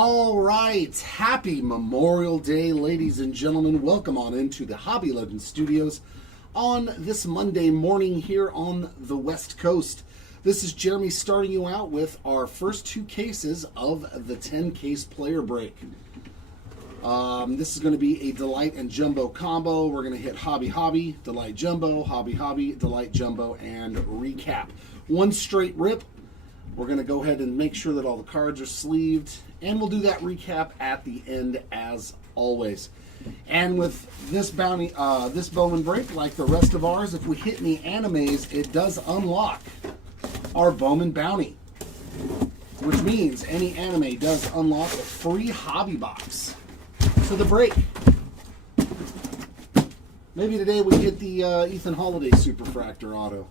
All right, happy Memorial Day, ladies and gentlemen. Welcome on into the Hobby Legends Studios on this Monday morning here on the West Coast. This is Jeremy starting you out with our first two cases of the 10-case player break. This is going to be a Delight and Jumbo combo. We're going to hit Hobby Hobby, Delight Jumbo, Hobby Hobby, Delight Jumbo, and recap. One straight rip. We're going to go ahead and make sure that all the cards are sleeved, and we'll do that recap at the end as always. And with this bounty, this Bowman break, like the rest of ours, if we hit any animes, it does unlock our Bowman bounty, which means any anime does unlock a free hobby box to the break. Maybe today we hit the Ethan Holiday Superfractor auto.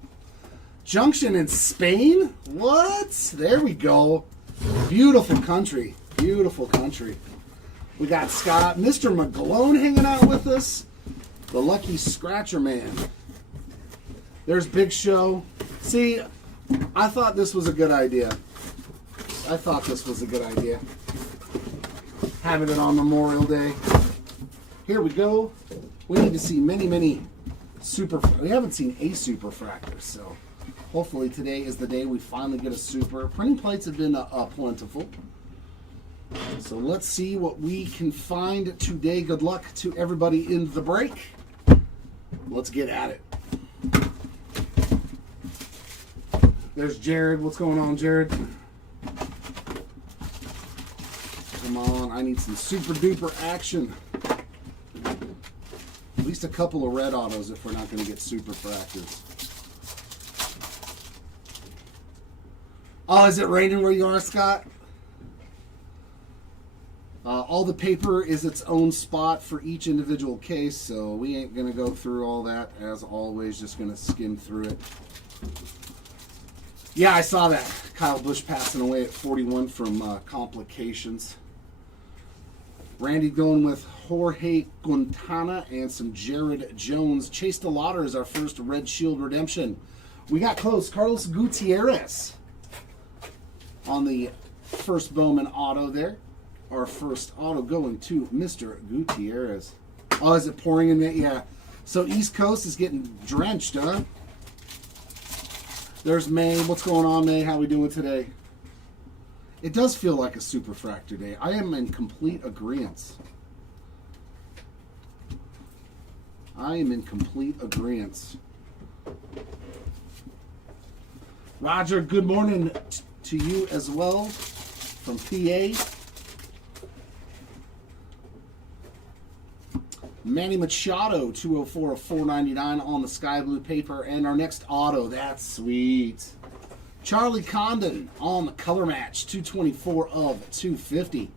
Junction in Spain? What? There we go. Beautiful country. Beautiful country. We got Scott, Mr. McGlone hanging out with us. The Lucky Scratcher Man. There's Big Show. See, I thought this was a good idea. Having it on Memorial Day. Here we go. We need to see many super. We haven't seen a Superfractor, so hopefully today is the day we finally get a super. Printing plates have been plentiful. So let's see what we can find today. Good luck to everybody in the break. Let's get at it. There's Jared. What's going on, Jared? Come on, I need some super duper action. At least a couple of red autos if we're not going to get Superfractors. Oh, is it raining where you are, Scott? All the paper is its own spot for each individual case, so we ain't going to go through all that. As always, just going to skim through it. Yeah, I saw that. Kyle Busch passing away at 41 from complications. Randy going with Jorge Quintana and some Jared Jones. Chase DeLauder is our first Red Shield redemption. We got close. Carlos Gutierrez on the first Bowman auto there. Our first auto going to Mr. Gutierrez. Oh, is it pouring in there? Yeah. So East Coast is getting drenched, huh? There's May. What's going on, May? How we doing today? It does feel like a Superfractor day. I am in complete agreement. Roger, good morning to you as well from PA. Manny Machado, 204 of 499 on the sky blue paper. And our next auto, that's sweet. Charlie Condon on the color match, 224 of 250.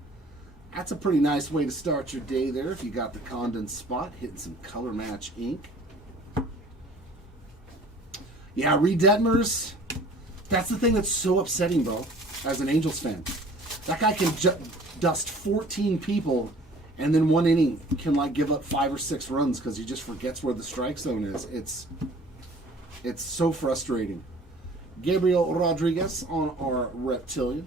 That's a pretty nice way to start your day there if you got the Condon spot, hitting some color match ink. Yeah, Reed Detmers, that's the thing that's so upsetting, Bo, as an Angels fan. That guy can dust 14 people, and then one inning can like give up 5 or 6 runs because he just forgets where the strike zone is. It's so frustrating. Gabriel Rodriguez on our Reptilian.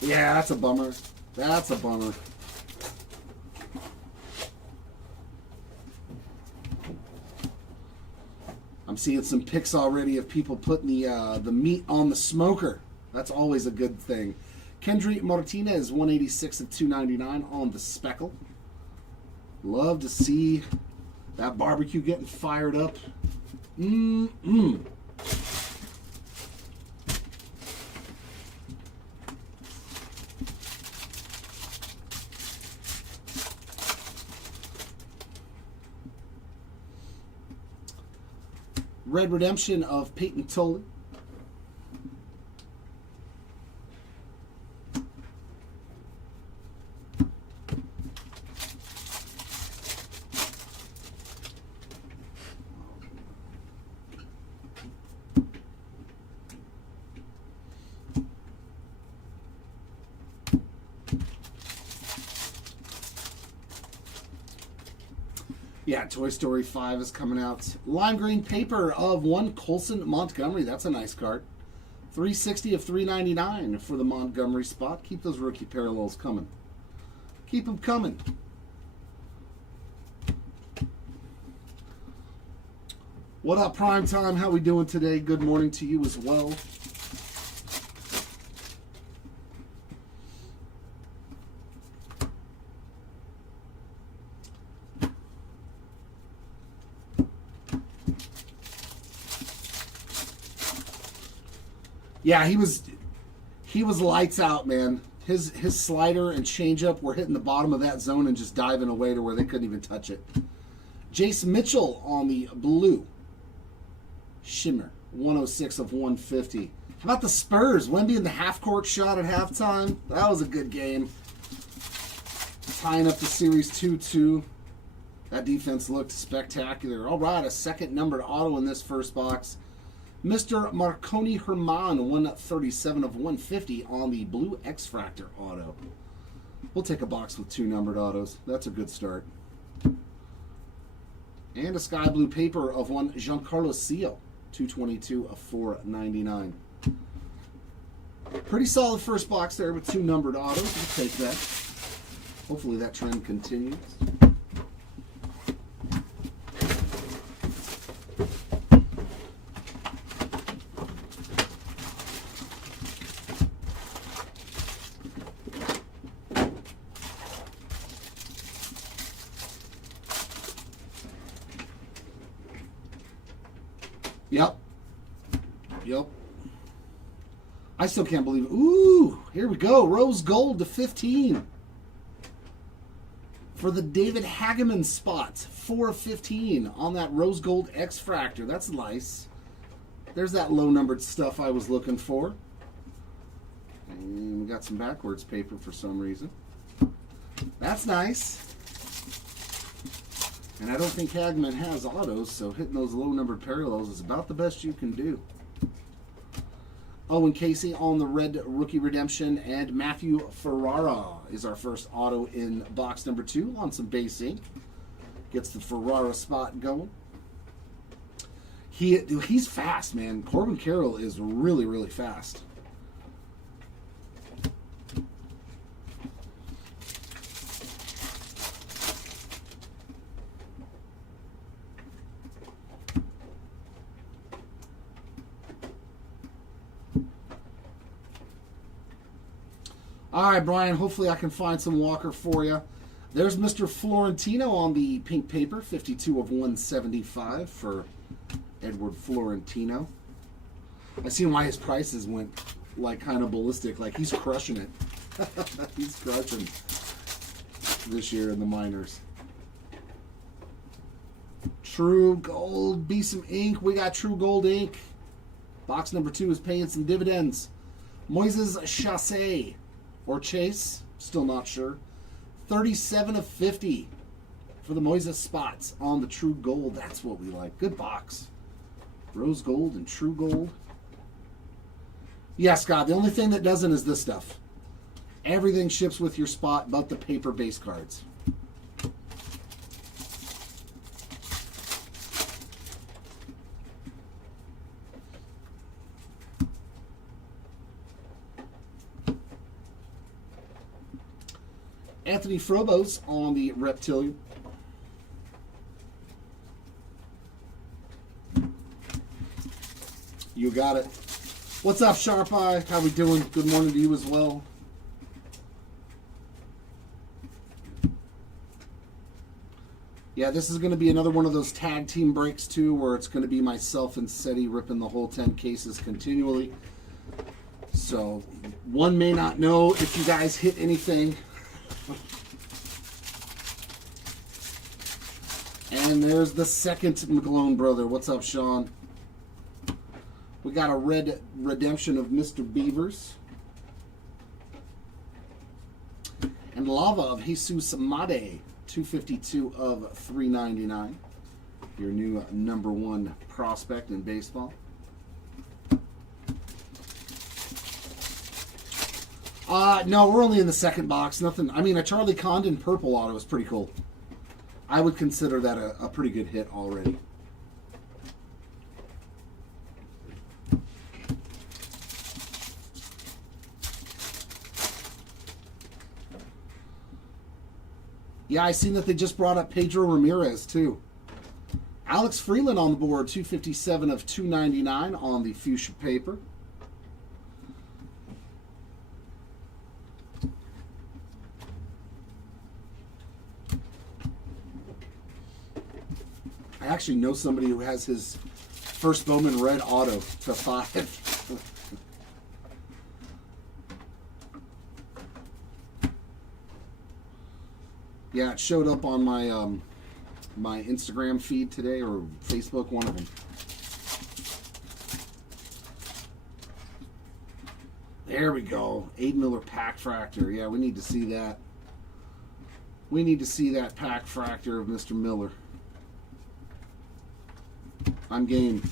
Yeah, that's a bummer. That's a bummer. I'm seeing some pics already of people putting the meat on the smoker. That's always a good thing. Kendry Martinez, 186 of 299 on the speckle. Love to see that barbecue getting fired up. Red redemption of Peyton Tolan. Yeah, Toy Story 5 is coming out. Lime green paper of one Colson Montgomery. That's a nice card. 360 of 399 for the Montgomery spot. Keep those rookie parallels coming. Keep them coming. What up, Prime Time? How we doing today? Good morning to you as well. Yeah, he was lights out, man. His slider and changeup were hitting the bottom of that zone and just diving away to where they couldn't even touch it. Jace Mitchell on the blue. Shimmer, 106 of 150. How about the Spurs? Wemby in the half-court shot at halftime. That was a good game. Tying up the series 2-2. That defense looked spectacular. All right, a second numbered auto in this first box. Mr. Marconi Herman, 137 of 150 on the blue X-Fractor auto. We'll take a box with 2 numbered autos. That's a good start. And a sky blue paper of 1 Giancarlo Seal, 222 of 499. Pretty solid first box there with 2 numbered autos. We'll take that. Hopefully that trend continues. Yep. I still can't believe it. Ooh, here we go. Rose gold to 15. For the David Hageman spot. 4 of 15 on that rose gold X-Fractor. That's nice. There's that low numbered stuff I was looking for. And we got some backwards paper for some reason. That's nice. And I don't think Hageman has autos, so hitting those low numbered parallels is about the best you can do. Owen Casey on the red rookie redemption, and Matthew Ferrara is our first auto in box number 2 on some base ink. Gets the Ferrara spot going. He's fast, man. Corbin Carroll is really, really fast. All right, Brian, hopefully I can find some Walker for you. There's Mr. Florentino on the pink paper, 52 of 175 for Edward Florentino. I seen why his prices went like kind of ballistic. Like he's crushing it. He's crushing this year in the minors. True Gold, be some ink. We got True Gold ink. Box number 2 is paying some dividends. Moises Chassé. Or Chase, still not sure. 37 of 50 for the Moises spots on the True Gold. That's what we like. Good box. Rose Gold and True Gold. Yeah, Scott, the only thing that doesn't is this stuff. Everything ships with your spot but the paper base cards. Anthony Frobos on the Reptilian. You got it. What's up, Sharp Eye? How we doing? Good morning to you as well. Yeah, this is going to be another one of those tag team breaks too, where it's going to be myself and Seti ripping the whole 10 cases continually. So one may not know if you guys hit anything. And there's the second McGlone brother. What's up, Sean? We got a red redemption of Mr. Beavers. And Lava of Jesus Made, 252 of 399. Your new number 1 prospect in baseball. No, we're only in the second box. Nothing. I mean, a Charlie Condon purple auto is pretty cool. I would consider that a pretty good hit already. Yeah, I seen that they just brought up Pedro Ramirez, too. Alex Freeland on the board, 257 of 299 on the fuchsia paper. I actually know somebody who has his first Bowman red auto to 5. Yeah, it showed up on my my Instagram feed today, or Facebook, one of them. There we go. Aiden Miller pack fractor. Yeah, we need to see that. We need to see that pack fractor of Mr. Miller. I'm game.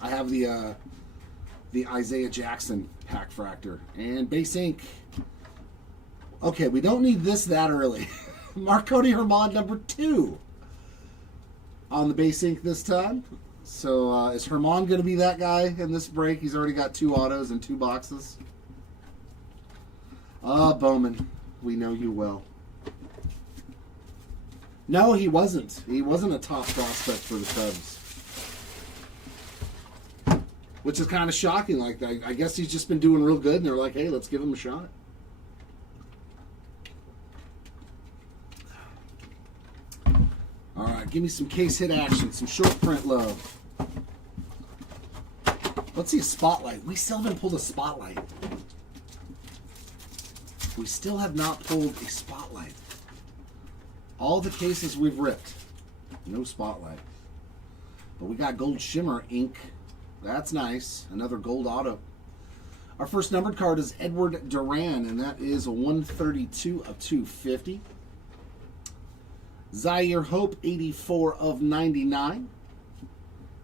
I have the Isaiah Jackson pack fractor and base ink. Okay, we don't need this that early. Marconi Herman number 2 on the base ink this time. So is Herman going to be that guy in this break? He's already got 2 autos and 2 boxes. Bowman, we know you well. No, he wasn't. He wasn't a top prospect for the Cubs. Which is kind of shocking. Like, I guess he's just been doing real good, and they're like, hey, let's give him a shot. All right, give me some case hit action, some short print love. Let's see a spotlight. We still haven't pulled a spotlight. We still have not pulled a spotlight. All the cases we've ripped, no spotlight. But we got gold shimmer ink. That's nice. Another gold auto. Our first numbered card is Edward Duran, and that is a 132 of 250. Zaire Hope, 84 of 99.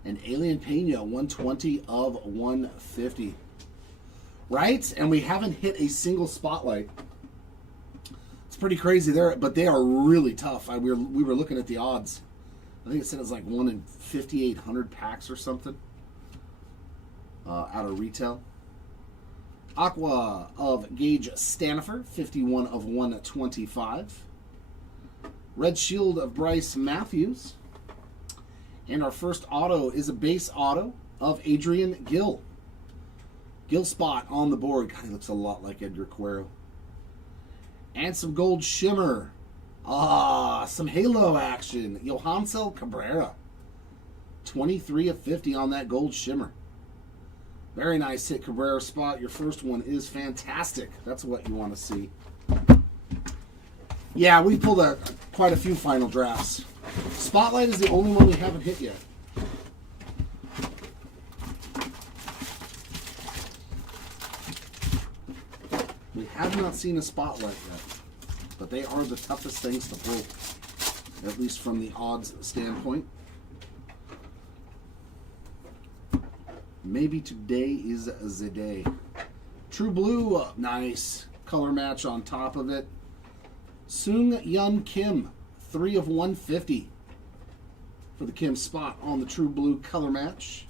And Alien Pena, 120 of 150. Right? And we haven't hit a single spotlight. It's pretty crazy there, but they are really tough. We were looking at the odds. I think it said it's like 1 in 5,800 packs or something out of retail. Aqua of Gage Stanifer, 51 of 125. Red Shield of Bryce Matthews. And our first auto is a base auto of Adrian Gill. Gill spot on the board. God, he looks a lot like Edgar Cuero. And some gold shimmer. Some halo action. Johansel Cabrera. 23 of 50 on that gold shimmer. Very nice hit, Cabrera spot. Your first one is fantastic. That's what you want to see. Yeah, we pulled quite a few final drafts. Spotlight is the only one we haven't hit yet. We have not seen a spotlight yet, but they are the toughest things to pull, at least from the odds standpoint. Maybe today is the day. True Blue, nice. Color match on top of it. Sung Yun Kim, 3 of 150 for the Kim spot on the True Blue color match.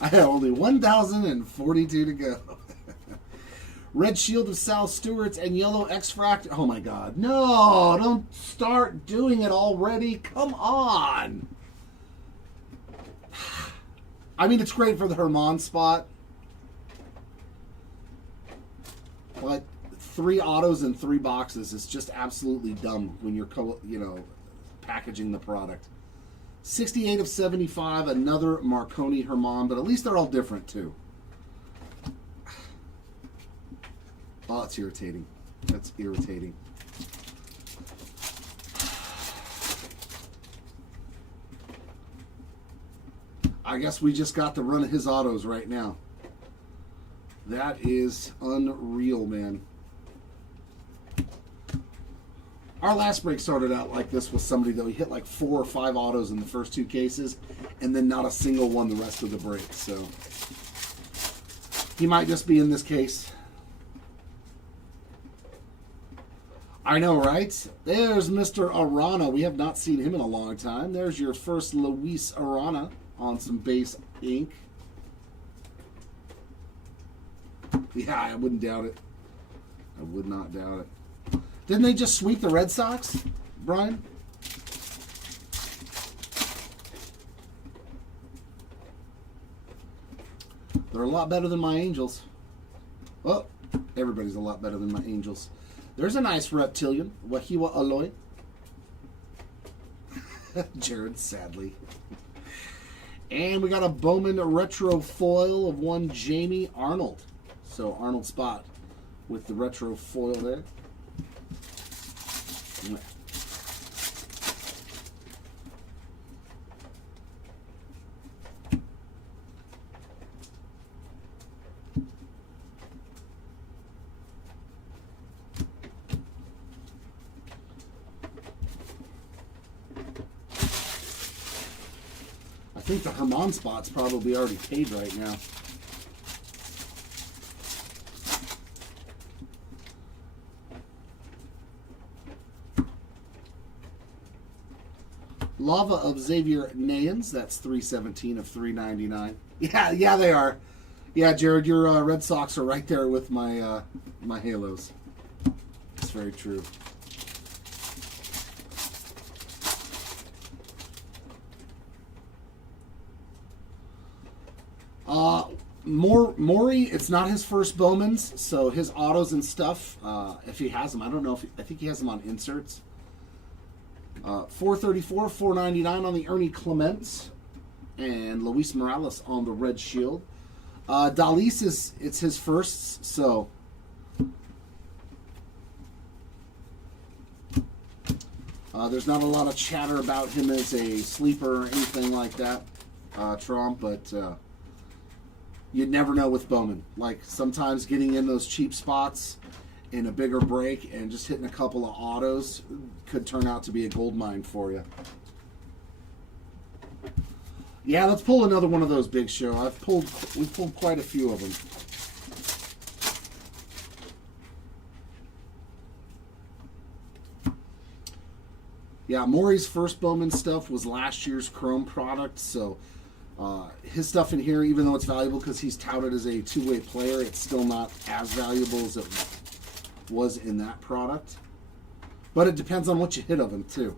I have only 1,042 to go. Red Shield of Sal Stewart's and Yellow X-Fract. Oh my God. No, don't start doing it already. Come on. I mean, it's great for the Herman spot. But 3 autos and 3 boxes is just absolutely dumb when you're, packaging the product. 68 of 75, another Marconi Herman, but at least they're all different too. Oh, it's irritating. That's irritating. I guess we just got to run his autos right now. That is unreal, man. Our last break started out like this with somebody, though. He hit like 4 or 5 autos in the first 2 cases, and then not a single one the rest of the break. So he might just be in this case. I know, right? There's Mr. Arana. We have not seen him in a long time. There's your first Luis Arana on some base ink. Yeah, I wouldn't doubt it. I would not doubt it. Didn't they just sweep the Red Sox, Brian? They're a lot better than my Angels. Well, everybody's a lot better than my Angels. There's a nice reptilian, Wahiwa Aloy. Jared, sadly. And we got a Bowman retro foil of one Jamie Arnold. So Arnold spot with the retro foil there. I think the Herman spot's probably already paid right now. Lava of Xavier Nayans. That's 317 of 399. Yeah, they are. Yeah, Jared, your Red Sox are right there with my my Halos. It's very true. Maury, it's not his first Bowmans, so his autos and stuff, if he has them, I don't know if I think he has them on inserts. 434, 499 on the Ernie Clements, and Luis Morales on the Red Shield. Dalis it's his first, so there's not a lot of chatter about him as a sleeper or anything like that, Trump, but you'd never know with Bowman. Like, sometimes getting in those cheap spots in a bigger break and just hitting a couple of autos could turn out to be a gold mine for you. Yeah, let's pull another one of those, Big Show. We've pulled quite a few of them. Yeah, Maury's first Bowman stuff was last year's Chrome product, so his stuff in here, even though it's valuable because he's touted as a two-way player, it's still not as valuable as it was in that product. But it depends on what you hit of him, too.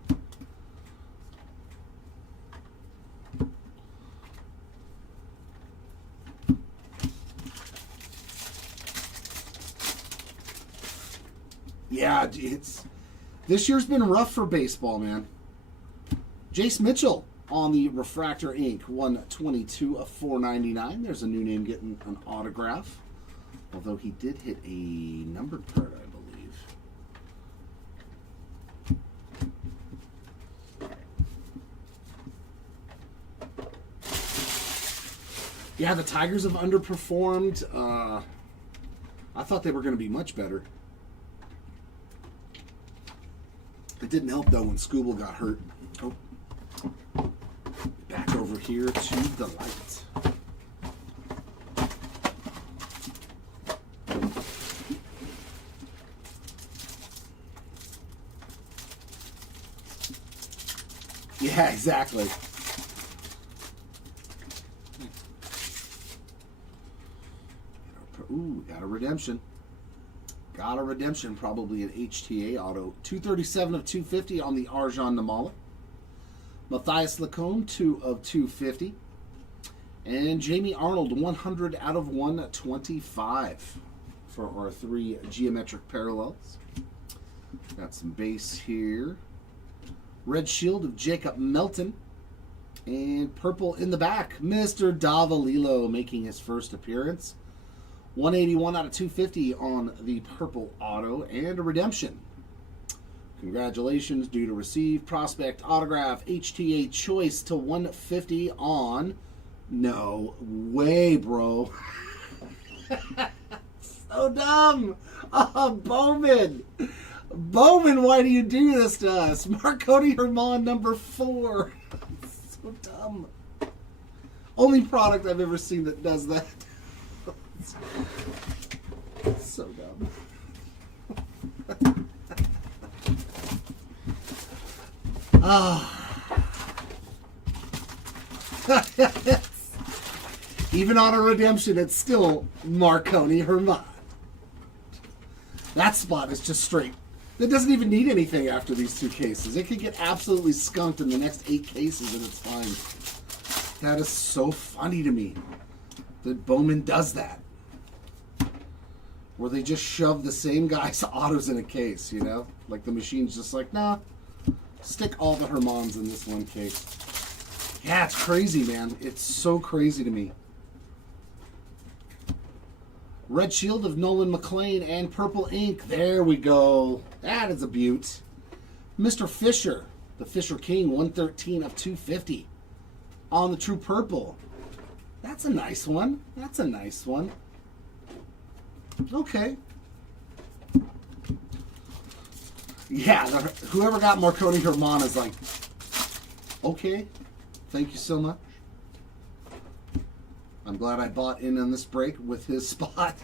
Yeah, this year's been rough for baseball, man. Jace Mitchell on the Refractor Ink, 122 of 499. There's a new name getting an autograph. Although he did hit a numbered card, I believe. Yeah, the Tigers have underperformed. I thought they were going to be much better. It didn't help, though, when Scooble got hurt. Oh. Back over here to the light. Yeah, exactly. Ooh, got a redemption. Got a redemption, probably an HTA auto. 237 of 250 on the Arjan Namala. Matthias Lacombe, 2 of 250. And Jamie Arnold, 100 out of 125 for our 3 geometric parallels. Got some base here. Red Shield of Jacob Melton. And purple in the back, Mr. Davalilo making his first appearance. 181 out of 250 on the purple auto, and a redemption. Congratulations, due to receive prospect autograph HTA choice to 150 on. No way, bro. So dumb. Oh, Bowman. Bowman, why do you do this to us? Marconi Herman number 4. So dumb. Only product I've ever seen that does that. So dumb. Even on a redemption, it's still Marconi Herman. That spot is just straight. It doesn't even need anything after these 2 cases. It could get absolutely skunked in the next 8 cases and it's fine. That is so funny to me that Bowman does that. Where they just shove the same guy's autos in a case, you know? Like the machine's just like, nah, stick all the Hermans in this one case. Yeah, it's crazy, man. It's so crazy to me. Red Shield of Nolan McLean and Purple Ink. There we go. That is a beaut. Mr. Fisher, the Fisher King, 113 of 250 on the True Purple. That's a nice one. That's a nice one. Okay. Yeah, whoever got Marconi Herman is like, okay, thank you so much. I'm glad I bought in on this break with his spot.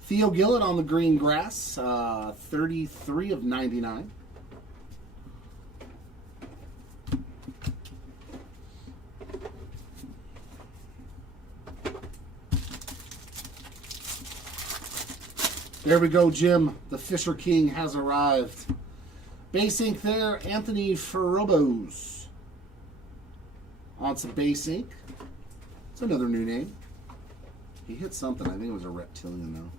Theo Gillett on the green grass, 33 of 99. There we go, Jim. The Fisher King has arrived. Base ink there, Anthony Ferrobos. On some base ink. It's another new name. He hit something. I think it was a reptilian, though.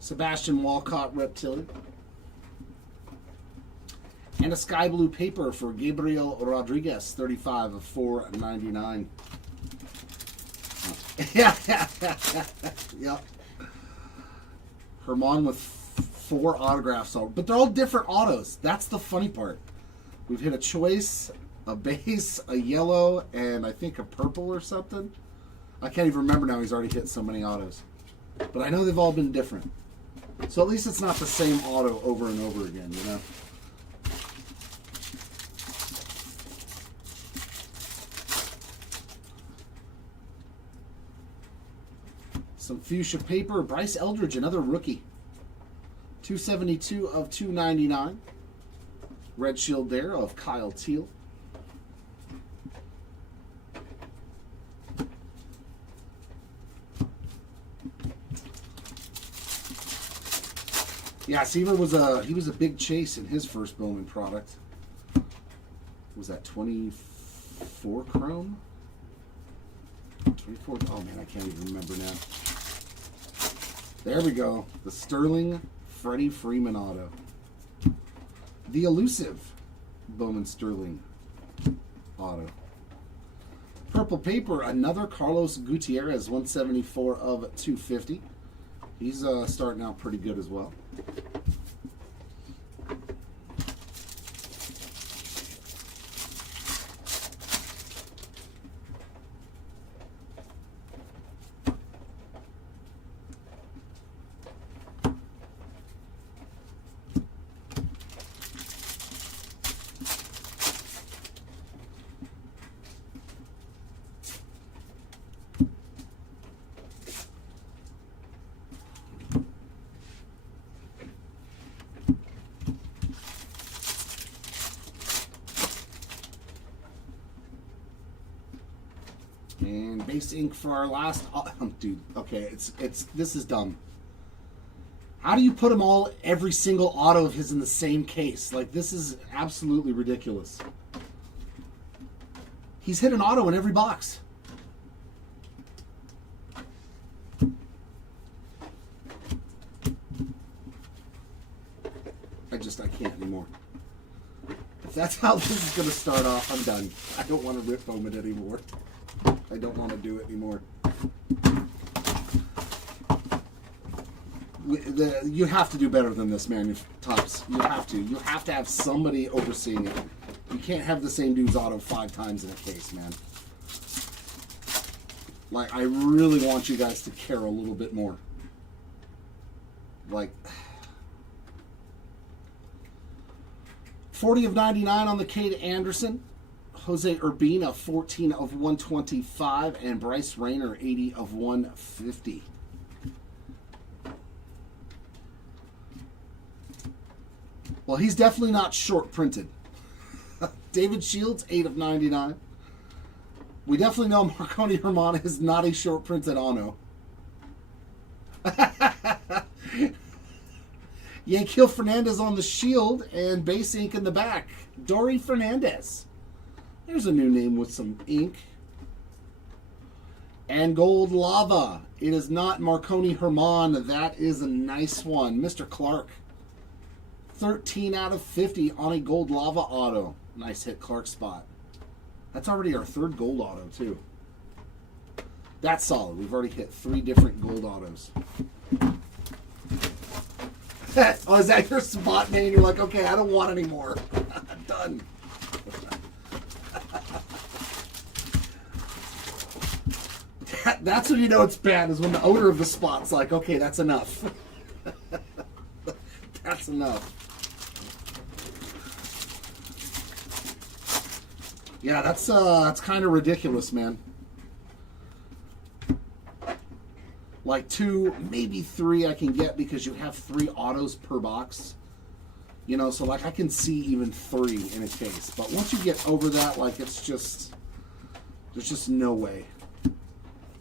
Sebastian Walcott reptilian. And a sky blue paper for Gabriel Rodriguez, 35 of 499. Yeah. Yep. Herman with 4 autographs, but they're all different autos. That's the funny part. We've hit a choice, a base, a yellow, and I think a purple or something. I can't even remember now. He's already hit so many autos. But I know they've all been different. So at least it's not the same auto over and over again, you know? Some fuchsia paper. Bryce Eldridge, another rookie. 272 of 299. Red Shield there of Kyle Teal. Yeah, Seaver was a big chase in his first Bowman product. Was that 24 chrome? 24. Oh man, I can't even remember now. There we go. The Sterling Freddie Freeman auto. The elusive Bowman Sterling auto. Purple paper, another Carlos Gutierrez, 174 of 250. He's starting out pretty good as well. And base ink for our last, dude. Okay, this is dumb. How do you put them all, every single auto of his in the same case? Like, this is absolutely ridiculous. He's hit an auto in every box. I can't anymore. If that's how this is going to start off, I'm done. I don't want to rip Bowman anymore. I don't want to do it anymore. You have to do better than this, man. Tops. You have to. You have to have somebody overseeing it. You can't have the same dude's auto 5 times in a case, man. Like, I really want you guys to care a little bit more. Like, 40 of 99 on the Cade Anderson. Jose Urbina, 14 of 125, and Bryce Rayner, 80 of 150. Well, he's definitely not short printed. David Shields, 8 of 99. We definitely know Marconi Herman is not a short printed auto. Yanquiel Fernandez on the shield and base ink in the back. Dory Fernandez. There's a new name with some ink. And Gold Lava. It is not Marconi Herman. That is a nice one. Mr. Clark. 13 out of 50 on a Gold Lava auto. Nice hit, Clark spot. That's already our third gold auto, too. That's solid. We've already hit 3 different gold autos. Oh, is that your spot, man? You're like, okay, I don't want any more. Done. That's when you know it's bad, is when the owner of the spot's like, okay, that's enough. That's enough. Yeah, that's kind of ridiculous, man. Like 2, maybe 3 I can get because you have 3 autos per box. You know, so like I can see even 3 in a case. But once you get over that, like it's just, there's just no way.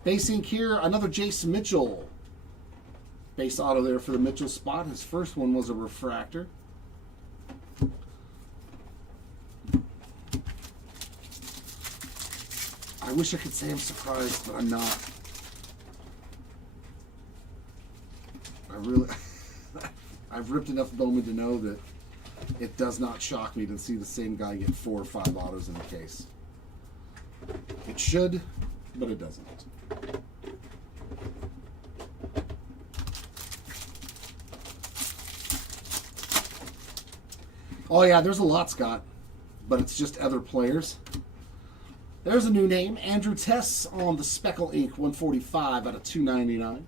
Base ink here, another Jace Mitchell. Base auto there for the Mitchell spot. His first one was a refractor. I wish I could say I'm surprised, but I'm not. I've ripped enough Bowman to know that it does not shock me to see the same guy get 4 or 5 autos in a case. It should, but it doesn't. Oh yeah, there's a lot, Scott, but it's just other players. There's a new name, Andrew Tess on the Speckle Ink, 145 out of 299.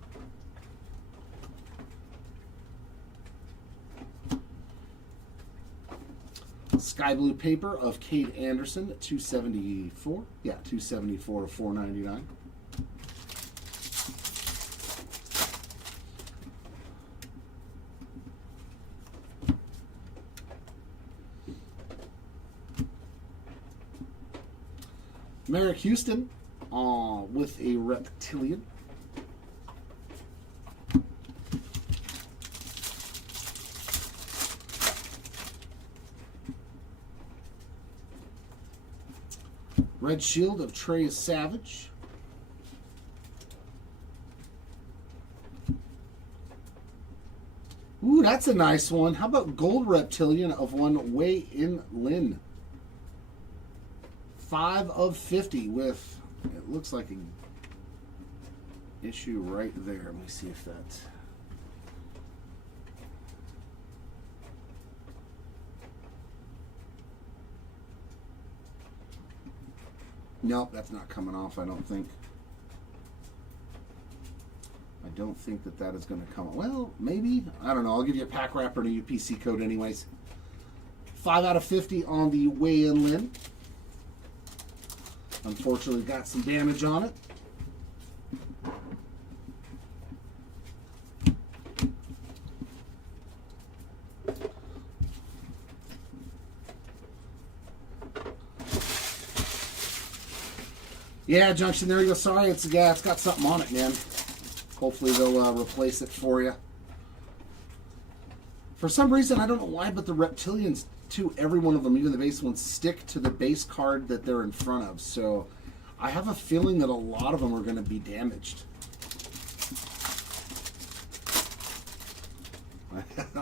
Sky Blue paper of Cade Anderson, 274. Yeah, 274 of 499. Merrick Houston with a Reptilian. Red Shield of Trey Savage. Ooh, that's a nice one. How about Gold Reptilian of one Wei In Lin? 5 of 50 with, it looks like an issue right there. Let me see if that... Nope, that's not coming off, I don't think. I don't think that that is going to come off. Well, maybe. I don't know. I'll give you a pack wrapper and a UPC code anyways. 5 out of 50 on the Wei In Lin. Unfortunately, got some damage on it. Yeah, Junction, there you go. Sorry, it's got something on it, man. Hopefully they'll replace it for you. For some reason, I don't know why, but the Reptilians, too, every one of them, even the base ones, stick to the base card that they're in front of. So I have a feeling that a lot of them are going to be damaged.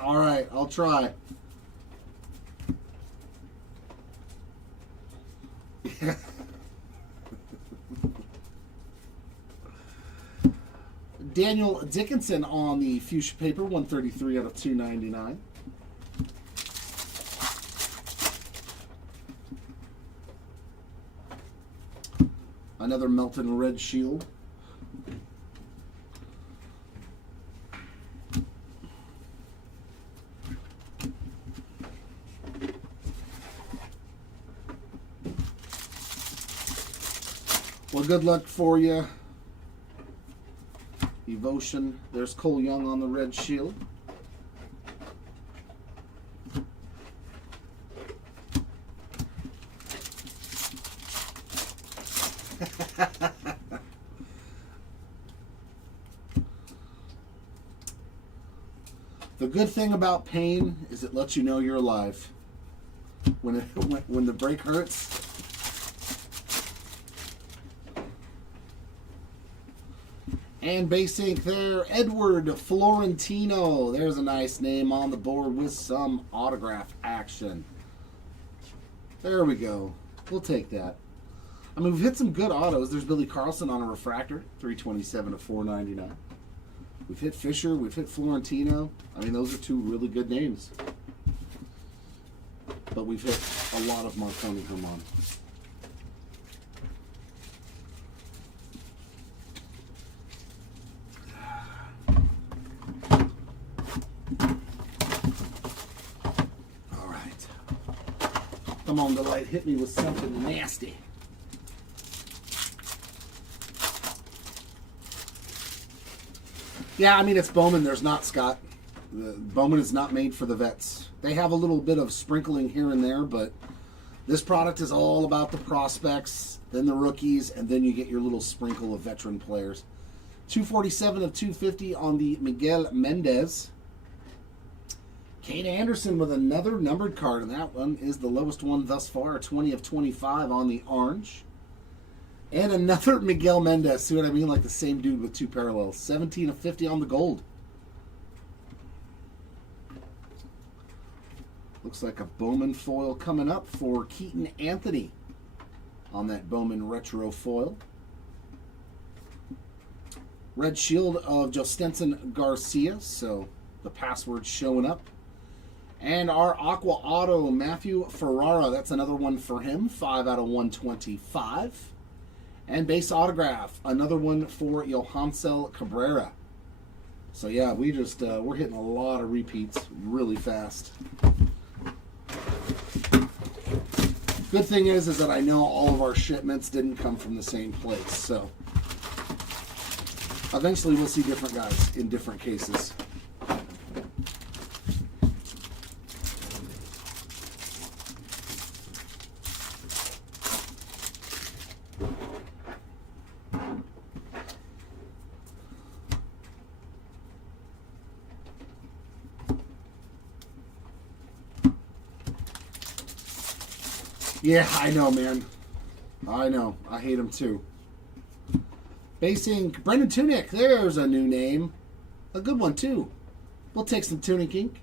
All right, I'll try. Daniel Dickinson on the fuchsia paper, 133 out of 299. Another Melton Red Shield. Well, good luck for you. Devotion. There's Cole Young on the red shield. The good thing about pain is it lets you know you're alive. When the break hurts. And base ink there, Edward Florentino. There's a nice name on the board with some autograph action. There we go. We'll take that. I mean, we've hit some good autos. There's Billy Carlson on a refractor, 327 to 499. We've hit Fisher. We've hit Florentino. I mean, those are two really good names. But we've hit a lot of Marconi Herman. All right. Come on, the light. Hit me with something nasty. Yeah, I mean, it's Bowman. There's not Scott. Bowman is not made for the vets. They have a little bit of sprinkling here and there, but this product is all about the prospects, then the rookies, and then you get your little sprinkle of veteran players. 247 of 250 on the Miguel Mendez. Kate Anderson with another numbered card, and that one is the lowest one thus far, 20 of 25 on the orange. And another Miguel Mendez. See what I mean? Like the same dude with two parallels. 17 of 50 on the gold. Looks like a Bowman foil coming up for Keaton Anthony on that Bowman retro foil. Red shield of Jostenson Garcia. So the password showing up. And our Aqua Auto, Matthew Ferrara. That's another one for him. 5 out of 125. And base autograph, another one for Johansel Cabrera. So yeah, we just we're hitting a lot of repeats really fast. Good thing is that I know all of our shipments didn't come from the same place, so eventually we'll see different guys in different cases. Yeah, I know, man. I know. I hate him too. Base ink, Brendan Tunick. There's a new name. A good one, too. We'll take some Tunick ink.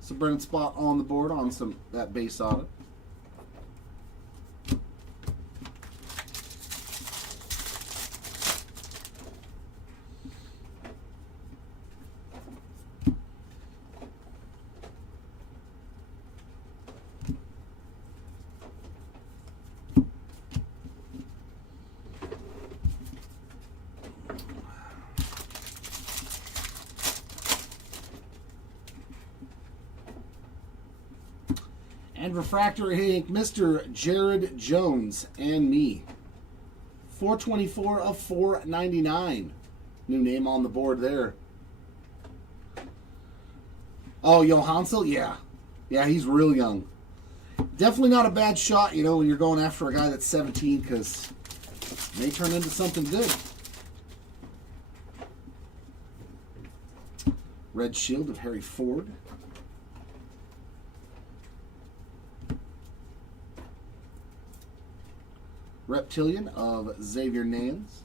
So Brendan spot on the board on some that base auto. And refractor ink, Mr. Jared Jones and me. 424 of 499. New name on the board there. Oh, Johansel? Yeah. Yeah, he's real young. Definitely not a bad shot, you know, when you're going after a guy that's 17, because it may turn into something good. Red shield of Harry Ford. Reptilian of Xavier Nans.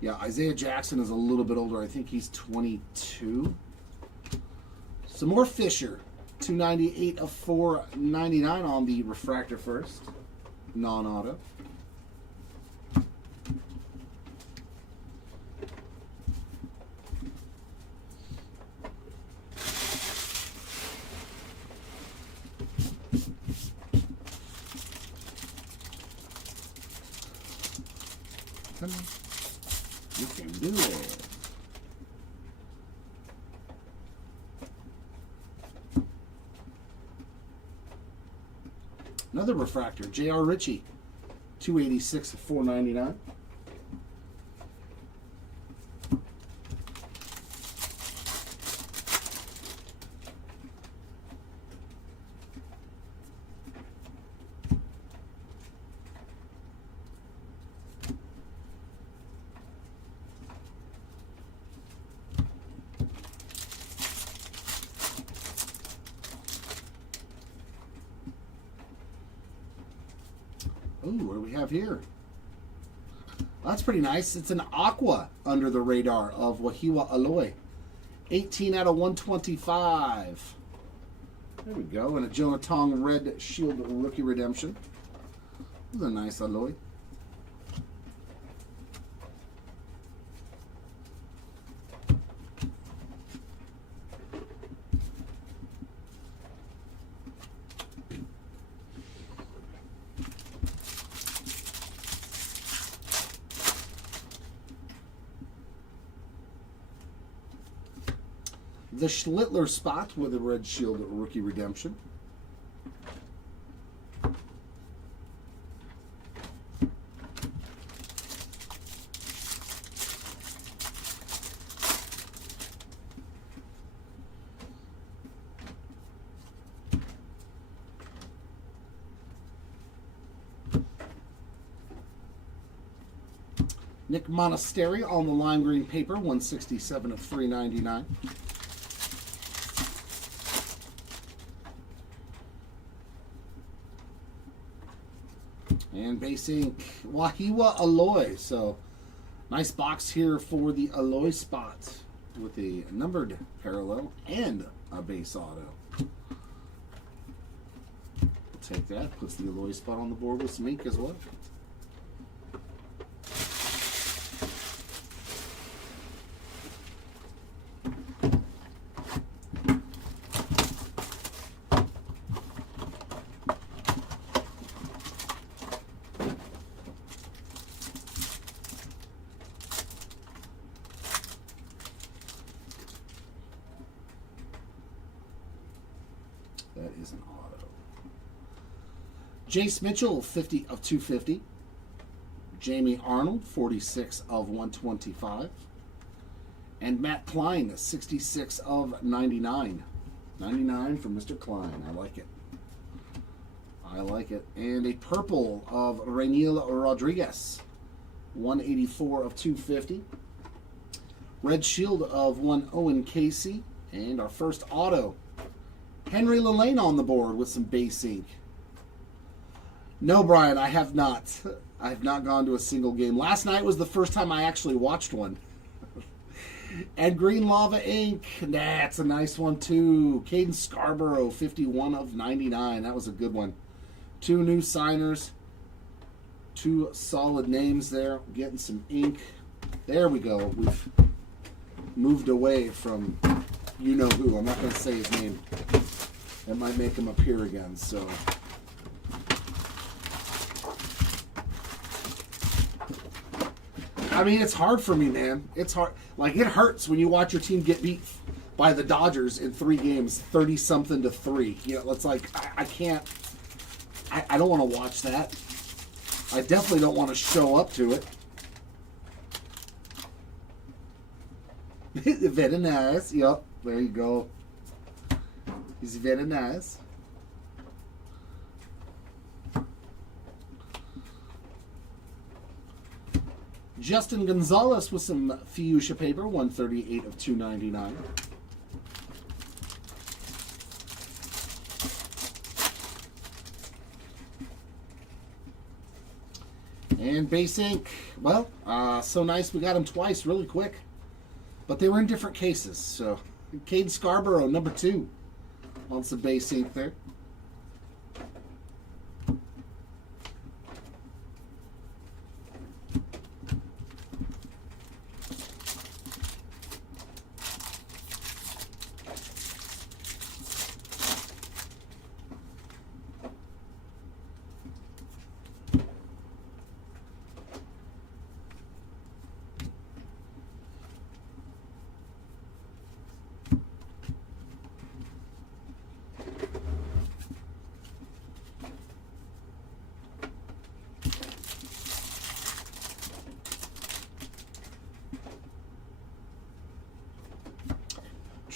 Yeah, Isaiah Jackson is a little bit older. I think he's 22. Some more Fisher. 298 of 499 on the refractor first. Non-auto. Come on. You can do it. Another refractor, J.R. Ritchie, 286 of 499. Ooh, what do we have here? That's pretty nice. It's an aqua under the radar of Wahiwa Aloy. 18 out of 125. There we go. And a Jonathan Red Shield rookie redemption. This is a nice Aloy. The Schlittler spot with a Red Shield rookie redemption. Nick Monasteri on the lime green paper, 167 of 399. And base ink, Wahiwa Aloy. So, nice box here for the Aloy spot with a numbered parallel and a base auto. We'll take that. Puts the Aloy spot on the board with some ink as well. That is an auto. Jace Mitchell, 50 of 250. Jamie Arnold, 46 of 125. And Matt Klein, 66 of 99. 99 from Mr. Klein. I like it. I like it. And a purple of Rainiel Rodriguez, 184 of 250. Red Shield of one Owen Casey. And our first auto, Henry Lelaine on the board with some base ink. No, Brian, I have not. I have not gone to a single game. Last night was the first time I actually watched one. And Green Lava ink. That's a nice one, too. Caden Scarborough, 51 of 99. That was a good one. Two new signers. Two solid names there. Getting some ink. There we go. We've moved away from you-know-who. I'm not going to say his name. That might make him appear again, so. I mean, it's hard for me, man. It's hard. Like, it hurts when you watch your team get beat by the Dodgers in 3 games, 30-something to 3. You know, it's like, I can't. I don't want to watch that. I definitely don't want to show up to it. Very nice. Yep, there you go. He's very nice. Justin Gonzalez with some fuchsia paper, 138 of 299. And base ink, well, so nice we got them twice really quick. But they were in different cases, so. Cade Scarborough, number 2. On some base ink there.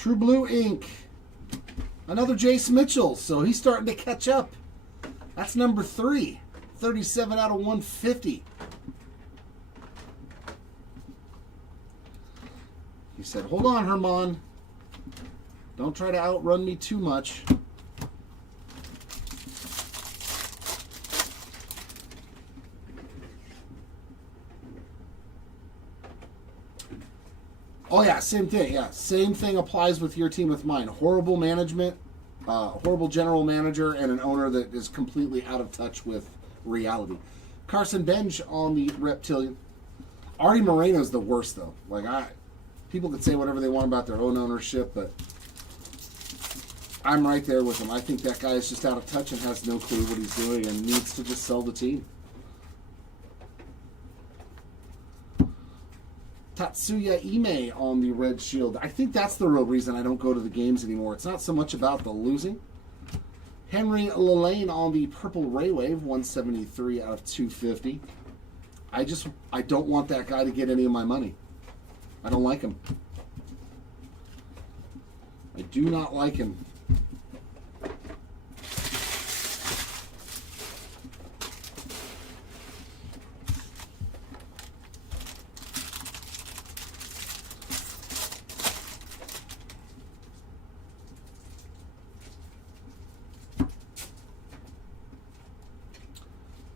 True Blue ink. Another Jace Mitchell, so he's starting to catch up. That's number 3. 37 out of 150. He said, hold on, Herman. Don't try to outrun me too much. Oh yeah, same thing. Yeah, same thing applies with your team with mine. Horrible management, horrible general manager, and an owner that is completely out of touch with reality. Carson Bench on the Reptilian. Artie Moreno's the worst though. People could say whatever they want about their own ownership, but I'm right there with him. I think that guy is just out of touch and has no clue what he's doing and needs to just sell the team. Tatsuya Ime on the Red Shield. I think that's the real reason I don't go to the games anymore. It's not so much about the losing. Henry Lelane on the Purple Ray Wave, 173 out of 250. I don't want that guy to get any of my money. I don't like him. I do not like him.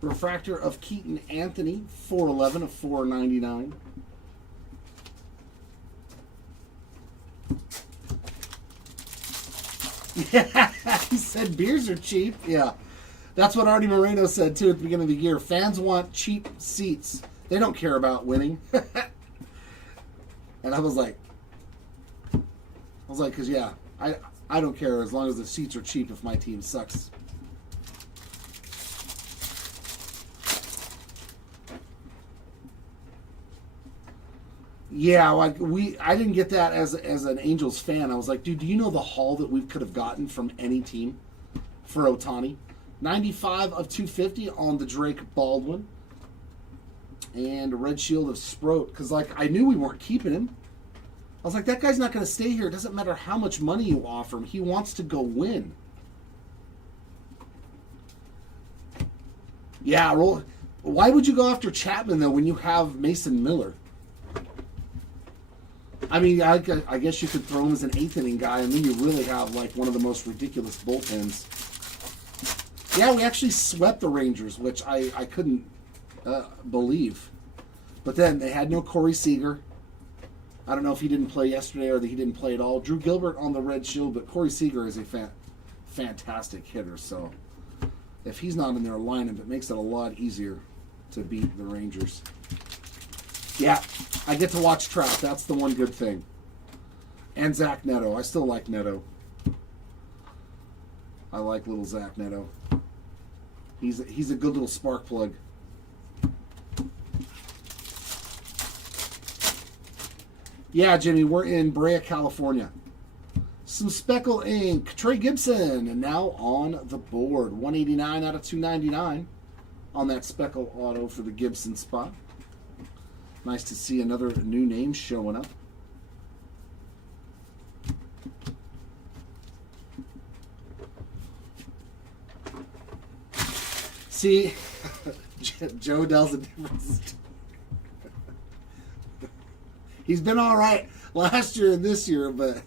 Refractor of Keaton Anthony, 411 of 499. Yeah, he said beers are cheap. Yeah, that's what Artie Moreno said too at the beginning of the year. Fans want cheap seats. They don't care about winning. And I was like, because yeah, I don't care as long as the seats are cheap if my team sucks. Yeah, I didn't get that as an Angels fan. I was like, dude, do you know the haul that we could have gotten from any team for Ohtani? 95 of 250 on the Drake Baldwin. And a Red Shield of Sproat. Because, I knew we weren't keeping him. I was like, that guy's not going to stay here. It doesn't matter how much money you offer him. He wants to go win. Yeah, why would you go after Chapman, though, when you have Mason Miller? I mean, I guess you could throw him as an 8th inning guy, and then you really have, one of the most ridiculous bullpens. Yeah, we actually swept the Rangers, which I couldn't believe. But then they had no Corey Seager. I don't know if he didn't play yesterday or that he didn't play at all. Drew Gilbert on the Red Shield, but Corey Seager is a fantastic hitter. So if he's not in their lineup, it makes it a lot easier to beat the Rangers. Yeah, I get to watch Trout. That's the one good thing. And Zach Neto. I still like Neto. I like little Zach Neto. He's a good little spark plug. Yeah, Jimmy, we're in Brea, California. Some Speckle ink. Trey Gibson, and now on the board. 189 out of 299 on that Speckle auto for the Gibson spot. Nice to see another new name showing up. See, Joe Dell's a difference. He's been all right last year and this year, but...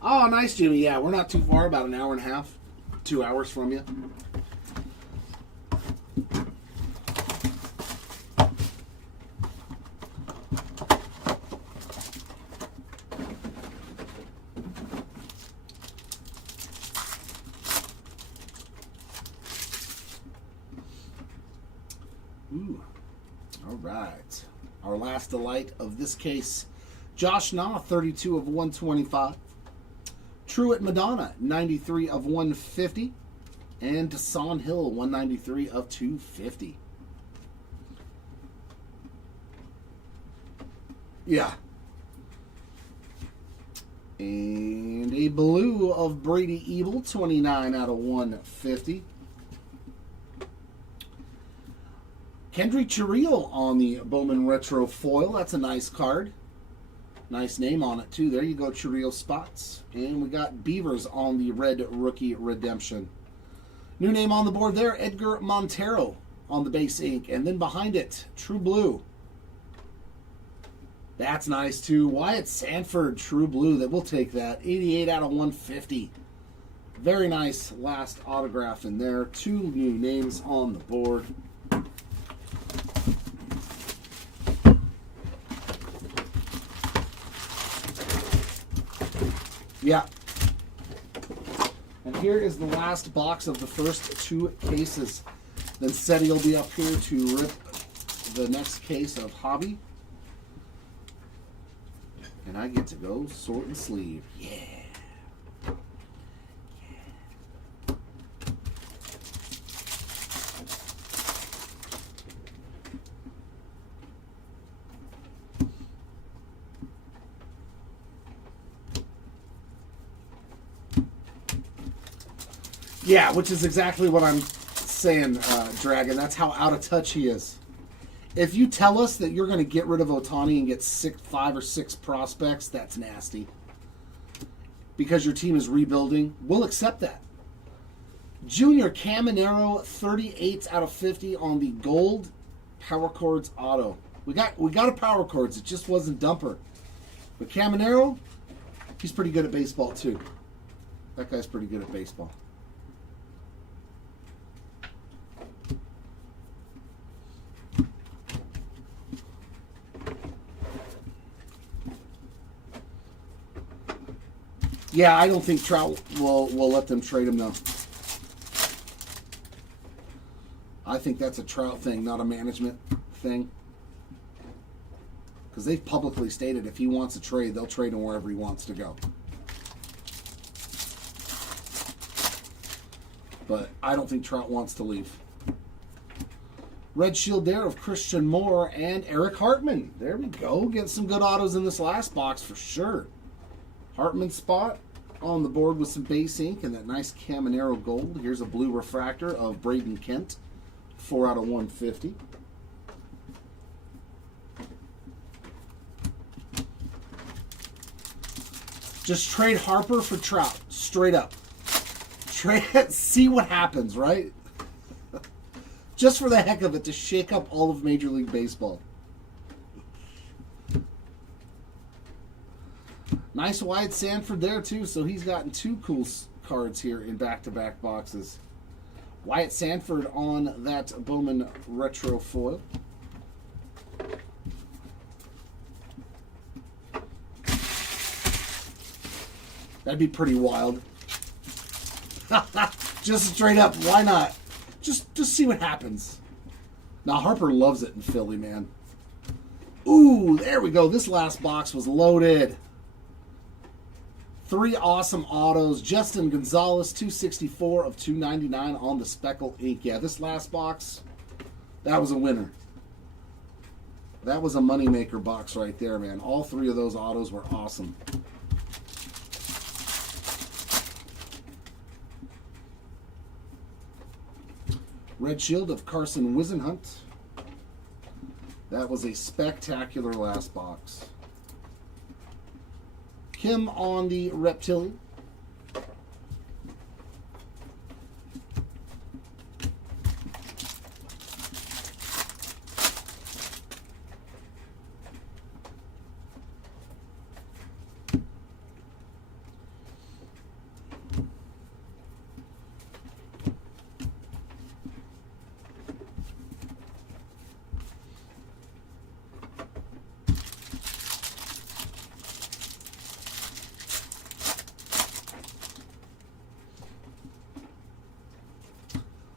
Oh, nice, Jimmy. Yeah, we're not too far, about an hour and a half, 2 hours from you. Ooh. All right. Our last delight of this case. Josh Nah, 32 of 125. Truett Madonna, 93 of 150. And Desan Hill, 193 of 250. Yeah. And a blue of Brady Ebel, 29 out of 150. Kendry Chiriel on the Bowman Retro Foil. That's a nice card. Nice name on it, too. There you go, Chiriel spots. And we got Beavers on the red rookie redemption. New name on the board there, Edgar Montero on the base ink. And then behind it, True Blue. That's nice, too. Wyatt Sanford, True Blue. That we'll take that. 88 out of 150. Very nice last autograph in there. 2 new names on the board. Yeah. And here is the last box of the first 2 cases. Then Seti will be up here to rip the next case of Hobby. And I get to go sort and sleeve. Yeah. Yeah, which is exactly what I'm saying, Dragon. That's how out of touch he is. If you tell us that you're going to get rid of Ohtani and get 5 or 6 prospects, that's nasty. Because your team is rebuilding, we'll accept that. Junior Caminero, 38 out of 50 on the gold Power Chords auto. We got a Power Chords. It just wasn't Dumper. But Caminero, he's pretty good at baseball too. That guy's pretty good at baseball. Yeah, I don't think Trout will let them trade him, though. I think that's a Trout thing, not a management thing. Because they've publicly stated if he wants to trade, they'll trade him wherever he wants to go. But I don't think Trout wants to leave. Red Shield there of Christian Moore and Eric Hartman. There we go. Get some good autos in this last box for sure. Hartman spot on the board with some base ink and that nice Caminero gold. Here's a blue refractor of Braden Kent, 4 out of 150. Just trade Harper for Trout, straight up. Trade, see what happens, right? Just for the heck of it, to shake up all of Major League Baseball. Nice Wyatt Sanford there, too. So he's gotten 2 cool cards here in back-to-back boxes. Wyatt Sanford on that Bowman Retro Foil. That'd be pretty wild. Just straight up, why not? Just see what happens. Now, Harper loves it in Philly, man. Ooh, there we go. This last box was loaded. 3 awesome autos. Justin Gonzalez, 264 of 299 on the Speckle ink. Yeah, this last box, that was a winner. That was a moneymaker box right there, man. All 3 of those autos were awesome. Red Shield of Carson Wisenhunt. That was a spectacular last box. Kim on the Reptilian.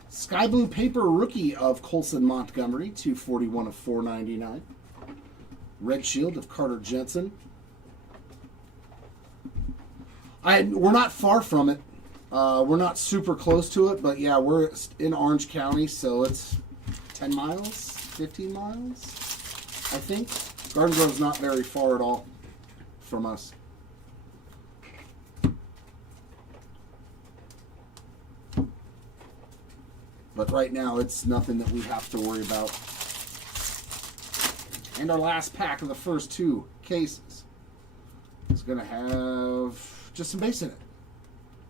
Sky Blue Paper Rookie of Colson Montgomery, 241 of 499. Red Shield of Carter Jensen. We're not far from it. We're not super close to it, but yeah, we're in Orange County, so it's 10 miles, 15 miles, I think. Garden Grove's not very far at all from us. But right now, it's nothing that we have to worry about. And our last pack of the first 2 cases is going to have just some base in it.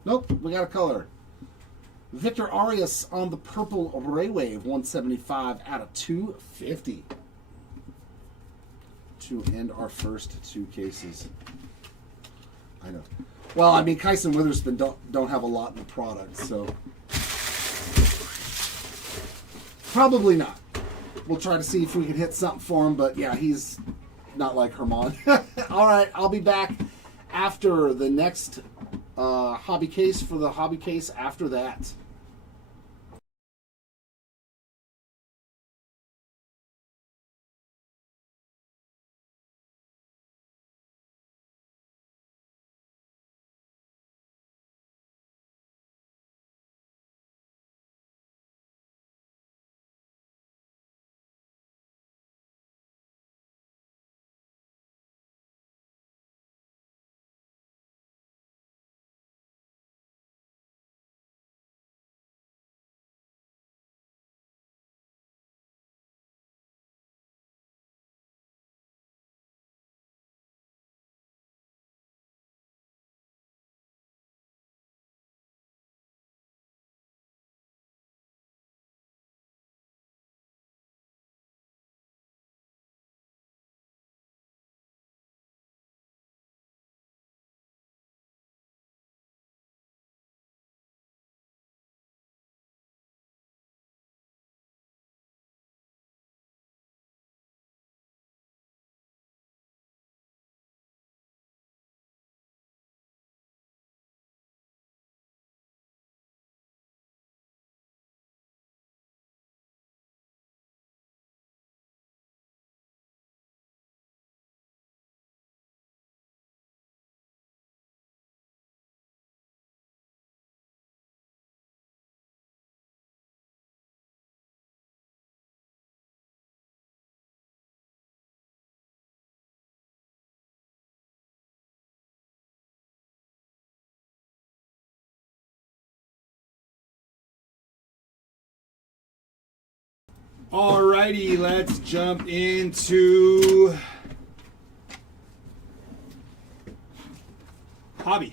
Nope, we got a color. Victor Arias on the purple Ray Wave, 175 out of 250. To end our first 2 cases. I know. Well, I mean, Kyson Witherspoon don't have a lot in the product, so probably not. We'll try to see if we can hit something for him, but yeah, he's not like Herman. All right, I'll be back after the next hobby case for the hobby case after that. Alrighty, let's jump into hobby.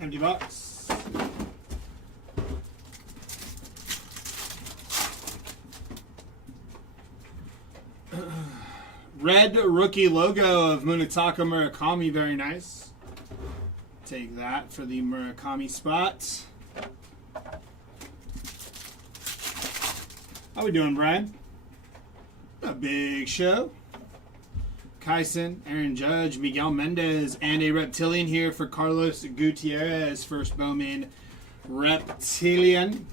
Empty box. Red rookie logo of Munetaka Murakami, very nice. Take that for the Murakami spot. How we doing, Brad? A big show. Kyson, Aaron Judge, Miguel Mendez, and a Reptilian here for Carlos Gutierrez. First Bowman Reptilian.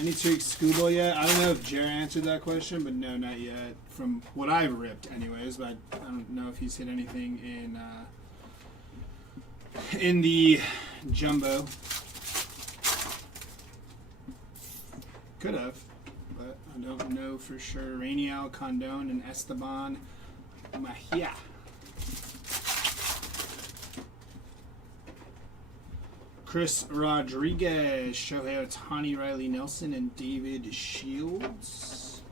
Any Trick Schoolboy yet? I don't know if Jared answered that question, but no, not yet. From what I've ripped anyways, but I don't know if he's hit anything in the jumbo. Could have, but I don't know for sure. Rainiel, Condon, and Esteban Mahia. Chris Rodriguez, Shohei Ohtani, Riley Nelson, and David Shields.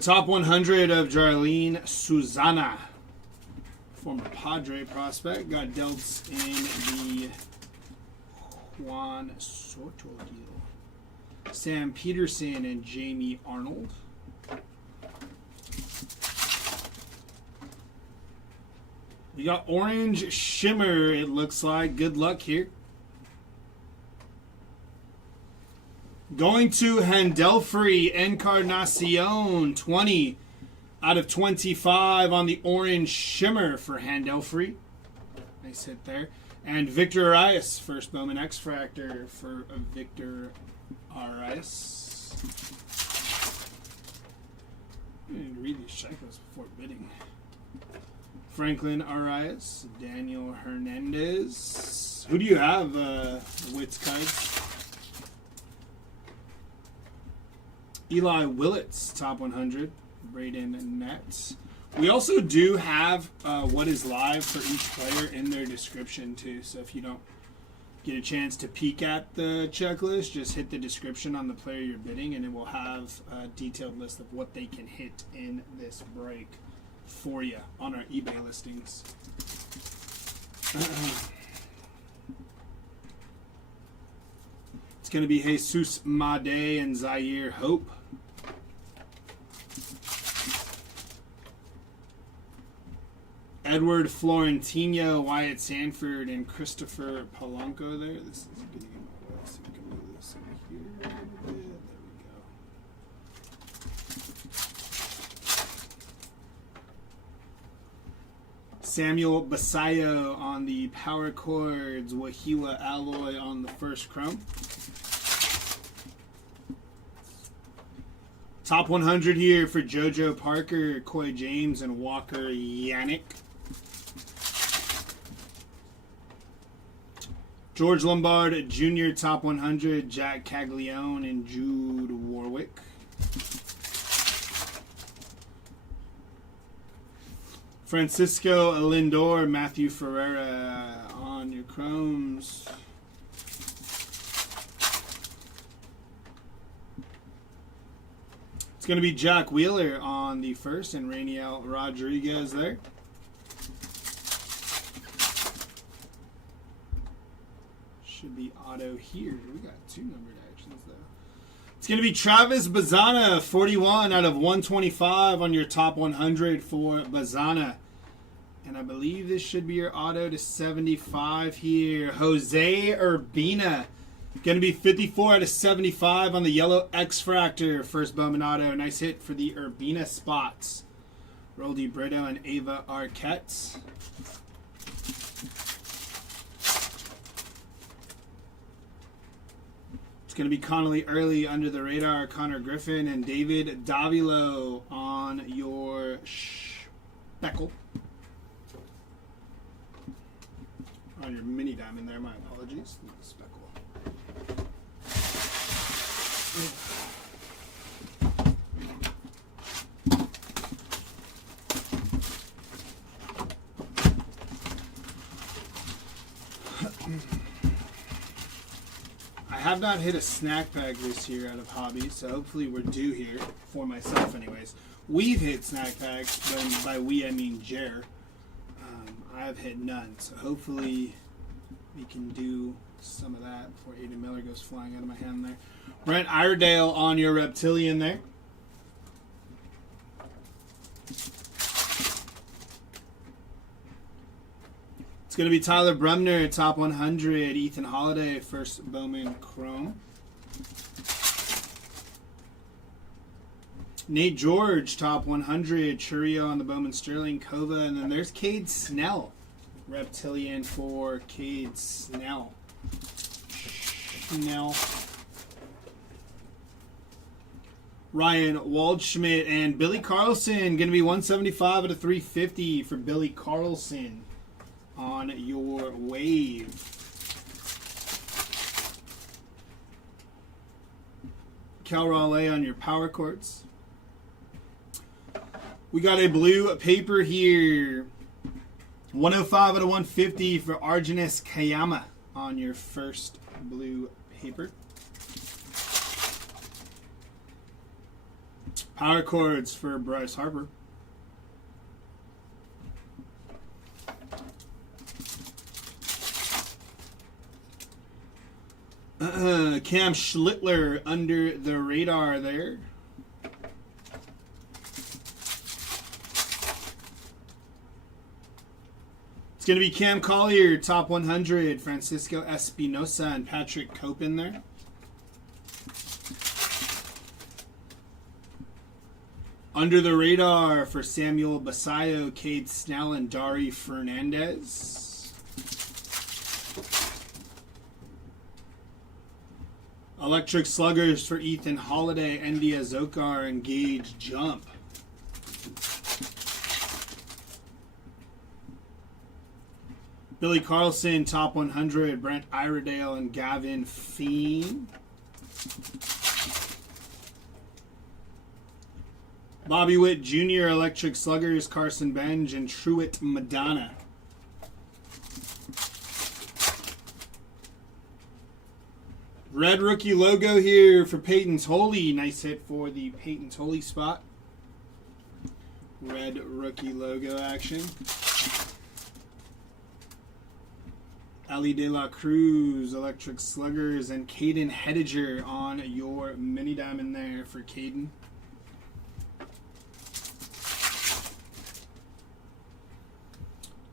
Top 100 of Jarlene Susana, former Padre prospect, got dealt in the Juan Soto deal. Sam Peterson and Jamie Arnold. We got Orange Shimmer, it looks like. Good luck here. Going to Handelfree Encarnacion, 20 out of 25 on the orange shimmer for Handelfree. Nice hit there. And Victor Arias, first Bowman X-Fractor for Victor Arias. I need to read these cycles before bidding. Franklin Arias, Daniel Hernandez. Who do you have, Wits cards? Eli Willits, top 100. Braden Nets. We also do have what is live for each player in their description too. So if you don't get a chance to peek at the checklist, just hit the description on the player you're bidding, and it will have a detailed list of what they can hit in this break for you on our eBay listings. It's going to be Jesus Made and Zaire Hope. Edward Florentino, Wyatt Sanford, and Christopher Polanco there. This is getting in my way, so we can move this in here a little bit. There we go. Samuel Basayo on the Power Chords, Wahiwa Alloy on the first chrome. Top 100 here for JoJo Parker, Coy James, and Walker Yannick. George Lombard Jr. top 100, Jack Caglione and Jude Warwick. Francisco Lindor, Matthew Ferreira on your chromes. It's going to be Jack Wheeler on the first and Rainiel Rodriguez there. Should be auto here. We got two numbered actions though. It's going to be Travis Bazzana, 41 out of 125 on your top 100 for Bazzana. And I believe this should be your auto to 75 here. Jose Urbina. Going to be 54 out of 75 on the yellow X-Fractor. First Bowman auto. Nice hit for the Urbina spots. Roldy Brito and Ava Arquette. It's going to be Connolly Early under the radar. Connor Griffin and David Davilo on your speckle. On your mini diamond there. My apologies. Not the speckle. I have not hit a snack bag this year out of hobby, so hopefully we're due here, for myself anyways. We've hit snack bags, but by we I mean Jer. I have hit none, so hopefully we can do some of that before Aiden Miller goes flying out of my hand there. Brent Iredale on your Reptilian there. It's going to be Tyler Brumner, top 100. Ethan Holiday, first Bowman Chrome. Nate George, top 100. Churio on the Bowman Sterling Kova. And then there's Cade Snell, Reptilian for Cade Snell. Ryan Waldschmidt and Billy Carlson. Going to be 175 out of 350 for Billy Carlson on your wave. Cal Raleigh on your power chords. We got a blue paper here. 105 out of 150 for Argenis Kayama on your first blue paper. Power chords for Bryce Harper. Cam Schlittler under the radar there. It's going to be Cam Collier, top 100. Francisco Espinosa and Patrick Cope in there. Under the radar for Samuel Basayo, Cade Snell, and Dari Fernandez. Electric Sluggers for Ethan Holiday, Endy Azokar, and Gage Jump. Billy Carlson, top 100, Brent Iredale, and Gavin Feen. Bobby Witt Jr., Electric Sluggers, Carson Benj, and Truett Madonna. Red rookie logo here for Peyton's Holy. Nice hit for the Peyton's Holy spot. Red rookie logo action. Ellie De La Cruz, Electric Sluggers, and Caden Hediger on your mini diamond there for Caden.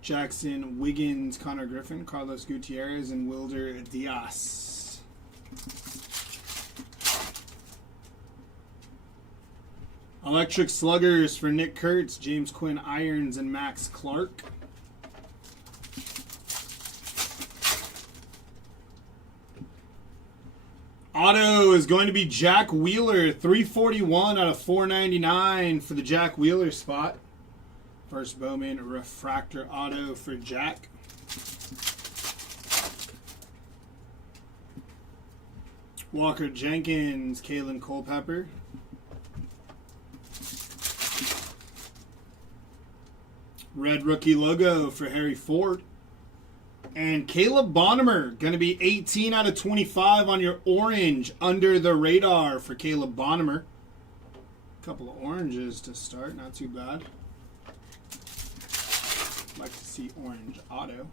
Jackson Wiggins, Connor Griffin, Carlos Gutierrez, and Wilder Diaz. Electric Sluggers for Nick Kurtz, James Quinn Irons, and Max Clark. Auto is going to be Jack Wheeler, 341 out of 499 for the Jack Wheeler spot. First Bowman refractor auto for Jack. Walker Jenkins, Kalen Culpepper. Red rookie logo for Harry Ford. And Caleb Bonnemer, going to be 18 out of 25 on your orange under the radar for Caleb Bonnemer. A couple of oranges to start, not too bad. Like to see orange auto.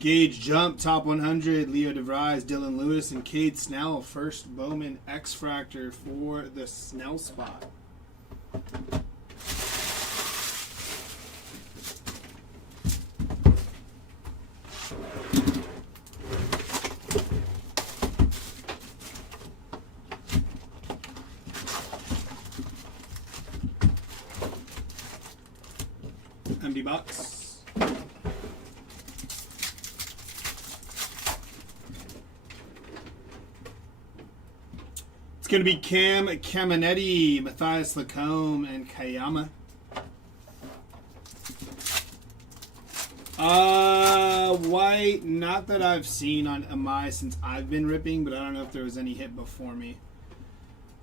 Gage Jump, top 100, Leo DeVries, Dylan Lewis, and Cade Snell. First Bowman X-Fractor for the Snell spot. Empty box. It's going to be Cam Caminetti, Matthias Lacombe, and Kayama. White, not that I've seen on Amai since I've been ripping, but I don't know if there was any hit before me.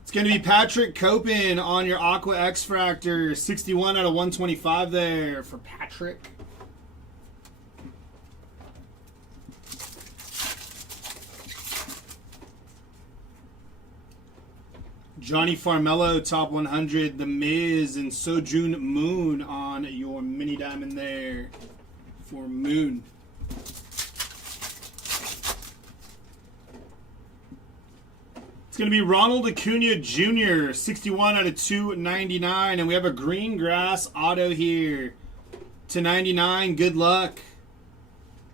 It's going to be Patrick Copen on your Aqua X-Fractor. 61 out of 125 there for Patrick. Johnny Farmello, top 100. The Miz and Sojun Moon on your mini diamond there for Moon. It's going to be Ronald Acuna Jr., 61 out of 299. And we have a green grass auto here to 99. Good luck.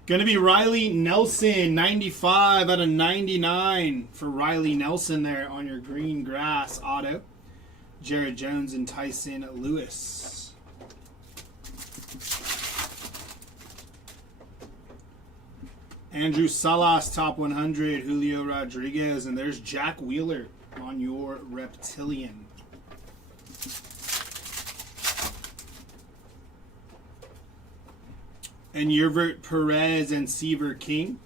Going to be Riley Nelson, 95 out of 99 for Riley Nelson there on your green grass auto. Jared Jones and Tyson Lewis. Andrew Salas, top 100, Julio Rodriguez, and there's Jack Wheeler on your Reptilian. And Yervert Perez and Seaver King.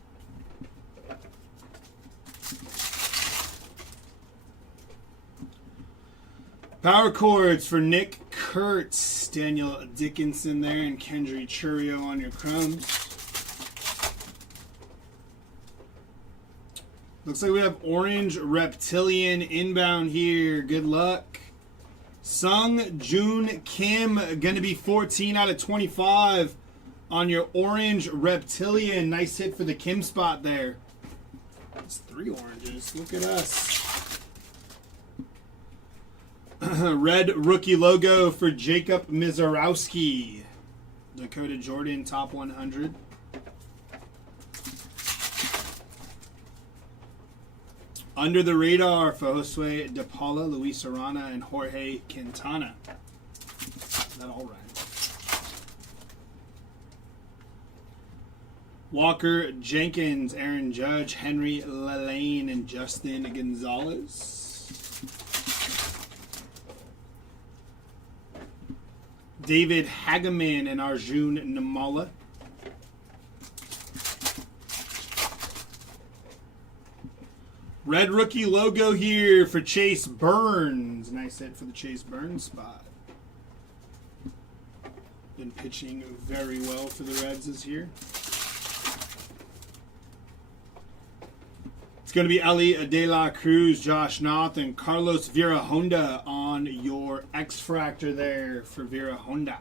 Power Chords for Nick Kurtz, Daniel Dickinson there, and Kendry Churio on your chromes. Looks like we have orange Reptilian inbound here. Good luck. Sung Jun Kim, going to be 14 out of 25 on your orange Reptilian. Nice hit for the Kim spot there. That's 3 oranges. Look at us. Red rookie logo for Jacob Mizarowski. Dakota Jordan, top 100. Under the radar for Josue De Paula, Luis Arana, and Jorge Quintana. Is that all right? Walker Jenkins, Aaron Judge, Henry Lelane, and Justin Gonzalez. David Hageman and Arjun Namala. Red rookie logo here for Chase Burns. Nice hit for the Chase Burns spot. Been pitching very well for the Reds this year. It's going to be Ellie De La Cruz, Josh Noth, and Carlos Vera Honda on your X-Fractor there for Vera Honda.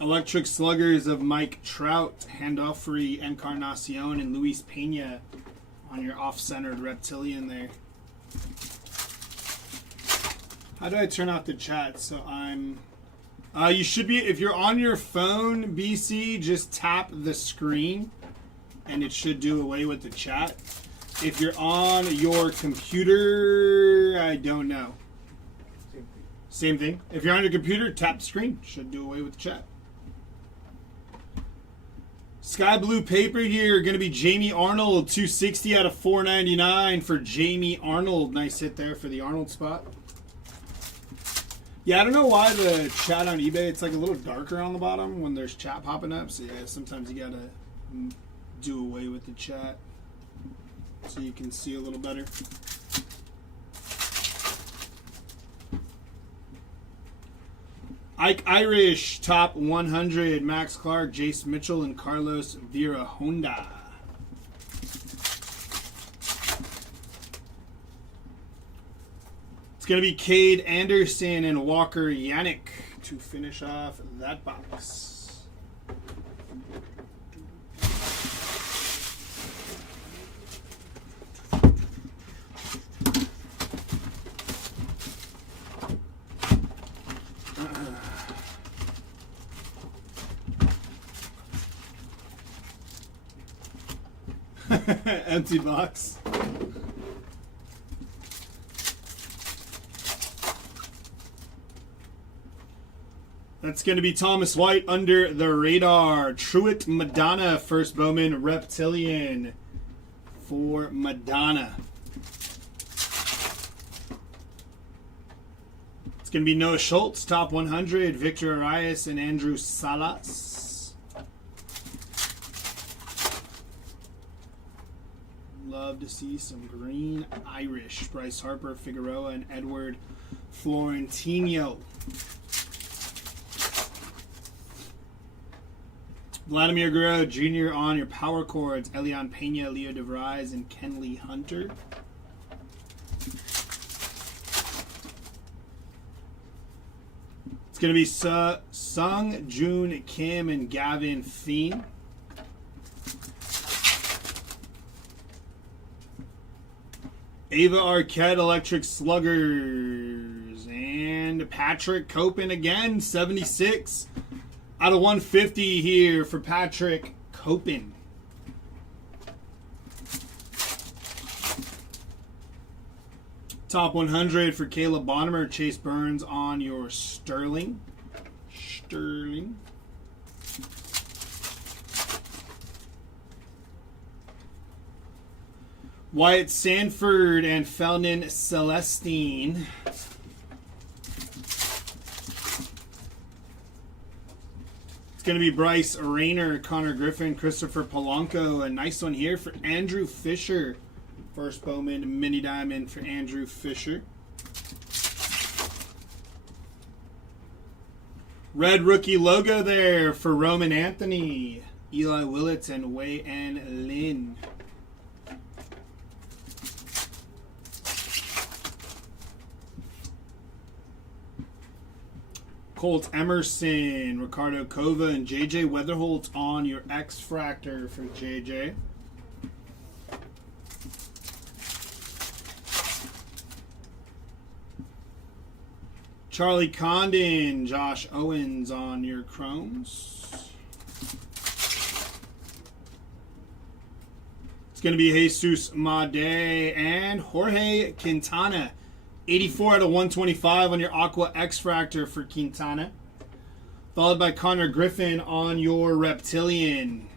Electric Sluggers of Mike Trout, Handoffrey, Encarnacion, and Luis Pena on your off-centered reptilian there. How do I turn off the chat? So I'm... you should be, if you're on your phone, BC, just tap the screen and it should do away with the chat. If you're on your computer, I don't know. Same thing. If you're on your computer, tap the screen. Should do away with the chat. Sky blue paper here, going to be Jamie Arnold, 260 out of 499 for Jamie Arnold. Nice hit there for the Arnold spot. Yeah, I don't know why the chat on eBay, it's like a little darker on the bottom when there's chat popping up. So yeah, sometimes you gotta do away with the chat so you can see a little better. Ike Irish, top 100, Max Clark, Jace Mitchell, and Carlos Vera Honda. It's going to be Cade Anderson and Walker Yannick to finish off that box. Empty box. That's going to be Thomas White, Under the Radar. Truett Madonna, first Bowman Reptilian for Madonna. It's going to be Noah Schultz, top 100, Victor Arias, and Andrew Salas. Love to see some green Irish. Bryce Harper, Figueroa, and Edward Florentino. Vladimir Guerrero Jr. on your power chords. Elian Pena, Leo DeVries, and Kenley Hunter. It's going to be Sung Joon Kim and Gavin Feen. Ava Arquette, Electric Sluggers. And Patrick Copen again, 76 out of 150 here for Patrick Copen. Top 100 for Caleb Bonnemer, Chase Burns on your Sterling. Wyatt Sanford and Felnin Celestine. It's going to be Bryce Rayner, Connor Griffin, Christopher Polanco. A nice one here for Andrew Fisher. First Bowman Mini Diamond for Andrew Fisher. Red rookie logo there for Roman Anthony, Eli Willits, and Wei An Lin. Colt Emerson, Ricardo Cova, and JJ Weatherholt on your X-Fractor for JJ. Charlie Condon, Josh Owens on your Chromes. It's going to be Jesus Made and Jorge Quintana. 84 out of 125 on your Aqua X-Fractor for Quintana. Followed by Connor Griffin on your Reptilian.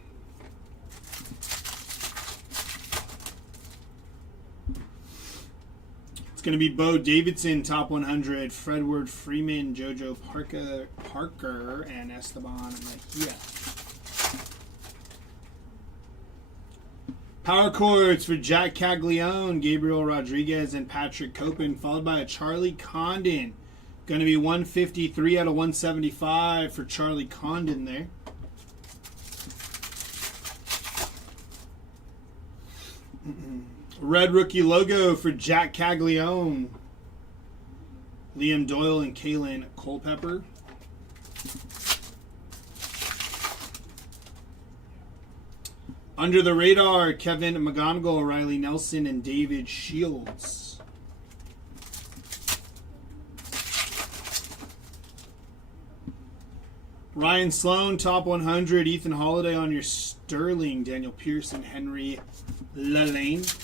It's going to be Bo Davidson, top 100. Fredward Freeman, Jojo Parker, and Esteban Mejia. Power chords for Jack Caglione, Gabriel Rodriguez, and Patrick Copen, followed by a Charlie Condon. Going to be 153 out of 175 for Charlie Condon there. Red rookie logo for Jack Caglione, Liam Doyle, and Kalen Culpepper. Under the radar, Kevin McGonigal, Riley Nelson, and David Shields. Ryan Sloan, top 100. Ethan Holiday on your Sterling. Daniel Pearson, Henry Lalane.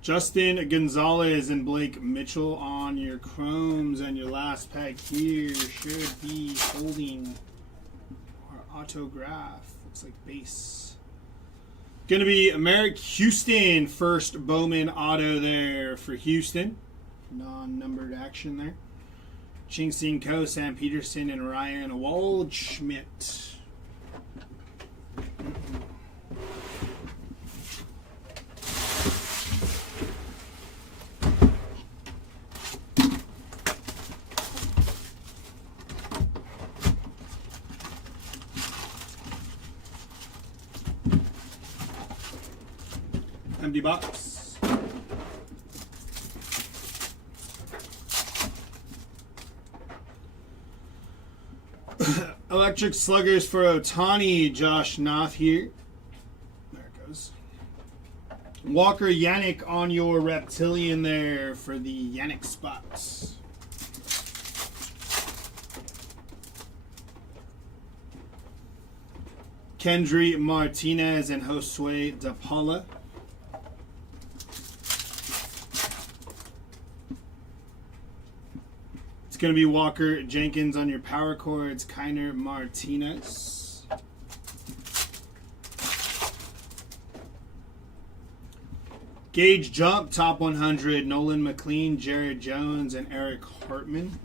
Justin Gonzalez and Blake Mitchell on your Chromes, and your last pack here should be holding our autograph. Looks like base. Going to be Merrick Houston, first Bowman auto there for Houston. Non-numbered action there. Ching Sing Ko, Sam Peterson, and Ryan Waldschmidt. Empty box. Electric Sluggers for Otani, Josh Knopf here. There it goes. Walker Yannick on your Reptilian there for the Yannick spots. Kendry Martinez and Josue De Paula. Going to be Walker Jenkins on your power chords, Kiner Martinez. Gauge Jump, top 100, Nolan McLean, Jared Jones, and Eric Hartman.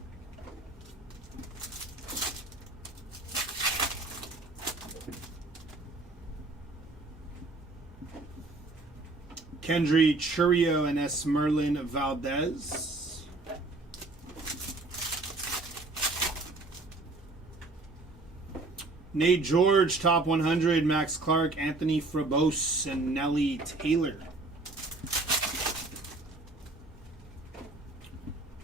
Kendry Churio and S. Merlin Valdez. Nate George, top 100, Max Clark, Anthony Frabose, and Nelly Taylor.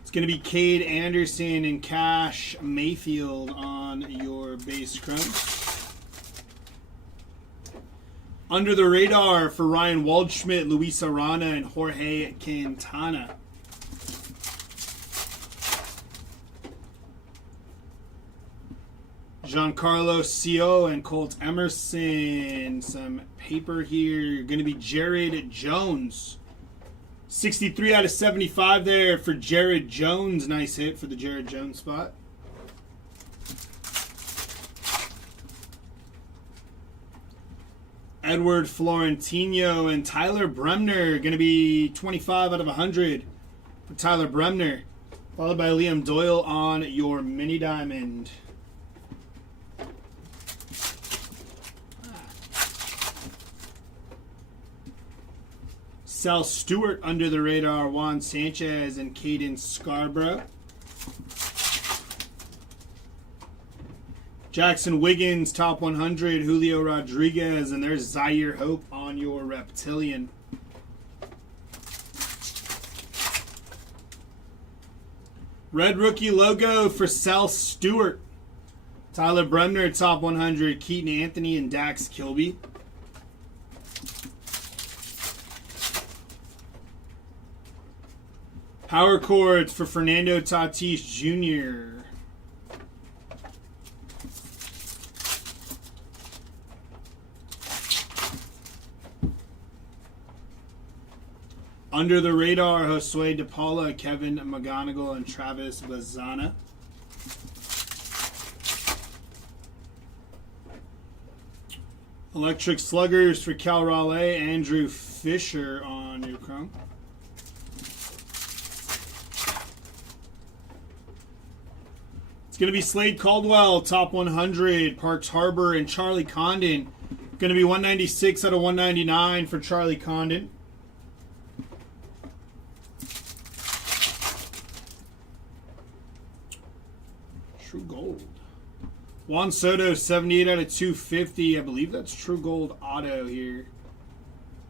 It's going to be Cade Anderson and Cash Mayfield on your base crumbs. Under the radar for Ryan Waldschmidt, Luis Arana, and Jorge Quintana. Giancarlo Co and Colt Emerson. Some paper here. Going to be Jared Jones. 63 out of 75 there for Jared Jones. Nice hit for the Jared Jones spot. Edward Florentino and Tyler Bremner. Going to be 25 out of 100 for Tyler Bremner. Followed by Liam Doyle on your mini diamond. Sal Stewart under the radar, Juan Sanchez and Caden Scarborough. Jackson Wiggins, top 100, Julio Rodriguez, and there's Zaire Hope on your Reptilian. Red rookie logo for Sal Stewart. Tyler Bremner, top 100, Keaton Anthony, and Dax Kilby. Power chords for Fernando Tatis Jr. Under the radar, Josue De Paula, Kevin McGonigal, and Travis Bazana. Electric Sluggers for Cal Raleigh, Andrew Fisher on your chrome. It's going to be Slade Caldwell, top 100, Parks Harbor, and Charlie Condon. Going to be 196 out of 199 for Charlie Condon. True Gold. Juan Soto, 78 out of 250. I believe that's True Gold auto here.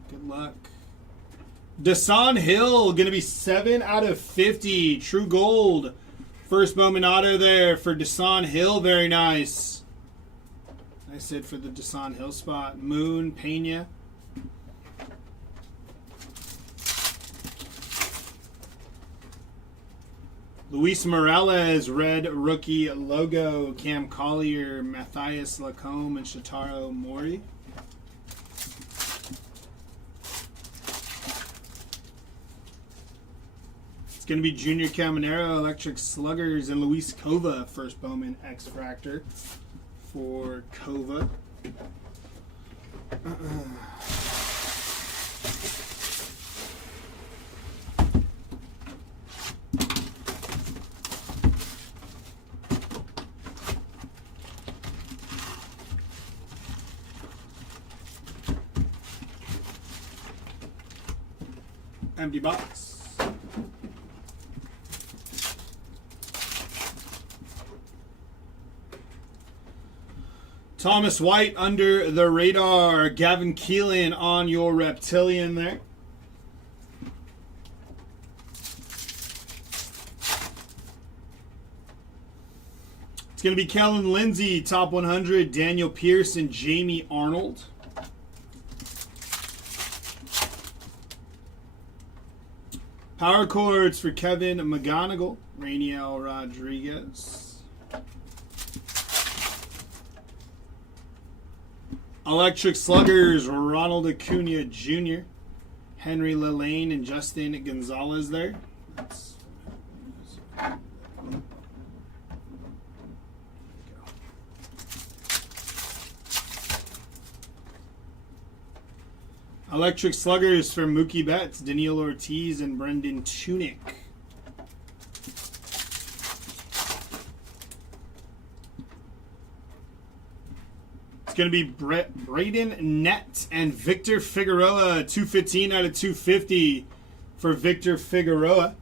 Good luck. Desan Hill, going to be 7 out of 50. True Gold. First Bowman auto there for Desan Hill. Very nice. Nice hit for the Desan Hill spot. Moon, Pena. Luis Morales, red rookie logo. Cam Collier, Matthias Lacombe, and Shotaro Mori. It's going to be Junior Caminero, Electric Sluggers, and Luis Cova, first Bowman X-Fractor for Cova. Empty box. Thomas White under the radar. Gavin Keelan on your Reptilian there. It's going to be Kellen Lindsay, top 100. Daniel Pierce and Jamie Arnold. Power Chords for Kevin McGonigal. Rainiel Rodriguez. Electric Sluggers, Ronald Acuna Jr., Henry Lillane, and Justin Gonzalez there. Electric Sluggers for Mookie Betts, Daniil Ortiz, and Brendan Tunick. It's going to be Braden Nett and Victor Figueroa, 215 out of 250 for Victor Figueroa.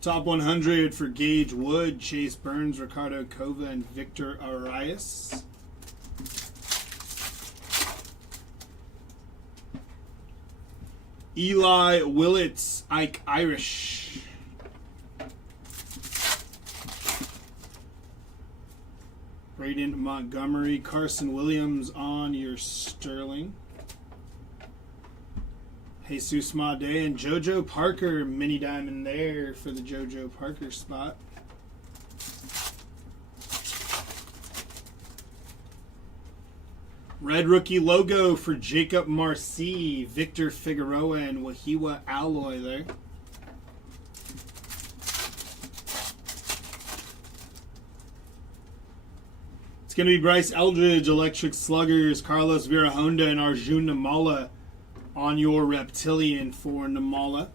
Top 100 for Gage Wood, Chase Burns, Ricardo Cova, and Victor Arias. Eli Willits, Ike Irish. Braden Montgomery, Carson Williams on your Sterling. Jesus Made and JoJo Parker, mini diamond there for the JoJo Parker spot. Red rookie logo for Jacob Marcy, Victor Figueroa, and Wahiwa Alloy there. It's going to be Bryce Eldridge, Electric Sluggers, Carlos Virahonda, and Arjun Namala on your Reptilian for Namala.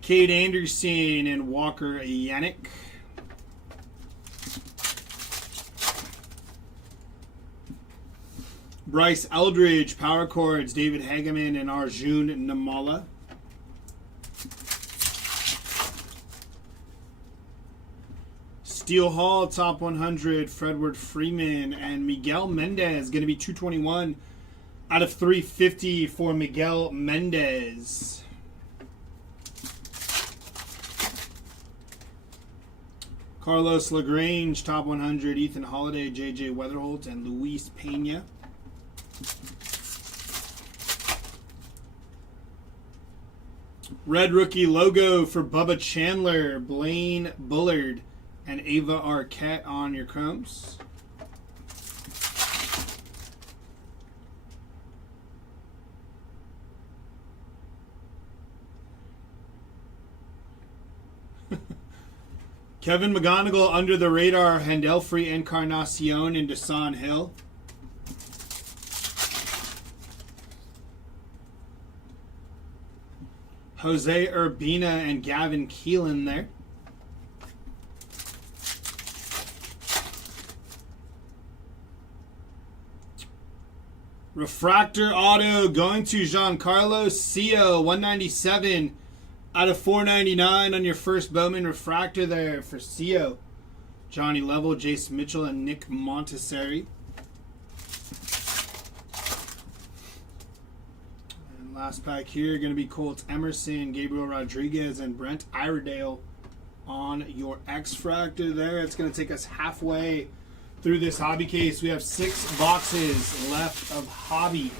Cade Anderson and Walker Yannick. Bryce Eldridge, Power Chords, David Hageman, and Arjun Namala. Steel Hall, top 100, Fredward Freeman, and Miguel Mendez. Going to be 221 out of 350 for Miguel Mendez. Carlos LaGrange, top 100, Ethan Holiday, J.J. Weatherholt, and Luis Pena. Red rookie logo for Bubba Chandler, Blaine Bullard, and Ava Arquette on your chromes. Kevin McGonigal under the radar, Handelfree Encarnacion and Desan Hill. Jose Urbina and Gavin Keelan there. Refractor auto going to Giancarlo Cio, 197 out of 499 on your first Bowman refractor there for Cio. Johnny Level, Jace Mitchell, and Nick Montessori. And last pack here going to be Colt Emerson, Gabriel Rodriguez, and Brent Iredale on your X-Fractor there. It's going to take us halfway through this hobby case. We have 6 boxes left of hobby.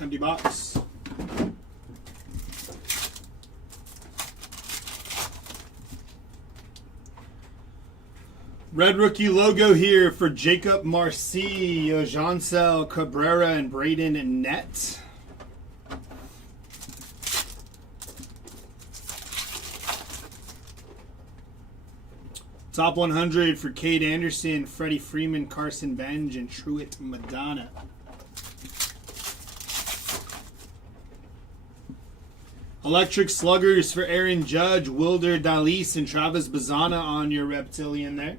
Empty box. Red rookie logo here for Jacob Marcy, Jansel Cabrera, and Braden Nett. Top 100 for Cade Anderson, Freddie Freeman, Carson Benj, and Truett Madonna. Electric Sluggers for Aaron Judge, Wilder Dalis, and Travis Bazana on your Reptilian there.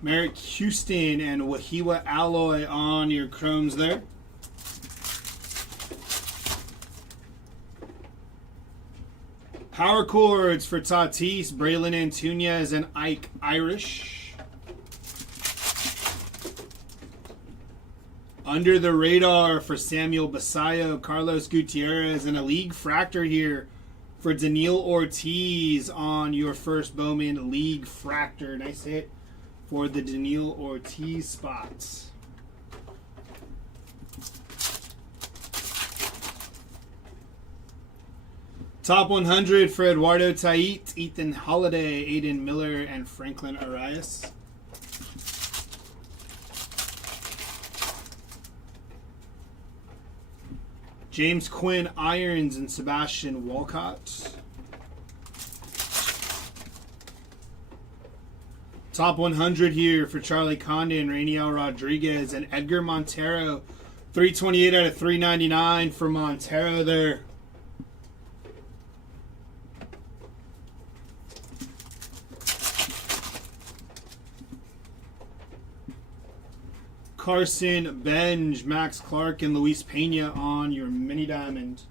Merrick Houston and Wahiwa Alloy on your chromes there. Power Chords for Tatis, Braylon Antunez, and Ike Irish. Under the Radar for Samuel Basayo, Carlos Gutierrez, and a League Fractor here for Daniil Ortiz on your first Bowman League Fractor. Nice hit for the Daniil Ortiz spots. Top 100 for Eduardo Tait, Ethan Holiday, Aiden Miller, and Franklin Arias. James Quinn Irons and Sebastian Walcott. Top 100 here for Charlie Condon, Rainiel Rodriguez, and Edgar Montero. 328 out of 399 for Montero there. Carson Benj, Max Clark, and Luis Pena on your mini diamond.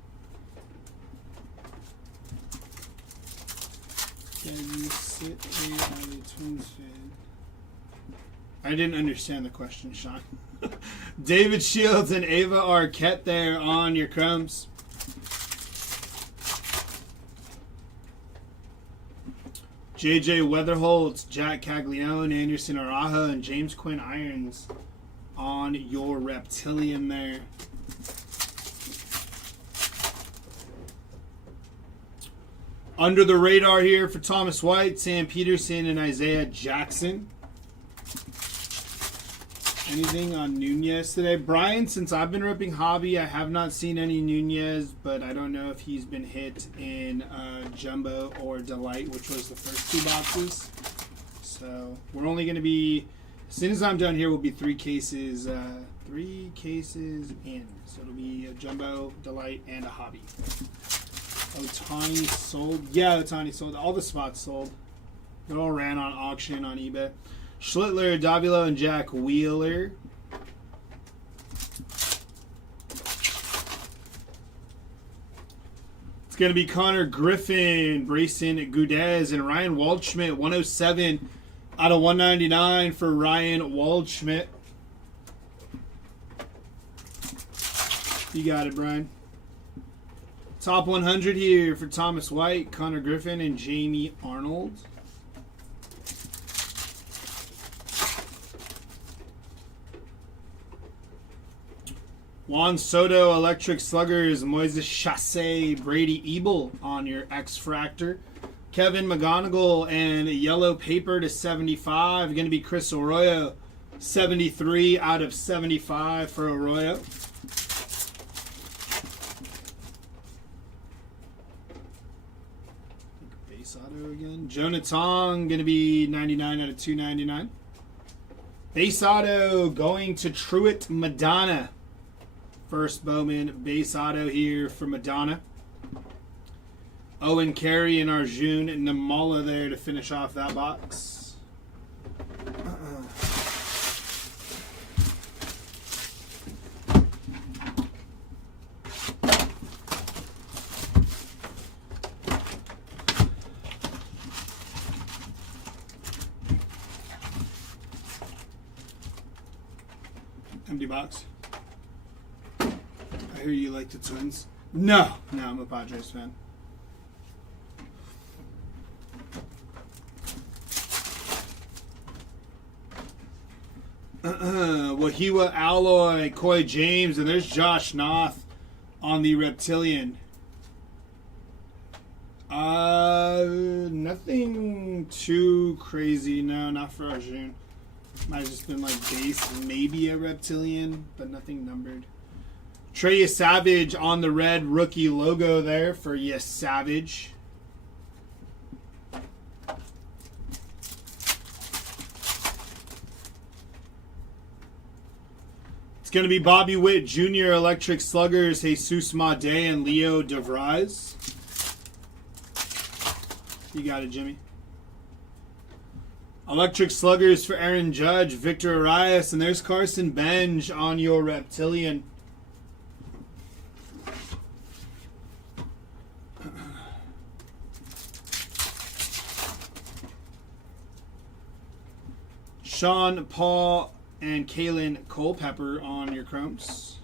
Can you sit here on the Twins fan? I didn't understand the question, Sean. David Shields and Ava Arquette there on your crumbs. JJ Weatherholtz, Jack Caglione, Anderson Araja, and James Quinn Irons on your Reptilian there. Under the Radar here for Thomas White, Sam Peterson, and Isaiah Jackson. Anything on Nunez today? Brian, since I've been ripping hobby, I have not seen any Nunez, but I don't know if he's been hit in Jumbo or Delight, which was the first 2 boxes. So we're only going to be, as soon as I'm done here, will be 3 cases in. So it'll be a Jumbo, Delight, and a hobby. Ohtani sold. Yeah, Ohtani sold. All the spots sold. It all ran on auction on eBay. Schlittler, Davilo, and Jack Wheeler. It's going to be Connor Griffin, Brayson Gudez, and Ryan Waldschmidt. 107 out of 199 for Ryan Waldschmidt. You got it, Brian. Top 100 here for Thomas White, Connor Griffin, and Jamie Arnold. Juan Soto, Electric Sluggers, Moises Chassé, Brady Ebel on your X-Fractor. Kevin McGonigal and Yellow Paper to 75. Going to be Chris Arroyo, 73 out of 75 for Arroyo. Base auto again. Jonah Tong, going to be 99 out of 299. Base auto going to Truett Madonna. First Bowman base auto here for Madonna. Owen Carey and Arjun Namala there to finish off that box. Empty box. I hear you like the Twins. No, I'm a Padres fan. Wahiwa Alloy, Coy James, and there's Josh Noth on the Reptilian. Nothing too crazy. No, not for Arjun. Might have just been like base, maybe a Reptilian, but nothing numbered. Trey Savage on the red rookie logo there for Yes Savage. It's going to be Bobby Witt Jr., Electric Sluggers, Jesus Made, and Leo DeVries. You got it, Jimmy. Electric Sluggers for Aaron Judge, Victor Arias, and there's Carson Benj on your Reptilian. Sean Paul and Kalen Culpepper on your Chromes.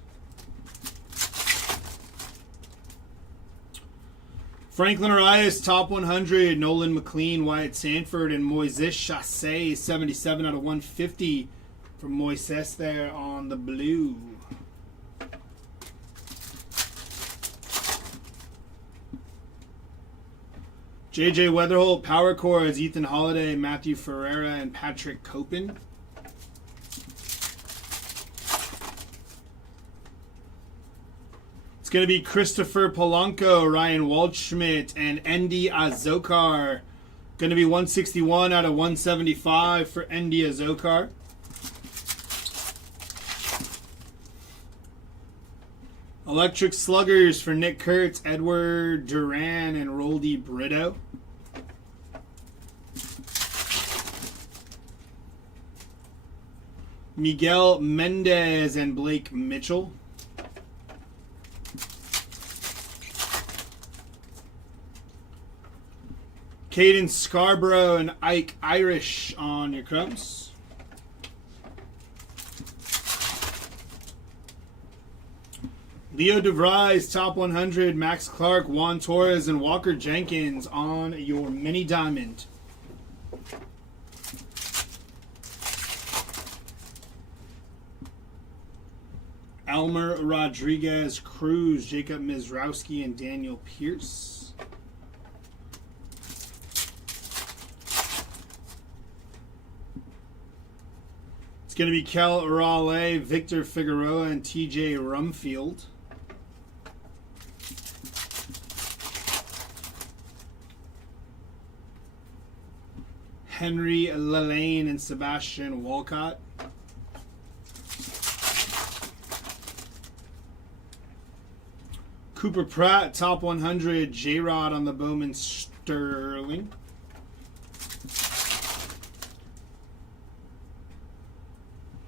Franklin Arias, top 100. Nolan McLean, Wyatt Sanford, and Moises Chassé, 77 out of 150 from Moises there on the blue. JJ Weatherholt, Power Chords, Ethan Holiday, Matthew Ferreira, and Patrick Copen. It's going to be Christopher Polanco, Ryan Waldschmidt, and Endy Azokar. Going to be 161 out of 175 for Endy Azokar. Electric Sluggers for Nick Kurtz, Edward Duran, and Roldy Brito. Miguel Mendez and Blake Mitchell. Caden Scarborough and Ike Irish on your Crumbs. Leo DeVries, top 100, Max Clark, Juan Torres, and Walker Jenkins on your mini diamond. Elmer Rodriguez, Cruz, Jacob Mizrowski, and Daniel Pierce. It's going to be Kel Raleigh, Victor Figueroa, and TJ Rumfield. Henry Lalane and Sebastian Walcott. Cooper Pratt, top 100, J-Rod on the Bowman Sterling.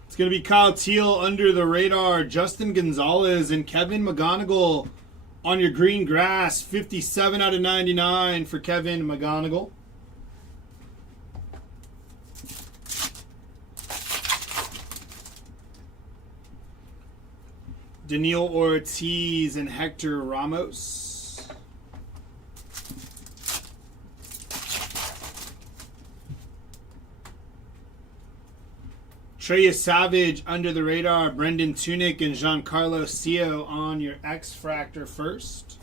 It's going to be Kyle Teal, Under the Radar, Justin Gonzalez, and Kevin McGonigal On your green grass, 57 out of 99 for Kevin McGonigal. Daniil Ortiz and Hector Ramos. Treya Savage, Under the Radar, Brendan Tunick, and Giancarlo Sio on your X-Fractor first.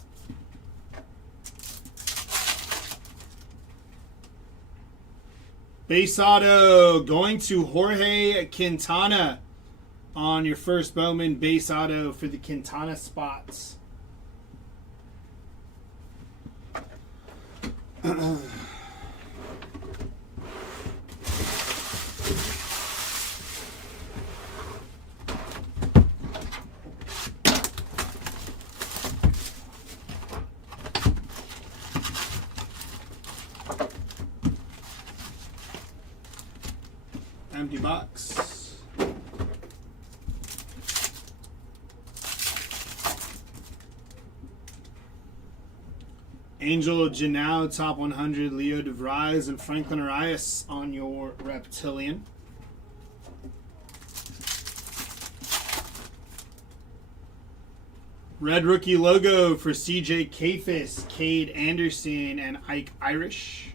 Base auto going to Jorge Quintana on your first Bowman base auto for the Quintana spots. Empty box. Angel Janau, top 100, Leo DeVries, and Franklin Arias on your Reptilian. Red rookie logo for CJ Kafis, Cade Anderson, and Ike Irish.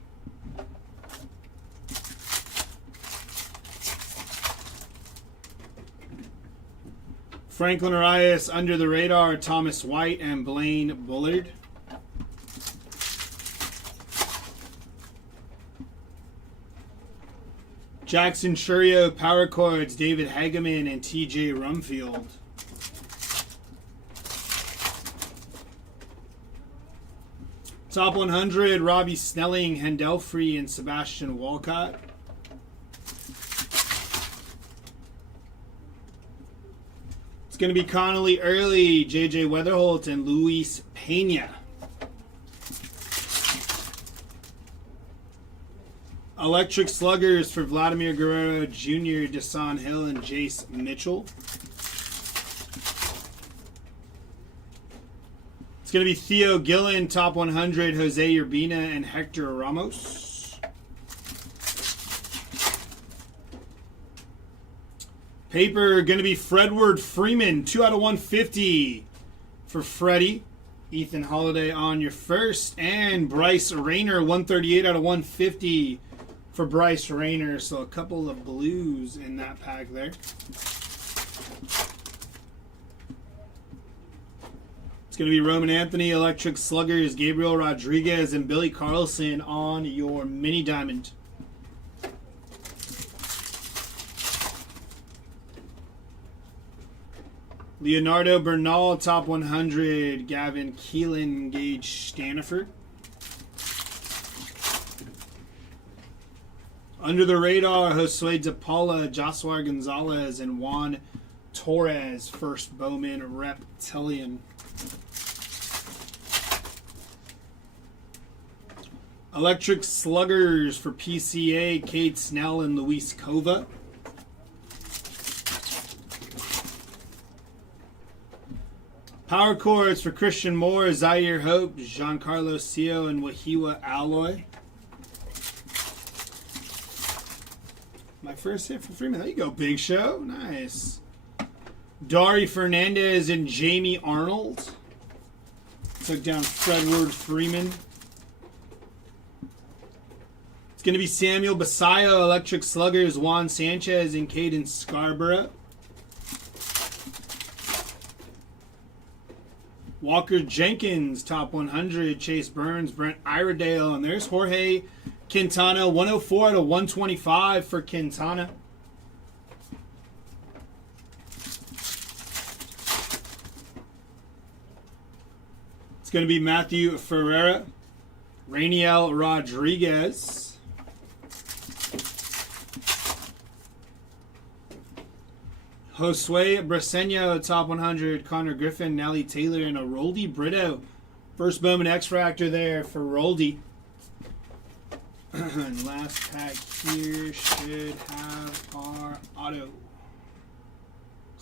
Franklin Arias, Under the Radar, Thomas White, and Blaine Bullard. Jackson Churio, Power Chords, David Hageman, and TJ Rumfield. Top 100, Robbie Snelling, Hendelfree, and Sebastian Walcott. It's going to be Connolly Early, JJ Weatherholt, and Luis Pena. Electric Sluggers for Vladimir Guerrero Jr., Desan Hill, and Jace Mitchell. It's going to be Theo Gillen, top 100, Jose Urbina, and Hector Ramos. Paper going to be Fredward Freeman, 2 out of 150 for Freddie. Ethan Holiday on your first, and Bryce Rayner, 138 out of 150 for Bryce Rayner. So a couple of blues in that pack there. It's going to be Roman Anthony, Electric Sluggers, Gabriel Rodriguez, and Billy Carlson on your mini diamond. Leonardo Bernal, top 100, Gavin Keelan, Gage Staniford. Under the Radar, Josue De Paula, Joshua Gonzalez, and Juan Torres, first Bowman Reptilian. Electric Sluggers for PCA, Cade Snell and Luis Cova. Power Chords for Christian Moore, Zaire Hope, Giancarlo Sio, and Wahiwa Alloy. My first hit for Freeman. There you go, Big Show. Nice. Dari Fernandez and Jamie Arnold. Took down Fredward Freeman. It's going to be Samuel Basayo, Electric Sluggers, Juan Sanchez, and Caden Scarborough. Walker Jenkins, top 100, Chase Burns, Brent Iredale, and there's Jorge Quintana, 104 out of 125 for Quintana. It's going to be Matthew Ferreira, Rainiel Rodriguez. Josue Briseño, top 100, Connor Griffin, Nelly Taylor, and a Roldy Brito. First Bowman X-Fractor there for Roldy. And last pack here should have our auto. Looks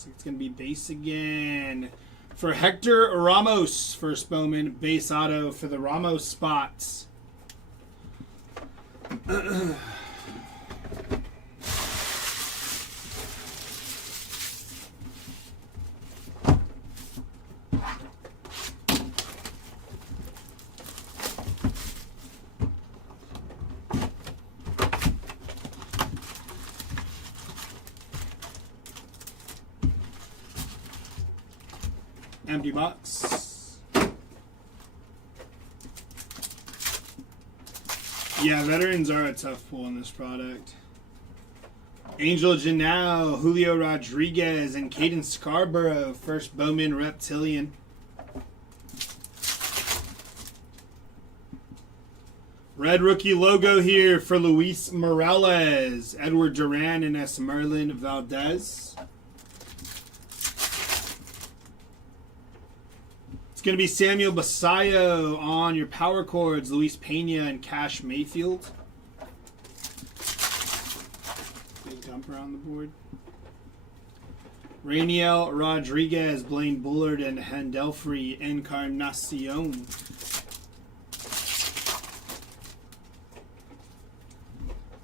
like it's going to be base again. For Hector Ramos, first Bowman base auto for the Ramos spots. Empty box. Yeah, veterans are a tough pull in this product. Angel Janau, Julio Rodriguez, and Caden Scarborough, first Bowman Reptilian. Red rookie logo here for Luis Morales, Edward Duran, and S. Merlin Valdez. Going to be Samuel Basayo on your power chords, Luis Pena and Cash Mayfield. Big dumper on the board. Rainiel Rodriguez, Blaine Bullard, and Handelfree Encarnacion.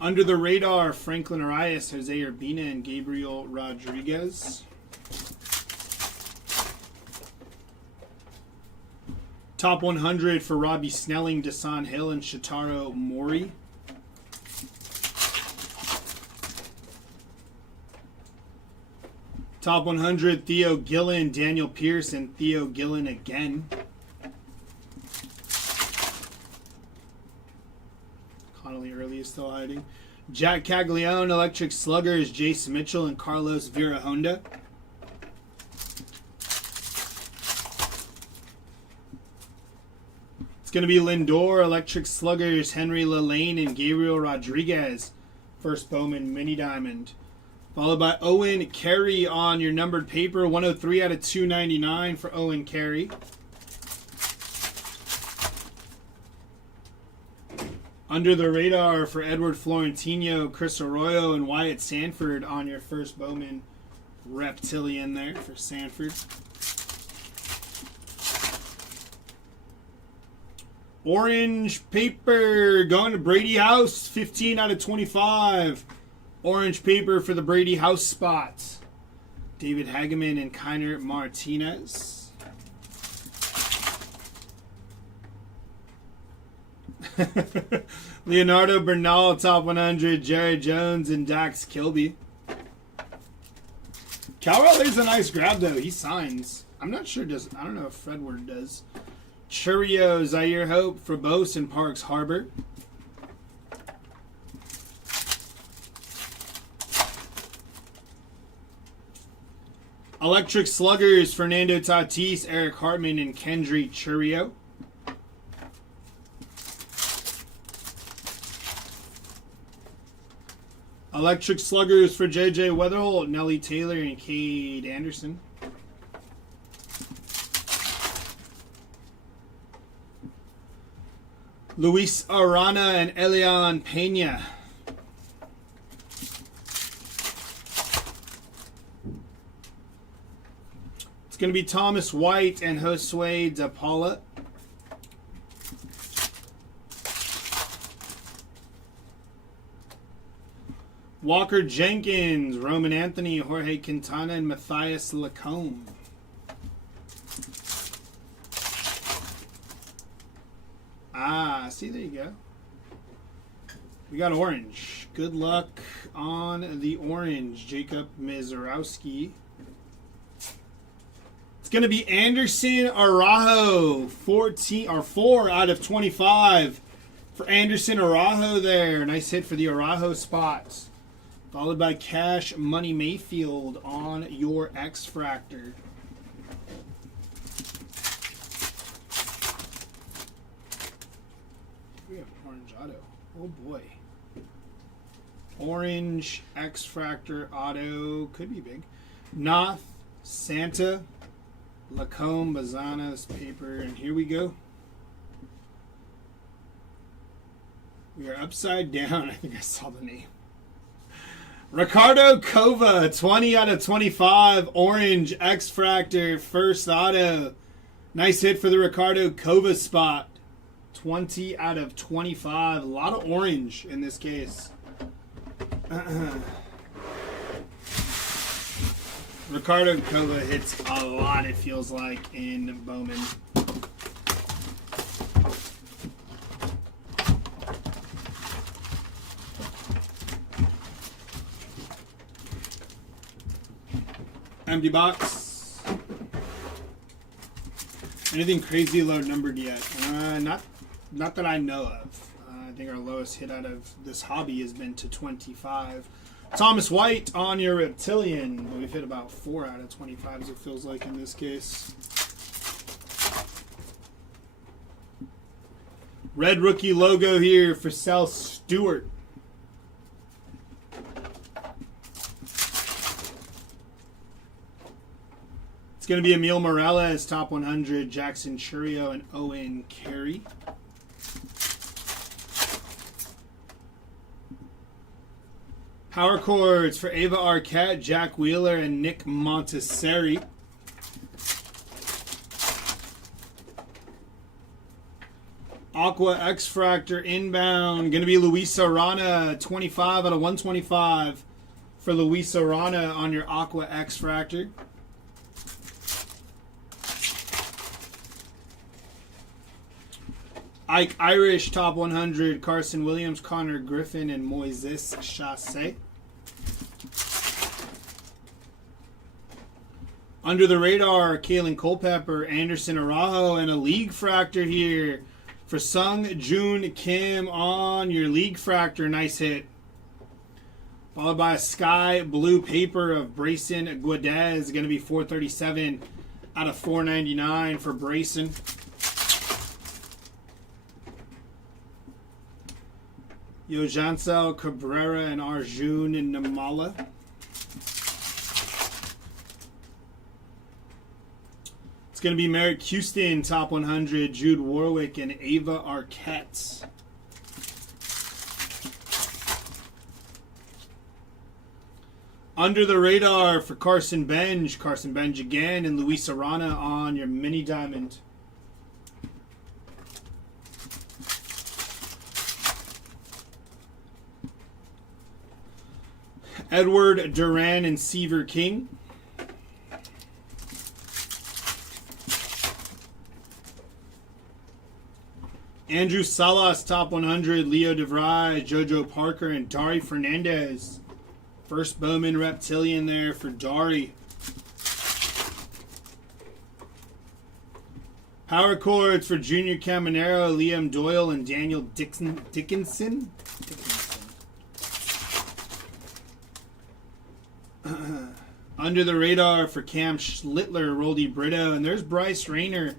Under the radar, Franklin Arias, Jose Urbina, and Gabriel Rodriguez. Top 100 for Robbie Snelling, Desan Hill, and Shitaro Mori. Top 100, Theo Gillen, Daniel Pierce, and Theo Gillen again. Connolly Early is still hiding. Jack Caglione, Electric Sluggers, Jace Mitchell, and Carlos Vera Honda. It's going to be Lindor, Electric Sluggers, Henry Lillane, and Gabriel Rodriguez. First Bowman Mini Diamond. Followed by Owen Carey on your numbered paper. 103 out of 299 for Owen Carey. Under the radar for Edward Florentino, Chris Arroyo, and Wyatt Sanford on your first Bowman Reptilian there for Sanford. Orange paper going to Brady House, 15 out of 25. Orange paper for the Brady House spots. David Hageman and Kiner Martinez. Leonardo Bernal, top 100. Jared Jones and Dax Kilby. Cal Raleigh's a nice grab though. He signs. I'm not sure I don't know if Fredward does. Churio, Zaire Hope for Bose and Parks Harbor. Electric Sluggers, Fernando Tatis, Eric Hartman, and Kendry Churio. Electric Sluggers for JJ Weatherholt, Nelly Taylor, and Cade Anderson. Luis Arana and Elian Pena. It's going to be Thomas White and Josue De Paula. Walker Jenkins, Roman Anthony, Jorge Quintana, and Matthias Lacombe. See, there you go. We got orange. Good luck on the orange. Jacob Mizorowski. It's going to be Anderson Araujo. 4 out of 25 for Anderson Araujo there. Nice hit for the Araujo spots. Followed by Cash Money Mayfield on your X-Fractor. We have orange auto. Oh boy. Orange X-Fractor auto. Could be big. Noth, Santa, Lacombe, Bazanas, paper, and here we go. We are upside down. I think I saw the name. Ricardo Kova, 20 out of 25. Orange X-Fractor, first auto. Nice hit for the Ricardo Kova spot. 20 out of 25. A lot of orange in this case. Ricardo Kova hits a lot, it feels like, in Bowman. Empty box. Anything crazy low numbered yet? Not that I know of. I think our lowest hit out of this hobby has been to 25. Thomas White on your Reptilian. We've hit about 4 out of 25, as it feels like in this case. Red rookie logo here for Sal Stewart. It's going to be Emil Morales, top 100, Jackson Churio, and Owen Carey. Power chords for Ava Arquette, Jack Wheeler, and Nick Montesseri. Aqua X-Fractor inbound. Going to be Luis Arana, 25 out of 125 for Luis Arana on your Aqua X-Fractor. Ike Irish, top 100, Carson Williams, Connor Griffin, and Moises Chassé. Under the radar, Kalen Culpepper, Anderson Araujo, and a League Fractor here for Sung Joon Kim on your League Fractor. Nice hit. Followed by a sky blue paper of Brayson Guedez. Going to be 437 out of 499 for Brayson. Yojansel Cabrera and Arjun Namala. It's going to be Merrick Houston, top 100, Jude Warwick, and Ava Arquette. Under the radar for Carson Benj again, and Luis Arana on your mini diamond. Edward Duran and Seaver King. Andrew Salas, top 100, Leo DeVry, Jojo Parker, and Dari Fernandez. First Bowman Reptilian there for Dari. Power chords for Junior Caminero, Liam Doyle, and Daniel Dickinson. Under the radar for Cam Schlittler, Roldy Brito, and there's Bryce Rayner.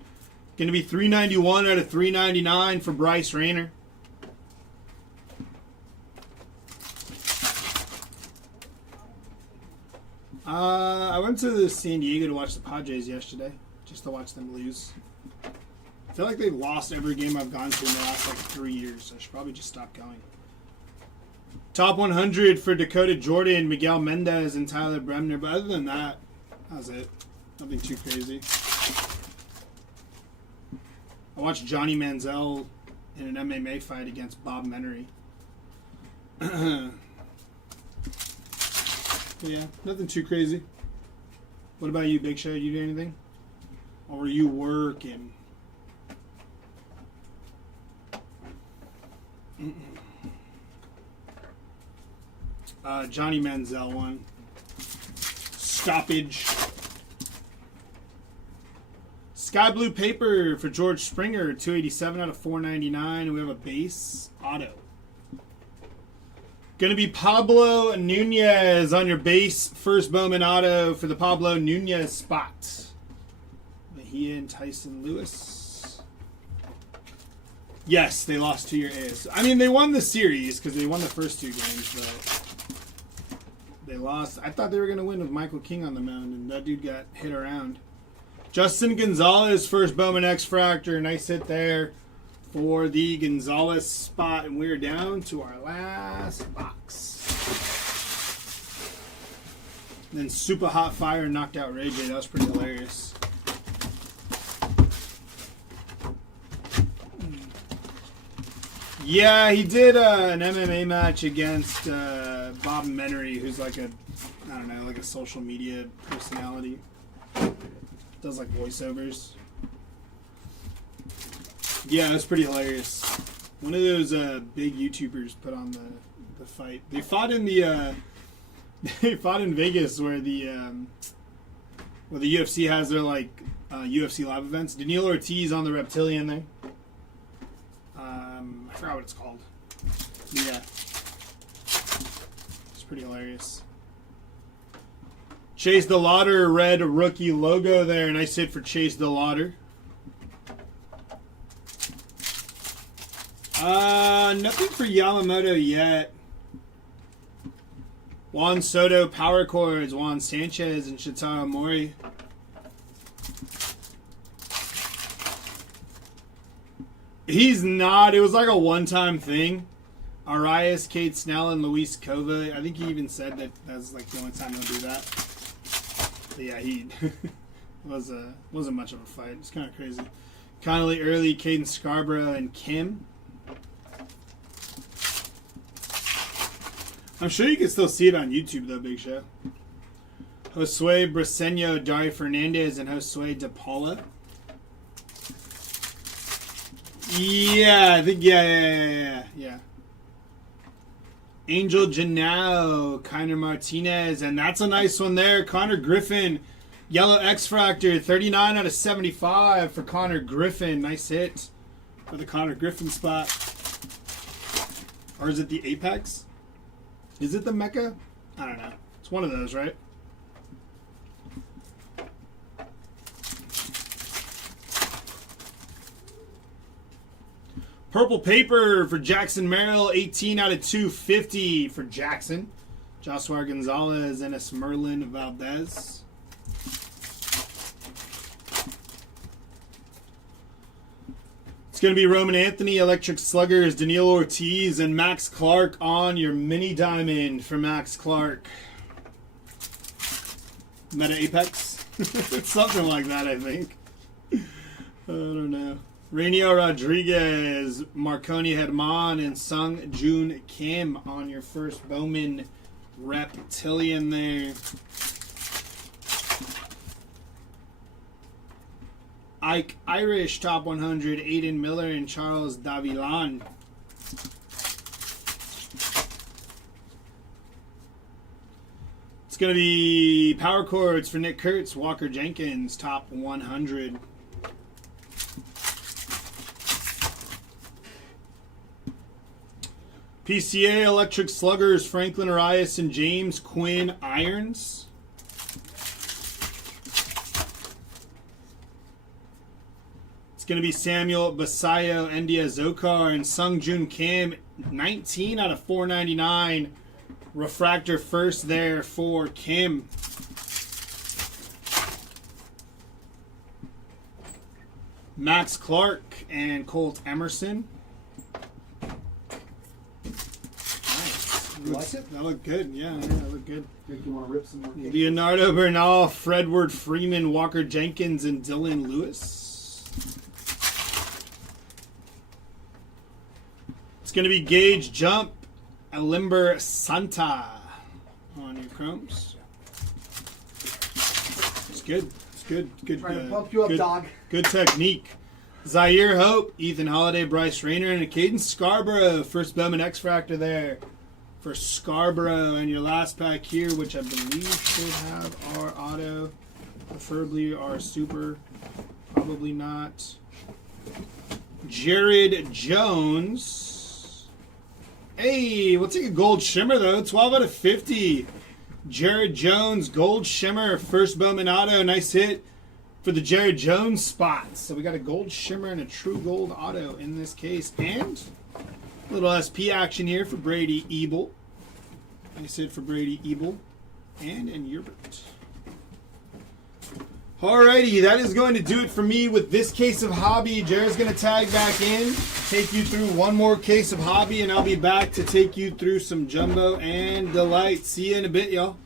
Going to be 391 out of 399 for Bryce Rayner. I went to San Diego to watch the Padres yesterday, just to watch them lose. I feel like they've lost every game I've gone to in the last 3 years, so I should probably just stop going. Top 100 for Dakota Jordan, Miguel Mendez, and Tyler Bremner. But other than that, that was it. Nothing too crazy. I watched Johnny Manziel in an MMA fight against Bob Menery. Yeah, nothing too crazy. What about you, Big Show? You do anything? Or were you working? Johnny Manziel one. Stoppage. Sky blue paper for George Springer, 287 out of 499. And we have a base auto. Going to be Pablo Nunez on your base first Bowman auto for the Pablo Nunez spot. He and Tyson Lewis. Yes, they lost to your AS. I mean, they won the series because they won the first 2 games, but they lost. I thought they were going to win with Michael King on the mound, and that dude got hit around. Justin Gonzalez, first Bowman X-Fractor. Nice hit there for the Gonzalez spot. And we're down to our last box. Then Super Hot Fire knocked out Ray J. That was pretty hilarious. Yeah, he did an MMA match against BOWMAN, who's like a, I don't know, like a social media personality. Does like voiceovers. Yeah, it was pretty hilarious. One of those big YouTubers put on the fight. They fought in the they fought in Vegas where the UFC has their like UFC live events. Daniil Ortiz on the Reptilian there. I forgot what it's called. Yeah. It's pretty hilarious. Chase the Lauder red rookie logo there. Nice hit for Chase the Lauder. Nothing for Yamamoto yet. Juan Soto power chords, Juan Sanchez and Shotaro Mori. He's not. It was like a one-time thing. Arias, Kate Snell, and Luis Kova. I think he even said that that's like the only time he'll do that. But yeah, he wasn't much of a fight. It's kind of crazy. Connolly Early, Caden Scarborough, and Kim. I'm sure you can still see it on YouTube though, Big Show. Josue Briseño, Dari Fernandez, and Josue De Paula. Yeah, I think yeah. Angel Janao, Kiner Martinez, and that's a nice one there. Connor Griffin, Yellow X-Fractor, 39 out of 75 for Connor Griffin. Nice hit for the Connor Griffin spot. Or is it the Apex? Is it the Mecca? I don't know. It's one of those, right? Purple Paper for Jackson Merrill, 18 out of 250 for Jackson. Joshua Gonzalez, Ennis Merlin Valdez. It's going to be Roman Anthony, Electric Sluggers, Daniil Ortiz, and Max Clark on your mini diamond for Max Clark. Meta Apex? It's something like that, I think. I don't know. Rainier Rodriguez, Marconi Hedman, and Sung Joon Kim on your first Bowman Reptilian there. Ike Irish, top 100, Aiden Miller, and Charles Davilan. It's going to be Power Chords for Nick Kurtz, Walker Jenkins, top 100. PCA Electric Sluggers, Franklin Arias and James Quinn Irons. It's going to be Samuel Basayo, Endia Zokar, and Sung Joon Kim, 19 out of 499. Refractor first there for Kim. Max Clark and Colt Emerson. You like it? That looked good. Yeah, that looked good. Think you want to rip some more cake? Leonardo Bernal, Fredward Freeman, Walker Jenkins, and Dylan Lewis. It's going to be Gage Jump, Alimber Santa on your chromes. It's good. It's good. Good. Trying to pump you up, good, dog. Good technique. Zaire Hope, Ethan Holiday, Bryce Rayner, and Caden Scarborough. First Bowman X-Fractor there for Scarborough. And your last pack here, which I believe should have our auto, preferably our super, probably not. Jared Jones. Hey, we'll take a gold shimmer though. 12 out of 50. Jared Jones, gold shimmer, first Bowman auto. Nice hit for the Jared Jones spot. So we got a gold shimmer and a true gold auto in this case. And a little SP action here for Brady Ebel. Nice hit for Brady Ebel. And Yerbert. Alrighty, that is going to do it for me with this case of Hobby. Jared's going to tag back in, take you through one more case of Hobby, and I'll be back to take you through some Jumbo and Delight. See you in a bit, y'all.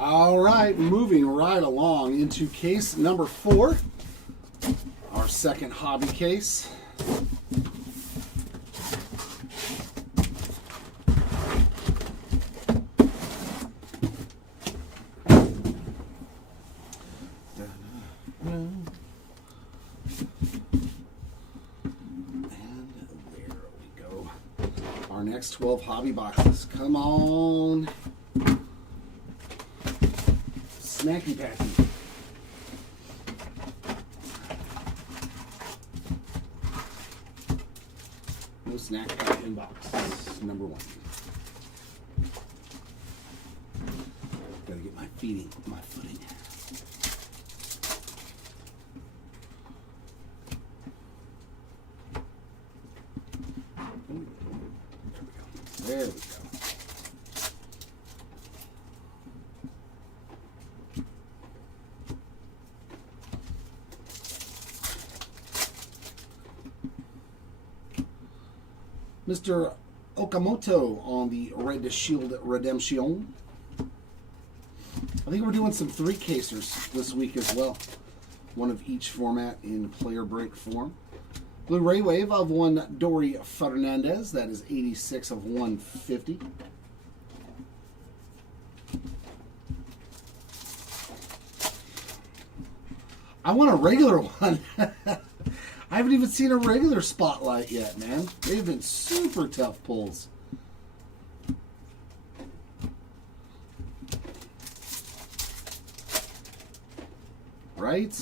All right, moving right along into case number 4, our second hobby case. And there we go. Our next 12 hobby boxes. Come on. Snacky packy. No snack pack in box. Number 1. Gotta get my footing. There we go. Mr. Okamoto on the Red Shield Redemption. I think we're doing some 3-casers this week as well. One of each format in player break form. Blu-ray wave of one Dory Fernandez. That is 86 of 150. I want a regular one. I haven't even seen a regular spotlight yet, man. They've been super tough pulls. Right?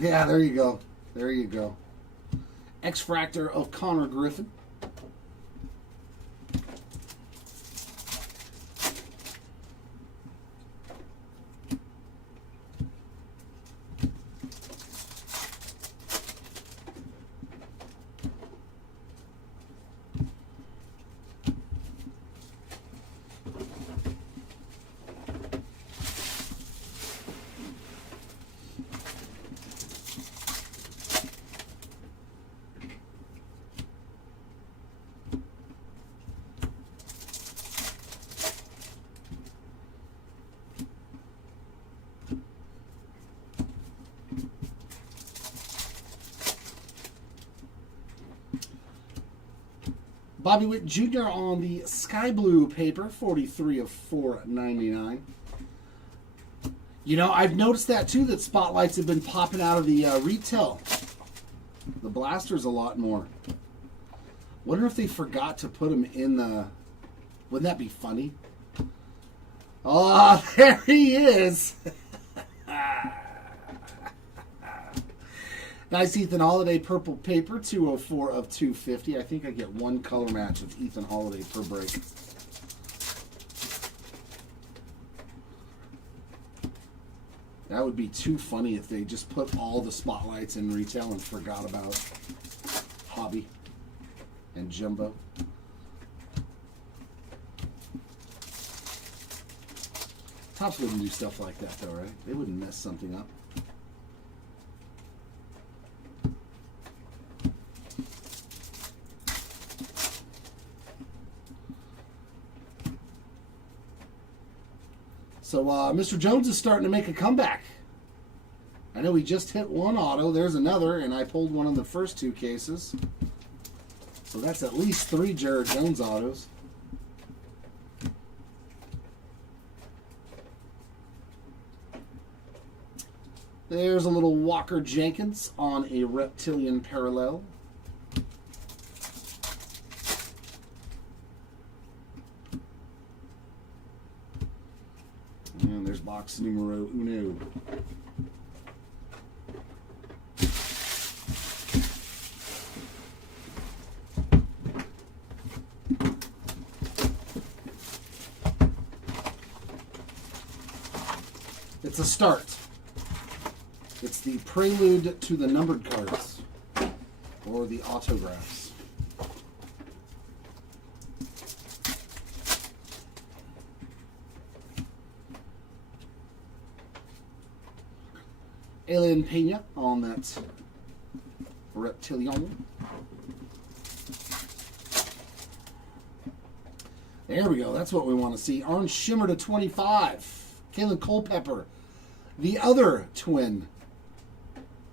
Yeah, there you go. There you go. X-Fractor of Connor Griffin. Bobby Witt Jr. on the Sky Blue paper, 43 of 499. You know, I've noticed that too, that spotlights have been popping out of the retail. The blasters a lot more. Wonder if they forgot to put them in the... Wouldn't that be funny? Oh, there he is. Nice Ethan Holiday purple paper, 204 of 250. I think I get one color match of Ethan Holiday per break. That would be too funny if they just put all the spotlights in retail and forgot about Hobby and Jumbo. Topps wouldn't do stuff like that though, right? They wouldn't mess something up. So Mr. Jones is starting to make a comeback. I know he just hit one auto. There's another, and I pulled one of the first 2 cases. So that's at least 3 Jared Jones autos. There's a little Walker Jenkins on a Reptilian Parallel. And there's box numero uno. It's a start. It's the prelude to the numbered cards or the autographs. Alien Pena on that Reptilian. There we go. That's what we want to see. Orange Shimmer to 25. Kalen Culpepper. The other twin.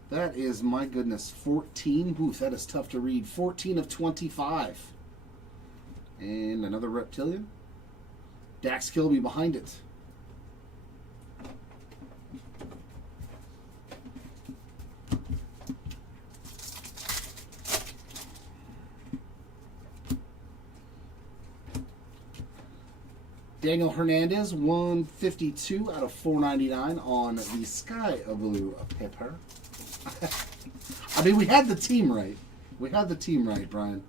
That is, my goodness, 14. Oof, that is tough to read. 14 of 25. And another Reptilian. Dax Kilby behind it. Daniel Hernandez, 152 out of 499 on the Sky Blue Pepper. I mean, we had the team right. We had the team right, Brian.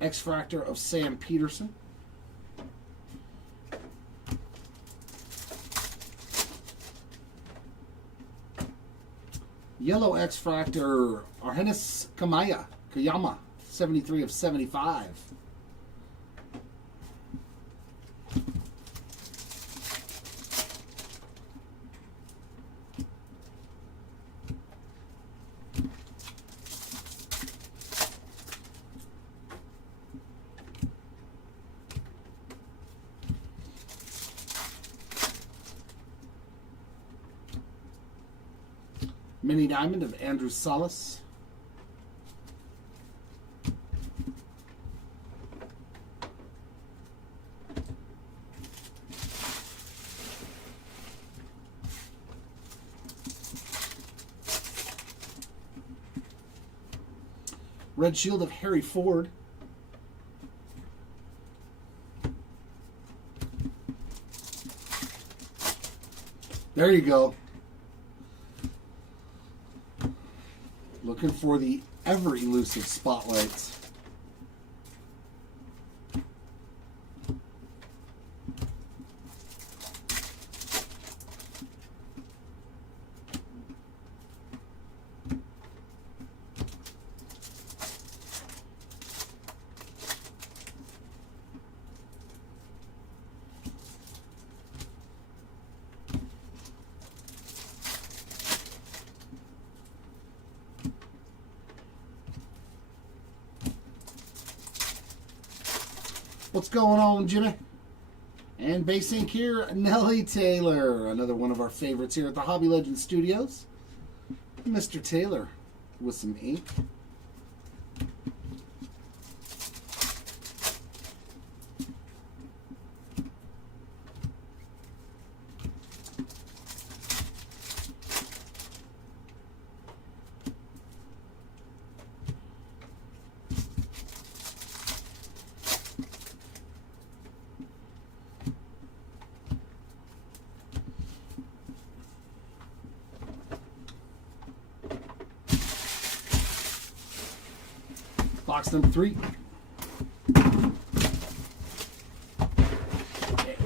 X-Fractor of Sam Peterson. Yellow X-Fractor, Arhenis Kayama, 73 of 75. Mini Diamond of Andrew Salas. Red Shield of Harry Ford. There you go. Looking for the ever elusive spotlights. What's going on, Jimmy? And base ink here, Nellie Taylor, another one of our favorites here at the Hobby Legends Studios. Mr. Taylor with some ink. Box number 3. Okay.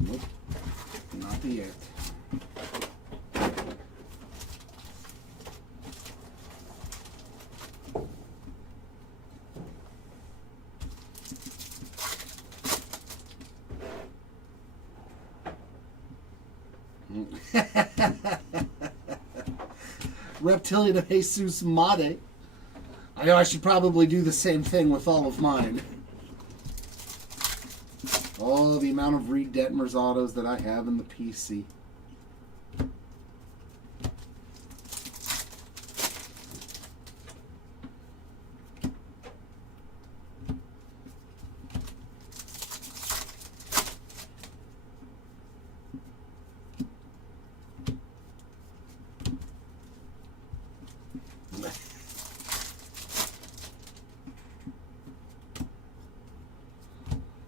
Nope, not the yet. Reptilian of Jesus Made. I know I should probably do the same thing with all of mine. Oh, the amount of Reed Detmers autos that I have in the PC.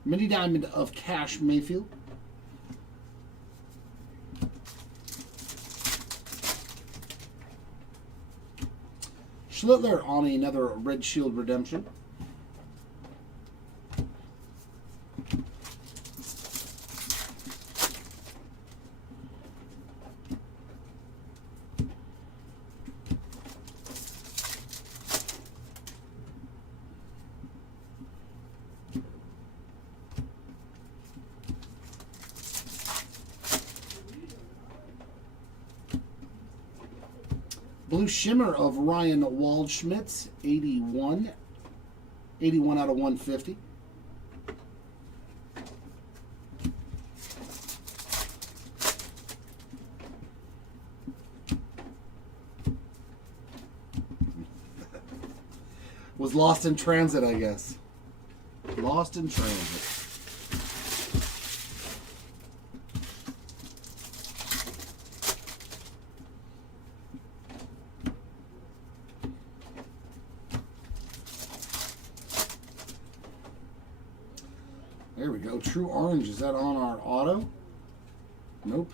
Mini Diamond of Cash Mayfield. Schlittler on another Red Shield Redemption. Blue Shimmer of Ryan Waldschmidt, 81. 81 out of 150. Was lost in transit, I guess. Lost in transit. There we go. True Orange. Is that on our auto? Nope.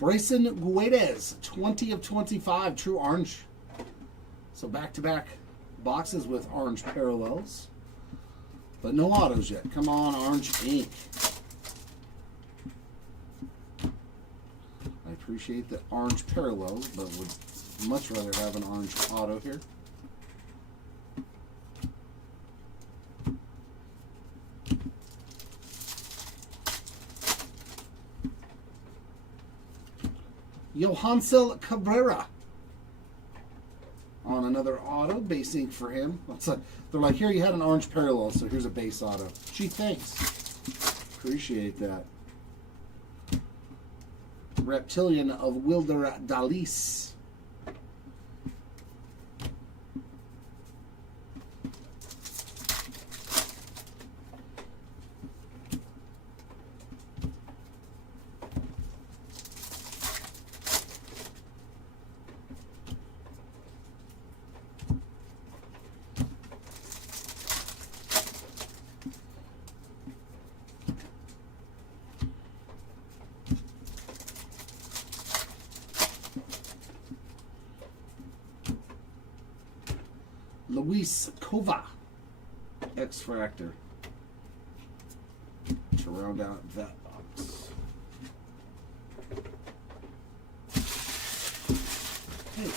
Brayson Guedes, 20 of 25. True Orange. So back-to-back boxes with orange parallels. But no autos yet. Come on, orange ink. I appreciate the orange parallels, but would much rather have an orange auto here. Johansel Cabrera on another auto, base ink for him. They're like, here, you had an orange parallel, so here's a base auto. Gee, thanks. Appreciate that. Reptilian of Wilder Dalis. Luis Kova, X-Fractor, to round out that box. Hey.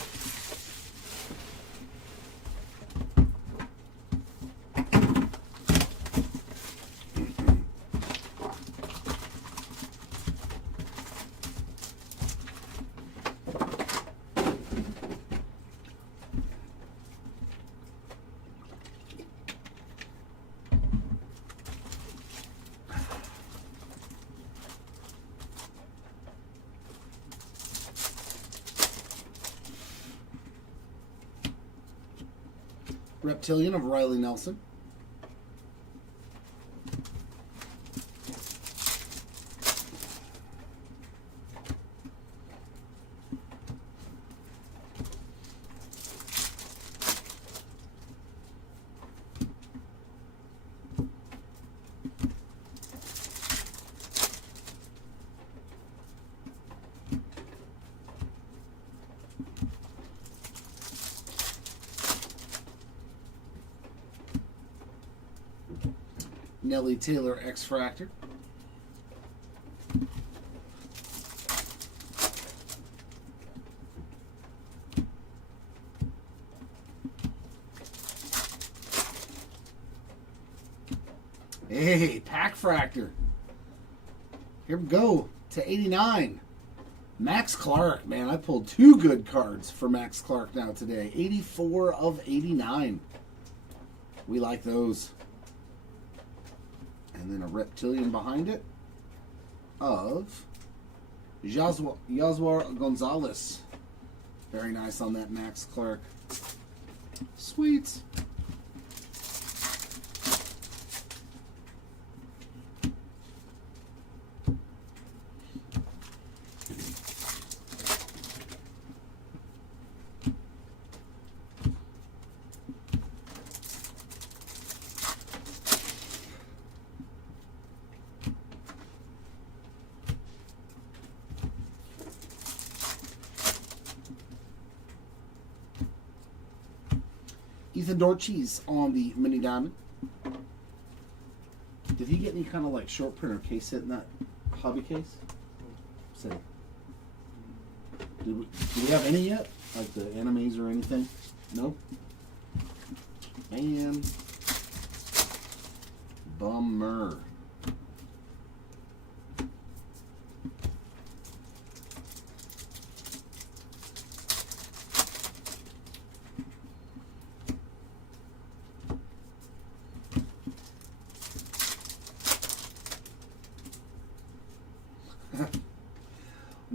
Reptilian of Riley Nelson. Nelly Taylor X-Fractor. Hey, Pack Fractor. Here we go to 89. Max Clark, man, I pulled two good cards for Max Clark now today. 84 of 89. We like those. And then a Reptilian behind it of Yaswar Gonzalez. Very nice on that Max Clark. Sweet. Ethan Dorchees on the mini diamond. Did he get any kind of like short print or case hit in that hobby case? Say, do we have any yet? Like the animes or anything? No? Man. Bummer.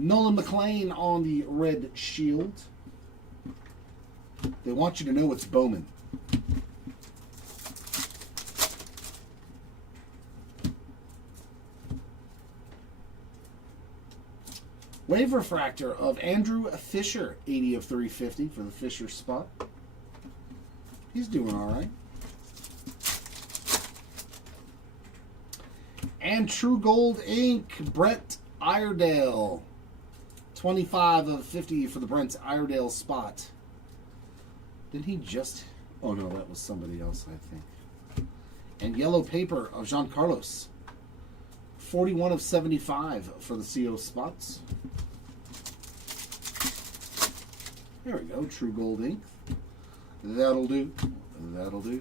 Nolan McLean on the red shield. They want you to know it's Bowman. Wave refractor of Andrew Fisher, 80 of 350 for the Fisher spot. He's doing all right. And True Gold ink, Brent Iredale, 25 of 50 for the Brent Iredale spot. Did he just... Oh, no, that was somebody else, I think. And yellow paper of Jean Carlos, 41 of 75 for the CO spots. There we go, True Gold ink. That'll do. That'll do.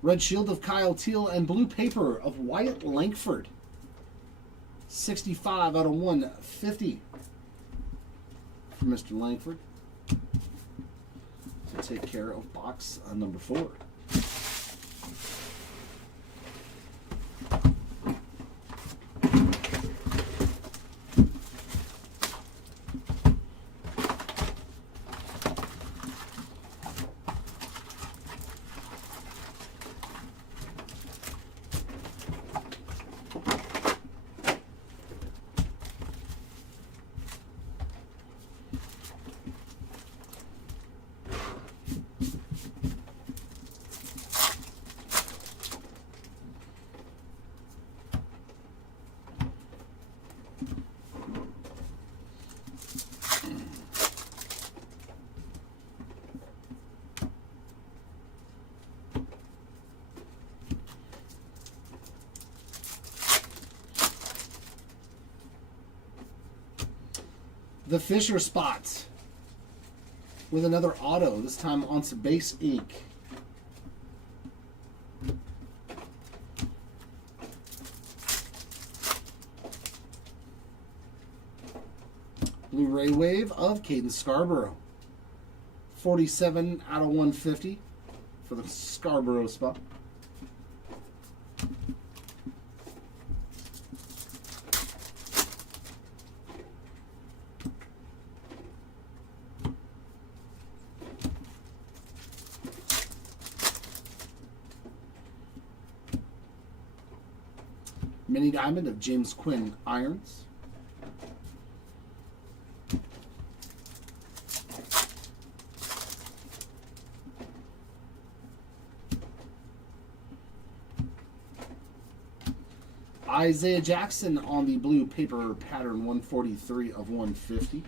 Red shield of Kyle Teal and blue paper of Wyatt Langford. 65 out of 150 for Mr. Langford. To take care of box number 4. The Fisher spot with another auto, this time on some base ink. Blu-ray wave of Caden Scarborough. 47 out of 150 for the Scarborough spot. Mini diamond of James Quinn Irons. Isaiah Jackson on the blue paper pattern, 143 of 150.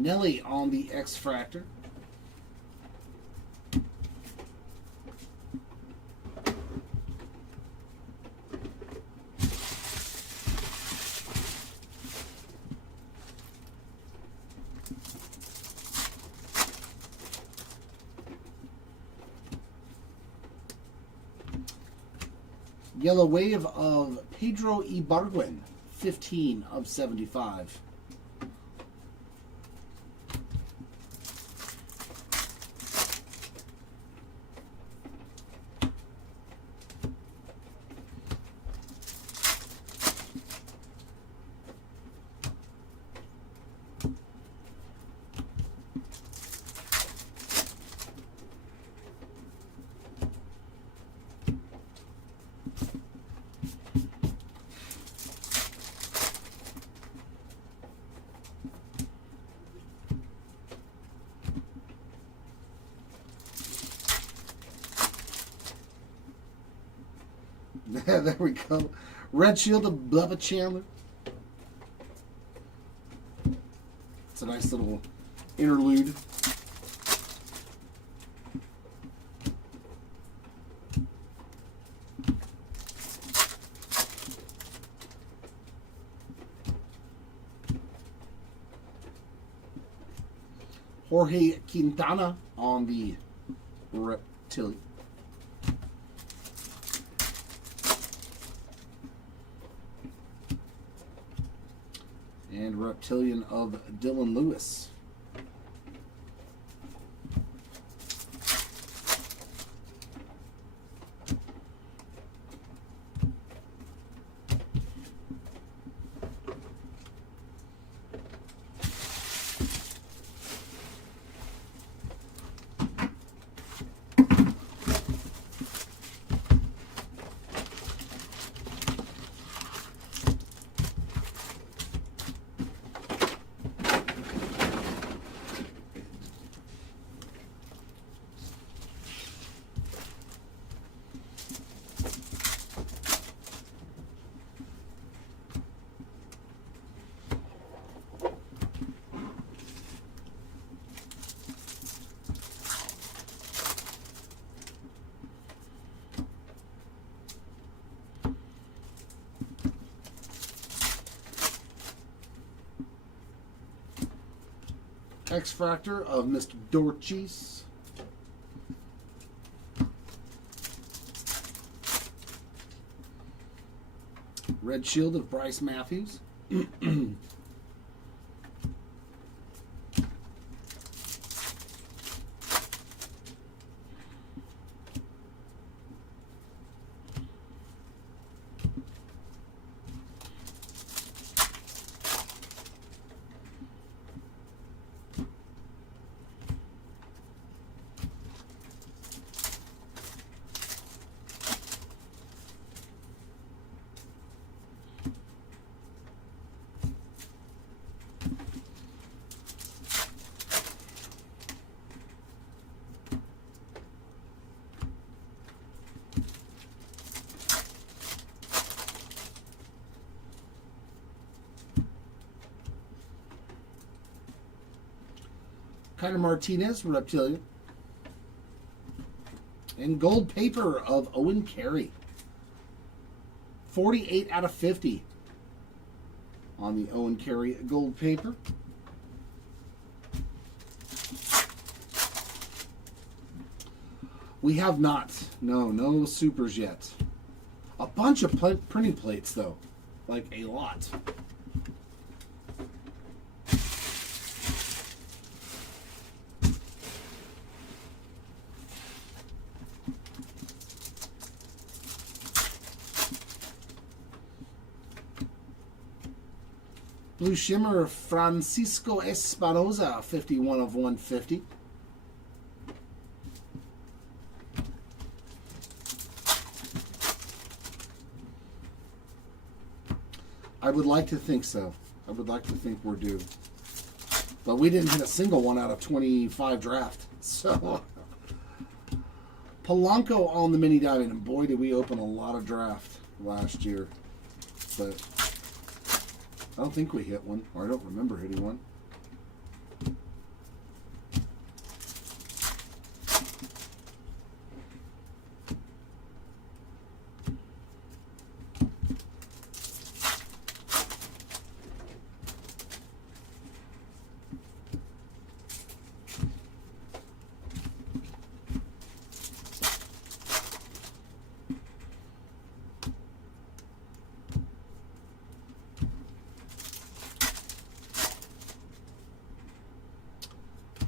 Nelly on the X-Fractor. Yellow wave of Pedro Ibargüen, 15 of 75. There we go. Red shield of Bubba Chandler. It's a nice little interlude. Jorge Quintana on the Reptilian. And Reptilian of Dylan Lewis. X-Fractor of Mr. Dorchis. Red Shield of Bryce Matthews. Kyler Martinez, Reptilian. And gold paper of Owen Carey. 48 out of 50 on the Owen Carey gold paper. We have not. No supers yet. A bunch of printing plates, though. Like a lot. Blue Shimmer, Francisco Espinoza, 51 of 150. I would like to think so. I would like to think we're due. But we didn't hit a single one out of 25 draft. So, Polanco on the mini diamond. And boy, did we open a lot of draft last year. But I don't think we hit one, or I don't remember hitting one.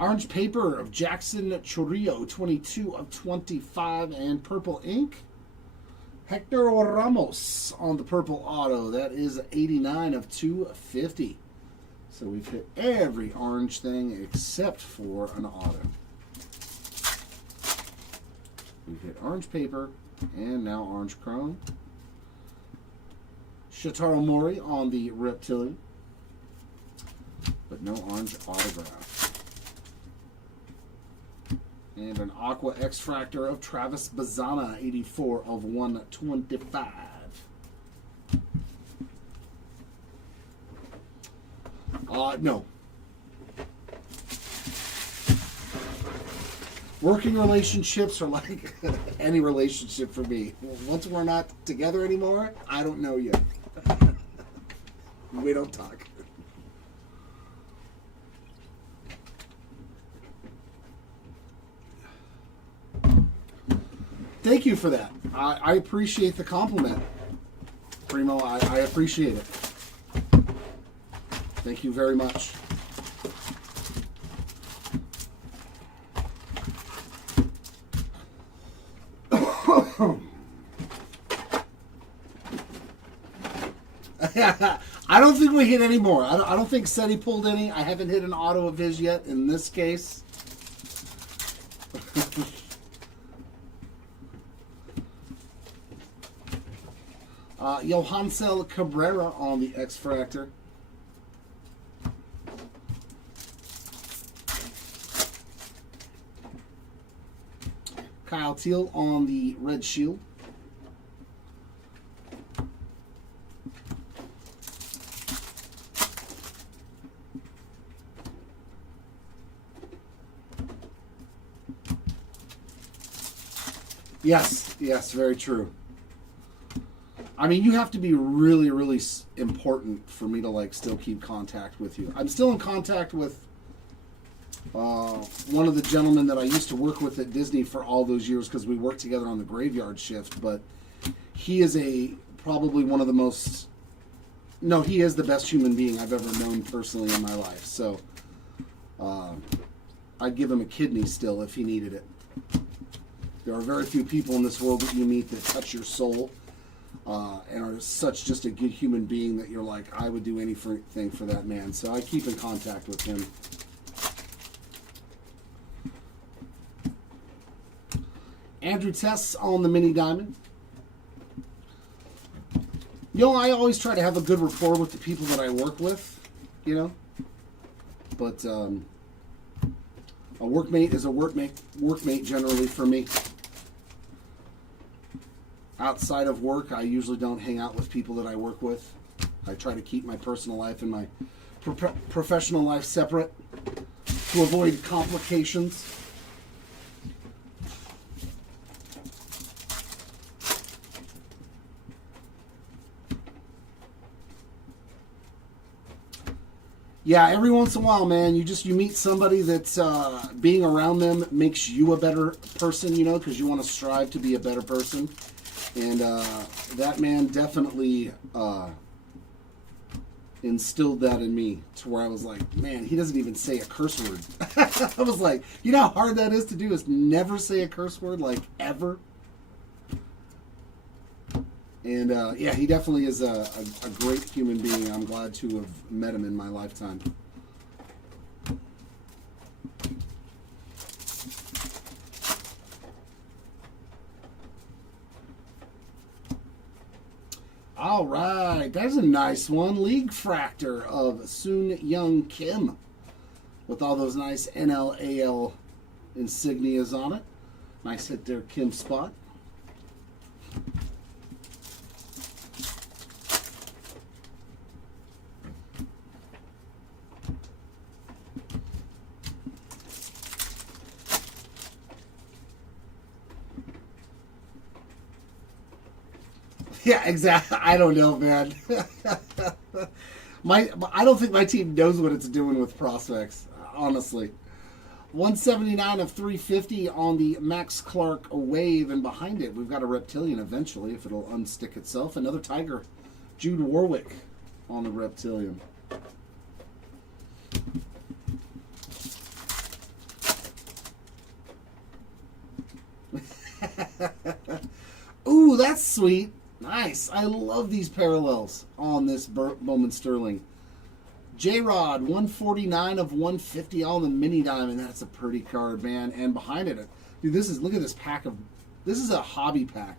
Orange paper of Jackson Chorrillo, 22 of 25, and purple ink. Hector Ramos on the purple auto. That is 89 of 250. So we've hit every orange thing except for an auto. We've hit orange paper and now orange chrome. Shotaro Mori on the Reptilian, but no orange autograph. And an Aqua X-Fractor of Travis Bazana, 84 of 125. No. Working relationships are like any relationship for me. Once we're not together anymore, I don't know you. We don't talk. Thank you for that. I appreciate the compliment, Primo. I appreciate it. Thank you very much. I don't think we hit any more. I don't think Seti pulled any. I haven't hit an auto of his yet in this case. Johansel Cabrera on the X-Fractor. Kyle Teal on the Red Shield. Yes, very true. I mean, you have to be really, really important for me to like still keep contact with you. I'm still in contact with one of the gentlemen that I used to work with at Disney for all those years because we worked together on the graveyard shift. But he is probably one of the most. No, he is the best human being I've ever known personally in my life. So I'd give him a kidney still if he needed it. There are very few people in this world that you meet that touch your soul and are such just a good human being that you're like, I would do anything for that man. So I keep in contact with him. Andrew Tess on the Mini Diamond. You know, I always try to have a good rapport with the people that I work with, you know. But a workmate is a workmate generally for me. Outside of work, I usually don't hang out with people that I work with. I try to keep my personal life and my professional life separate to avoid complications. Yeah, every once in a while, man, you meet somebody that's being around them makes you a better person, you know, because you want to strive to be a better person. And that man definitely instilled that in me to where I was like, man, he doesn't even say a curse word. I was like, you know how hard that is to do, is never say a curse word, like, ever. And yeah, he definitely is a great human being. I'm glad to have met him in my lifetime. All right, that's a nice one. League Fractor of Soon Young Kim with all those nice NLAL insignias on it. Nice hit there, Kim Spot. Yeah, exactly. I don't know, man. I don't think my team knows what it's doing with prospects, honestly. 179 of 350 on the Max Clark Wave, and behind it, we've got a Reptilian eventually, if it'll unstick itself. Another Tiger, Jude Warwick on the Reptilian. Ooh, that's sweet. Nice. I love these parallels on this Bowman Sterling. J-Rod, 149 of 150 on the Mini Diamond. That's a pretty card, man. And behind it, dude, look at this pack of, this is a hobby pack.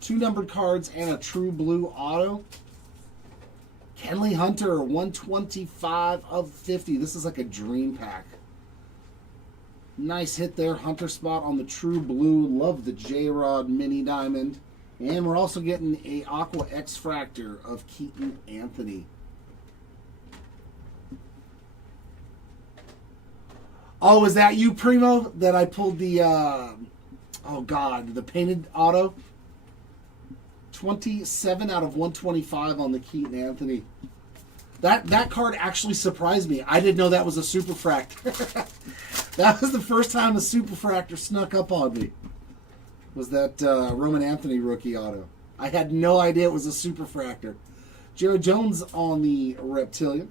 2 numbered cards and a true blue auto. Kenley Hunter, 125 of 50. This is like a dream pack. Nice hit there, Hunter spot on the true blue. Love the J-Rod Mini Diamond. And we're also getting a Aqua X-Fractor of Keaton Anthony. Oh, is that you, Primo? That I pulled the, oh God, the painted auto? 27 out of 125 on the Keaton Anthony. That card actually surprised me. I didn't know that was a Superfractor. That was the first time a Superfractor snuck up on me. Was that Roman Anthony rookie auto. I had no idea it was a Superfractor. Jared Jones on the Reptilian.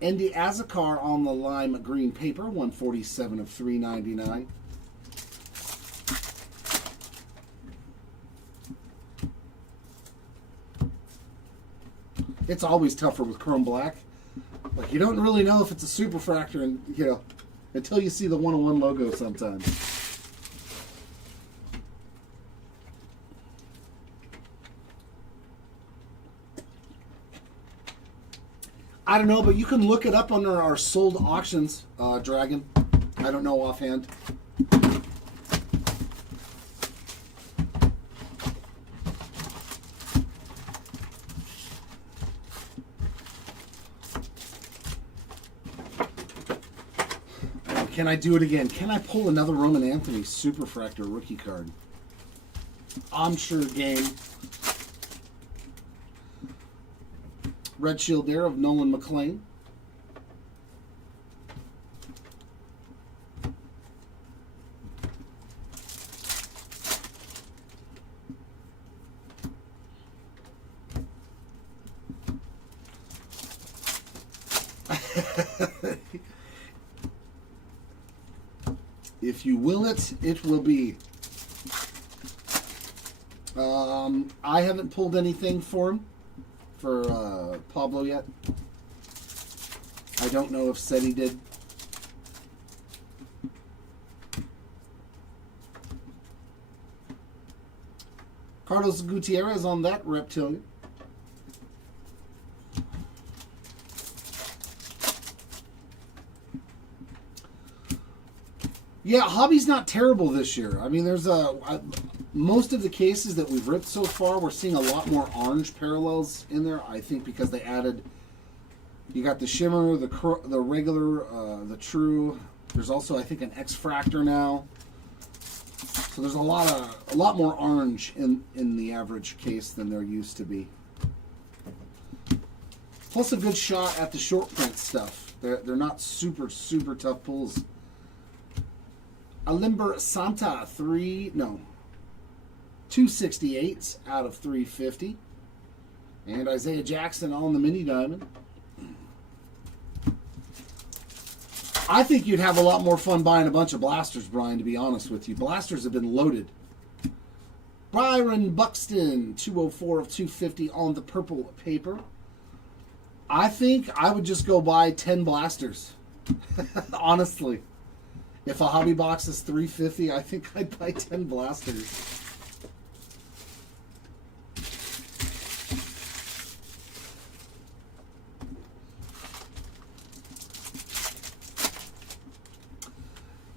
Andy Azakar on the lime green paper, 147 of 399. It's always tougher with chrome black. Like, you don't really know if it's a Superfractor, and until you see the 101 logo sometimes. I don't know, but you can look it up under our sold auctions, Dragon. I don't know offhand. Can I do it again? Can I pull another Roman Anthony Superfractor rookie card? I'm sure game. Red Shield there of Nolan McLean. If you will it, it will be. I haven't pulled anything for him, for Pablo yet. I don't know if Seti did. Carlos Gutierrez on that Reptilian. Yeah, Hobby's not terrible this year. I mean, there's most of the cases that we've ripped so far, we're seeing a lot more orange parallels in there. I think because they added, you got the shimmer, the regular, the true. There's also, I think, an X-Fractor now. So there's a lot more orange in the average case than there used to be. Plus a good shot at the short print stuff. They're not super tough pulls. Alimber Santa, 268 out of 350. And Isaiah Jackson on the mini diamond. I think you'd have a lot more fun buying a bunch of blasters, Brian, to be honest with you. Blasters have been loaded. Byron Buxton, 204 of 250 on the purple paper. I think I would just go buy 10 blasters. Honestly. If a hobby box is $350, I think I'd buy 10 blasters.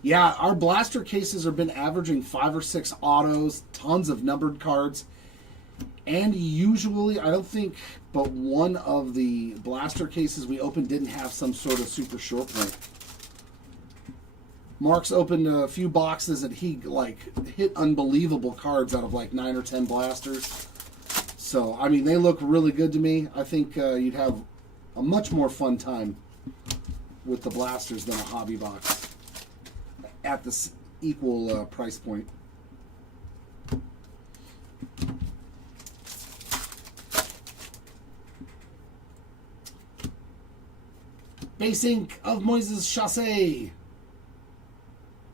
Yeah, our blaster cases have been averaging 5 or 6 autos, tons of numbered cards, and usually, I don't think but one of the blaster cases we opened didn't have some sort of super short print. Mark's opened a few boxes and he hit unbelievable cards out of 9 or 10 blasters. So, I mean, they look really good to me. I think you'd have a much more fun time with the blasters than a hobby box at this equal price point. Base ink of Moises Chassé.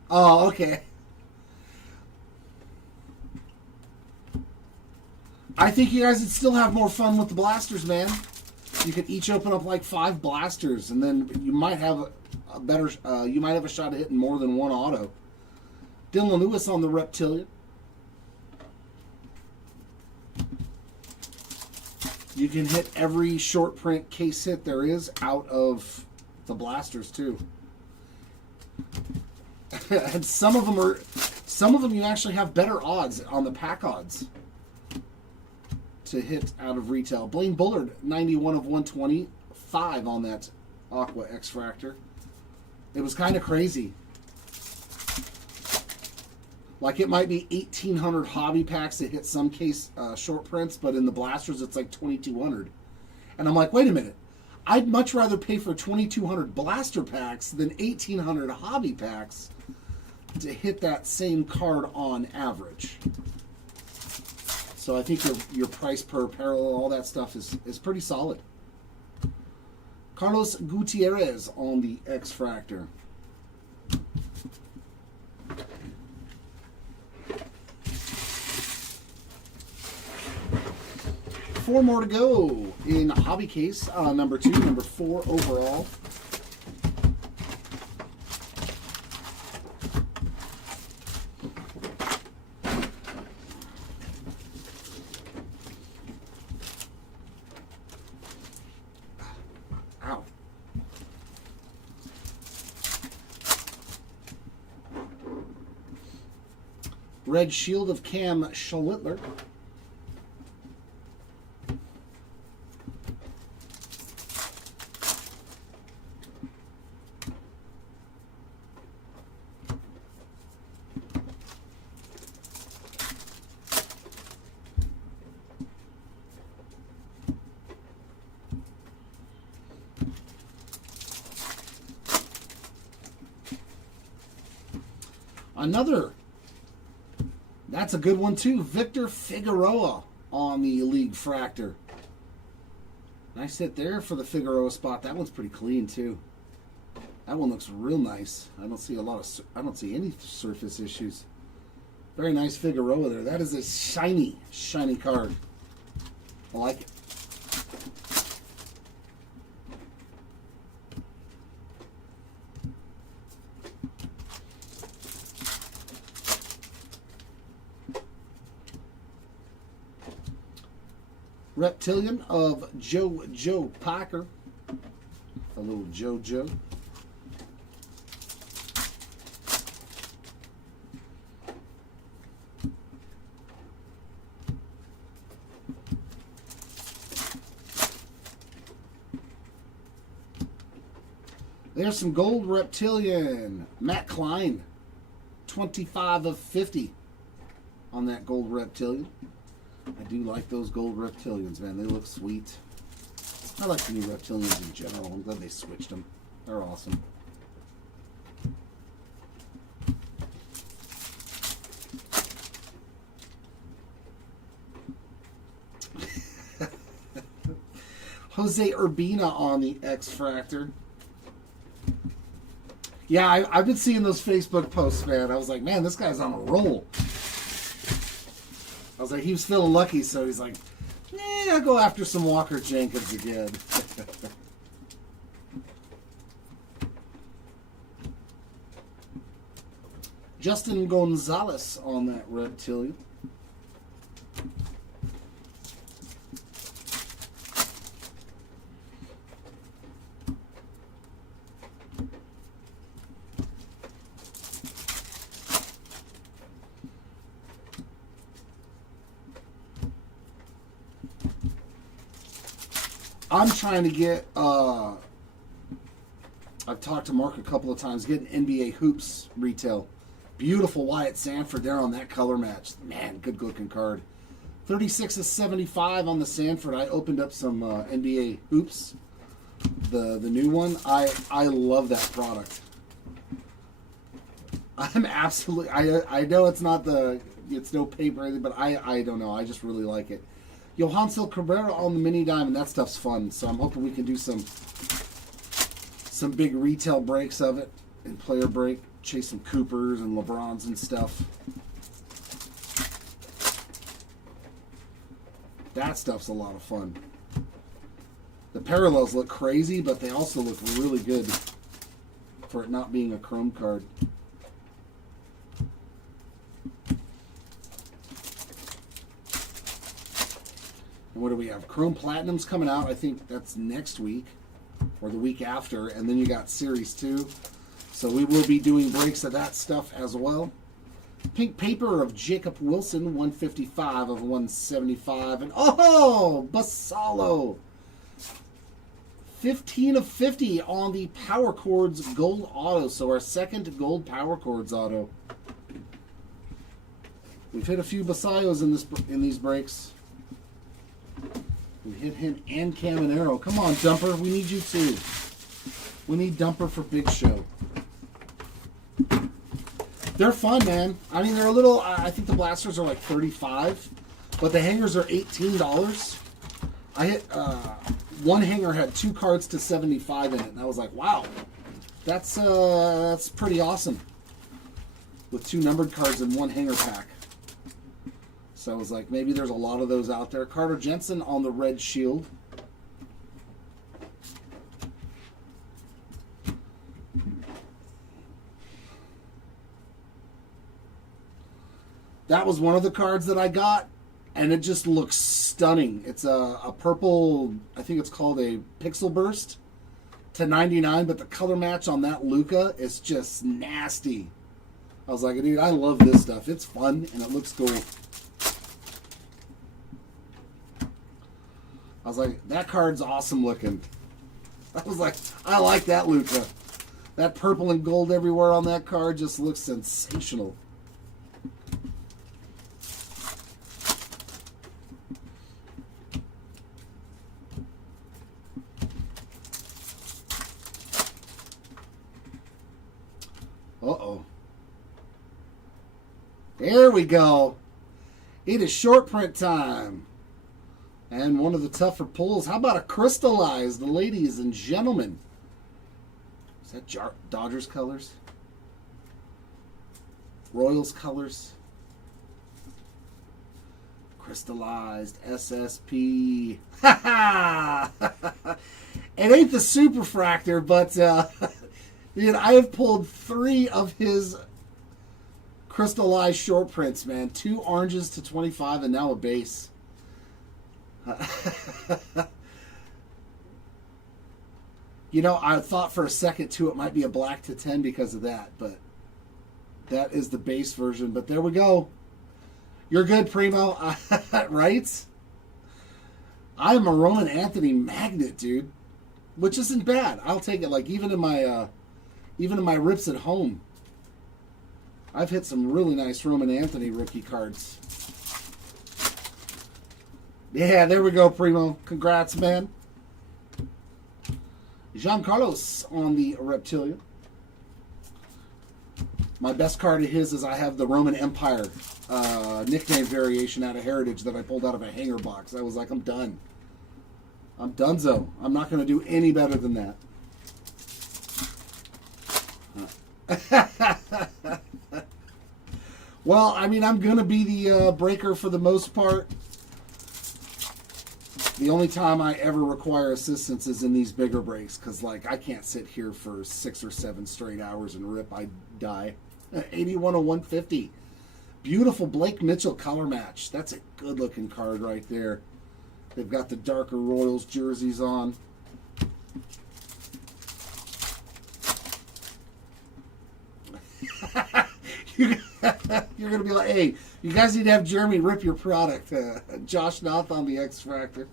Oh, okay. I think you guys would still have more fun with the blasters, man. You could each open up 5 blasters, and then you might have a better. You might have a shot at hitting more than one auto. Dylan Lewis on the Reptilian. You can hit every short print case hit there is out of the blasters too. And some of them you actually have better odds on the pack odds to hit out of retail. Blaine Bullard, 91 of 125 on that Aqua X-Fractor. It was kind of crazy. Like, it might be 1,800 hobby packs that hit some case short prints, but in the blasters it's like 2,200. And I'm like, wait a minute. I'd much rather pay for 2,200 blaster packs than 1,800 hobby packs to hit that same card on average. So I think your price per parallel, all that stuff is pretty solid. Carlos Gutierrez on the X-Fractor. Four more to go in hobby case. Number 2, number 4 overall. Ow. Red Shield of Cam Schlittler. Another, that's a good one too, Victor Figueroa on the League Fractor. Nice hit there for the Figueroa spot. That one's pretty clean too. That one looks real nice. I don't see any surface issues. Very nice Figueroa there. That is a shiny, shiny card. I like it. Reptilian of Joe Packer. A little JoJo. There's some gold Reptilian. Matt Klein. 25 of 50 on that gold Reptilian. I do like those gold Reptilians, man. They look sweet. I like the new Reptilians in general. I'm glad they switched them. They're awesome. Jose Urbina on the X-Fractor. Yeah, I've been seeing those Facebook posts, man. I was like, man, this guy's on a roll. I was like, he was feeling lucky, so he's like, I'll go after some Walker Jenkins again. Justin Gonzalez on that Reptilian. I'm trying to get, I've talked to Mark a couple of times, getting NBA Hoops retail. Beautiful Wyatt Sanford there on that color match. Man, good looking card. 36 of 75 on the Sanford. I opened up some NBA Hoops, the new one. I love that product. I'm absolutely, I know it's not it's no paper or anything, but I don't know. I just really like it. Johansel Cabrera on the mini diamond. That stuff's fun. So I'm hoping we can do some big retail breaks of it and player break. Chase some Coopers and LeBrons and stuff. That stuff's a lot of fun. The parallels look crazy, but they also look really good for it not being a chrome card. And what do we have? Chrome Platinum's coming out. I think that's next week or the week after. And then you got Series 2. So we will be doing breaks of that stuff as well. Pink Paper of Jacob Wilson, 155 of 175. And oh, Basalo. 15 of 50 on the Power Chords Gold Auto. So our second Gold Power Chords Auto. We've hit a few Basayos in these breaks. We hit him and Caminero. Come on, Dumper. We need you too. We need Dumper for Big Show. They're fun, man. I mean, they're a little... I think the blasters are like $35, but the hangers are $18. I hit... one hanger had 2 cards to 75 in it, and I was like, wow. That's pretty awesome. With 2 numbered cards in 1 hanger pack. So I was like, maybe there's a lot of those out there. Carter Jensen on the red shield. That was one of the cards that I got, and it just looks stunning. It's a purple, I think it's called a Pixel Burst to 99, but the color match on that Luca is just nasty. I was like, dude, I love this stuff. It's fun, and it looks cool. I was like, that card's awesome looking. I was like, I like that Luca. That purple and gold everywhere on that card just looks sensational. Uh-oh. There we go. It is short print time. And one of the tougher pulls. How about a crystallized, ladies and gentlemen? Is that Dodgers colors? Royals colors? Crystallized SSP. Ha ha! It ain't the Superfractor, but dude, I have pulled 3 of his crystallized short prints, man. 2 oranges to 25 and now a base. You know, I thought for a second too it might be a black to 10 because of that, but that is the base version. But there we go. You're good, Primo. Right? I'm a Roman Anthony magnet, dude, which isn't bad. I'll take it. Like even in my rips at home, I've hit some really nice Roman Anthony rookie cards. Yeah, there we go, Primo. Congrats, man. Giancarlos on the Reptilian. My best card of his is I have the Roman Empire nickname variation out of Heritage that I pulled out of a hanger box. I was like, I'm done. I'm donezo. I'm not going to do any better than that. Well, I mean, I'm going to be the breaker for the most part. The only time I ever require assistance is in these bigger breaks, because like I can't sit here for 6 or 7 straight hours and rip. I die. 81 of 150. Beautiful Blake Mitchell color match. That's a good looking card right there. They've got the darker Royals jerseys on. You're going to be like, hey, you guys need to have Jeremy rip your product. Josh Noth on the X Factor.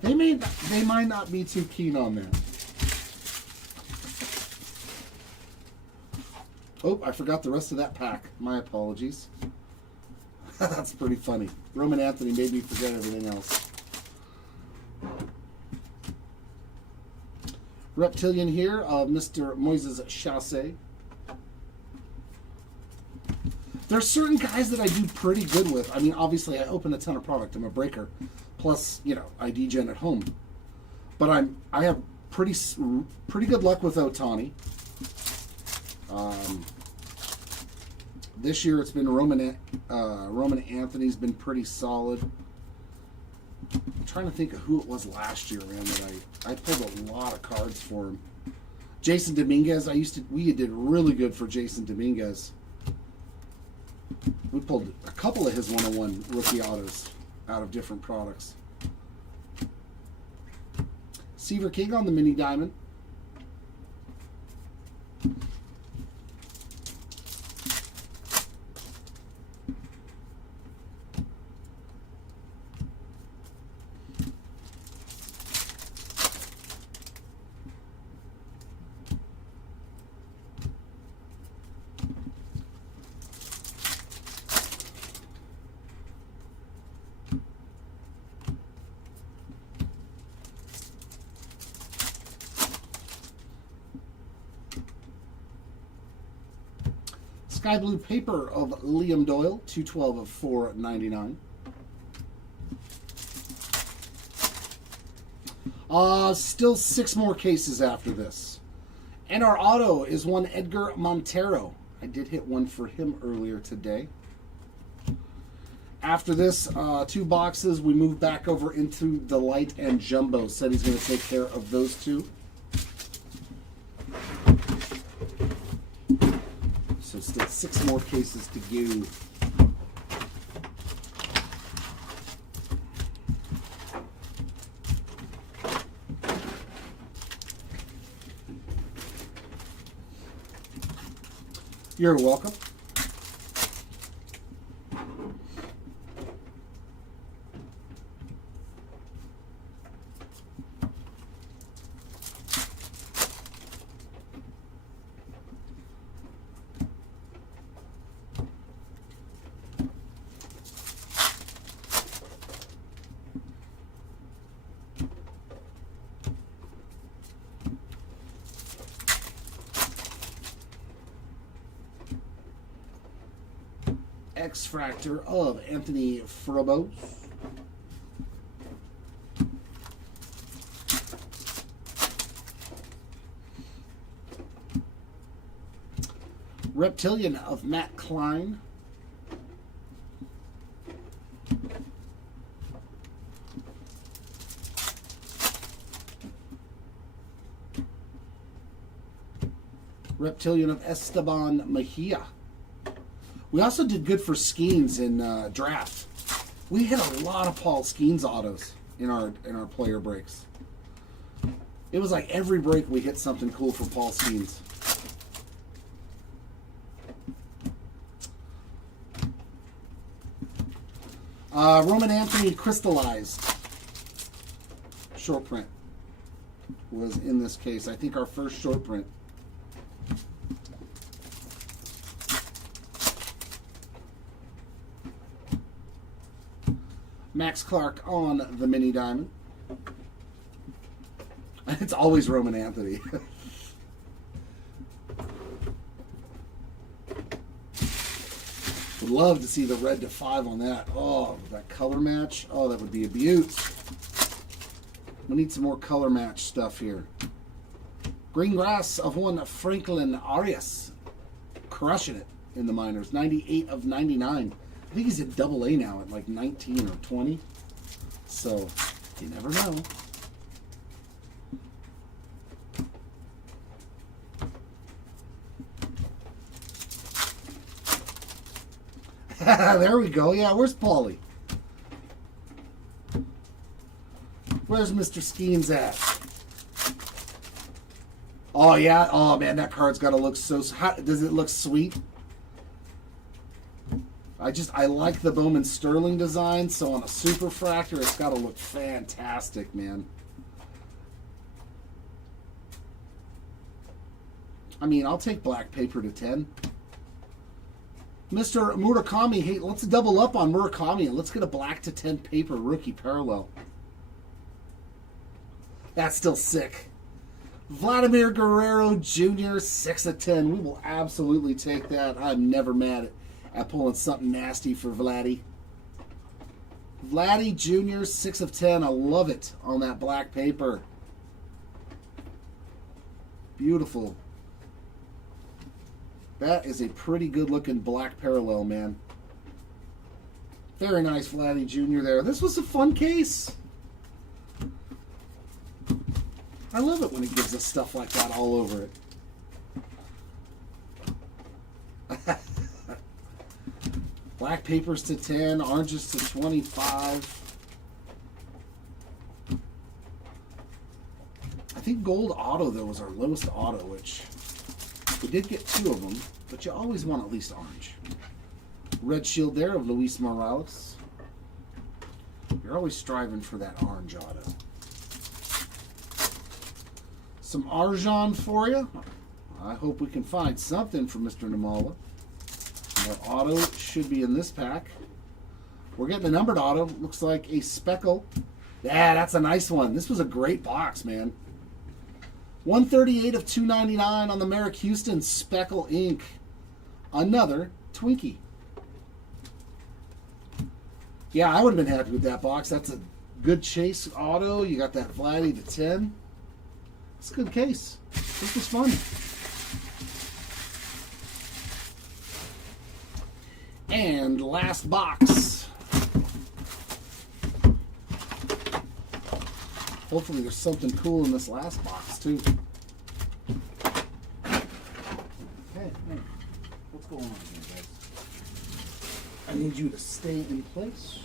They might not be too keen on that. Oh, I forgot the rest of that pack. My apologies. That's pretty funny. Roman Anthony made me forget everything else. Reptilian here of Mr. Moises Chassé. There's certain guys that I do pretty good with. I mean, obviously, I open a ton of product. I'm a breaker. Plus, you know, I degen at home. But I have pretty good luck with Ohtani. This year it's been Roman Anthony's been pretty solid. I'm trying to think of who it was last year, man, that I pulled a lot of cards for him. Jason Dominguez, we did really good for Jason Dominguez. We pulled a couple of his 101 rookie autos out of different products. Seaver King on the mini diamond. Sky blue paper of Liam Doyle, 212 of 499. Still 6 more cases after this. And our auto is one Edgar Montero. I did hit one for him earlier today. After this, 2 boxes, we move back over into Delight and Jumbo. Said he's going to take care of those 2. So still 6 more cases to go. You're welcome. X-Fractor of Anthony Frobos. Reptilian of Matt Klein. Reptilian of Esteban Mejia. We also did good for Skeens in draft. We hit a lot of Paul Skeens autos in our player breaks. It was like every break we hit something cool for Paul Skeens. Roman Anthony crystallized short print was in this case. I think our first short print. Max Clark on the mini diamond. It's always Roman Anthony. Would love to see the red to 5 on that. Oh, that color match. Oh, that would be a beaut. We need some more color match stuff here. Green grass of one Franklin Arias. Crushing it in the minors. 98 of 99. I think he's at AA now at like 19 or 20. So, you never know. There we go. Yeah, where's Paulie? Where's Mr. Skeens at? Oh, yeah. Oh, man, that card's got to look so... does it look sweet? I like the Bowman Sterling design, so on a super fractor, it's got to look fantastic, man. I mean, I'll take black paper to 10. Mr. Murakami, hey, let's double up on Murakami and let's get a black to 10 paper rookie parallel. That's still sick. Vladimir Guerrero Jr., 6 of 10. We will absolutely take that. I'm never mad at pulling something nasty for Vladdy. Vladdy Jr., 6 of 10. I love it on that black paper. Beautiful. That is a pretty good looking black parallel, man. Very nice Vladdy Jr. there. This was a fun case. I love it when it gives us stuff like that all over it. Black papers to 10, oranges to 25. I think gold auto, though, was our lowest auto, which we did get 2 of them, but you always want at least orange. Red shield there of Luis Morales. You're always striving for that orange auto. Some Arjan for you. I hope we can find something for Mr. Namala. That auto should be in this pack. We're getting a numbered auto. Looks like a speckle. Yeah, that's a nice one. This was a great box, man. 138 of 299 on the Merrick Houston Speckle Ink another Twinkie. Yeah, I would have been happy with that box. That's a good chase auto. You got that Vladdy to 10. It's a good case. This was fun. And last box. Hopefully there's something cool in this last box too. Hey, what's going on here, guys? I need you to stay in place.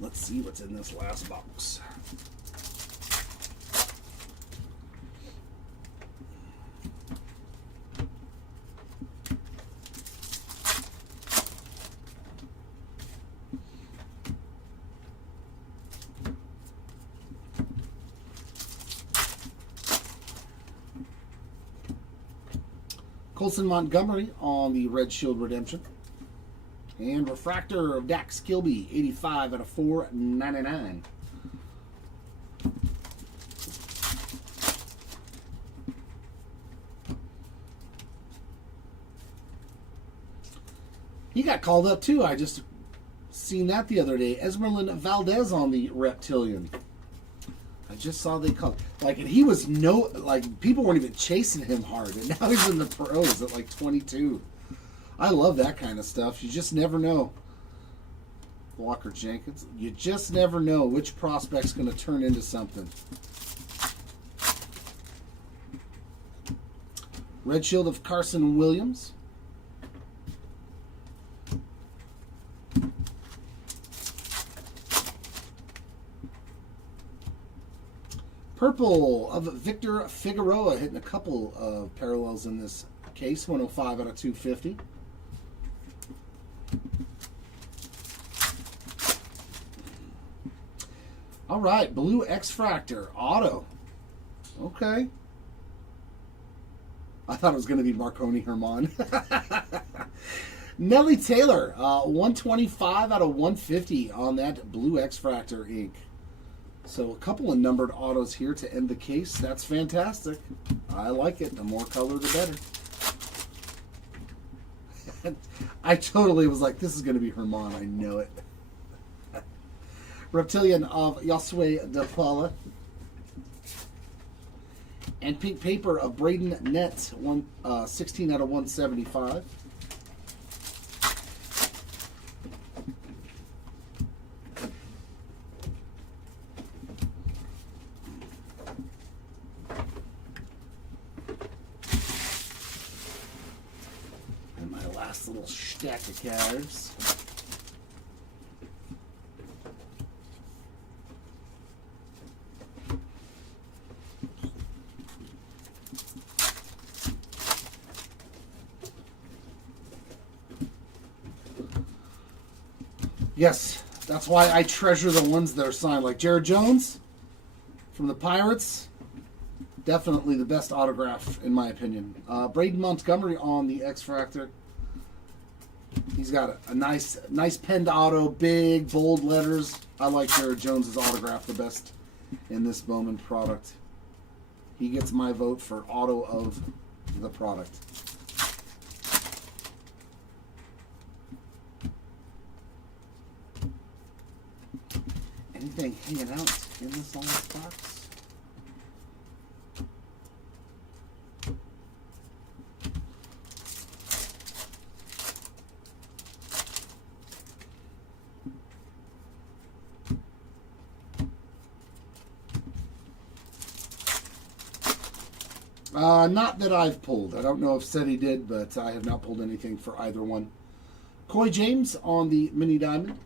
Let's see what's in this last box. Colson Montgomery on the Red Shield Redemption. And refractor of Dax Kilby, 85 out of 499. He got called up too. I just seen that the other day. Esmeralda Valdez on the Reptilian. I just saw they called, like, and he was people weren't even chasing him hard, and now he's in the pros at like 22. I love that kind of stuff. You just never know. Walker Jenkins. You just never know which prospect's going to turn into something. Red Shield of Carson Williams. Purple of Victor Figueroa, hitting a couple of parallels in this case. 105 out of 250. All right, Blue X-Fractor, auto. Okay. I thought it was going to be Marconi Herman. Nelly Taylor, 125 out of 150 on that Blue X-Fractor ink. So a couple of numbered autos here to end the case. That's fantastic. I like it. The more color, the better. I totally was like, this is going to be Herman. I know it. Reptilian of Yosue De Paula. And pink paper of Braden Nett, 16 out of 175. And my last little stack of cards. Yes, that's why I treasure the ones that are signed. Like Jared Jones from the Pirates. Definitely the best autograph, in my opinion. Braden Montgomery on the X-Fractor. He's got a nice penned auto, big, bold letters. I like Jared Jones' autograph the best in this Bowman product. He gets my vote for auto of the product. Anything hanging out in this last box? Not that I've pulled. I don't know if Seti did, but I have not pulled anything for either one. Coy James on the Mini Diamond.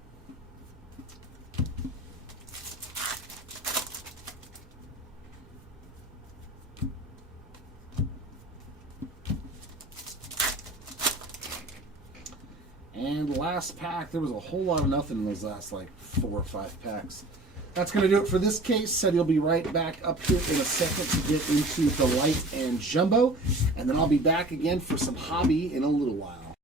And last pack, there was a whole lot of nothing in those last like 4 or 5 packs. That's going to do it for this case. Said he'll be right back up here in a second to get into the light and jumbo. And then I'll be back again for some hobby in a little while.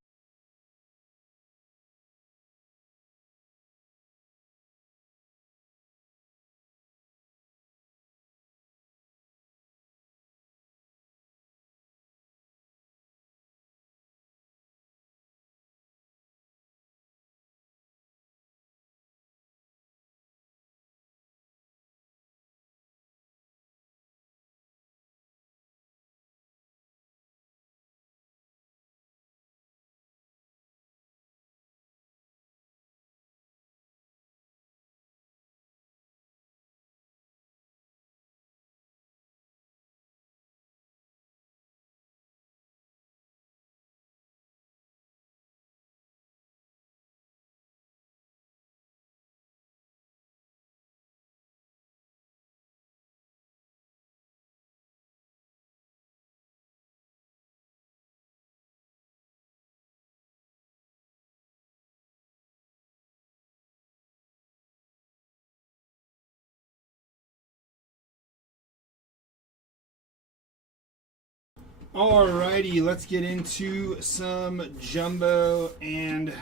Alrighty, let's get into some jumbo and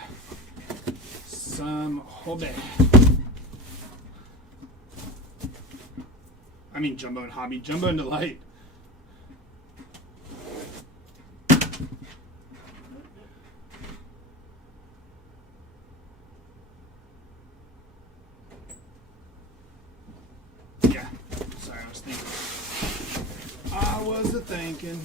some hobby. I mean jumbo and hobby, jumbo and delight. Yeah, sorry, I was thinking. I was thinking.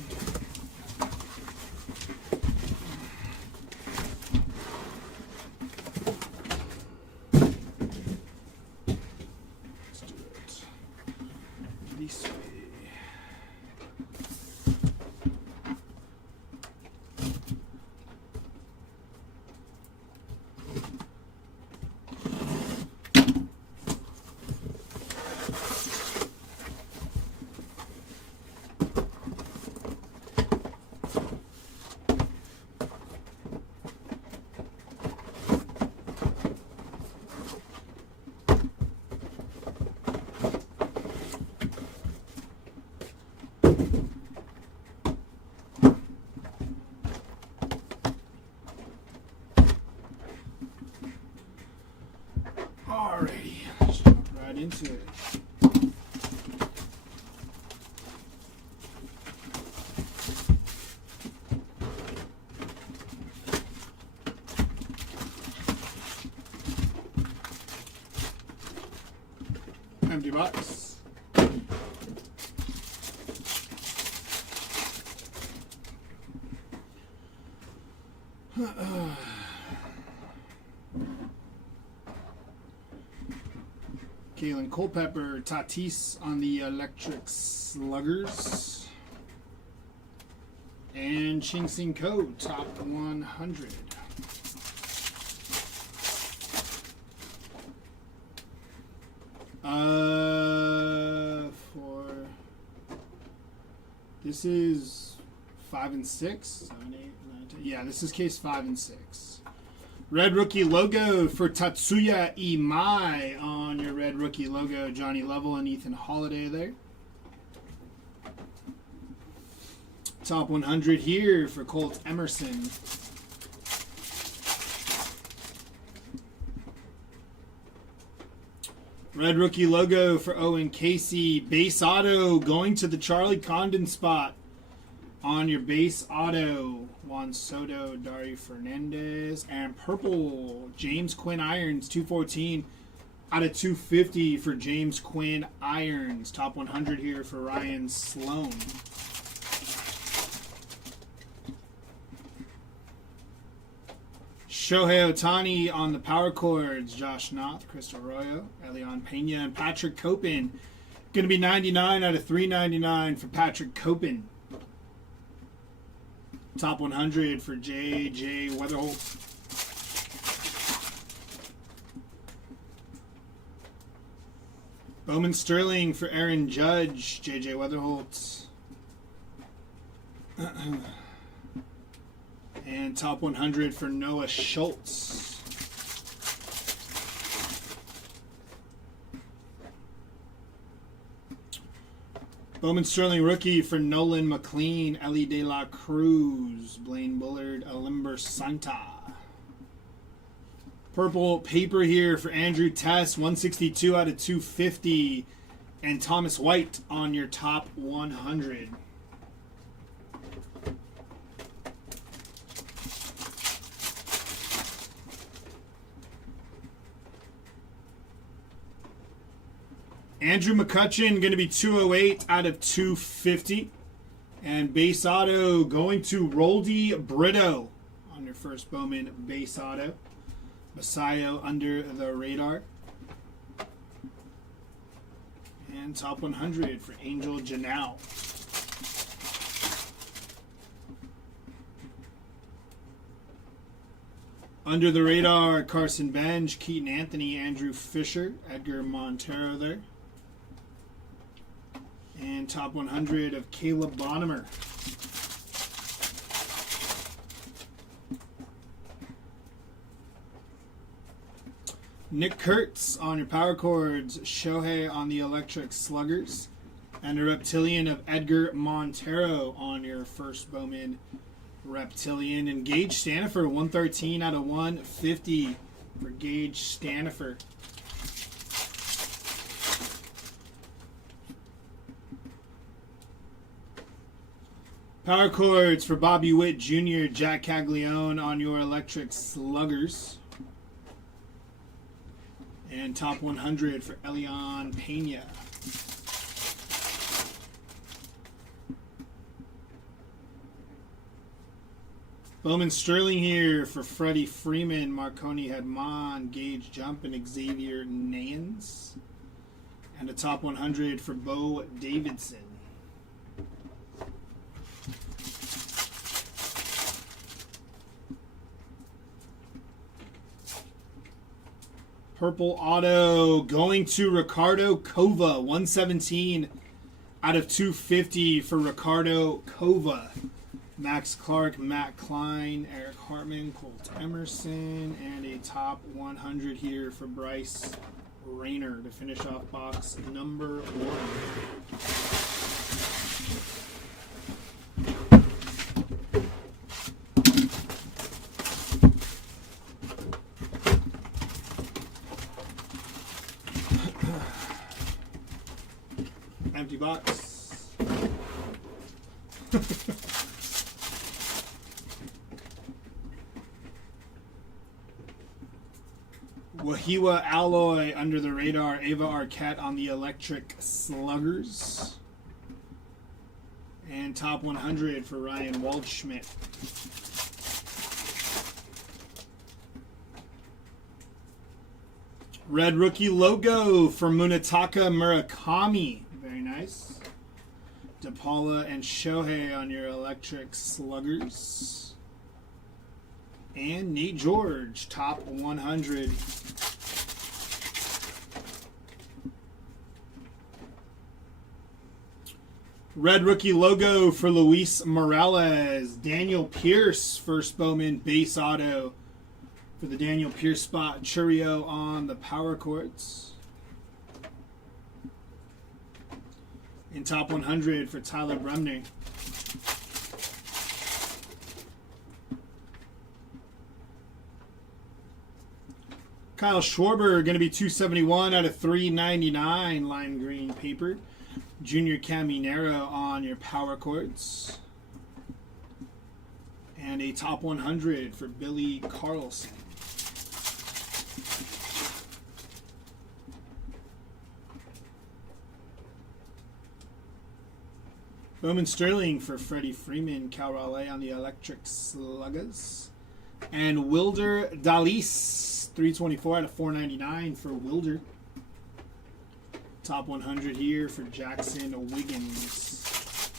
This way. Alrighty, let's jump right into it. Empty box. Kalen Culpepper, Tatis on the Electric Sluggers. And Ching Sing Ko, top 100. This is 5 and 6, 7, 8, 9, 10. Yeah, this is case 5 and 6. Red rookie logo for Tatsuya Imai on your red rookie logo. Johnny Lovell and Ethan Holiday there. Top 100 here for Colt Emerson. Red rookie logo for Owen Casey. Base auto going to the Charlie Condon spot on your base auto. Juan Soto, Dari Fernandez, and purple James Quinn Irons 214 out of 250 for James Quinn Irons. Top 100 here for Ryan Sloan. Shohei Ohtani on the power chords. Josh Knoth, Chris Arroyo, Elian Pena, and Patrick Copen. Going to be 99 out of 399 for Patrick Copen. Top 100 for J.J. Weatherholt. Bowman Sterling for Aaron Judge. J.J. Weatherholt. And top 100 for Noah Schultz. Bowman Sterling rookie for Nolan McLean, Ellie De La Cruz, Blaine Bullard, Alimber Santa. Purple paper here for Andrew Tess, 162 out of 250. And Thomas White on your top 100. Andrew McCutchen going to be 208 out of 250. And base auto going to Roldy Brito on your first Bowman base auto. Basayo under the radar. And top 100 for Angel Janau. Under the radar, Carson Bench, Keaton Anthony, Andrew Fisher, Edgar Montero there. And top 100 of Caleb Bonnemer. Nick Kurtz on your power chords. Shohei on the Electric Sluggers. And a Reptilian of Edgar Montero on your first Bowman Reptilian. And Gage Stanifer, 113 out of 150 for Gage Stanifer. Power Chords for Bobby Witt Jr., Jack Caglione on your Electric Sluggers. And top 100 for Elian Pena. Bowman Sterling here for Freddie Freeman, Marconi Hedman, Gage Jump, and Xavier Nayans. And a top 100 for Bo Davidson. Purple auto going to Ricardo Cova, 117 out of 250 for Ricardo Cova. Max Clark, Matt Klein, Eric Hartman, Colt Emerson, and a top 100 here for Bryce Rayner to finish off box number 1. Empty box. Wahiwa Alloy under the radar. Ava Arquette on the Electric Sluggers. And top 100 for Ryan Waldschmidt. Red rookie logo for Munetaka Murakami. Very nice. DePaula and Shohei on your Electric Sluggers. And Nate George, top 100. Red rookie logo for Luis Morales. Daniel Pierce, first Bowman base auto for the Daniel Pierce spot. Churio on the power chords. In top 100 for Tyler Bremner. Kyle Schwarber going to be 271 out of 399 lime green paper. Junior Caminero on your power chords. And a top 100 for Billy Carlson. Bowman Sterling for Freddie Freeman, Cal Raleigh on the Electric Sluggers. And Wilder Dalis, 324 out of 499 for Wilder. Top 100 here for Jackson Wiggins.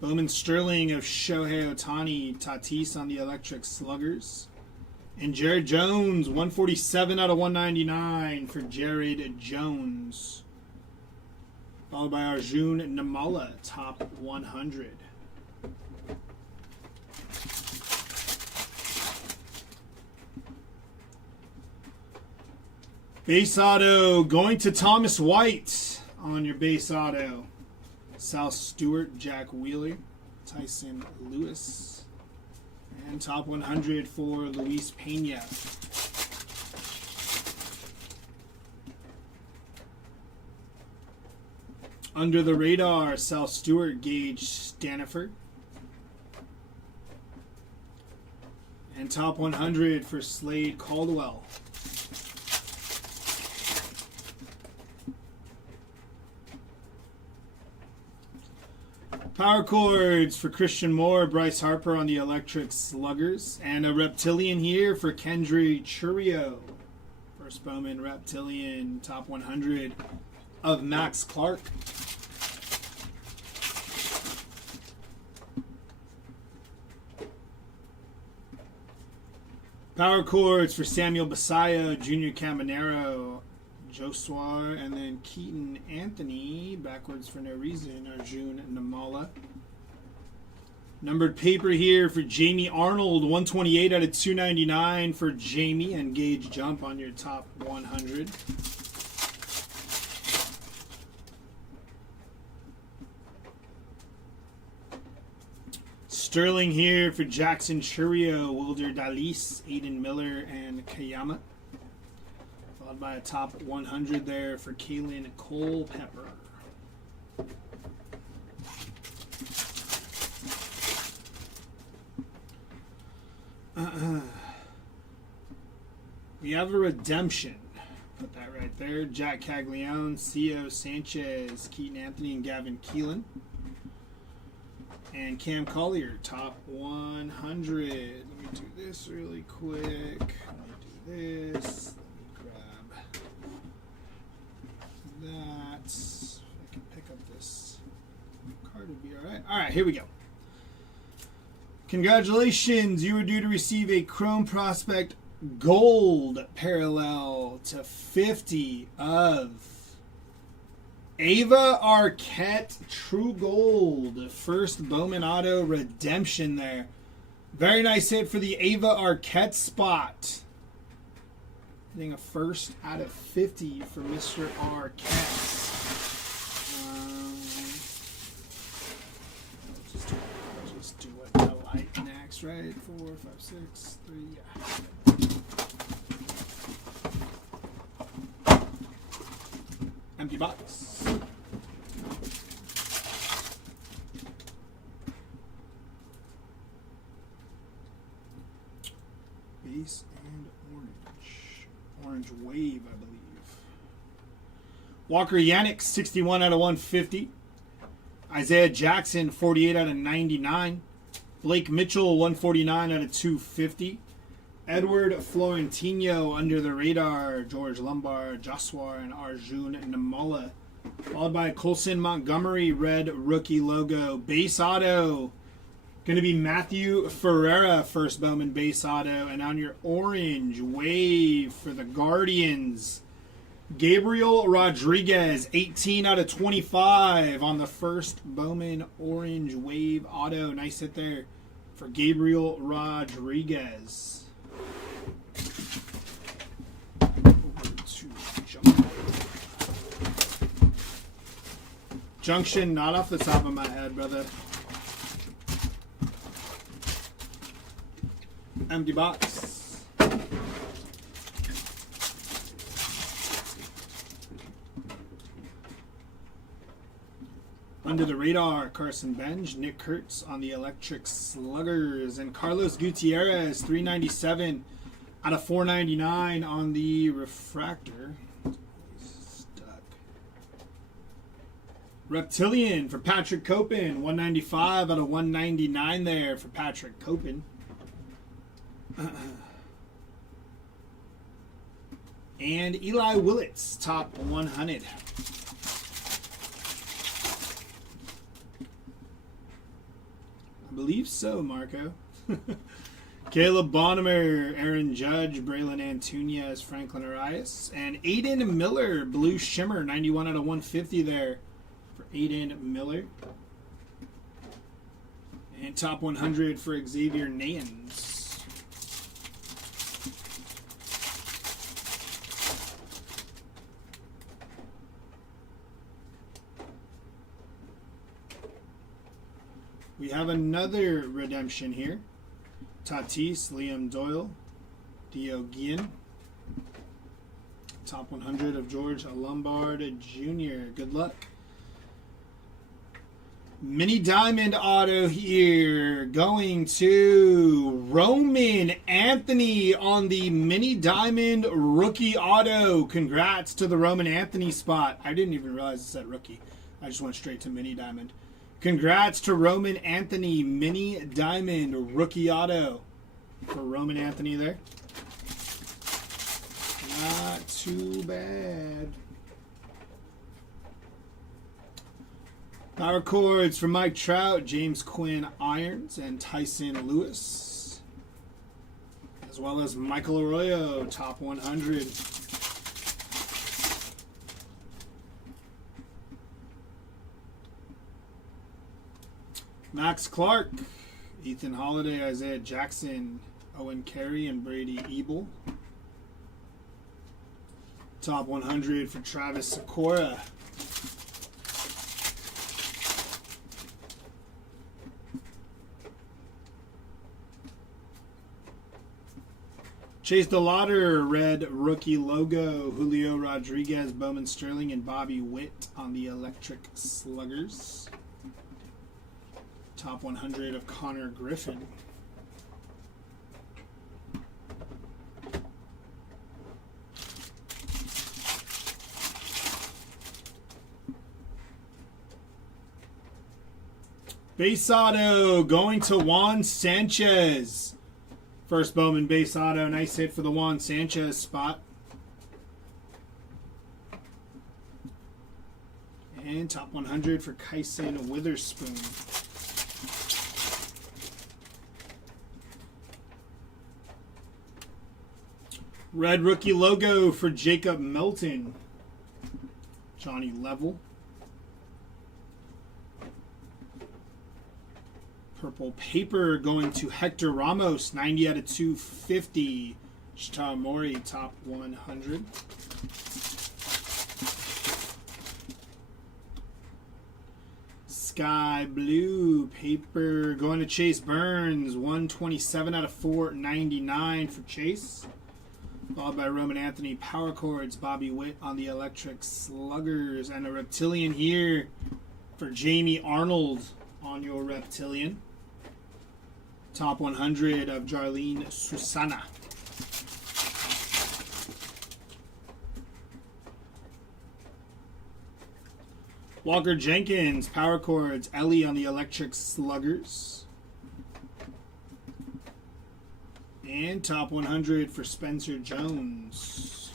Bowman Sterling of Shohei Ohtani, Tatis on the Electric Sluggers. And Jared Jones, 147 out of 199 for Jared Jones. Followed by Arjun Namala, top 100. Base auto going to Thomas White on your base auto. Sal Stewart, Jack Wheeler, Tyson Lewis. And top 100 for Luis Pena. Under the radar, Sal Stewart, Gage Stanifer. And top 100 for Slade Caldwell. Power chords for Christian Moore, Bryce Harper on the Electric Sluggers. And a Reptilian here for Kendry Churio. First Bowman Reptilian, top 100 of Max Clark. Power chords for Samuel Basayo, Junior Caminero, Joswar, and then Keaton Anthony, backwards for no reason, Arjun Namala. Numbered paper here for Jamie Arnold, 128 out of 299 for Jamie, and Gauge Jump on your top 100. Sterling here for Jackson Churio, Wilder Dalis, Aiden Miller, and Kayama. Followed by a top 100 there for Kaylin Culpepper. We have a redemption. Put that right there. Jack Caglione, Cio Sanchez, Keaton Anthony, and Gavin Keelan. And Cam Collier, top 100. Let me do this really quick. Let me do this. Let me grab that. If I can pick up this card, would be all right. All right, here we go. Congratulations, you were due to receive a Chrome Prospect Gold parallel to 50 of Ava Arquette True Gold. First Bowman Auto redemption there. Very nice hit for the Ava Arquette spot. Hitting a first out of 50 for Mr. Arquette. Just do what I like next, right? 4, 5, 6, 3, yeah. Empty box. Base and orange. Orange Wave, I believe. Walker Yannick, 61 out of 150. Isaiah Jackson, 48 out of 99. Blake Mitchell, 149 out of 250. Edward Florentino, under the radar. George Lombard, Joshua, and Arjun Namala. Followed by Colson Montgomery, red rookie logo. Base auto. Going to be Matthew Ferreira, first Bowman base auto. And on your orange wave for the Guardians, Gabriel Rodriguez, 18 out of 25 on the first Bowman orange wave auto. Nice hit there for Gabriel Rodriguez. Junction, not off the top of my head, brother. Empty box. Under the radar, Carson Benj, Nick Kurtz on the Electric Sluggers, and Carlos Gutierrez, 397 out of 499 on the Refractor. Stuck. Reptilian for Patrick Copen, 195 out of 199 there for Patrick Copen. And Eli Willits, top 100. I believe so, Marco. Caleb Bonnemer, Aaron Judge, Braylon Antunes, Franklin Arias, and Aiden Miller, Blue Shimmer, 91 out of 150 there for Aiden Miller. And top 100 for Xavier Nayans. We have another redemption here. Tatis, Liam Doyle, Dio Guillen. Top 100 of George Lombard Jr. Good luck. Mini Diamond auto here going to Roman Anthony on the Mini Diamond rookie auto. Congrats to the Roman Anthony spot. I didn't even realize it said rookie. I just went straight to Mini Diamond. Congrats to Roman Anthony, Mini Diamond rookie auto for Roman Anthony there. Not too bad. Power cords for Mike Trout, James Quinn Irons, and Tyson Lewis. As well as Michael Arroyo, top 100. Max Clark, Ethan Holiday, Isaiah Jackson, Owen Carey, and Brady Ebel. Top 100 for Travis Sikora. Chase DeLauder, red rookie logo. Julio Rodriguez, Bowman Sterling, and Bobby Witt on the Electric Sluggers. Top 100 of Connor Griffin. Base auto going to Juan Sanchez. First Bowman base auto. Nice hit for the Juan Sanchez spot. And top 100 for Kyson Witherspoon. Red rookie logo for Jacob Melton. Johnny Level. Purple paper going to Hector Ramos, 90 out of 250. Shita Mori, top 100. Sky blue paper going to Chase Burns, 127 out of 499 for Chase. Followed by Roman Anthony, Power Chords, Bobby Witt on the Electric Sluggers, and a Reptilian here for Jamie Arnold on your Reptilian. Top 100 of Jarlene Susana. Walker Jenkins, Power Chords, Ellie on the Electric Sluggers. And top 100 for Spencer Jones.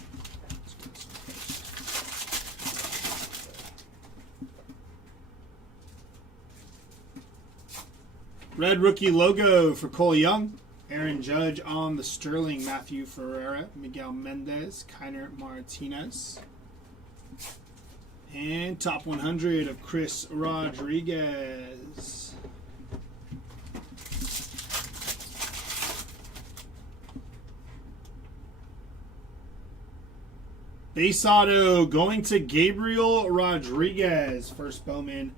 Red rookie logo for Cole Young. Aaron Judge on the Sterling. Matthew Ferreira, Miguel Mendez, Kiner Martinez. And top 100 of Chris Rodriguez. Base auto going to Gabriel Rodriguez. First Bowman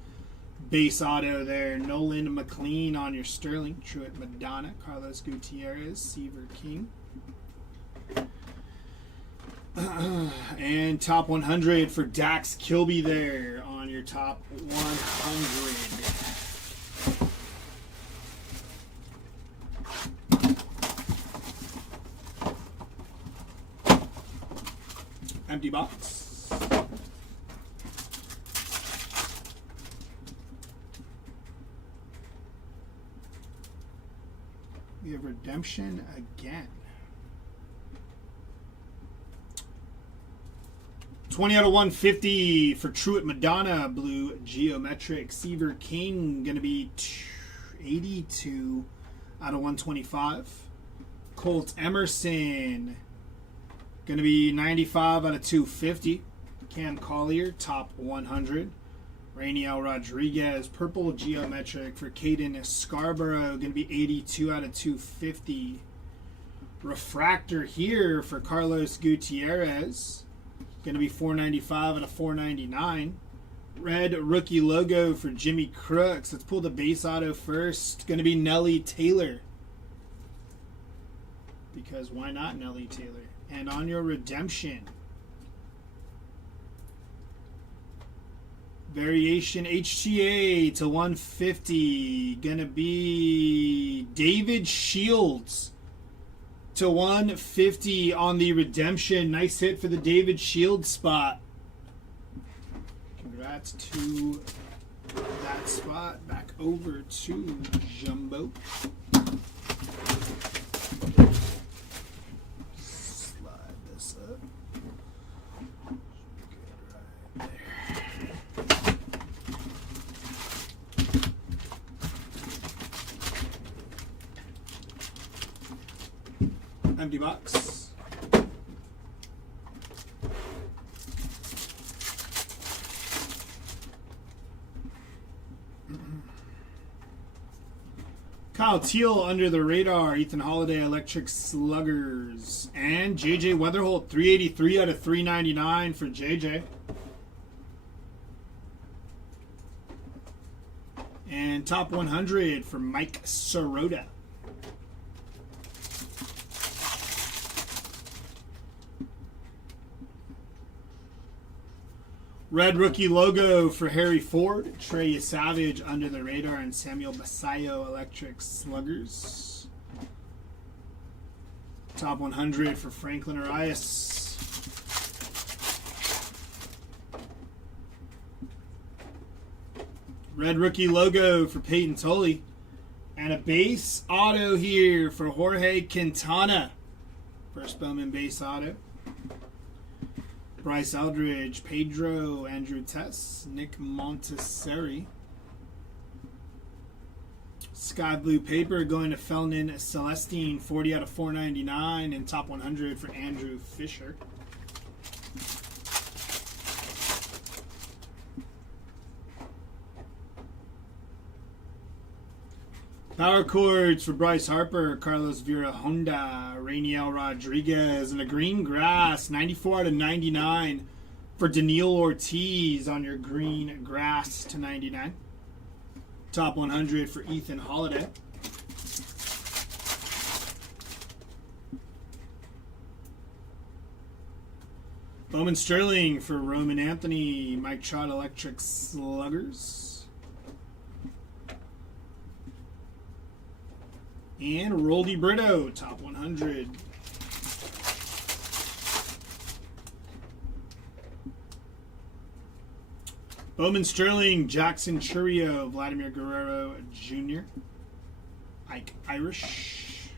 base auto there. Nolan McLean on your Sterling. Truett Madonna. Carlos Gutierrez. Seaver King. And top 100 for Dax Kilby there on your top 100. Empty box. We have redemption again. 20 out of 150 for Truett Madonna. Blue Geometric. Seaver King going to be 82 out of 125. Colt Emerson going to be 95 out of 250. Cam Collier, top 100. Rainiel Rodriguez, purple geometric for Caden Scarborough, going to be 82 out of 250. Refractor here for Carlos Gutierrez, going to be 495 out of 499. Red rookie logo for Jimmy Crooks. Let's pull the base auto first. Going to be Nelly Taylor. Because why not Nelly Taylor? And on your redemption, variation HTA to 150. Gonna be David Shields to 150 on the redemption. Nice hit for the David Shields spot. Congrats to that spot. Back over to Jumbo. Empty box. Kyle Teal, Under the Radar, Ethan Holiday, Electric Sluggers, and JJ Weatherholt, 383 out of 399 for JJ. And top 100 for Mike Sirota. Red rookie logo for Harry Ford, Trey Savage, Under the Radar, and Samuel Basayo, Electric Sluggers. Top 100 for Franklin Arias. Red rookie logo for Peyton Tully. And a base auto here for Jorge Quintana. First Bowman base auto. Bryce Eldridge, Pedro, Andrew Tess, Nick Montesseri. Sky blue paper going to Felnin Celestine, 40 out of 499, and top 100 for Andrew Fisher. Power chords for Bryce Harper, Carlos Vera Honda, Rainiel Rodriguez, and a green grass, 94 out of 99 for Daniil Ortiz on your green grass to 99. Top 100 for Ethan Holiday. Bowman Sterling for Roman Anthony, Mike Trout, Electric Sluggers. And Roldy Brito, top 100. Bowman Sterling, Jackson Churio, Vladimir Guerrero Jr., Ike Irish.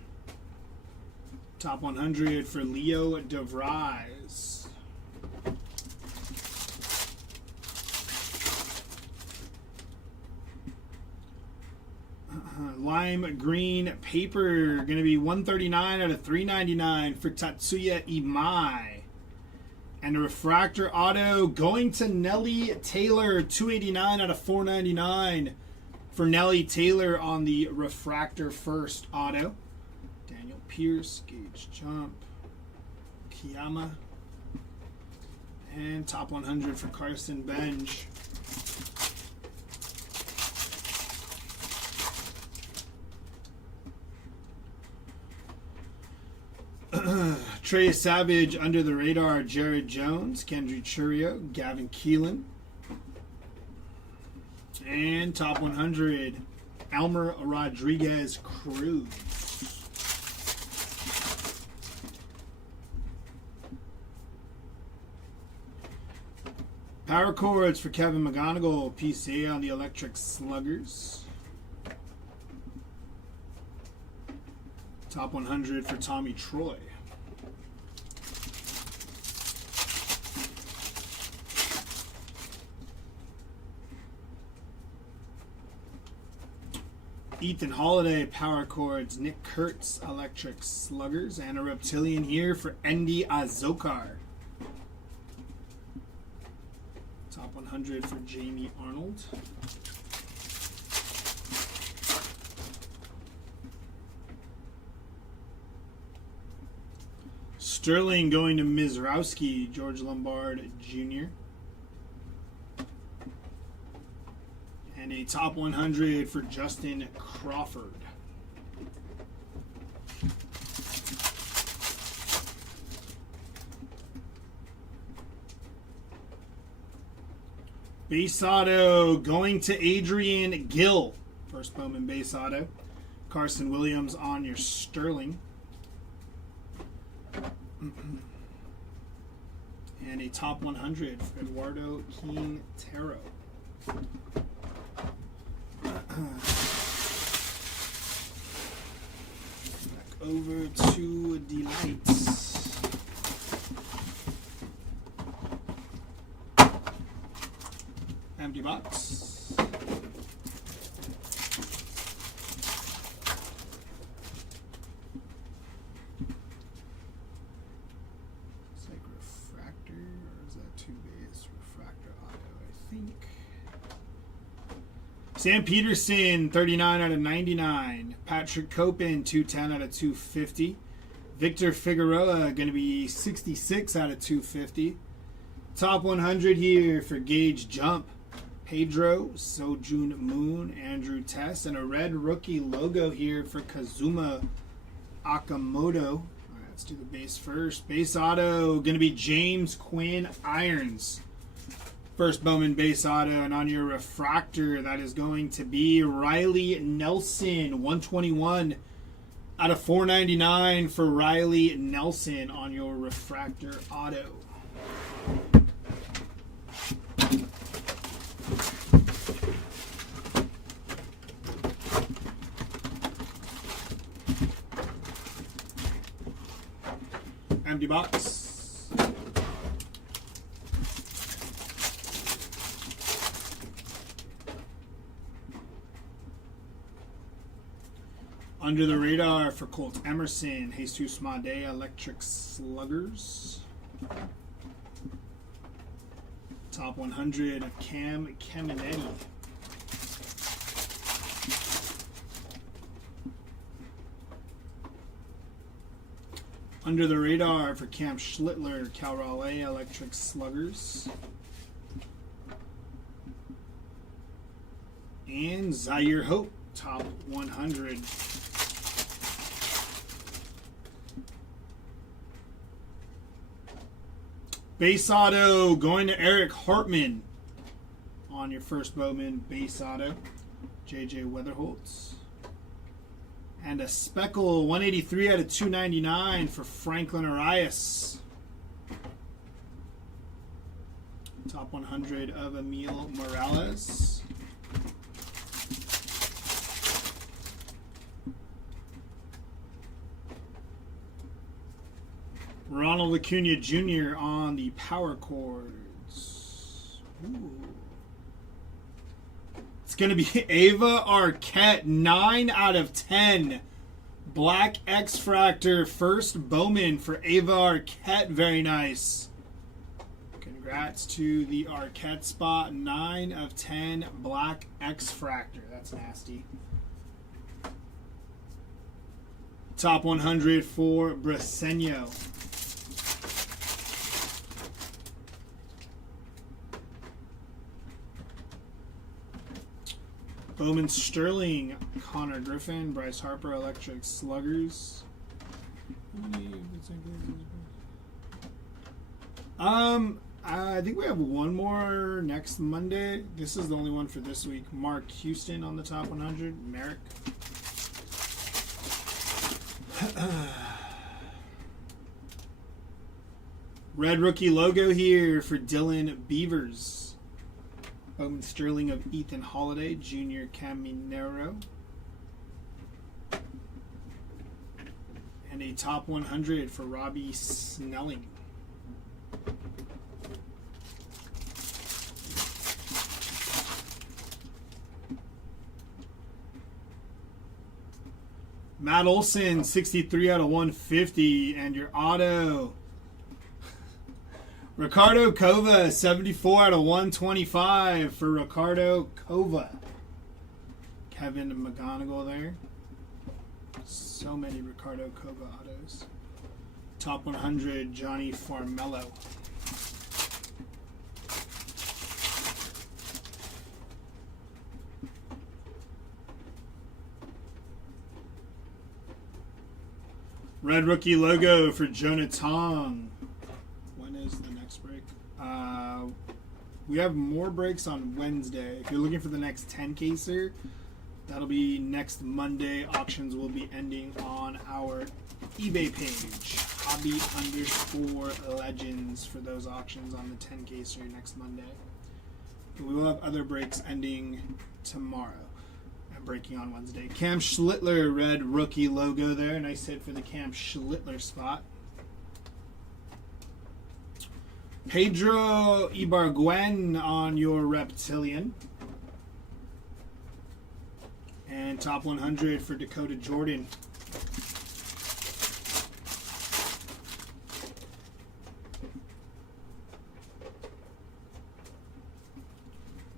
Top 100 for Leo DeVries. Lime green paper, going to be 139 out of 399 for Tatsuya Imai. And a refractor auto going to Nelly Taylor, 289 out of 499 for Nelly Taylor on the refractor first auto. Daniel Pierce, Gage Jump, Kiyama, and top 100 for Carson Benj. Trey Savage, Under the Radar, Jared Jones, Kendry Churio, Gavin Keelan. And top 100, Elmer Rodriguez Cruz. Power chords for Kevin McGonigal, PCA on the Electric Sluggers. Top 100 for Tommy Troy. Ethan Holiday, Power Chords, Nick Kurtz, Electric Sluggers, and a Reptilian here for Andy Azokar. Top 100 for Jamie Arnold. Sterling going to Mizrowski, George Lombard Jr. And a top 100 for Justin Crawford. Base auto going to Adrian Gill. First Bowman base auto. Carson Williams on your Sterling. And a top 100 for Eduardo Quintero. Back over to Delights. Empty box. It's like refractor, or is that two base? Refractor auto, I think. Sam Peterson, 39 out of 99. Patrick Copen, 210 out of 250. Victor Figueroa, going to be 66 out of 250. Top 100 here for Gage Jump. Pedro, Sojun Moon, Andrew Tess, and a red rookie logo here for Kazuma Akamoto. All right, let's do the base first. Base auto, going to be James Quinn Irons. First Bowman base auto, and on your refractor, that is going to be Riley Nelson, 121 out of 499 for Riley Nelson on your refractor auto. Empty box. Under the radar for Colt Emerson, Jesus Madea, Electric Sluggers. Top 100 of Cam Caminetti. Under the radar for Cam Schlittler, Cal Raleigh, Electric Sluggers. And Zaire Hope, top 100. Base auto going to Eric Hartman on your first Bowman base auto. JJ Weatherholtz. And a Speckle 183 out of 299 for Franklin Arias. Top 100 of Emil Morales. Ronald Acuna Jr. on the power chords. Ooh. It's going to be Ava Arquette, 9 out of 10. Black X-Fractor, first Bowman for Ava Arquette. Very nice. Congrats to the Arquette spot. 9 of 10 Black X-Fractor. That's nasty. Top 100 for Briseño. Bowman Sterling, Connor Griffin, Bryce Harper, Electric Sluggers. I think we have one more next Monday. This is the only one for this week. Mark Houston on the top 100. Merrick. Red rookie logo here for Dylan Beavers. Bowman Sterling of Ethan Holiday, Junior Caminero. And a top 100 for Robbie Snelling. Matt Olson, 63 out of 150. And your auto, Ricardo Cova, 74 out of 125 for Ricardo Cova. Kevin McGonigal there. So many Ricardo Cova autos. Top 100, Johnny Farmello. Red rookie logo for Jonah Tong. When is the next break? We have more breaks on Wednesday. If you're looking for the next 10 caser, that'll be next Monday. Auctions will be ending on our eBay page. Hobby_legends for those auctions on the 10 caser next Monday. We will have other breaks ending tomorrow and breaking on Wednesday. Cam Schlittler, red rookie logo there. Nice hit for the Cam Schlittler spot. Pedro Ibargüen on your Reptilian. And top 100 for Dakota Jordan.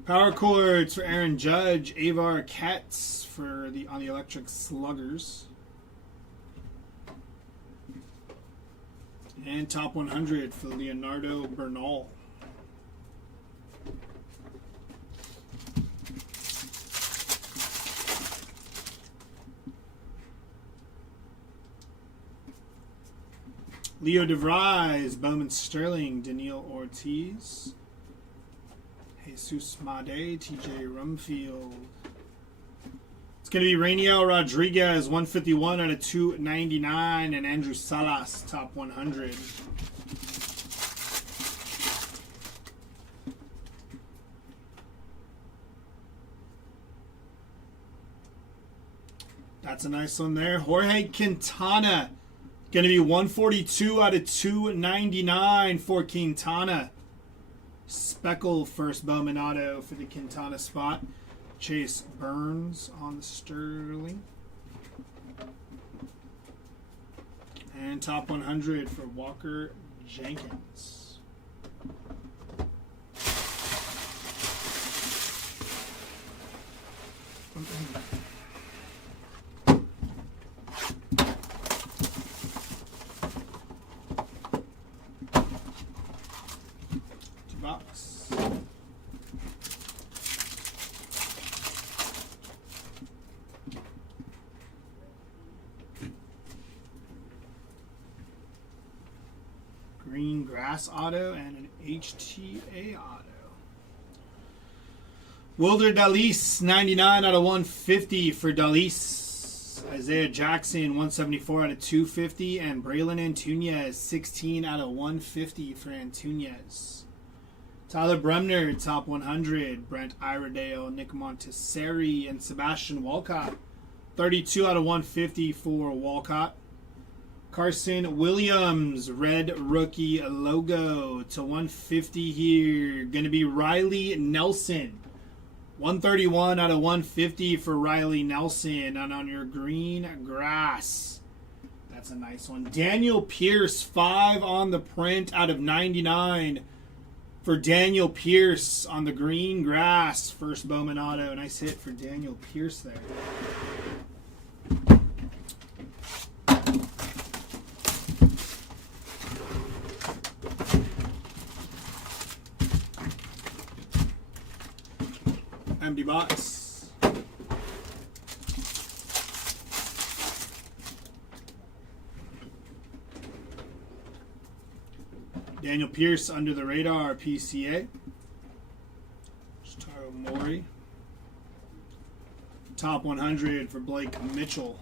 Power chords for Aaron Judge, Avar Katz on the Electric Sluggers. And top 100 for Leonardo Bernal. Leo DeVries, Bowman Sterling, Daniil Ortiz, Jesus Made, TJ Rumfield. It's going to be Rainiel Rodriguez, 151 out of 299, and Andrew Salas, top 100. That's a nice one there. Jorge Quintana, going to be 142 out of 299 for Quintana. Speckle first Bowman auto for the Quintana spot. Chase Burns on the Sterling. And top 100 for Walker Jenkins. Box. Green Grass auto and an HTA auto. Wilder Dalis, 99 out of 150 for Dalis. Isaiah Jackson, 174 out of 250. And Braylon Antunez, 16 out of 150 for Antunez. Tyler Bremner, top 100. Brent Iredale, Nick Montesseri, and Sebastian Walcott. 32 out of 150 for Walcott. Carson Williams, red rookie logo to 150 here. Going to be Riley Nelson. 131 out of 150 for Riley Nelson. And on your green grass, that's a nice one. Daniel Pierce, 5 on the print out of 99. For Daniel Pierce on the green grass, first Bowman auto. Nice hit for Daniel Pierce there. Empty box. Daniel Pierce under the radar, PCA. Taro Mori. Top 100 for Blake Mitchell.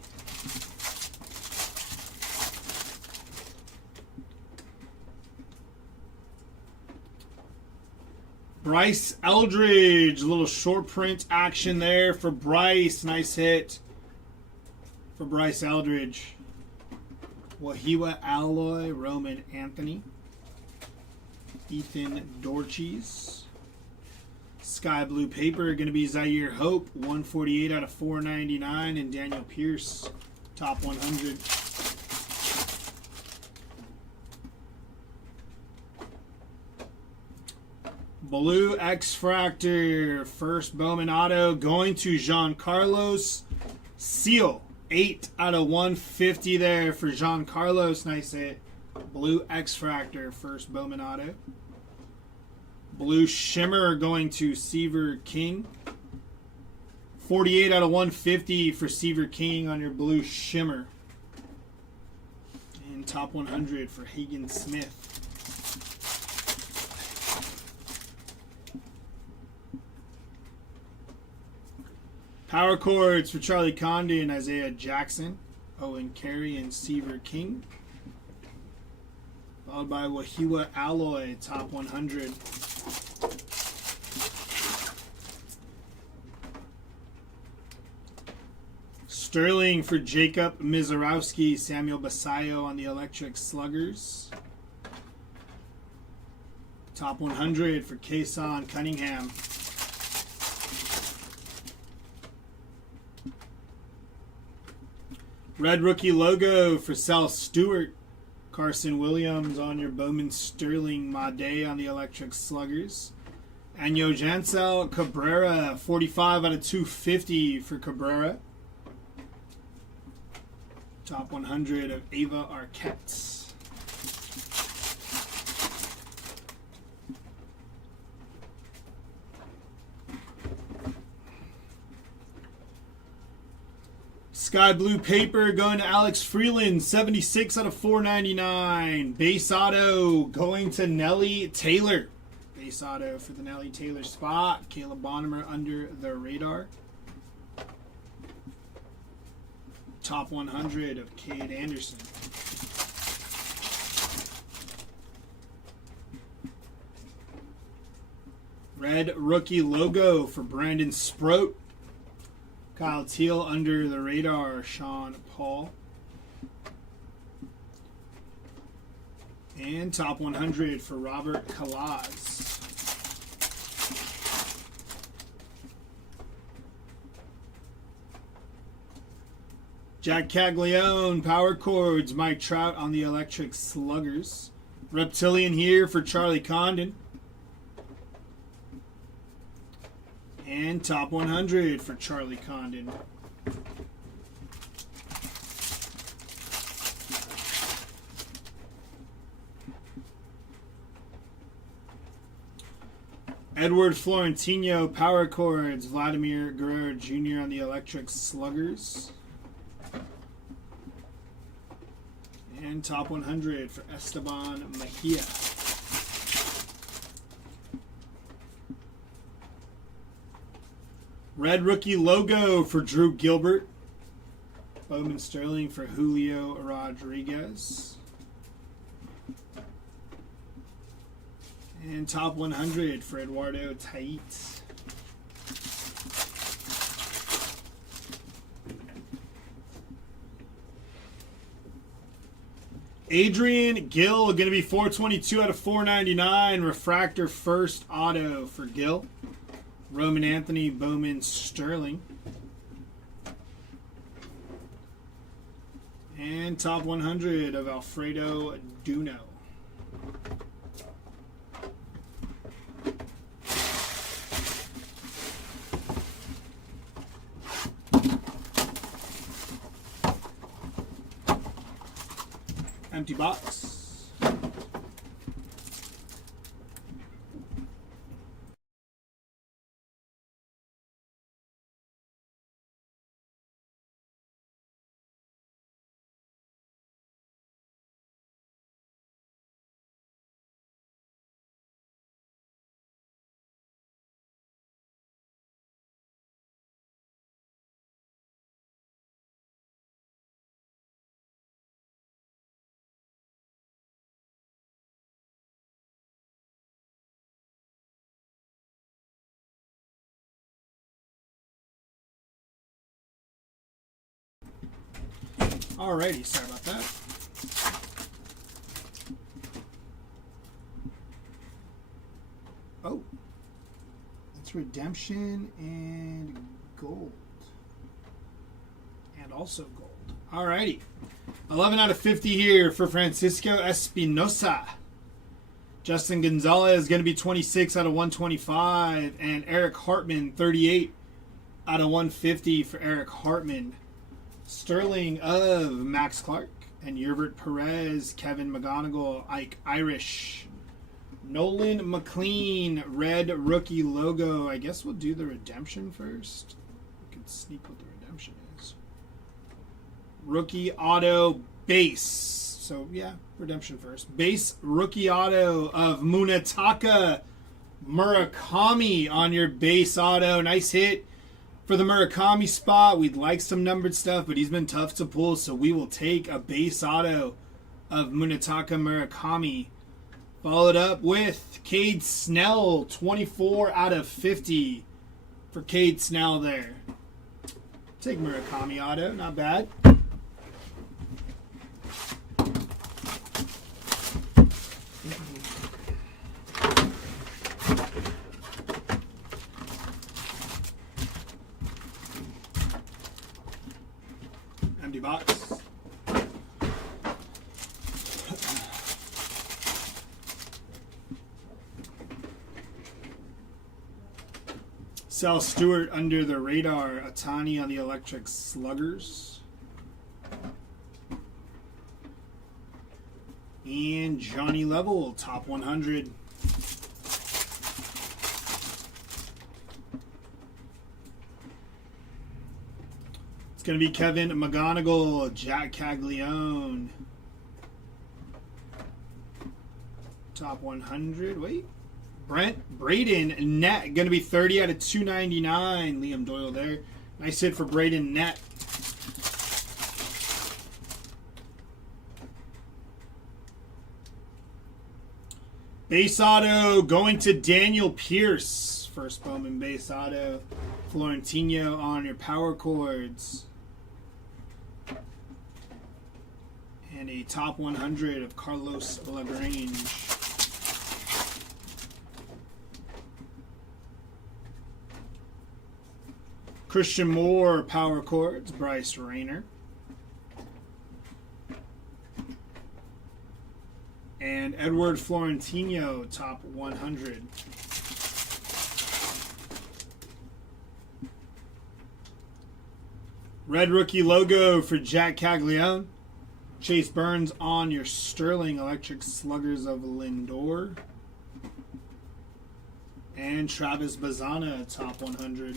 Bryce Eldridge, a little short print action there for Bryce. Nice hit for Bryce Eldridge. Wahiwa Alloy, Roman Anthony. Ethan Dorches. Sky blue paper, going to be Zaire Hope, 148 out of 499, and Daniel Pierce, top 100. Blue X-Fractor, first Bowman auto, going to Giancarlos Seal, 8 out of 150 there for Giancarlos. Nice hit. Blue X-Fractor, first Bowman auto. Blue Shimmer going to Seaver King. 48 out of 150 for Seaver King on your Blue Shimmer. And top 100 for Hagen Smith. Power chords for Charlie Condon, Isaiah Jackson, Owen Carey, and Seaver King. Followed by Wahiwa Alloy, top 100. Sterling for Jacob Mizorowski, Samuel Basayo on the Electric Sluggers. Top 100 for Kason Cunningham. Red rookie logo for Sal Stewart. Carson Williams on your Bowman Sterling Made on the Electric Sluggers. And Yojansel Cabrera, 45 out of 250 for Cabrera. Top 100 of Ava Arquette. Sky blue paper going to Alex Freeland, 76 out of 499. Base auto going to Nelly Taylor. Base auto for the Nelly Taylor spot. Caleb Bonnemer under the radar. Top 100 of Cade Anderson. Red rookie logo for Brandon Sproat. Kyle Teal under the radar, Sean Paul. And top 100 for Robert Kalaz. Jack Caglione, Power Chords, Mike Trout on the Electric Sluggers. Reptilian here for Charlie Condon. And top 100 for Charlie Condon. Edward Florentino, Power Chords, Vladimir Guerrero Jr. on the Electric Sluggers. And top 100 for Esteban Mejia. Red rookie logo for Drew Gilbert. Bowman Sterling for Julio Rodriguez. And top 100 for Eduardo Tait. Adrian Gill, going to be 422 out of 499. Refractor first auto for Gill. Roman Anthony, Bowman Sterling. And top 100 of Alfredo Duno. Empty box. Alrighty, sorry about that. Oh, it's redemption and gold. And also gold. Alrighty. 11 out of 50 here for Francisco Espinosa. Justin Gonzalez is going to be 26 out of 125. And Eric Hartman, 38 out of 150 for Eric Hartman. Sterling of Max Clark and Yervert Perez, Kevin McGonigal, Ike Irish, Nolan McLean, red rookie logo. I guess we'll do the redemption first. We can sneak what the redemption is. Rookie auto base. So yeah, redemption first. Base rookie auto of Munetaka Murakami on your base auto. Nice hit. For the Murakami spot, we'd like some numbered stuff, but he's been tough to pull, so we will take a base auto of Munetaka Murakami. Followed up with Cade Snell, 24 out of 50 for Cade Snell there. Take Murakami auto, not bad. Empty box. Sal Stewart under the radar. Atani on the Electric Sluggers. And Johnny Level, top 100. It's going to be Kevin McGonigal, Jack Caglione. Top 100. Wait. Brent Braden net. Going to be 30 out of 299. Liam Doyle there. Nice hit for Braden net. Base auto going to Daniel Pierce. First Bowman base auto. Florentino on your power chords. And a top 100 of Carlos LaGrange. Christian Moore power chords. Bryce Rayner. And Edward Florentino, top 100. Red rookie logo for Jack Caglione. Chase Burns on your Sterling Electric Sluggers of Lindor. And Travis Bazzana, top 100.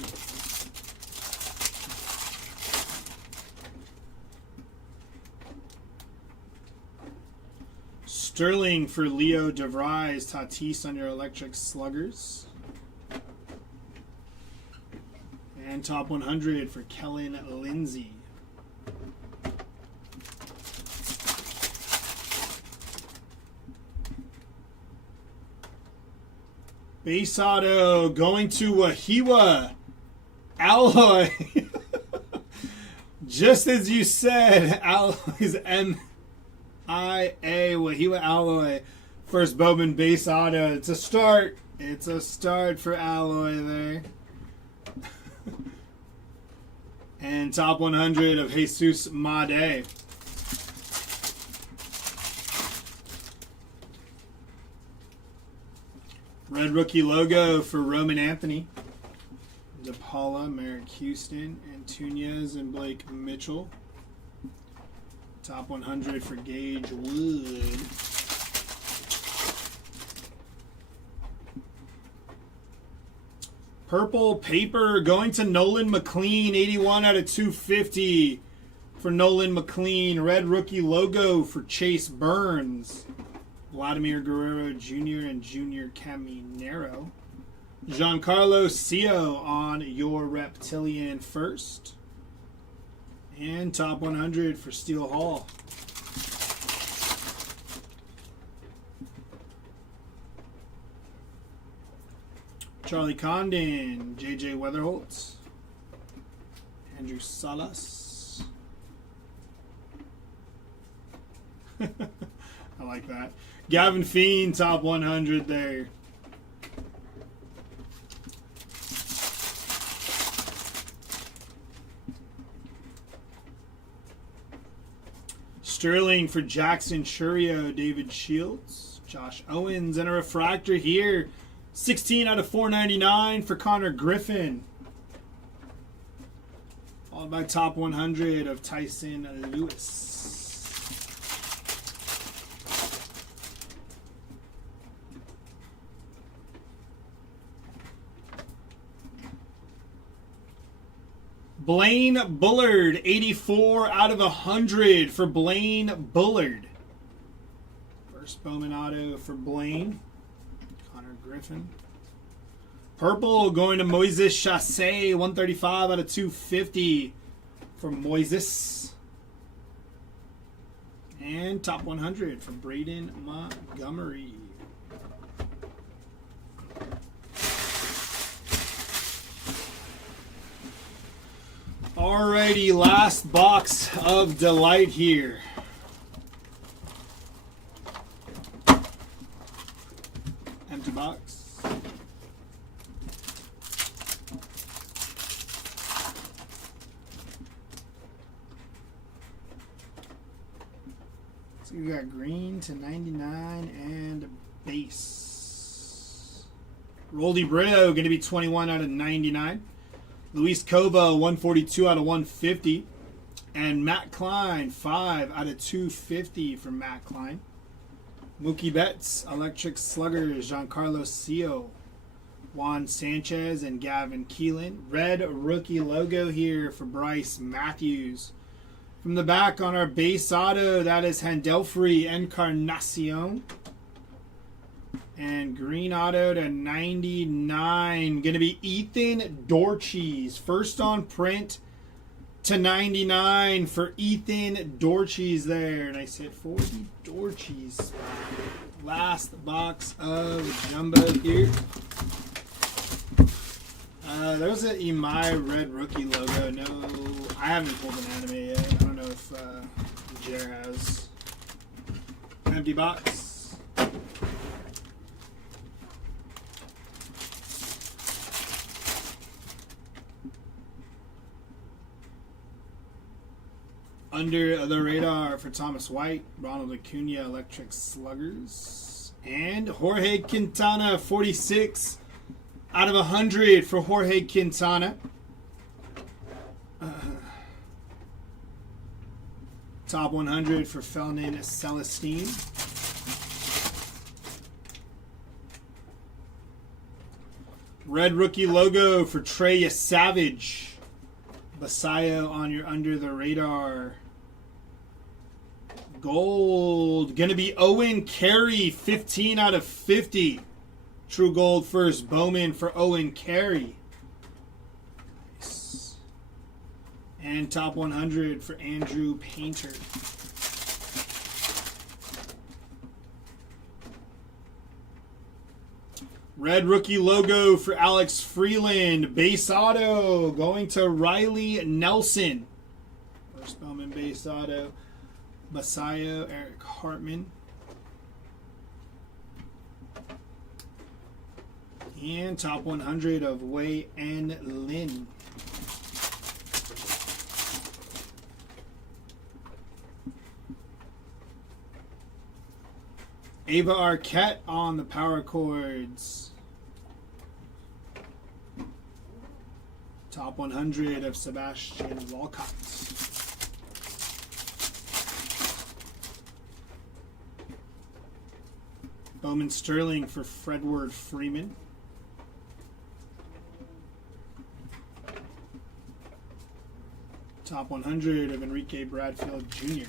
Sterling for Leo DeVries, Tatis on your Electric Sluggers. And top 100 for Kellen Lindsay. Base auto going to Wahiwa Alloy. Just as you said, Alloy's MIA Wahiwa Alloy. First Bowman base auto. It's a start. It's a start for Alloy there. And top 100 of Jesus Made. Red rookie logo for Roman Anthony. DePaula, Merrick Houston, Antunes, and Blake Mitchell. Top 100 for Gage Wood. Purple paper going to Nolan McLean, 81 out of 250 for Nolan McLean. Red rookie logo for Chase Burns. Vladimir Guerrero Jr. and Junior Caminero. Giancarlo Cio on your Reptilian first. And top 100 for Steel Hall. Charlie Condon, J.J. Weatherholtz, Andrew Salas. I like that. Gavin Fiend, top 100 there. Sterling for Jackson Churio, David Shields, Josh Owens, and a refractor here. 16 out of 499 for Connor Griffin. Followed by top 100 of Tyson Lewis. Blaine Bullard, 84 out of 100 for Blaine Bullard. First Bowman auto for Blaine. Connor Griffin. Purple going to Moises Chassé, 135 out of 250 for Moises. And top 100 for Braden Montgomery. Alrighty, last box of delight here. Empty box. So we got green to 99 and base. Roldy Brito, going to be 21 out of 99. Luis Cova, 142 out of 150. And Matt Klein, 5 out of 250 from Matt Klein. Mookie Betts, Electric Sluggers, Giancarlo Sio, Juan Sanchez, and Gavin Keelan. Red rookie logo here for Bryce Matthews. From the back on our base auto, that is Handelfree Encarnacion. And green auto to 99. Going to be Ethan Dorches. First on print to 99 for Ethan Dorches there. Nice hit for the Dorches. Last box of jumbo here. There's an Imai red rookie logo. No, I haven't pulled an anime yet. I don't know if Jer has. Empty box. Under the radar for Thomas White, Ronald Acuna, Electric Sluggers, and Jorge Quintana, 46 out of 100 for Jorge Quintana. Top 100 for Felnin Celestine. Red rookie logo for Trey Savage. Basayo on your under the radar. Gold. Going to be Owen Carey, 15 out of 50. True gold first. Bowman for Owen Carey. Nice. And top 100 for Andrew Painter. Red rookie logo for Alex Freeland. Base auto going to Riley Nelson. First Bowman base auto. Basayo, Eric Hartman. And top 100 of Wei N. Lin. Ava Arquette on the power chords. Top 100 of Sebastian Walcott. Bowman Sterling for Fredward Freeman. Top 100 of Enrique Bradfield Jr.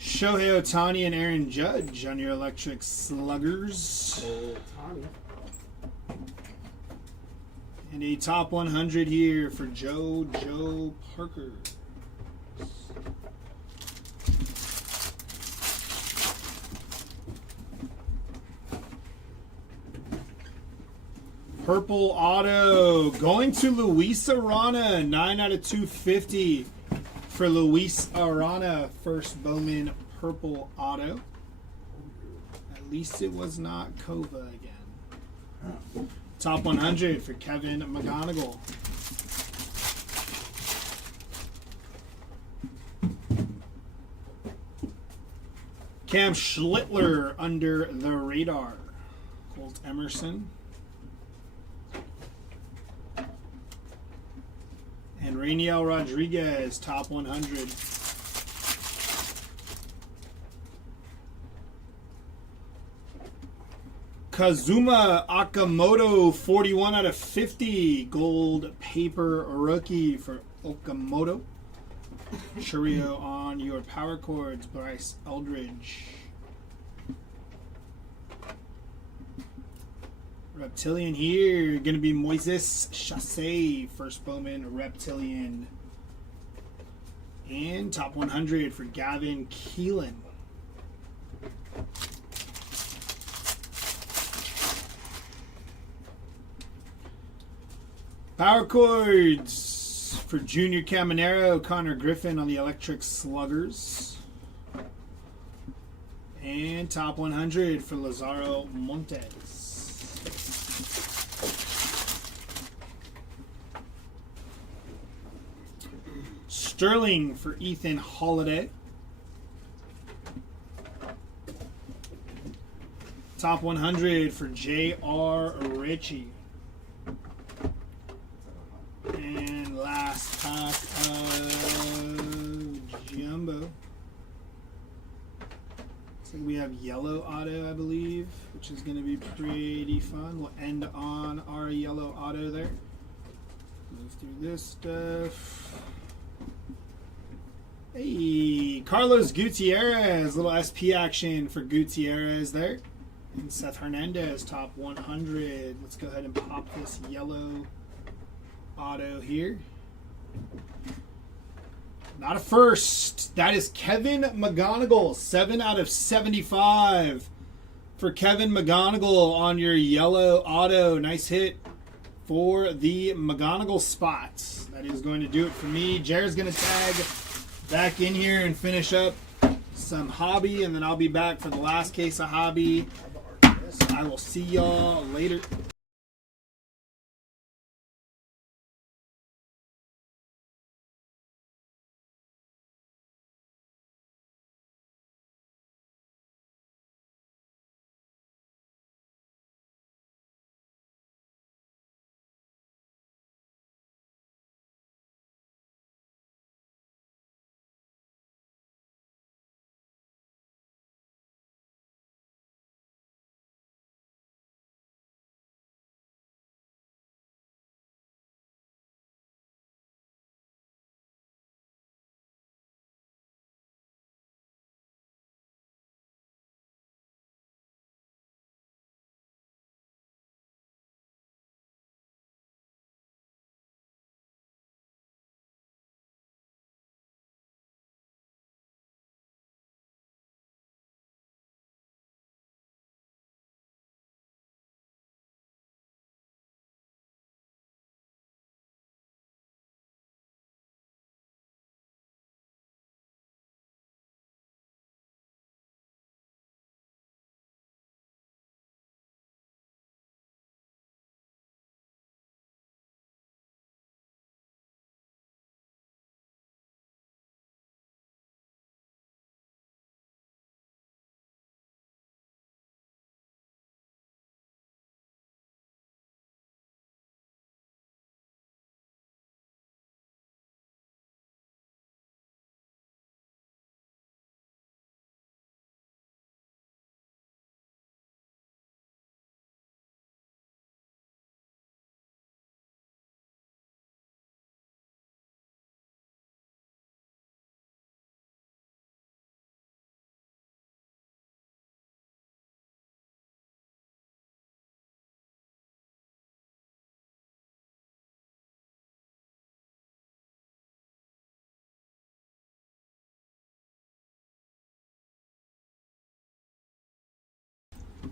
Shohei Ohtani and Aaron Judge on your Electric Sluggers. And a top 100 here for Joe Parker. Purple auto going to Luis Arana, 9 out of 250 for Luis Arana. First Bowman purple auto. At least it was not Kova again. Top 100 for Kevin McGonigal. Cam Schlittler under the radar. Colt Emerson. And Rainiel Rodriguez, top 100. Kazuma Okamoto, 41 out of 50. Gold paper rookie for Okamoto. Churio on your power chords, Bryce Eldridge. Reptilian here, going to be Moises Chassé, first Bowman Reptilian. And top 100 for Gavin Keelan. Power chords for Junior Caminero, Connor Griffin on the Electric Sluggers. And top 100 for Lazaro Montes. Sterling for Ethan Holiday. Top 100 for J.R. Ritchie. And last pack of Jumbo. So we have yellow auto, I believe, which is going to be pretty fun. We'll end on our yellow auto there. Move through this stuff. Hey, Carlos Gutierrez, little SP action for Gutierrez there. And Seth Hernandez, top 100. Let's go ahead and pop this yellow auto here. Not a first. That is Kevin McGonigal. 7 out of 75 for Kevin McGonigal on your yellow auto. Nice hit for the McGonigal spots. That is going to do it for me. Jared's going to tag back in here and finish up some hobby, and then I'll be back for the last case of hobby. I will see y'all later.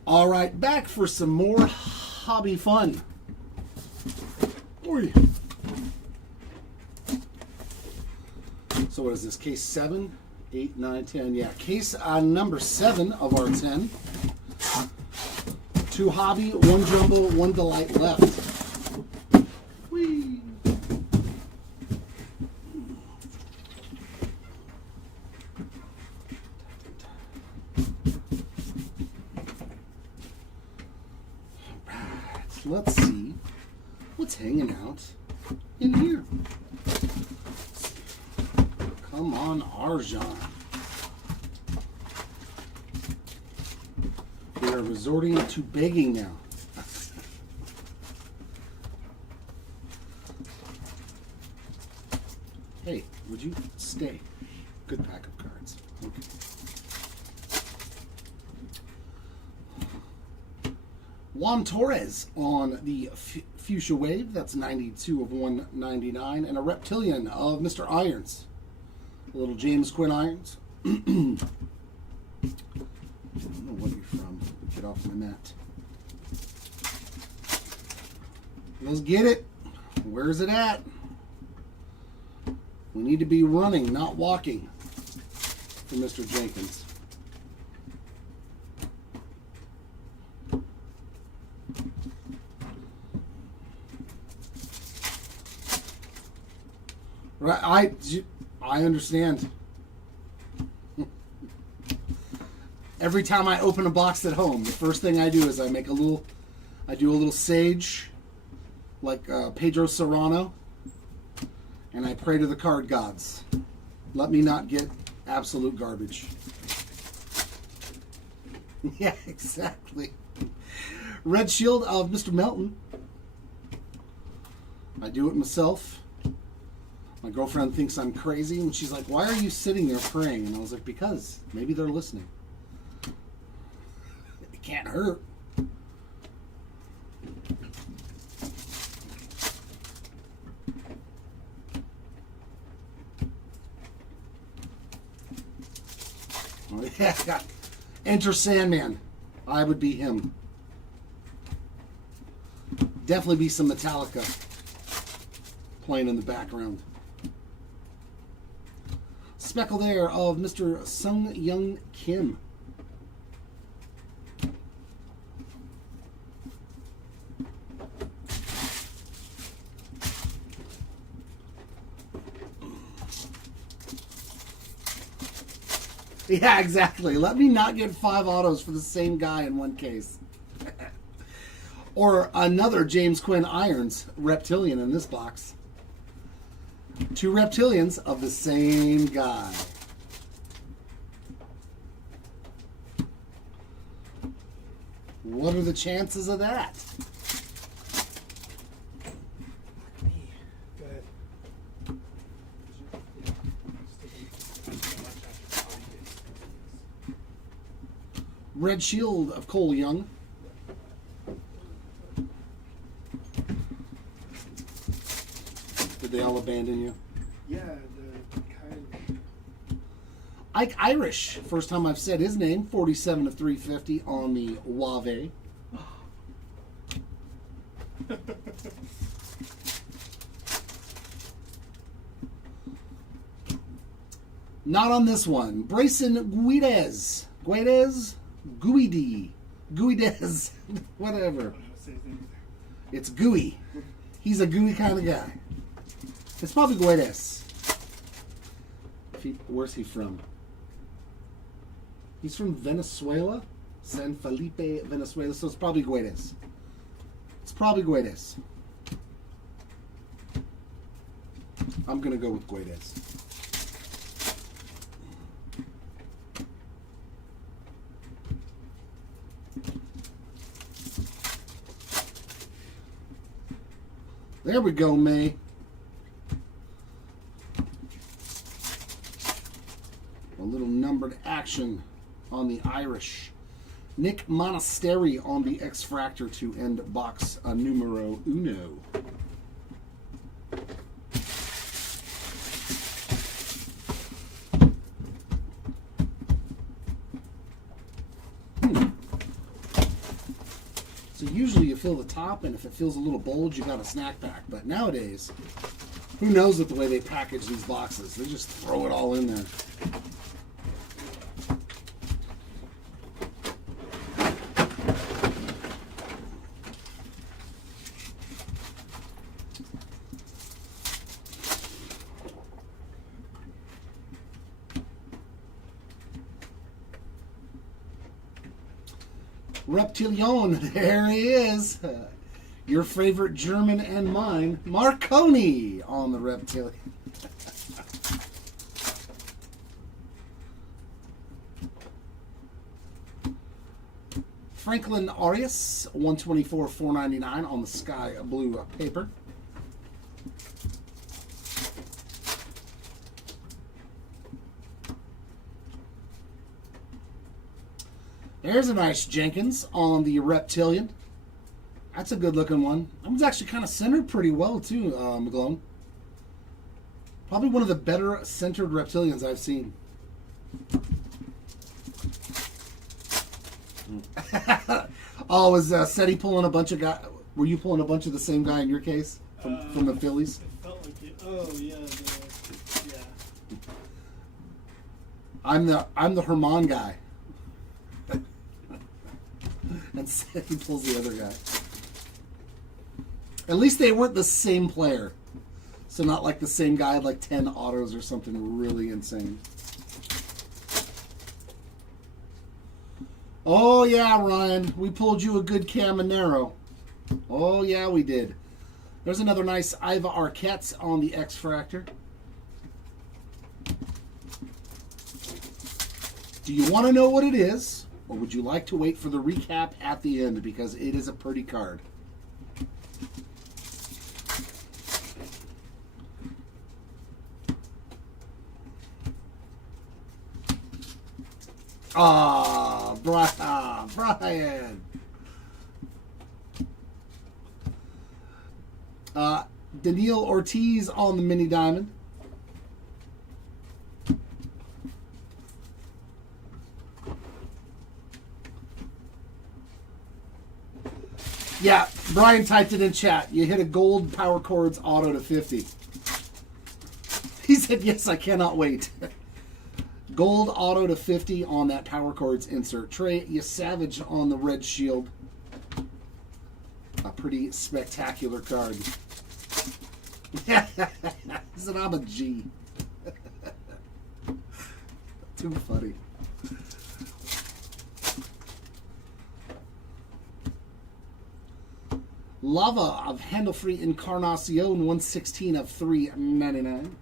All right, back for some more hobby fun. Oy. So what is this, case 7, 8, 9, 10? Yeah, case number 7 of our 10. 2 hobby, 1 jumbo, 1 delight left. Whee. Let's see what's hanging out in here. Come on, Arjan. We are resorting to begging now. Hey, would you stay? Good pack of cards. Okay. Juan Torres on the Fuchsia Wave. That's 92 of 199. And a Reptilian of Mr. Irons. A little James Quinn Irons. I don't know what you're from. Get off my mat. Let's get it. Where's it at? We need to be running, not walking, for Mr. Jenkins. Right, I understand. Every time I open a box at home, the first thing I do is I do a little sage, like Pedro Serrano, and I pray to the card gods. Let me not get absolute garbage. Yeah, exactly. Red Shield of Mr. Melton. I do it myself. My girlfriend thinks I'm crazy, and she's like, "Why are you sitting there praying?" And I was like, "Because maybe they're listening. It can't hurt." Oh, yeah. Enter Sandman. I would be him. Definitely be some Metallica playing in the background. Speckled Air of Mr. Sung Young Kim. Yeah, exactly. Let me not get 5 autos for the same guy in one case. Or another James Quinn Irons Reptilian in this box. 2 Reptilians of the same guy. What are the chances of that? Go ahead. Red Shield of Cole Young. Did they all abandon you? Yeah, the kind. Ike Irish, first time I've said his name, 47 of 350 on the Wave. Not on this one. Brayson Guidez. Guidez. Whatever. It's gooey. He's a gooey kind of guy. It's probably Guedes. Where's he from? He's from Venezuela? San Felipe, Venezuela. So it's probably Guedes. It's probably Guedes. I'm going to go with Guedes. There we go, May. A little numbered action on the Irish. Nick Monasteri on the X-Fractor to end box numero uno. So usually you fill the top, and if it feels a little bulge, you got a snack pack. But nowadays, who knows with the way they package these boxes? They just throw it all in there. Reptilion, there he is. Your favorite German and mine, Marconi on the Reptilion. Franklin Arias, 124/499 on the sky blue paper. There's a nice Jenkins on the Reptilian. That's a good looking one. That one's actually kind of centered pretty well too, McGlone. Probably one of the better centered Reptilians I've seen. Oh, was Seti pulling a bunch of guys? Were you pulling a bunch of the same guy in your case from the Phillies? It felt like it. Oh yeah, yeah. I'm the Herman guy. And Seti pulls the other guy. At least they weren't the same player. So not like the same guy had like 10 autos or something really insane. Oh, yeah, Ryan. We pulled you a good Caminero. Oh, yeah, we did. There's another nice Iva Arquette on the X-Fractor. Do you want to know what it is, or would you like to wait for the recap at the end, because it is a pretty card? Ah, Brian. Daniil Ortiz on the mini diamond. Yeah, Brian typed it in chat. You hit a gold power chords auto to 50. He said, yes, I cannot wait. Gold auto to 50 on that power chords insert. Trey, you savage on the red shield. A pretty spectacular card. He said, I'm a G. Too funny. Lava of Handelfree Encarnacion, 116 of 399.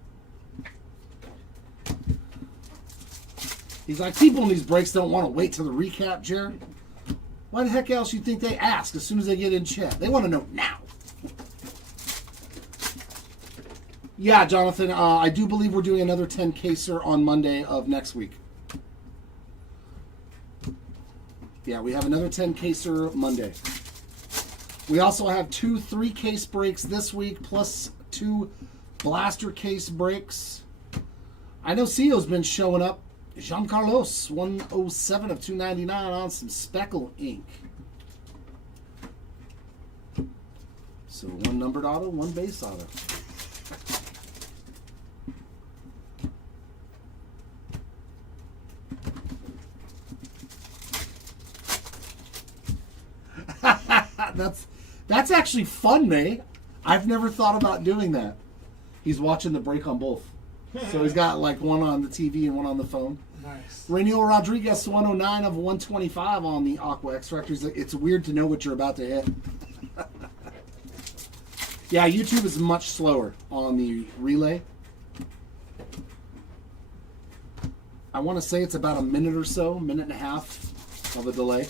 He's like, people in these breaks don't want to wait till the recap, Jared. Why the heck else you think they ask as soon as they get in chat? They want to know now. Yeah, Jonathan, I do believe we're doing another 10 caser on Monday of next week. Yeah, we have another 10 caser Monday. We also have 2 3-case breaks this week, plus 2 blaster case breaks. I know Ceo's been showing up. Jean Carlos, 107 of 299 on some speckle ink. So 1 numbered auto, 1 base auto. That's actually fun, May. I've never thought about doing that. He's watching the break on both. So he's got like one on the TV and one on the phone. Nice. Rainiel Rodriguez, 109 of 125 on the Aqua X-Fractor. It's weird to know what you're about to hit. Yeah, YouTube is much slower on the relay. I want to say it's about a minute or so, minute and a half of a delay.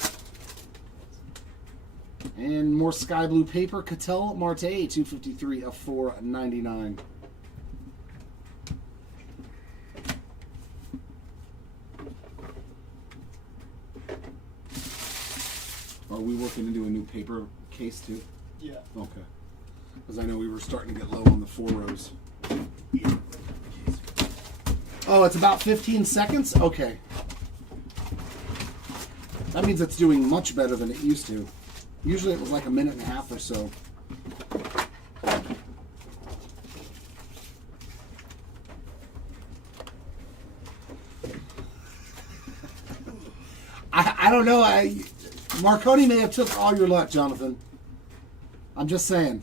And more sky blue paper. Cattell Marte, 253 of 499. Are we working into a new paper case too? Yeah. Okay. Because I know we were starting to get low on the 4 rows. Oh, it's about 15 seconds? Okay. That means it's doing much better than it used to. Usually it was like a minute and a half or so. I don't know. Marconi may have took all your luck, Jonathan. I'm just saying.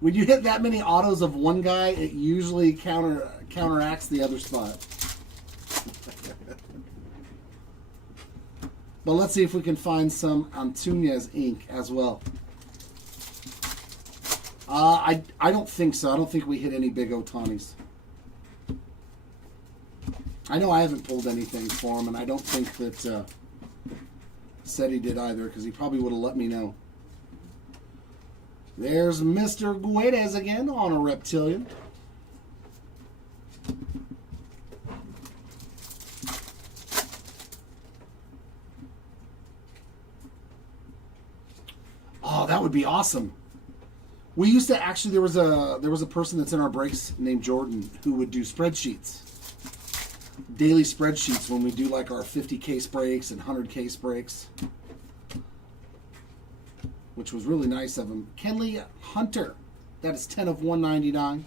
When you hit that many autos of one guy, it usually counteracts the other spot. But let's see if we can find some Antunes ink as well. I don't think so. I don't think we hit any big Otanis. I know I haven't pulled anything for him, and I don't think that said he did either, because he probably would have let me know. There's Mr. Guedes again on a Reptilian. Oh, that would be awesome. We used to actually, there was a person that's in our breaks named Jordan who would do spreadsheets. Daily spreadsheets when we do like our 50 case breaks and 100 case breaks. Which was really nice of him. Kenley Hunter. That is 10 of 199.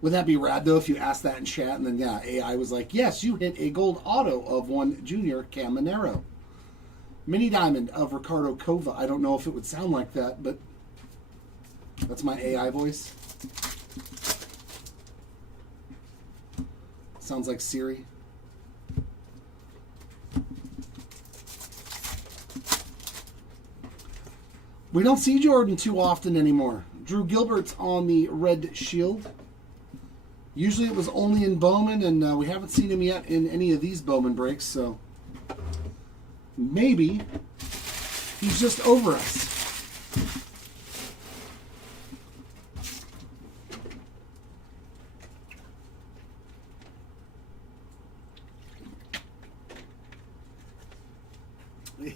Would that be rad, though, if you asked that in chat and then, yeah, AI was like, yes, you hit a gold auto of 1 Junior Caminero. Mini Diamond of Ricardo Cova. I don't know if it would sound like that, but that's my AI voice. Sounds like Siri. We don't see Jordan too often anymore. Drew Gilbert's on the red shield. Usually it was only in Bowman, and we haven't seen him yet in any of these Bowman breaks, so maybe he's just over us.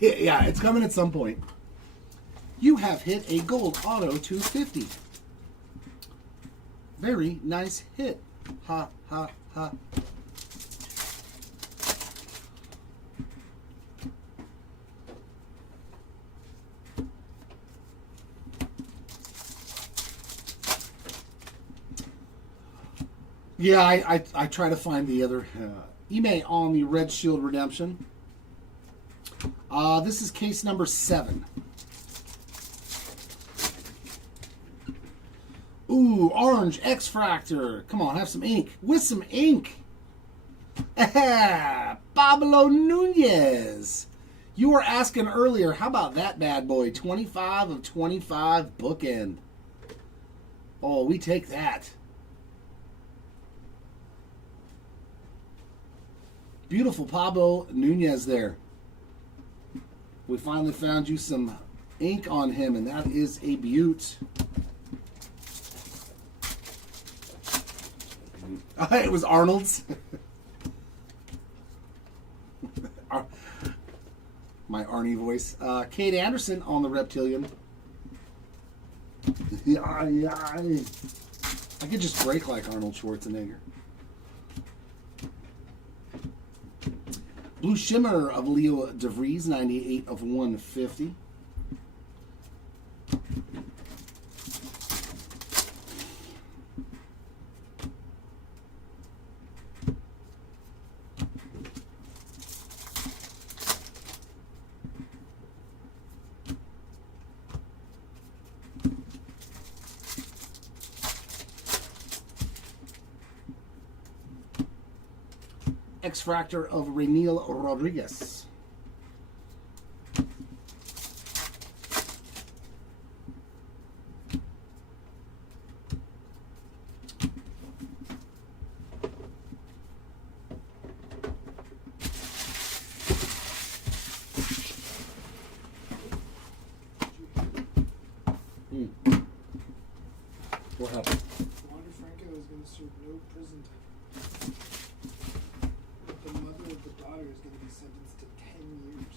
Yeah, it's coming at some point. You have hit a gold auto 250. Very nice hit. Ha, ha, ha. Yeah, I try to find the other eBay on the Red Shield Redemption. This is case number 7. Ooh, orange X-Fractor. Come on, have some ink. With some ink. Pablo Nunez. You were asking earlier, how about that bad boy? 25 of 25 bookend. Oh, we take that. Beautiful Pablo Nunez there. We finally found you some ink on him, and that is a beaut. It was Arnold's. My Arnie voice. Kate Anderson on the Reptilian. I could just break like Arnold Schwarzenegger. Blue Shimmer of Leo DeVries, 98 of 150. X-Fractor of Rainiel Rodriguez. What happened? Wander Franco is going to serve no prison time. The mother of the daughter is going to be sentenced to 10 years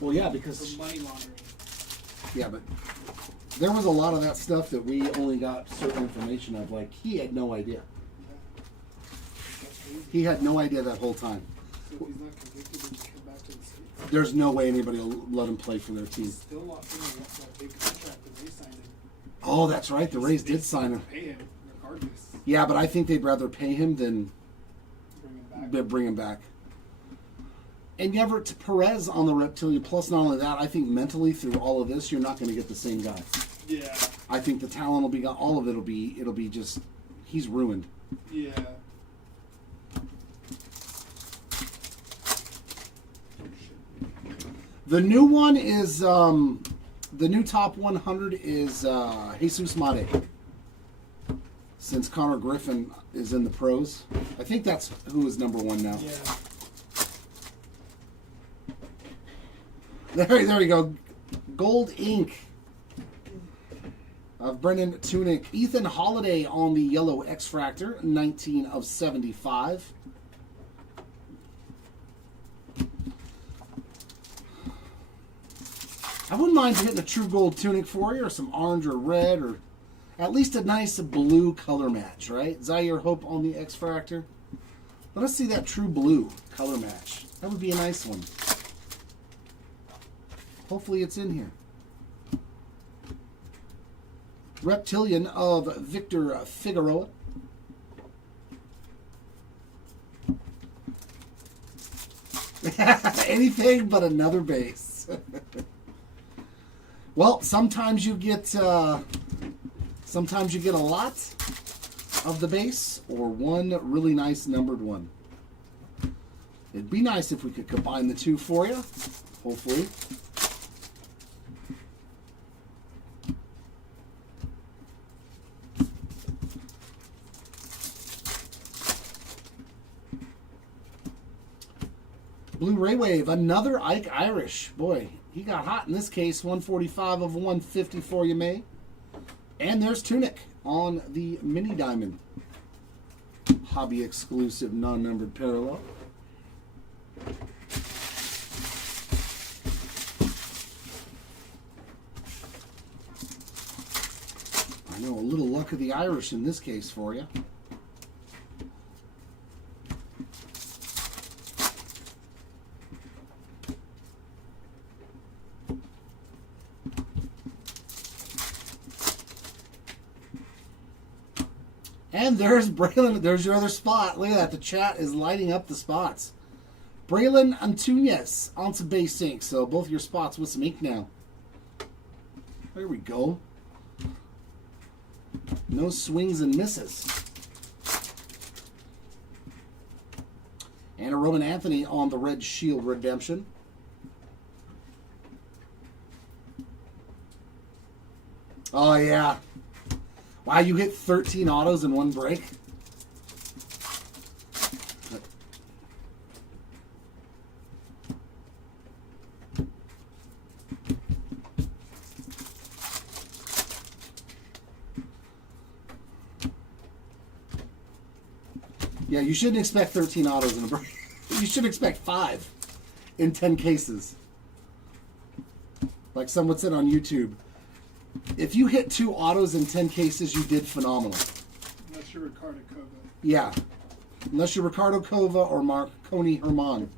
Well, yeah, because for money laundering. yeah, but there was a lot of that stuff that we only got certain information of. Like, he had no idea. Yeah. That's crazy. He had no idea that whole time. So if he's not convicted, he can come back to the States. There's no way anybody will let him play for their team. He's still locked in with that big contract that they signed him. Oh, that's right. The Rays did sign him. Pay him regardless. Yeah, but I think they'd rather pay him than Bring him back. bring him back. And Everett Perez on the Reptilian. Plus, not only that, I think mentally through all of this, you're not going to get the same guy. Yeah. I think the talent will be gone. All of it'll be just, he's ruined. Yeah. The new one is, the new top 100 is Jesus Mate. Since Connor Griffin is in the pros. I think that's who is number 1 now. Yeah. There you go. Gold ink of Brendan Tunick. Ethan Holiday on the yellow X-Fractor, 19 of 75. I wouldn't mind hitting a true gold tunic for you, or some orange or red, or at least a nice blue color match, right? Zaire Hope on the X-Fractor. Let us see that true blue color match. That would be a nice one. Hopefully it's in here. Reptilian of Victor Figueroa. Anything but another base. Well, sometimes you get a lot of the base, or one really nice numbered one. It'd be nice if we could combine the two for you, hopefully. Blu-ray Wave, another Ike Irish. Boy, he got hot in this case. 145 of 150 for you, May. And there's Tunic on the Mini Diamond. Hobby exclusive non-numbered parallel. I know, a little luck of the Irish in this case for you. And there's Braylon. There's your other spot. Look at that. The chat is lighting up the spots. Braylon Antunes on some base ink. So both your spots with some ink now. There we go. No swings and misses. And a Roman Anthony on the Red Shield Redemption. Oh, yeah. Wow, you hit 13 autos in one break? Yeah, you shouldn't expect 13 autos in a break. You should expect 5 in 10 cases. Like someone said on YouTube, if you hit 2 autos in 10 cases, you did phenomenal. Unless you're Ricardo Cova. Yeah. Unless you're Ricardo Cova or Marconi Herman.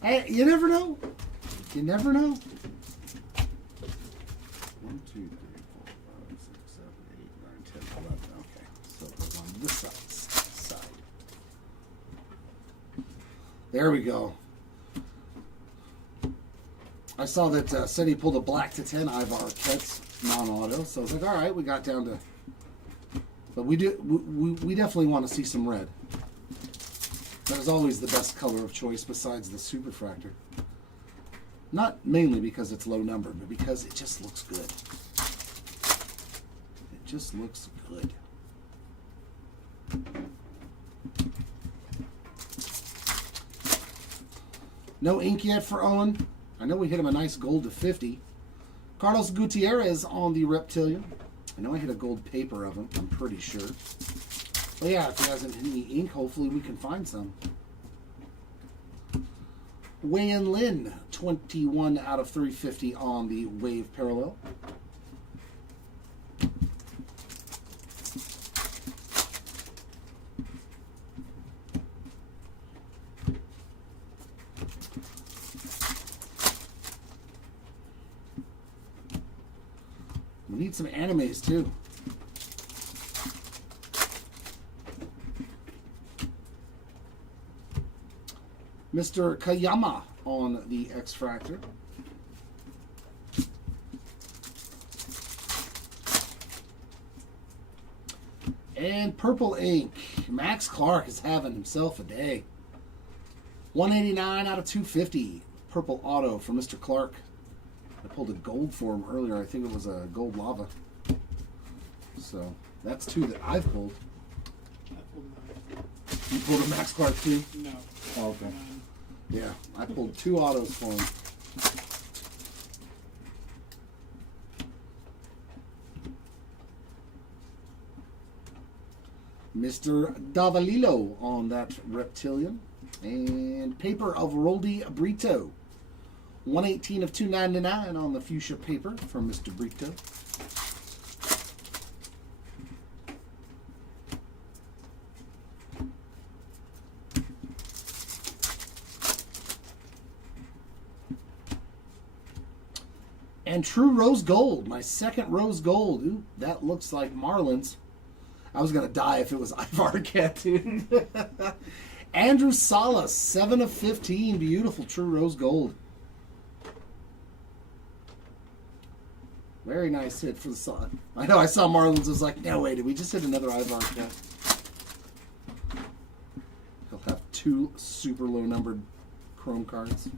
Hey, you never know. You never know. 1, 2, 3, 4, 5, 6, 7, 8, 9, 10, 11. Okay, so we're on this side. There we go. I saw that said he pulled a black to 10 Ivar Arquette's non-auto, so I was like, all right, we got down to. But we definitely want to see some red. That is always the best color of choice besides the Superfractor. Not mainly because it's low number, but because it just looks good. It just looks good. No ink yet for Owen. I know we hit him a nice gold to 50. Carlos Gutierrez on the Reptilian. I know I hit a gold paper of him, I'm pretty sure. But yeah, if he hasn't hit any ink, hopefully we can find some. Wei-Yin Lin, 21 out of 350 on the Wave Parallel. We need some animes too. Mr. Kayama on the X-Fractor. And purple ink. Max Clark is having himself a day. 189 out of 250. Purple auto for Mr. Clark. I pulled a gold for him earlier. I think it was a gold lava. So that's 2 that I've pulled. I pulled 9. You pulled a Max Clark too? No. Oh, okay. Yeah, I pulled 2 autos for him. Mr. Davalillo on that Reptilian. And paper of Roldy Brito. 118 of 299 on the fuchsia paper from Mr. Brito. And true rose gold, my second rose gold. Ooh, that looks like Marlins. I was going to die if it was Ivar Cat, dude. Andrew Salas, 7 of 15. Beautiful true rose gold. Very nice hit for the Sun. I know, I saw Marlins. I was like, no, wait, did we just hit another Ivar Cat? He'll have 2 super low numbered chrome cards.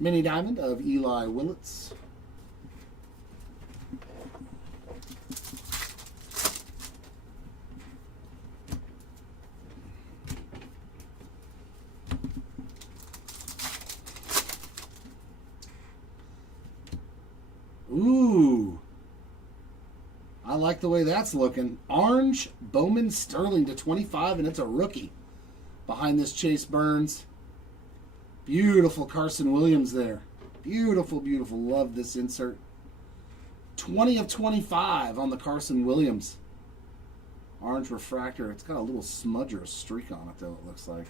Mini Diamond of Eli Willits. Ooh. I like the way that's looking. Orange Bowman Sterling to 25, and it's a rookie. Behind this, Chase Burns. Beautiful Carson Williams there. Beautiful, beautiful. Love this insert. 20 of 25 on the Carson Williams. Orange refractor. It's got a little smudge or a streak on it, though, it looks like.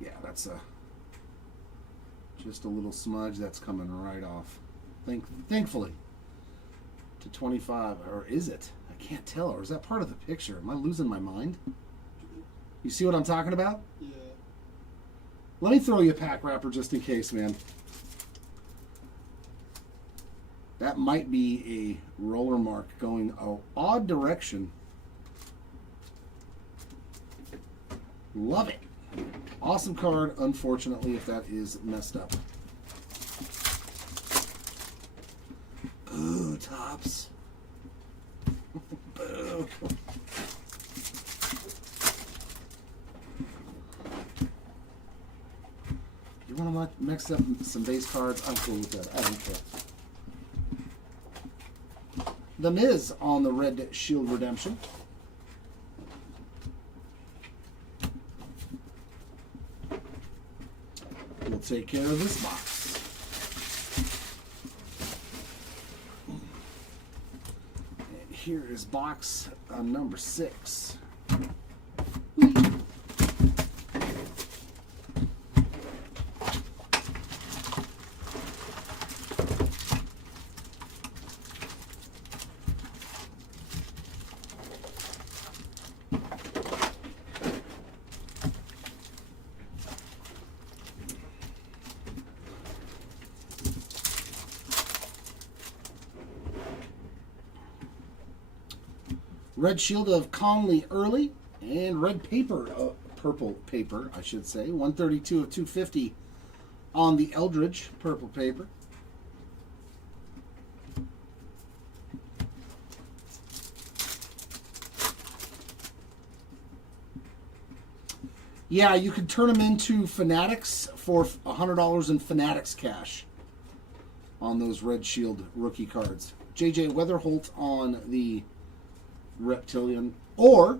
Yeah, that's just a little smudge that's coming right off. Thankfully. To 25, or is it? I can't tell. Or is that part of the picture? Am I losing my mind? You see what I'm talking about? Yeah. Let me throw you a pack wrapper just in case, man. That might be a roller mark going an odd direction. Love it. Awesome card, unfortunately, if that is messed up. Boo, Tops. Boo. You want to mix up some base cards? I'm cool with that. I don't care. The Miz on the Red Shield Redemption. We'll take care of this box. Here is box number 6. Red Shield of Conley Early, and red paper, purple paper, I should say. 132 of 250 on the Eldridge purple paper. Yeah, you could turn them into Fanatics for $100 in Fanatics cash on those Red Shield rookie cards. JJ Weatherholt on the Reptilian, or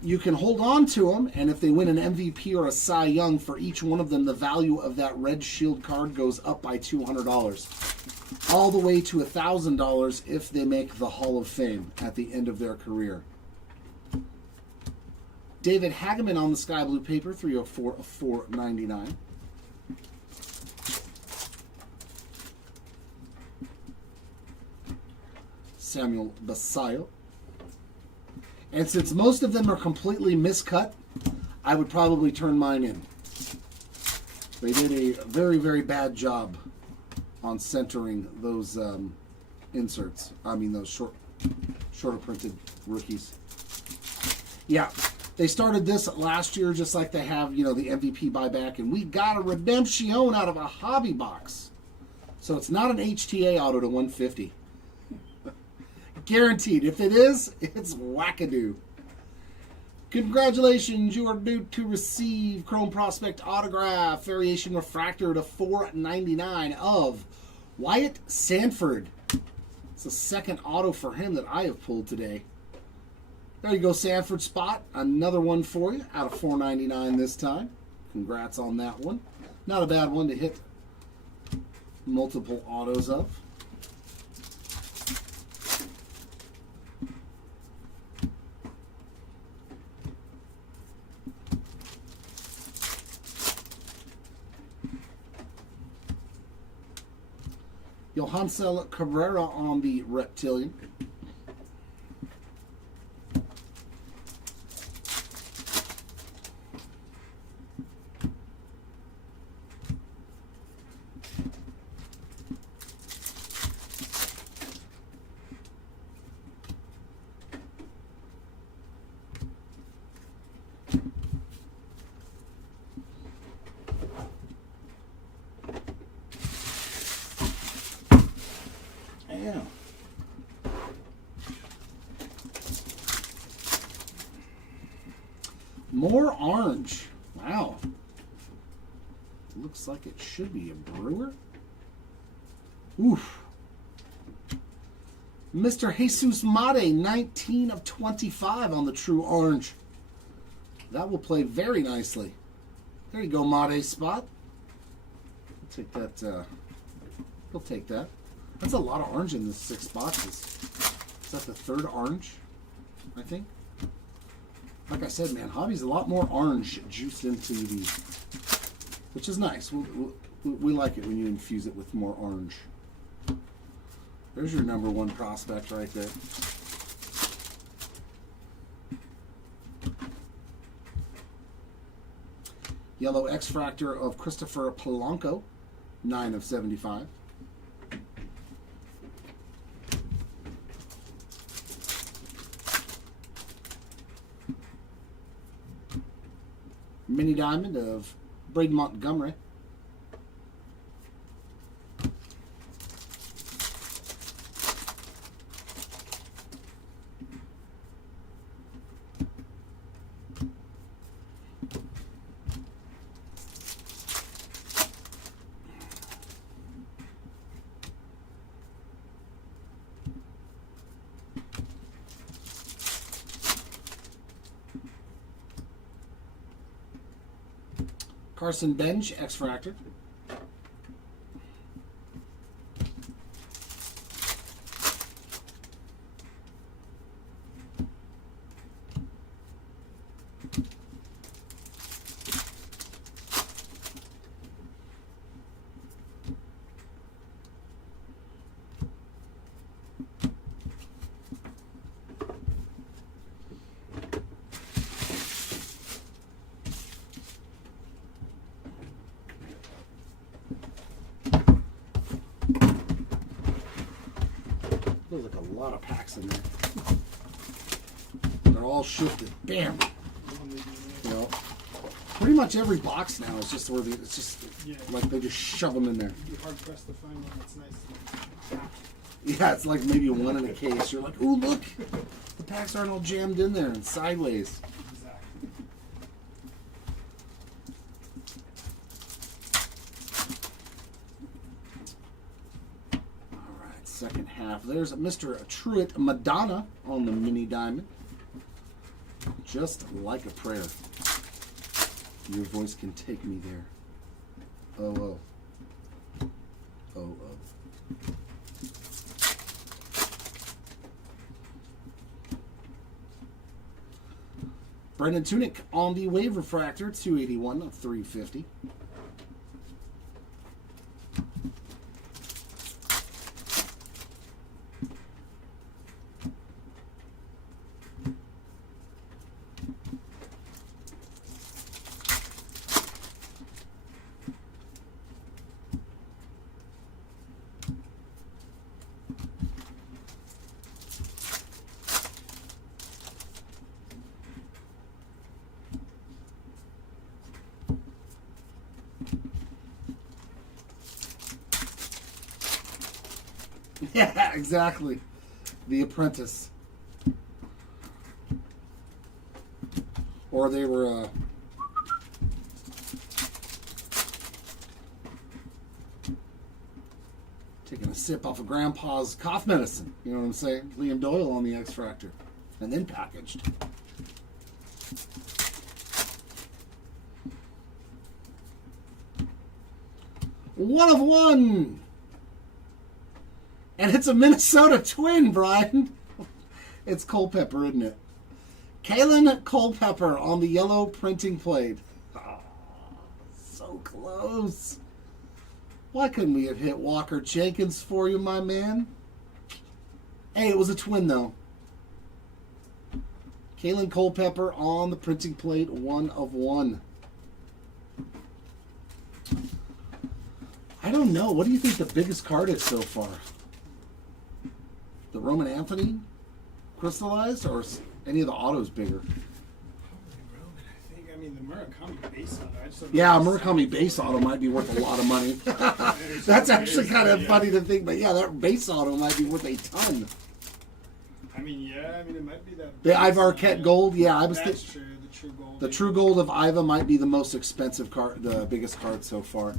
you can hold on to them, and if they win an MVP or a Cy Young, for each one of them, the value of that Red Shield card goes up by $200, all the way to $1,000 if they make the Hall of Fame at the end of their career. David Hageman on the sky blue paper, 304 of 499. Samuel Basayo. And since most of them are completely miscut, I would probably turn mine in. They did a very, very bad job on centering those inserts. I mean, those shorter printed rookies. Yeah, They started this last year just like they have, the MVP buyback, and we got a redemption out of a hobby box. So it's not an HTA auto to 150. Guaranteed. If it is, it's wackadoo. Congratulations, you are due to receive Chrome Prospect Autograph Variation Refractor to 499 of Wyatt Sanford. It's the second auto for him that I have pulled today. There you go, Sanford spot. Another one for you out of 499 this time. Congrats on that one. Not a bad one to hit multiple autos of. Johansel Cabrera on the Reptilian. Yeah. More orange. Wow. Looks like it should be a Brewer. Oof. Mr. Jesus Mate, 19 of 25 on the true orange. That will play very nicely. There you go, Mate spot. I'll take that. He'll take that. That's a lot of orange in this 6 boxes. Is that the third orange? I think. Like I said, man, Hobby's a lot more orange juiced into the, which is nice. We like it when you infuse it with more orange. There's your number 1 prospect right there. Yellow X-Fractor of Christopher Polanco, 9 of 75. Mini Diamond of Braden Montgomery. Carson Bench, X-Fractor. There's like a lot of packs in there. They're all shifted. Bam. You know, pretty much every box now is just where it's just like they just shove them in there. You'd be hard pressed to find one that's nice. Yeah, it's like maybe one in a case. You're like, ooh, look, the packs aren't all jammed in there and sideways. Exactly. Second half. There's Mr. Truitt Madonna on the Mini Diamond. Just like a prayer. Your voice can take me there. Oh, oh. Oh, oh. Brendan Tunick on the Wave Refractor, 281 of 350. Yeah, exactly. The Apprentice. Or they were taking a sip off of Grandpa's cough medicine. You know what I'm saying? Liam Doyle on the X-Fractor. And then packaged. One of one! And it's a Minnesota Twin, Brian. It's Culpepper, isn't it? Kalen Culpepper on the yellow printing plate. Oh, so close. Why couldn't we have hit Walker Jenkins for you, my man? Hey, it was a twin, though. Kalen Culpepper on the printing plate, 1 of 1. I don't know. What do you think the biggest card is so far? The Roman Anthony crystallized, or any of the autos bigger? Probably Roman, I think. I mean, the Murakami base auto. I just don't know Yeah, a the Murakami size. base auto might be worth a lot of money. That's actually kind of funny to think, but yeah, that base auto might be worth a ton. I mean, yeah. I mean, it might be that. The Ivar Arquette Gold, yeah, I was That's thinking. true. The true gold. The True Gold of Iva might be the most expensive card, the biggest card so far.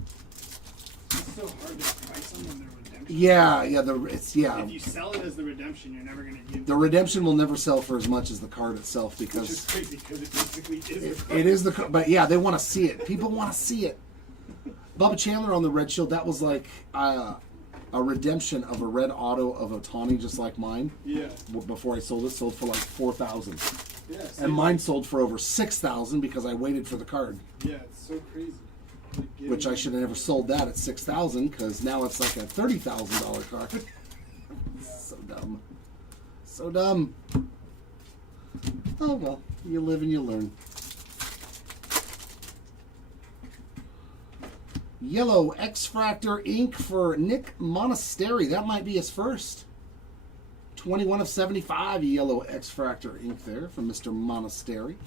It's so hard to price them when they're redemption. Yeah, If you sell it as the redemption, you're never going to give. The redemption will never sell for as much as the card itself Which is because crazy because it basically is. it is the card. But yeah, they want to see it. People want to see it. Bubba Chandler on the Red Shield, that was like a redemption of a red auto of Otani, just like mine. Yeah. Before I sold it, sold for like 4,000, Yeah. and mine sold for over 6,000 because I waited for the card. Yeah, it's so crazy. Like, Which I should have never sold that at 6,000 because now it's like a $30,000 card. So dumb. So dumb. Oh well, you live and you learn. Yellow X-Fractor ink for Nick Monastery. That might be his first. 21 of 75 yellow X-Fractor ink there from Mr. Monastery.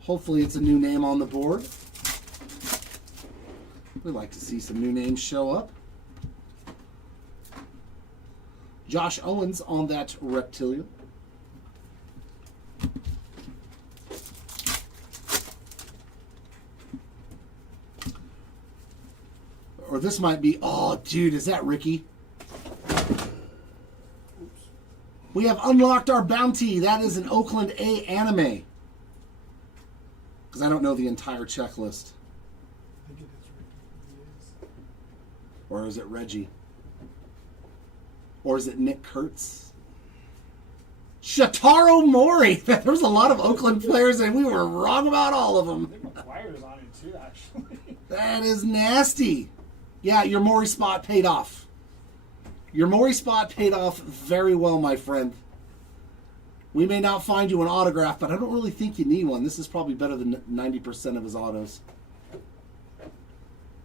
Hopefully it's a new name on the board. We like to see some new names show up. Josh Owens on that Reptilian. Or this might be, oh dude, is that Ricky? We have unlocked our bounty. That is an Oakland A anime. Because I don't know the entire checklist. I think it is Ricky. It is. Or is it Reggie? Or is it Nick Kurtz? Shotaro Mori! There was a lot of Oakland players and we were wrong about all of I them. think McGuire's on it too, actually. That is nasty. Yeah, your Mori spot paid off. Your Mori spot paid off very well, my friend. We may not find you an autograph, but I don't really think you need one. This is probably better than 90% of his autos.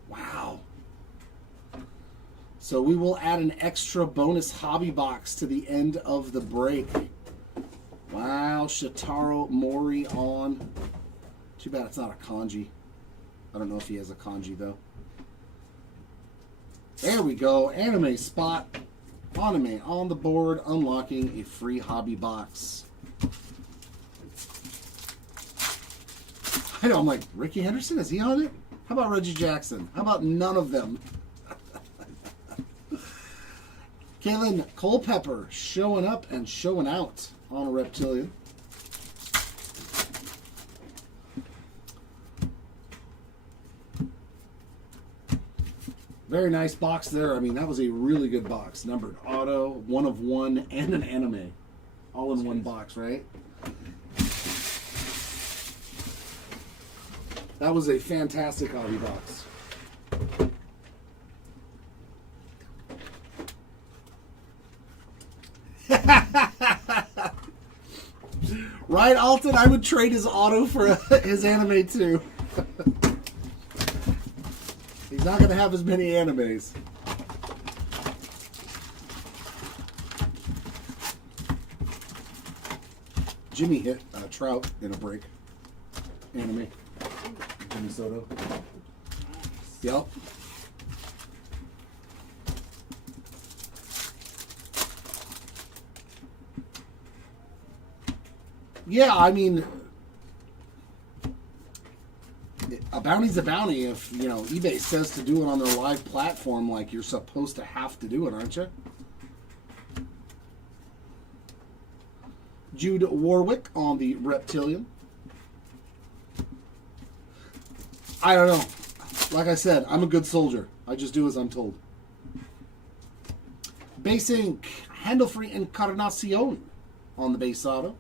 Wow. So we will add an extra bonus hobby box to the end of the break. Wow, Shotaro Mori on. Too bad it's not a kanji. I don't know if he has a kanji, though. There we go. Anime spot. Anime on the board, unlocking a free hobby box. I know, I'm like, Ricky Henderson, is he on it? How about Reggie Jackson? How about none of them? Kalen Culpepper showing up and showing out on a Reptilian. Very nice box there. I mean, that was a really good box. Numbered auto, 1 of 1, and an anime. All in one box, right? That was a fantastic hobby box. Right, Alton? I would trade his auto for his anime too. He's not going to have as many animes. Jimmy hit Trout in a break. Anime. Jimmy Soto. Yep. Yeah, I mean, a bounty's a bounty. If, you know, eBay says to do it on their live platform, like, you're supposed to have to do it, aren't you? Jude Warwick on the Reptilian. I don't know. Like I said, I'm a good soldier. I just do as I'm told. Base Ink, Handelfree Encarnacion on the base auto.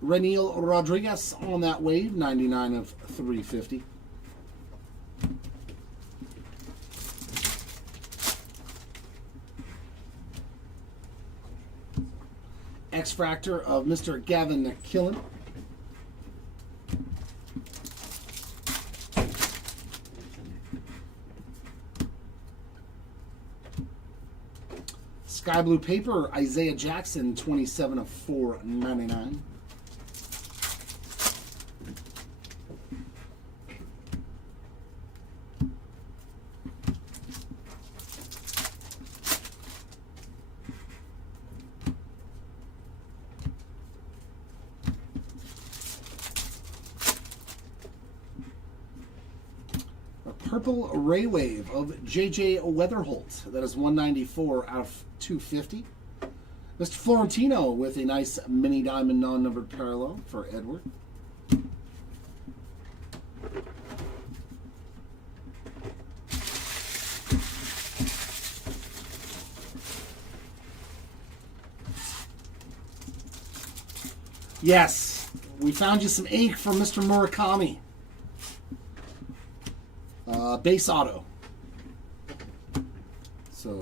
Reniel Rodriguez on that wave, 99 of 350. X-Fractor of Mr. Gavin Killen. Sky Blue Paper, Isaiah Jackson, 27 of 499. Purple Ray Wave of JJ Weatherholt. That is 194 out of 250. Mr. Florentino with a nice mini diamond non-numbered parallel for Edward. Yes, we found you some ink from Mr. Murakami. Base auto. So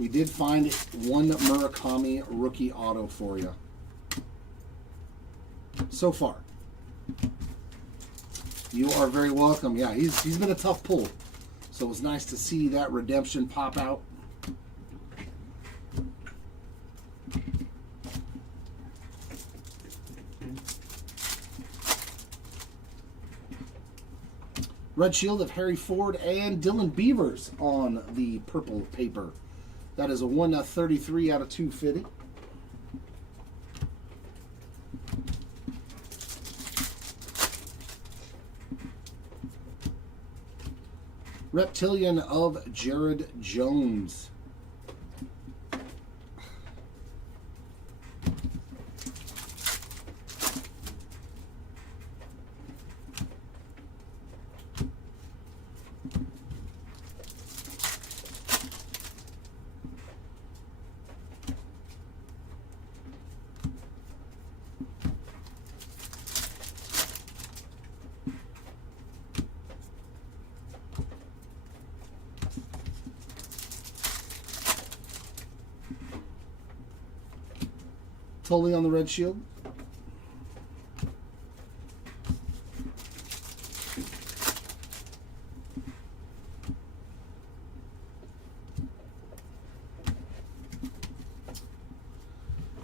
we did find one Murakami rookie auto for you so far. You are very welcome. Yeah, he's been a tough pull, so it was nice to see that redemption pop out. Red Shield of Harry Ford and Dylan Beavers on the purple paper. That is a 133 out of 250. Reptilian of Jared Jones. Totally on the Red Shield.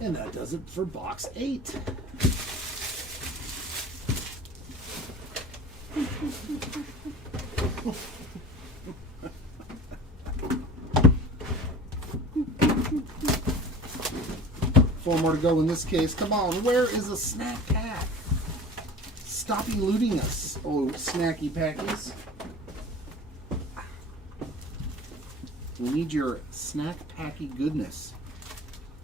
And that does it for box 8. Four more to go in this case. Come on, where is a snack pack? Stop eluding us, oh snacky packies. We need your snack packy goodness.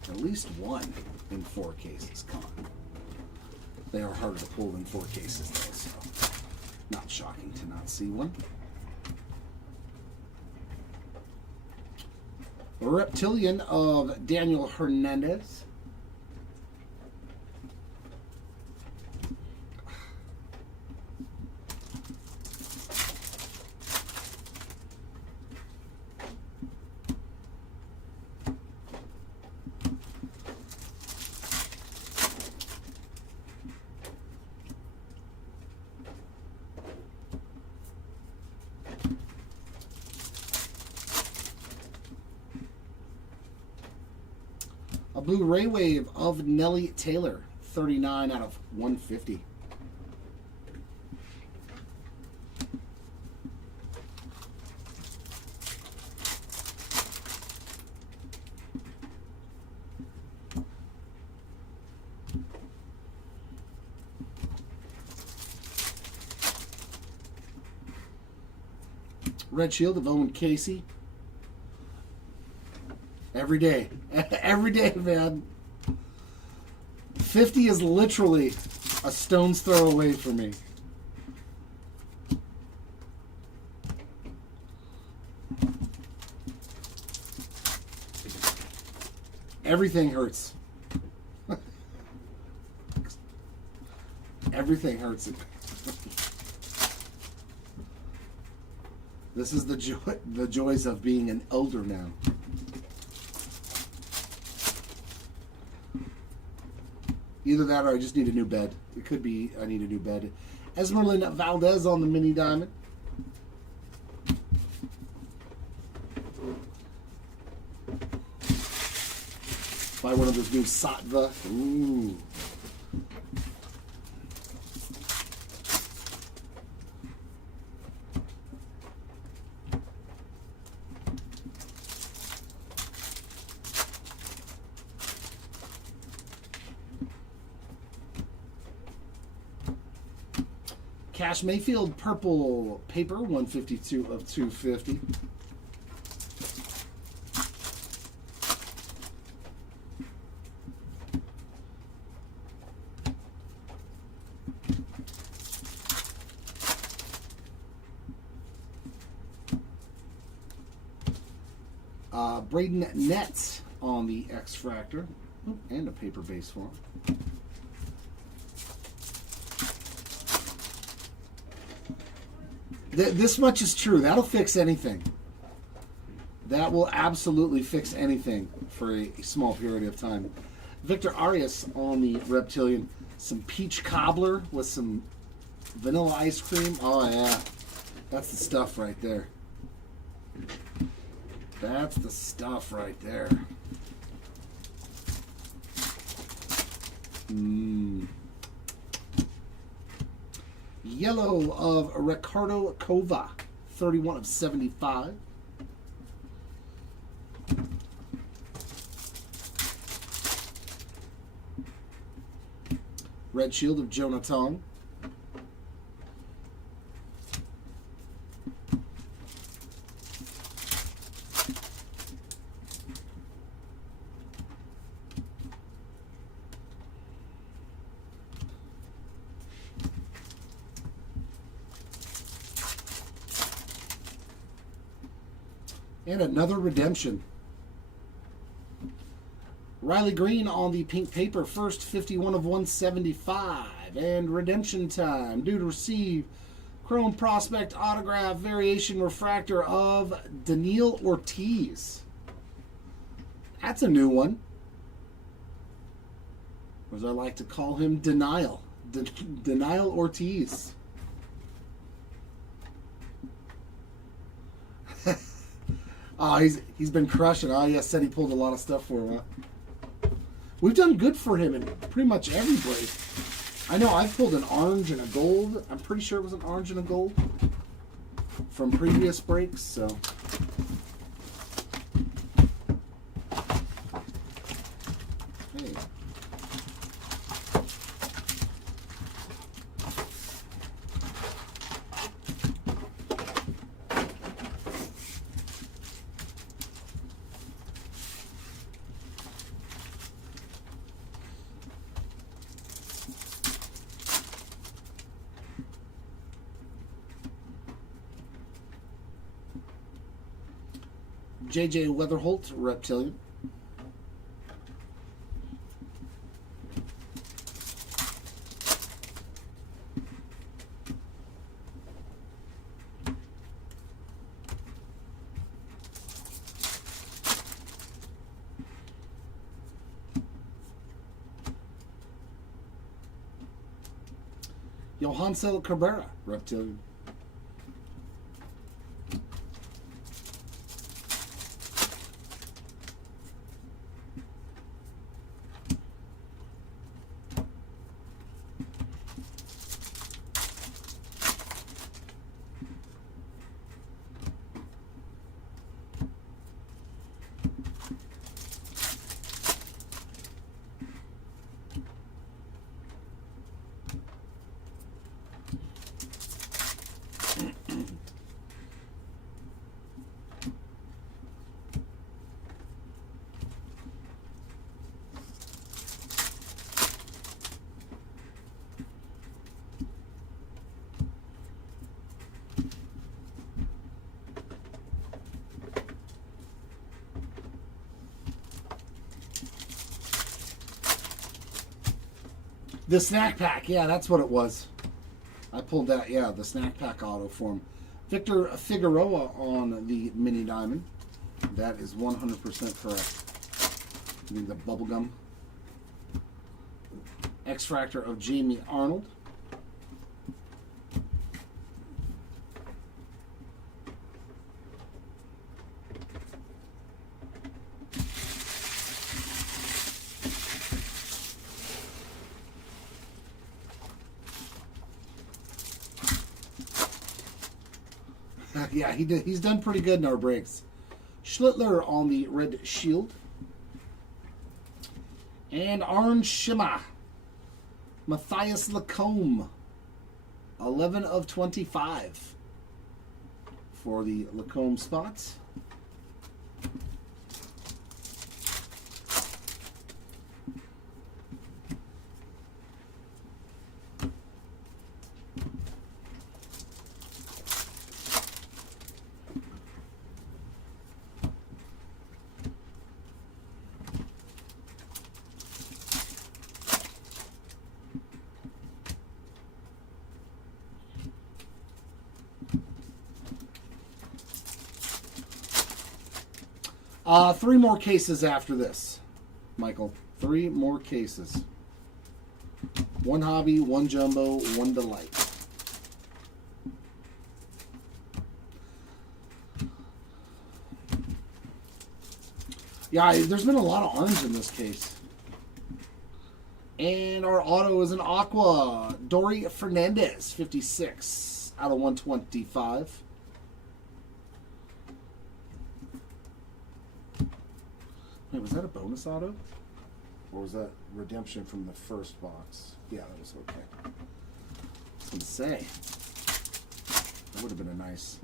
At least one in 4 cases. Come on. They are harder to pull than 4 cases, though, so not shocking to not see one. Reptilian of Daniel Hernandez. A Blu-ray wave of Nellie Taylor, 39 out of 150. Red Shield of Owen Casey. Every day. Every day, man. 50 is literally a stone's throw away for me. Everything hurts. Everything hurts. This is the joys of being an elder now. Either that or I just need a new bed. It could be I need a new bed. Esmeralda Valdez on the mini diamond. Buy one of those new Sattva. Ooh. Cash Mayfield purple paper, 152 of 250. Braden Nets on the X-Fractor. And a paper base form. This much is true. That'll fix anything. That will absolutely fix anything for a small period of time. Victor Arias on the Reptilian. Some peach cobbler with some vanilla ice cream. Oh, yeah. That's the stuff right there. That's the stuff right there. Yellow of Ricardo Cova, 31 of 75. Red Shield of Jonathan. And another redemption. Riley Green on the pink paper, first 51 of 175. And redemption time. Due to receive Chrome Prospect Autograph Variation Refractor of Daniil Ortiz. That's a new one. Or as I like to call him, Denial. Denial Ortiz. Oh, he's been crushing. Oh, yeah, said he pulled a lot of stuff for him. Huh? We've done good for him in pretty much every break. I know I've pulled an orange and a gold. I'm pretty sure it was an orange and a gold from previous breaks, so. Hey. J.J. Weatherholt, Reptilian. Johansel Cabrera, Reptilian. The snack pack, yeah, that's what it was. I pulled that, yeah, the snack pack auto form. Victor Figueroa on the mini diamond. That is 100% correct. Need the bubblegum. X-Fractor of Jamie Arnold. Yeah, he's done pretty good in our breaks. Schlittler on the red shield. And Orange Shima. Matthias Lacombe. 11 of 25 for the Lacombe spots. Three more cases after this, Michael. 3 more cases. 1 hobby, 1 jumbo, 1 delight. Yeah, there's been a lot of orange in this case. And our auto is an Aqua. Dory Fernandez, 56 out of 125. Wait, was that a bonus auto? Or was that redemption from the first box? Yeah, that was okay. I was going to say, that would have been a nice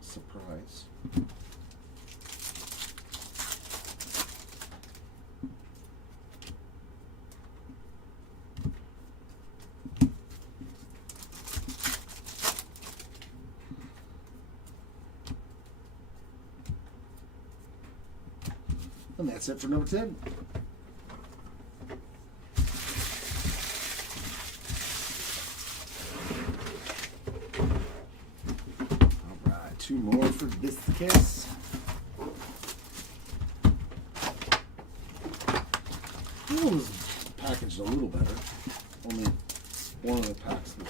surprise. And that's it for number 10. All right, 2 more for this case. This one was packaged a little better. Only one of the packs was.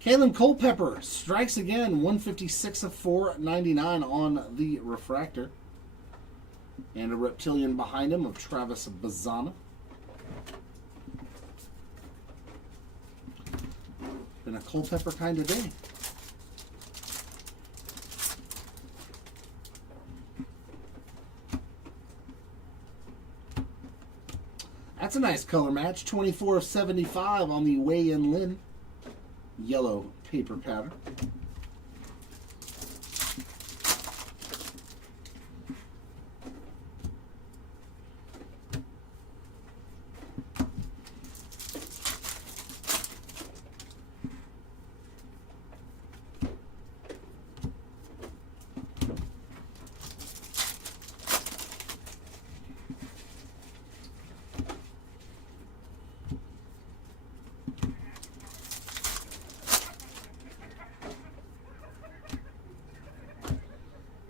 Kalen Culpepper strikes again, 156 of 499 on the refractor. And a reptilian behind him of Travis Bazana. Been a Culpepper kind of day. That's a nice color match. 24 of 75 on the Wei-Yin Lin. Yellow paper pattern.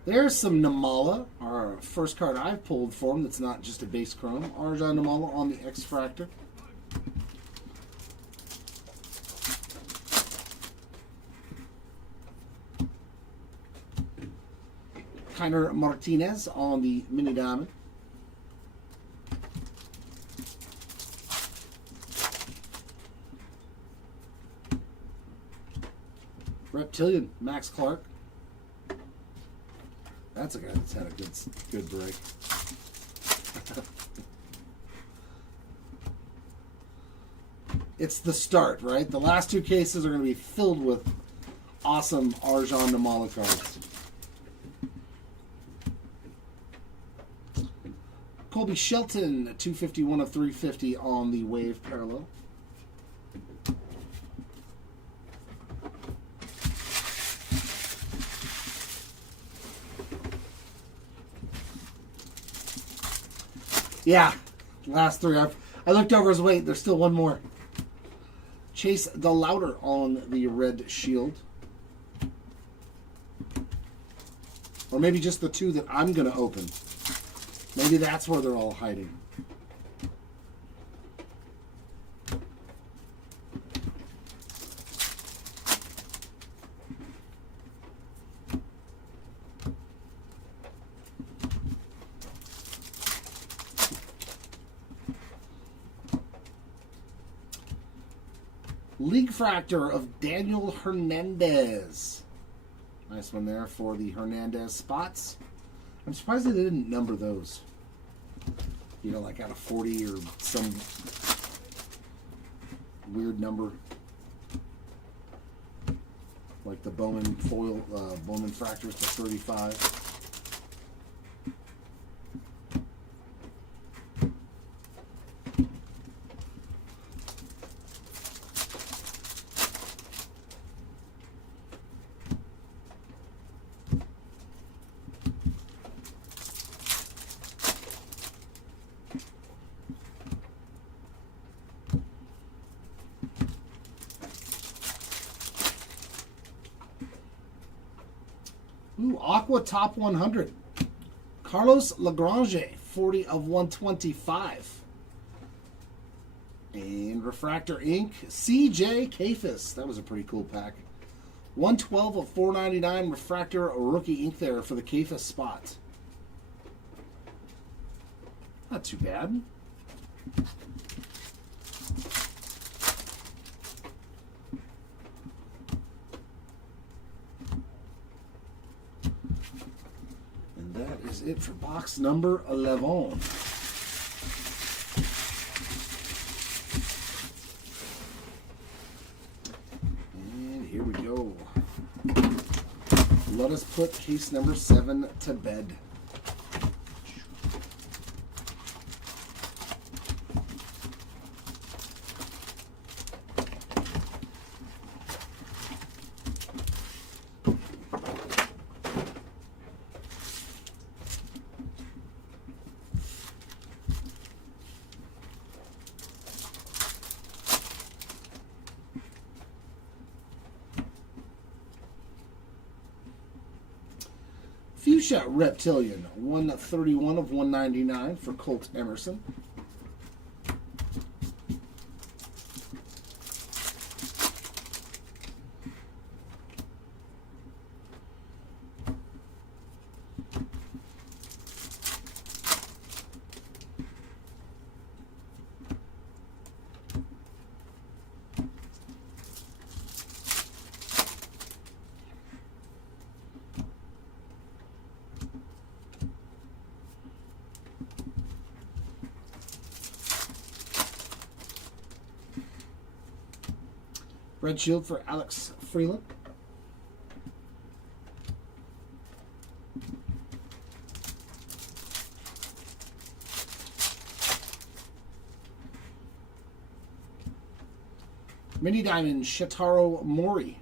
There's some Namala, our first card I've pulled for him that's not just a base chrome. Arjan Namala on the X-Fractor. Kiner Martinez on the mini diamond. Reptilian, Max Clark. That's a guy that's had a good break. It's the start, right? The last 2 cases are going to be filled with awesome Arjan Namala cards. Colby Shelton, 251 of 350 on the Wave parallel. Yeah, last three. I looked over his weight. There's still one more. Chase DeLauder on the red shield. Or maybe just the two that I'm going to open. Maybe that's where they're all hiding. League Fractor of Daniel Hernandez. Nice one there for the Hernandez spots. I'm surprised that they didn't number those. You know, like out of 40 or some weird number. Like the Bowman foil, Bowman Fractors to 35. Ooh, Aqua Top 100. Carlos Lagrange, 40 of 125. And Refractor Inc. CJ Kafis. That was a pretty cool pack. 112 of 499 Refractor Rookie Ink there for the Kafis spot. Not too bad. That is it for box number 11. And here we go. Let us put case number 7 to bed. Fuchsia Reptilian, 131 of 199 for Colt Emerson. Red Shield for Alex Freeland. Mini Diamond Shotaro Mori.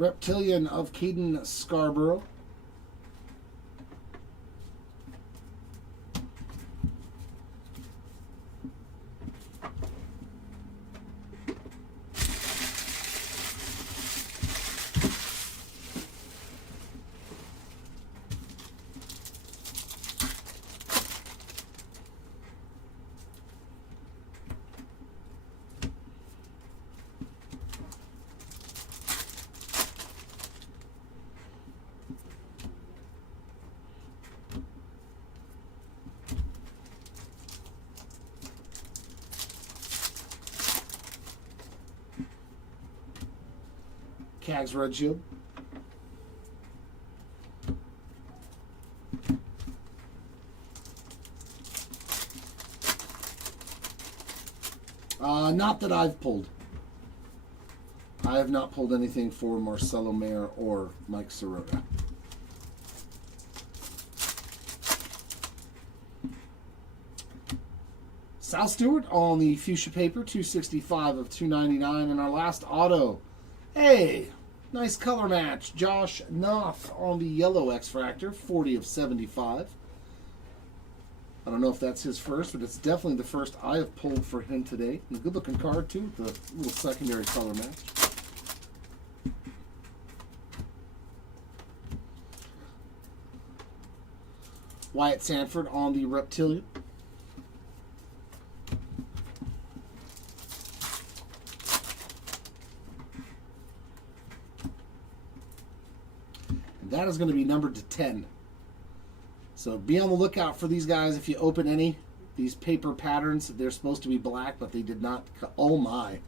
Reptilian of Caden Scarborough. Cags Red Shield. Not that I've pulled. I have not pulled anything for Marcelo Mayer or Mike Sirota. Sal Stewart on the fuchsia paper, 265 of 299. And our last auto. Hey, nice color match. Josh Knopf on the yellow X-Fractor, 40 of 75. I don't know if that's his first, but it's definitely the first I have pulled for him today. And a good-looking card, too, with the little secondary color match. Wyatt Sanford on the Reptilian. And that is going to be numbered to 10. So be on the lookout for these guys if you open any. These paper patterns, they're supposed to be black, but they did not. Oh my.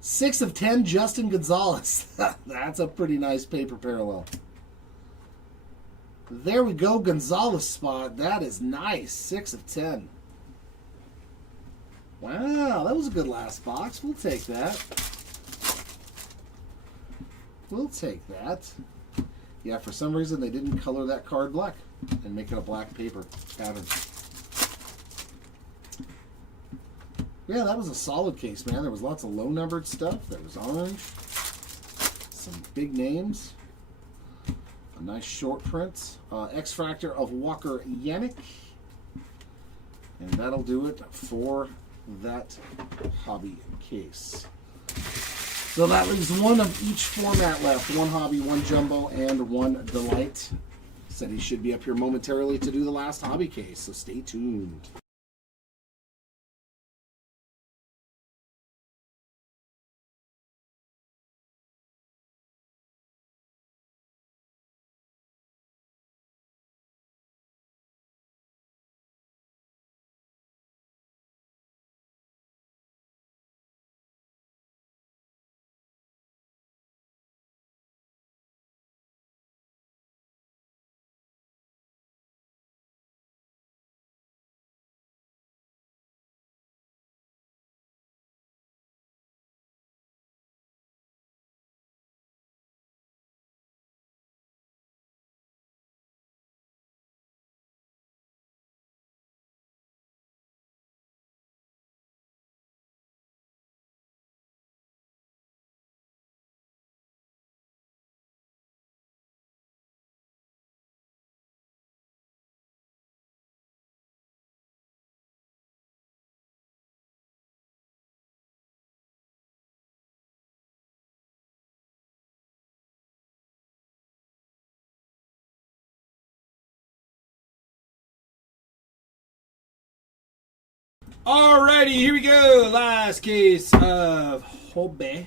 6 of 10, Justin Gonzalez. That's a pretty nice paper parallel. There we go, Gonzalez spot. That is nice. 6 of 10. Wow, that was a good last box. We'll take that. We'll take that. Yeah, for some reason they didn't color that card black and make it a black paper pattern. Yeah, that was a solid case, man. There was lots of low-numbered stuff. There was orange. Some big names. A nice short print. X-Fractor of Walker Yannick. And that'll do it for that hobby case. So that leaves one of each format left. One hobby, one jumbo, and one delight. Said he should be up here momentarily to do the last hobby case, so stay tuned. Alrighty, here we go. Last case of Hobby.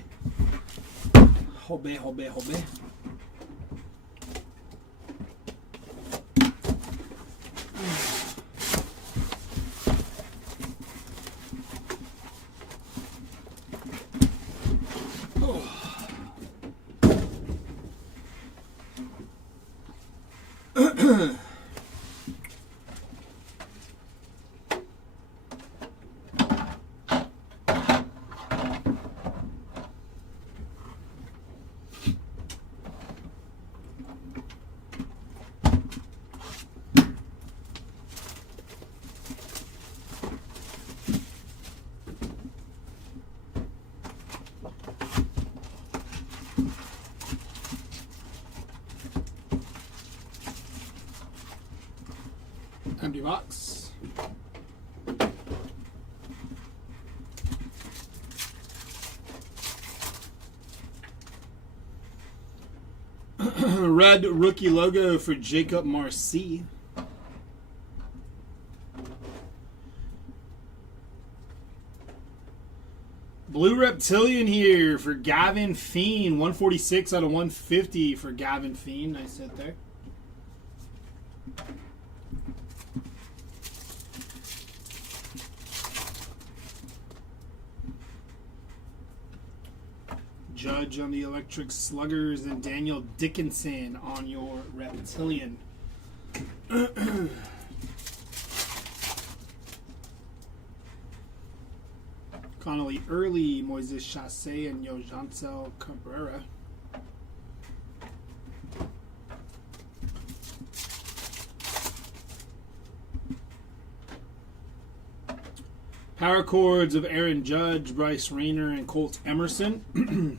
Empty box. Red rookie logo for Jacob Marcy. Blue Reptilian here for Gavin Fiend. 146 out of 150 for Gavin Fiend. Nice hit there. Judge on the Electric Sluggers, and Daniel Dickinson on your Reptilian. Connolly Early, Moises Chassé, and Yojancel Cabrera. Power chords of Aaron Judge, Bryce Rayner, and Colt Emerson.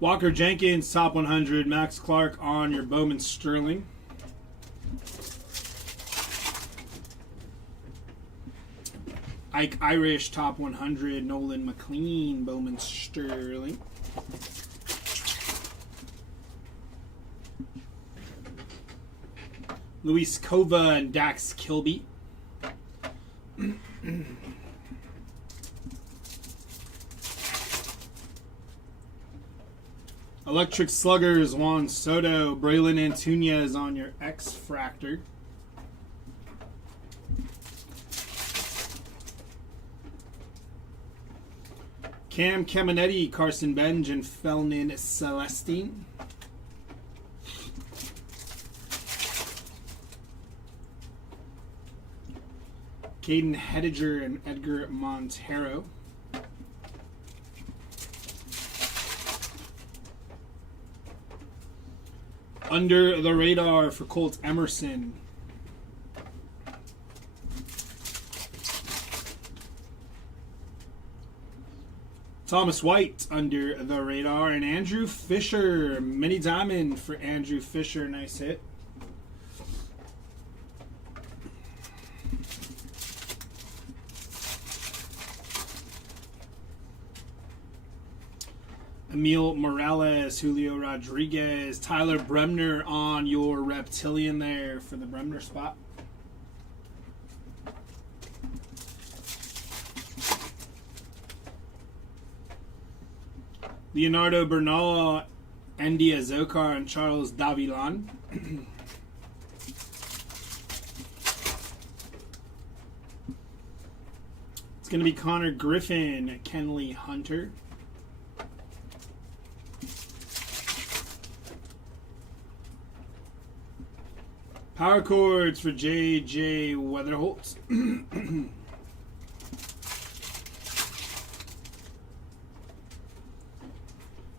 Walker Jenkins, top 100. Max Clark on your Bowman Sterling. Ike Irish, top 100. Nolan McLean, Bowman Sterling. Luis Kova and Dax Kilby. Electric Sluggers, Juan Soto, Braylon Antunez on your X-Fractor. Cam Caminetti, Carson Benj, and Felnin Celestine. Caden Hediger and Edgar Montero. Under the Radar for Colt Emerson. Thomas White, Under the Radar, and Andrew Fisher, Mini Diamond for Andrew Fisher, nice hit. Emil Morales, Julio Rodriguez, Tyler Bremner on your Reptilian there for the Bremner spot. Leonardo Bernal, Andy Azokar, and Charles Davilan. It's going to be Connor Griffin, Kenley Hunter. Power chords for J.J. Weatherholt.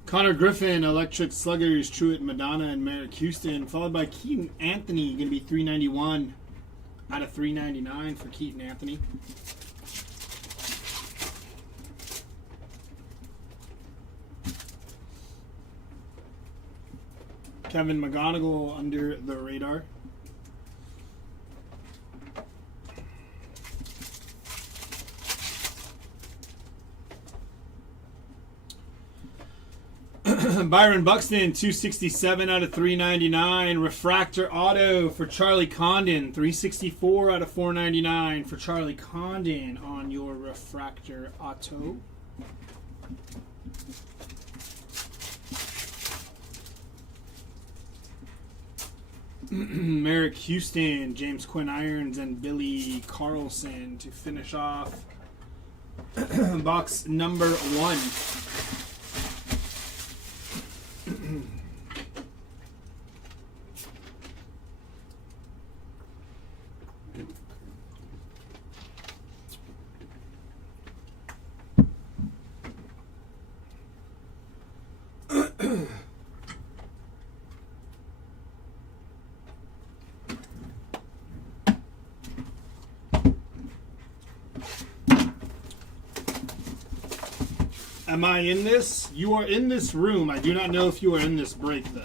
Connor Griffin, Electric Sluggers, Truett Madonna, and Merrick Houston, followed by Keaton Anthony, going to be 391 out of 399 for Keaton Anthony. Kevin McGonigal, Under the Radar. Byron Buxton, 267 out of 399. Refractor Auto for Charlie Condon, 364 out of 499 for Charlie Condon on your Refractor Auto. Merrick Houston, James Quinn Irons, and Billy Carlson to finish off box number 1. Am I in this? You are in this room. I do not know if you are in this break, though.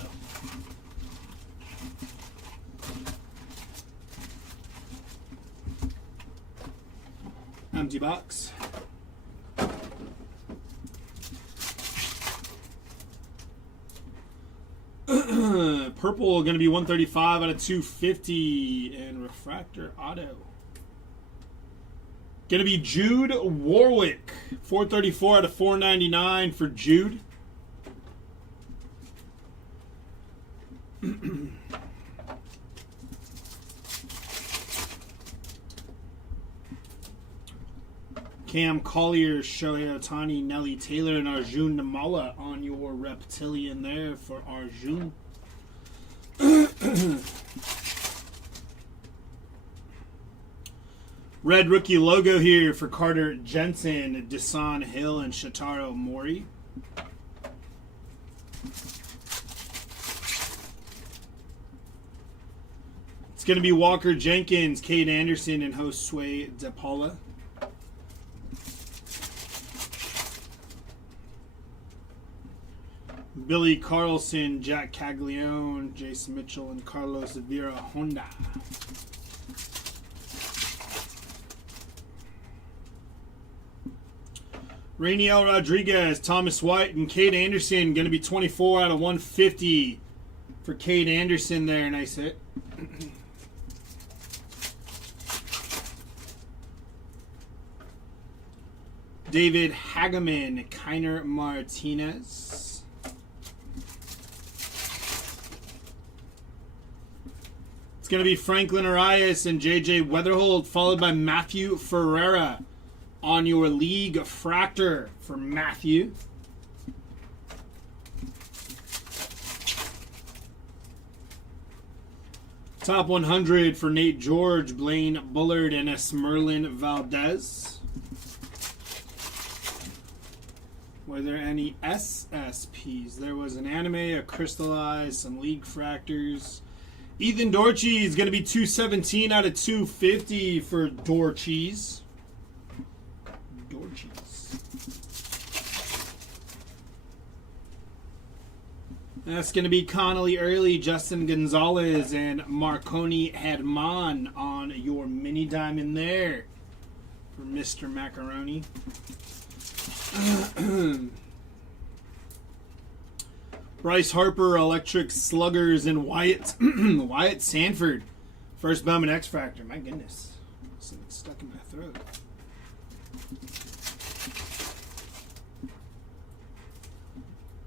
Empty box. Purple going to be 135 out of 250. And Refractor Auto. Going to be Jude Warwick, 434 out of 499 for Jude. Cam Collier, Shohei Ohtani, Nelly Taylor, and Arjun Namala on your Reptilian there for Arjun. Red rookie logo here for Carter Jensen, Desan Hill, and Shotaro Mori. It's going to be Walker Jenkins, Cade Anderson, and Josue De Paula. Billy Carlson, Jack Caglione, Jason Mitchell, and Carlos Vera Honda. Rainiel Rodriguez, Thomas White, and Cade Anderson. Going to be 24 out of 150 for Cade Anderson there. Nice hit. David Hageman, Kiner Martinez. It's going to be Franklin Arias and JJ Weatherhold, followed by Matthew Ferreira on your League Fractor for Matthew. Top 100 for Nate George, Blaine Bullard, and Esmerlin Valdez. Were there any SSPs? There was an anime, a crystallized, some League Fractors. Ethan Dorchy is going to be 217 out of 250 for Dorchies. That's going to be Connolly Early, Justin Gonzalez, and Marconi Hedman on your mini diamond there for Mr. Macaroni. Bryce Harper, Electric Sluggers, and Wyatt Sanford. First Bowman X Factor. My goodness. Something stuck in my throat.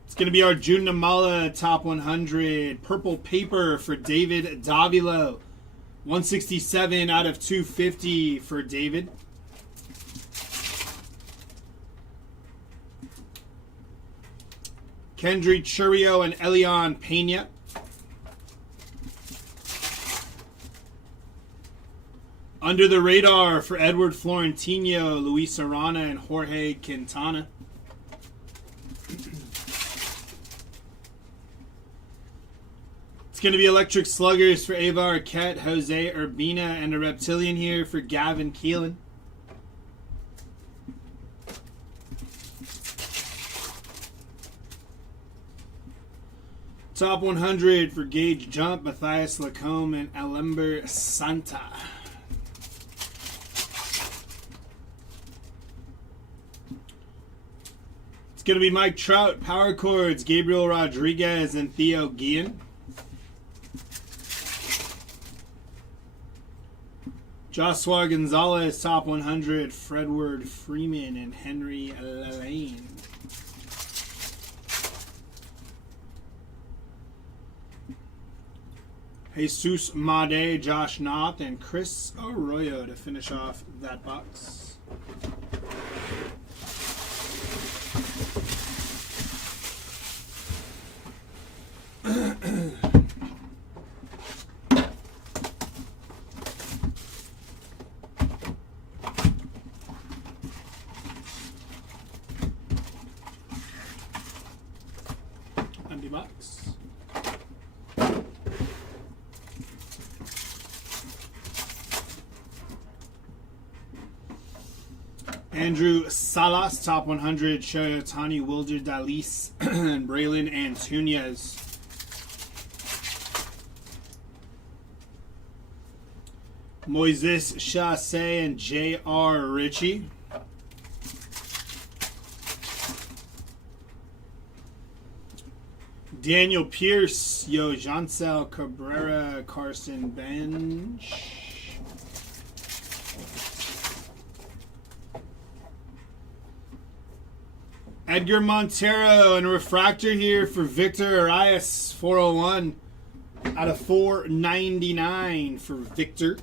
It's going to be our June Namala Top 100. Purple Paper for David Davilo. 167 out of 250 for David. Kendry Churio and Elian Pena. Under the Radar for Edward Florentino, Luis Arana, and Jorge Quintana. It's going to be Electric Sluggers for Ava Arquette, Jose Urbina, and a Reptilian here for Gavin Keelan. Top 100 for Gage Jump, Matthias Lacombe, and Alember Santa. It's going to be Mike Trout, Power Chords, Gabriel Rodriguez, and Theo Guillen. Joshua Gonzalez, Top 100, Fredward Freeman, and Henry Lane. Jesus Made, Josh Knopf, and Chris Arroyo to finish off that box. Empty box. Andrew Salas, Top 100, Shohei Ohtani, Wilder Dalis, and Braylon Antunez. Moises Chasse and J.R. Ritchie. Daniel Pierce, Yo Jansel Cabrera, Carson Bench. Edgar Montero and a refractor here for Victor Arias, 401 out of 499 for Victor.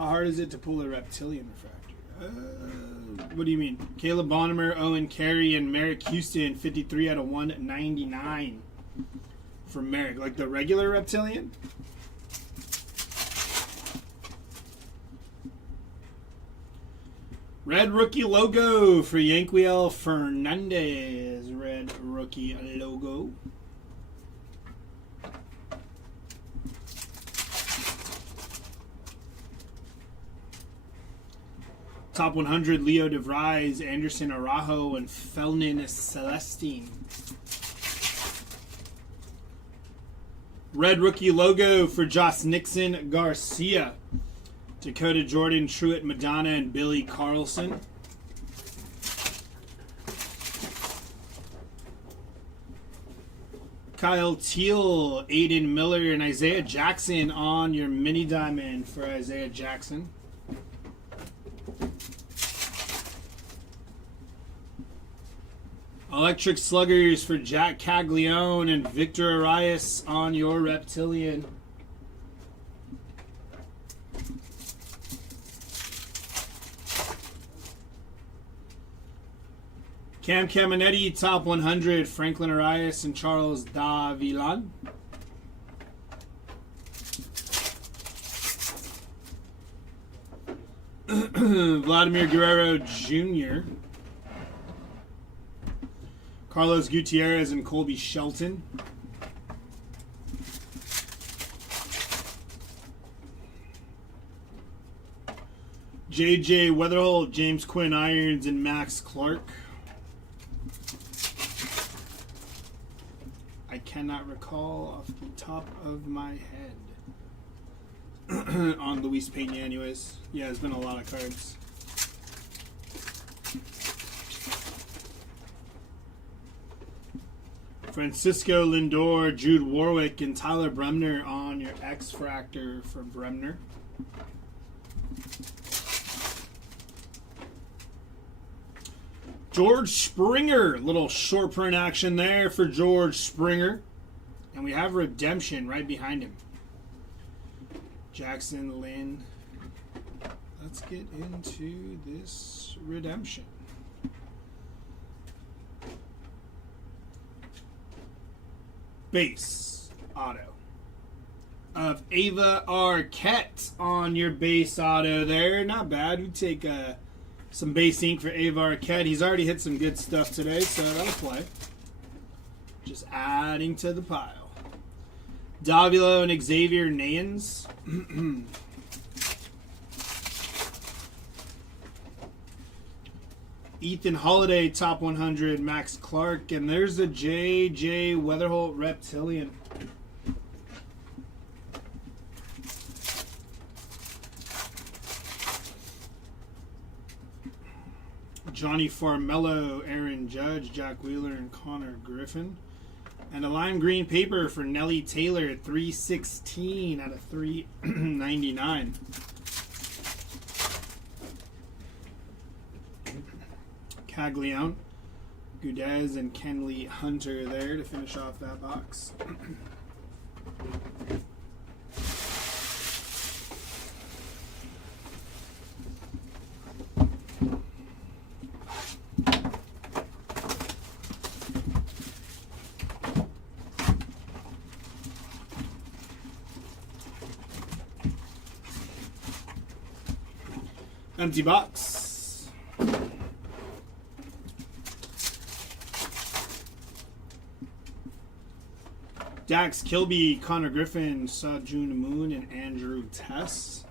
How hard is it to pull a reptilian refractor? What do you mean? Caleb Bonnemer, Owen Carey, and Merrick Houston, 53 out of 199 for Merrick. Like the regular reptilian? Red rookie logo for Yanquiel Fernandez. Red rookie logo. Top 100, Leo DeVries, Anderson Araujo, and Felnin Celestine. Red rookie logo for Josh Nixon Garcia. Dakota Jordan, Truett Madonna, and Billy Carlson. Kyle Teal, Aiden Miller, and Isaiah Jackson on your mini diamond for Isaiah Jackson. Electric Sluggers for Jack Caglione and Victor Arias on your reptilian. Cam Caminetti, top 100, Franklin Arias and Charles Davilan. Vladimir Guerrero Jr., Carlos Gutierrez and Colby Shelton. JJ Weatherholt, James Quinn Irons, and Max Clark. I cannot recall off the top of my head. On Luis Pena anyways. Yeah, there's been a lot of cards. Francisco Lindor, Jude Warwick, and Tyler Bremner on your X-Fractor for Bremner. George Springer, little short print action there for George Springer. And we have Redemption right behind him. Jackson Lynn. Let's get into this Redemption. Base auto of Ava Arquette on your base auto there. Not bad. We take some base ink for Ava Arquette. He's already hit some good stuff today, so that'll play. Just adding to the pile. Davila and Xavier Nayans. Ethan Holiday, top 100, Max Clark, and there's a J.J. Weatherholt Reptilian. Johnny Farmello, Aaron Judge, Jack Wheeler, and Connor Griffin. And a lime green paper for Nelly Taylor, 316 out of 399. Caglione, Gudez, and Kenley Hunter there to finish off that box. Empty box. Dax Kilby, Connor Griffin, Seo-Jun Moon, and Andrew Tess.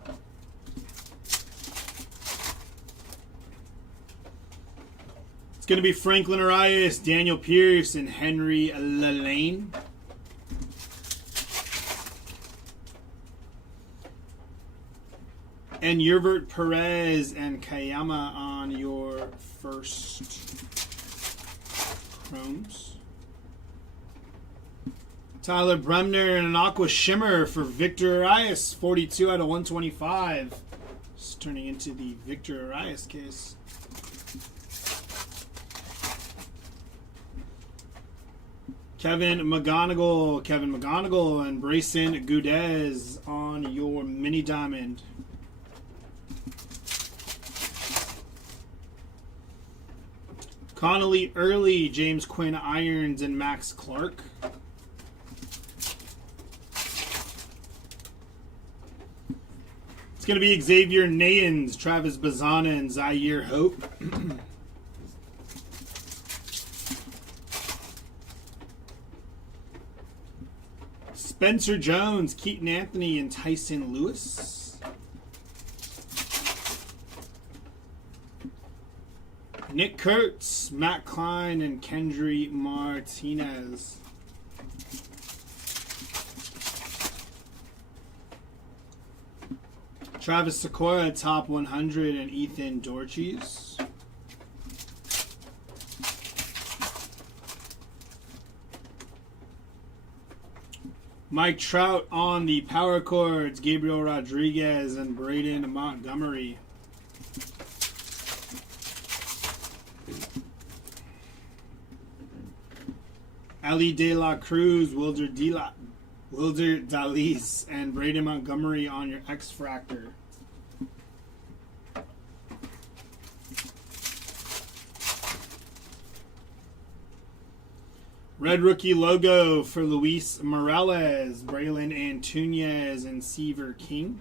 It's going to be Franklin Arias, Daniel Pierce, and Henry Lelane. And Yervert Perez and Kayama on your first chromes. Tyler Bremner and an Aqua Shimmer for Victor Arias, 42 out of 125. Just turning into the Victor Arias case. Kevin McGonigal, and Brayson Gudez on your mini diamond. Connolly Early, James Quinn Irons, and Max Clark. It's going to be Xavier Nayans, Travis Bazana, and Zaire Hope. Spencer Jones, Keaton Anthony, and Tyson Lewis. Nick Kurtz, Matt Klein, and Kendry Martinez. Travis Sequoia, top 100, and Ethan Dorches. Mike Trout on the power chords, Gabriel Rodriguez and Braden Montgomery. Ali De La Cruz, Wilder Dalis, and Braden Montgomery on your X-Fractor. Red rookie logo for Luis Morales, Braylon Antunez, and Seaver King.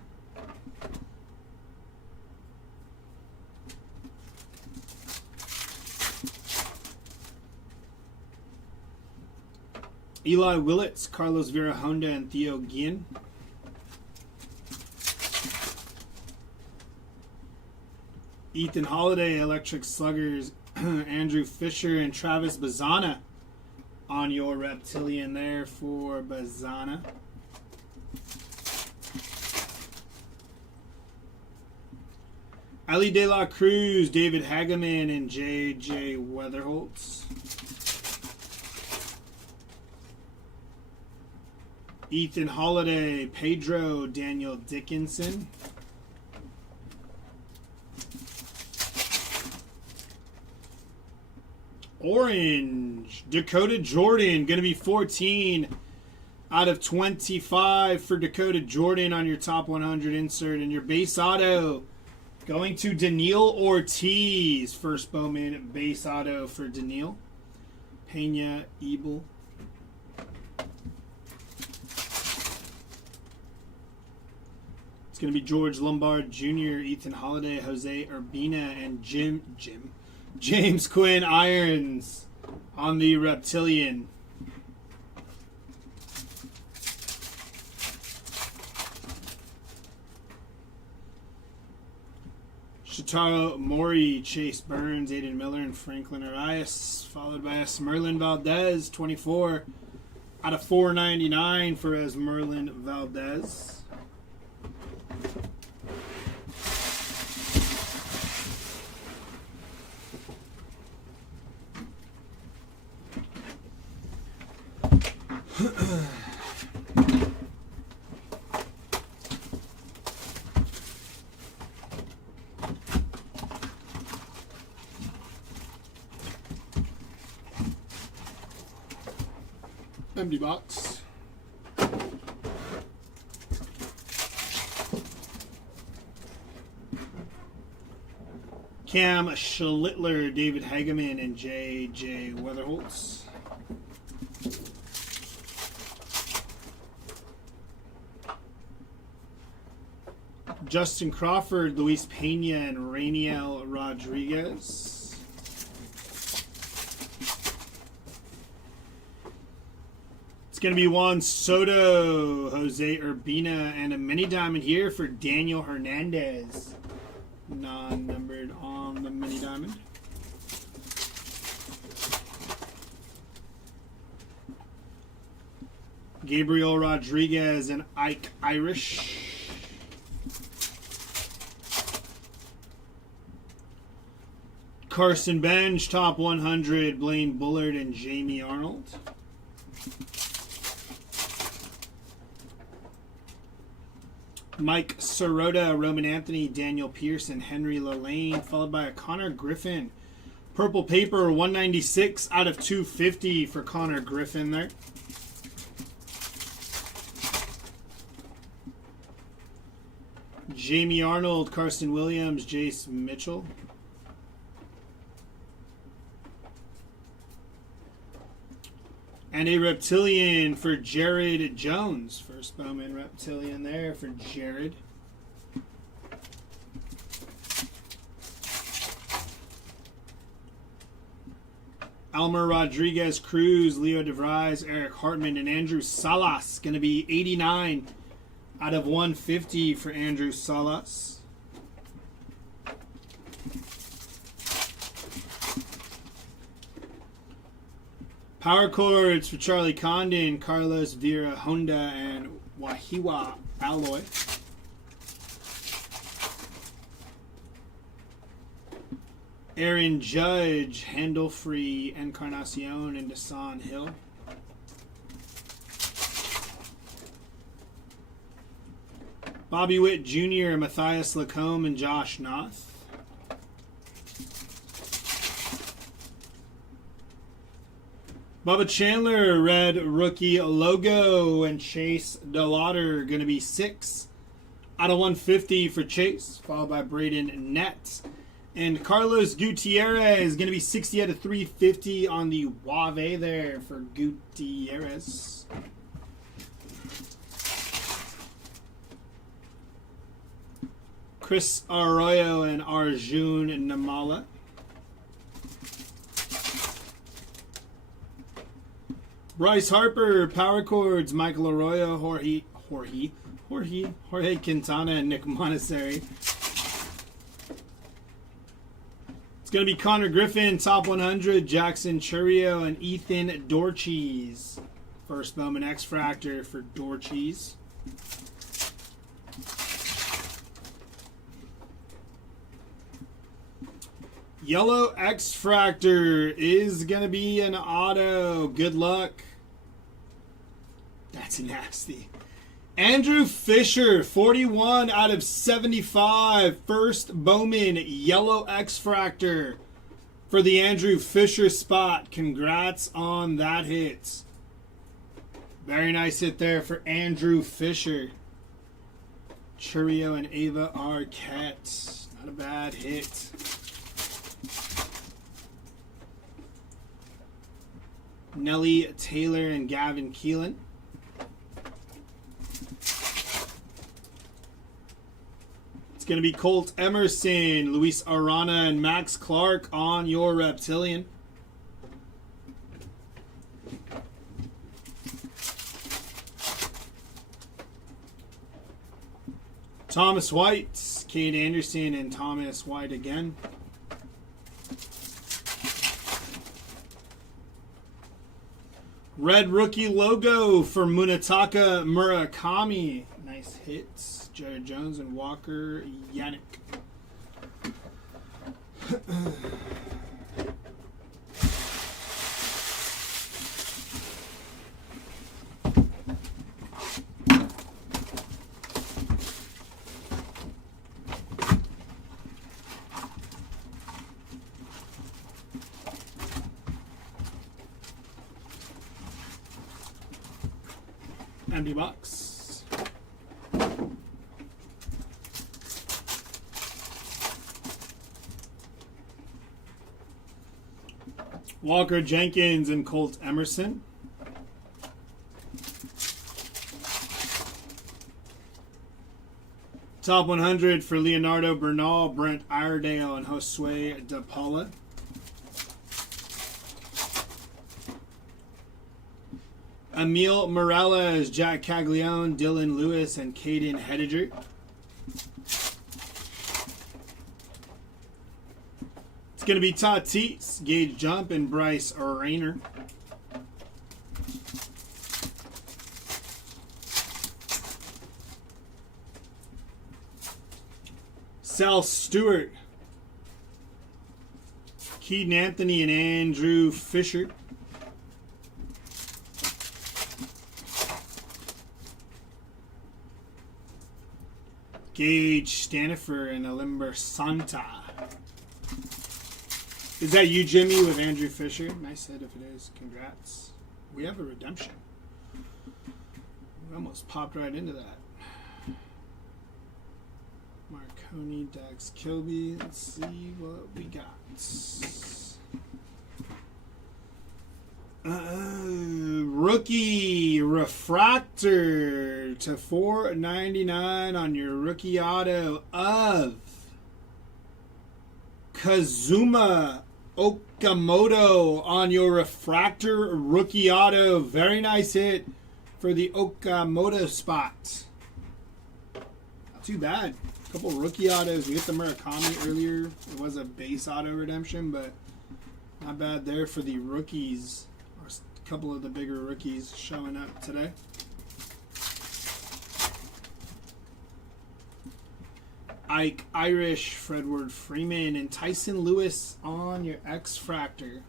Eli Willits, Carlos Vera Honda, and Theo Guillen. Ethan Holiday, Electric Sluggers, Andrew Fisher, and Travis Bazana on your Reptilian there for Bazana. Ali De La Cruz, David Hageman, and J.J. Weatherholtz. Ethan Holiday, Pedro, Daniel Dickinson. Orange, Dakota Jordan, going to be 14 out of 25 for Dakota Jordan on your top 100 insert. And your base auto going to Daniil Ortiz. First Bowman base auto for Daniil. Pena Ebel. It's going to be George Lombard Jr., Ethan Holiday, Jose Urbina, and James Quinn Irons on the Reptilian. Shotaro Mori, Chase Burns, Aiden Miller, and Franklin Arias, followed by Esmerlin Valdez, 24 out of 499 for Esmerlin Valdez. Empty box. Cam Schlittler, David Hageman, and J.J. Weatherholtz. Justin Crawford, Luis Pena, and Rainiel Rodriguez. It's going to be Juan Soto, Jose Urbina, and a mini diamond here for Daniel Hernandez. Non-numbered on the mini diamond. Gabriel Rodriguez and Ike Irish. Carson Bench, top 100, Blaine Bullard and Jamie Arnold. Mike Sirota, Roman Anthony, Daniel Pierce, and Henry Lillane, followed by a Connor Griffin. Purple paper, 196 out of 250 for Connor Griffin there. Jamie Arnold, Carson Williams, Jace Mitchell. And a Reptilian for Jared Jones. First Bowman Reptilian there for Jared. Elmer Rodriguez, Cruz, Leo DeVries, Eric Hartman, and Andrew Salas. Going to be 89 out of 150 for Andrew Salas. Power Chords for Charlie Condon, Carlos Vera Honda, and Wahiwa Alloy. Aaron Judge, Handle Free, Encarnacion, and Desan Hill. Bobby Witt Jr., Matthias Lacombe, and Josh Noth. Bubba Chandler, red rookie logo, and Chase DeLauder, going to be 6 out of 150 for Chase, followed by Braden Nett. And Carlos Gutierrez is going to be 60 out of 350 on the Wave there for Gutierrez. Chris Arroyo and Arjun Namala. Bryce Harper, Power Chords, Michael Arroyo, Jorge Quintana, and Nick Monastery. It's going to be Connor Griffin, Top 100, Jackson Churio, and Ethan Dorcheese. First Bowman X-Fractor for Dorcheese. Yellow X-Fractor is going to be an auto. Good luck. That's nasty. Andrew Fisher, 41 out of 75. First Bowman Yellow X-Fractor for the Andrew Fisher spot. Congrats on that hit. Very nice hit there for Andrew Fisher. Churio and Ava Arquette. Not a bad hit. Nelly Taylor and Gavin Keelan. It's going to be Colt Emerson, Luis Arana, and Max Clark on your Reptilian. Thomas White, Cade Anderson, and Thomas White again. Red rookie logo for Munetaka Murakami. Nice hits. Jared Jones and Walker Yannick. Empty box. Walker Jenkins and Colt Emerson. Top 100 for Leonardo Bernal, Brent Iredale, and Josue De Paula. Emil Morales, Jack Caglione, Dylan Lewis, and Caden Hediger. It's going to be Tatis, Gage Jump, and Bryce Rayner. Sal Stewart, Keaton Anthony, and Andrew Fisher. Gage Stanifer and Alimber Santa. Is that you, Jimmy, with Andrew Fisher? Nice hit if it is. Congrats. We have a redemption. We almost popped right into that. Marconi, Dax Kilby. Let's see what we got. Rookie refractor to $4.99 on your rookie auto of Kazuma Okamoto on your refractor rookie auto. Very nice hit for the Okamoto spot. Not too bad. A couple rookie autos. We hit the Murakami earlier. It was a base auto redemption, but not bad there for the rookies. Or a couple of the bigger rookies showing up today. Ike Irish, Fredward Freeman, and Tyson Lewis on your X-Fractor.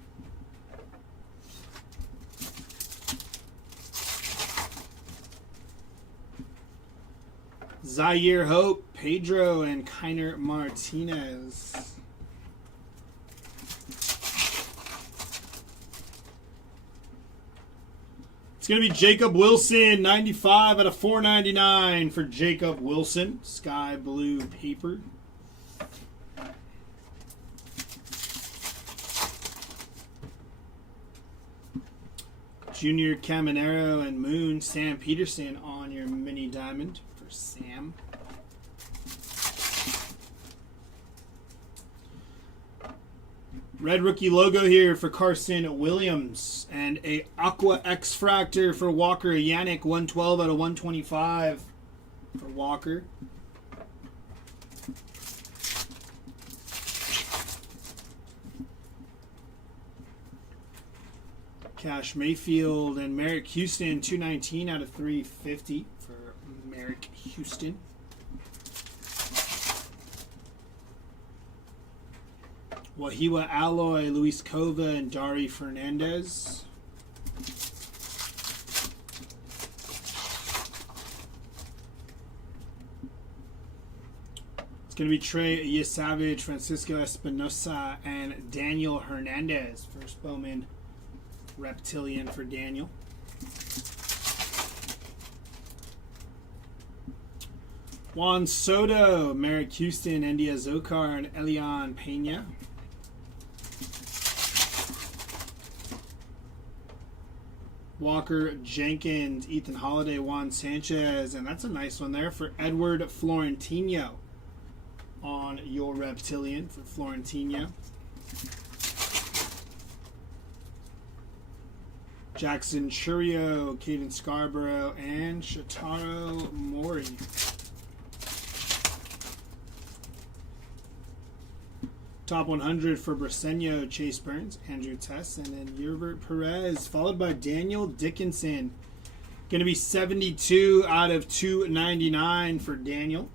Zaire Hope, Pedro, and Kiner Martinez. It's going to be Jacob Wilson, 95 out of 499 for Jacob Wilson. Sky blue paper. Junior Caminero and Moon, Sam Peterson on your mini diamond for Sam. Red rookie logo here for Carson Williams. And a Aqua X-Fractor for Walker Yannick, 112 out of 125 for Walker. Cash Mayfield and Merrick Houston, 219 out of 350 for Merrick Houston. Wahiwa Alloy, Luis Cova, and Dari Fernandez. It's going to be Trey Yesavage, Francisco Espinosa, and Daniel Hernandez. First Bowman Reptilian for Daniel. Juan Soto, Merrick Houston, India Zokar, and Elian Pena. Walker Jenkins, Ethan Holiday, Juan Sanchez, and that's a nice one there for Edward Florentino on your Reptilian for Florentino. Jackson Churio, Caden Scarborough, and Shotaro Mori. Top 100 for Briseño, Chase Burns, Andrew Tess, and then Yurvert Perez, followed by Daniel Dickinson. Going to be 72 out of 299 for Daniel.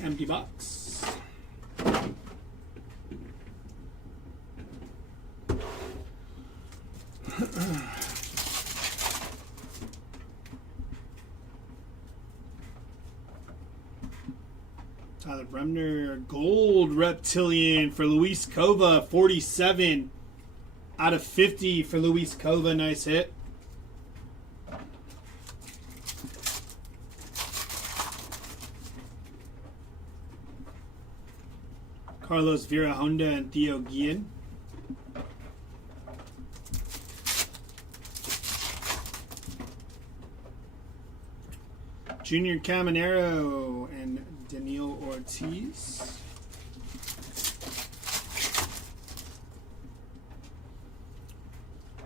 Empty box. Tyler Bremner, gold Reptilian for Luis Cova, 47 out of 50 for Luis Cova. Nice hit. Carlos Vera Honda and Theo Guillen. Junior Caminero and Daniel Ortiz.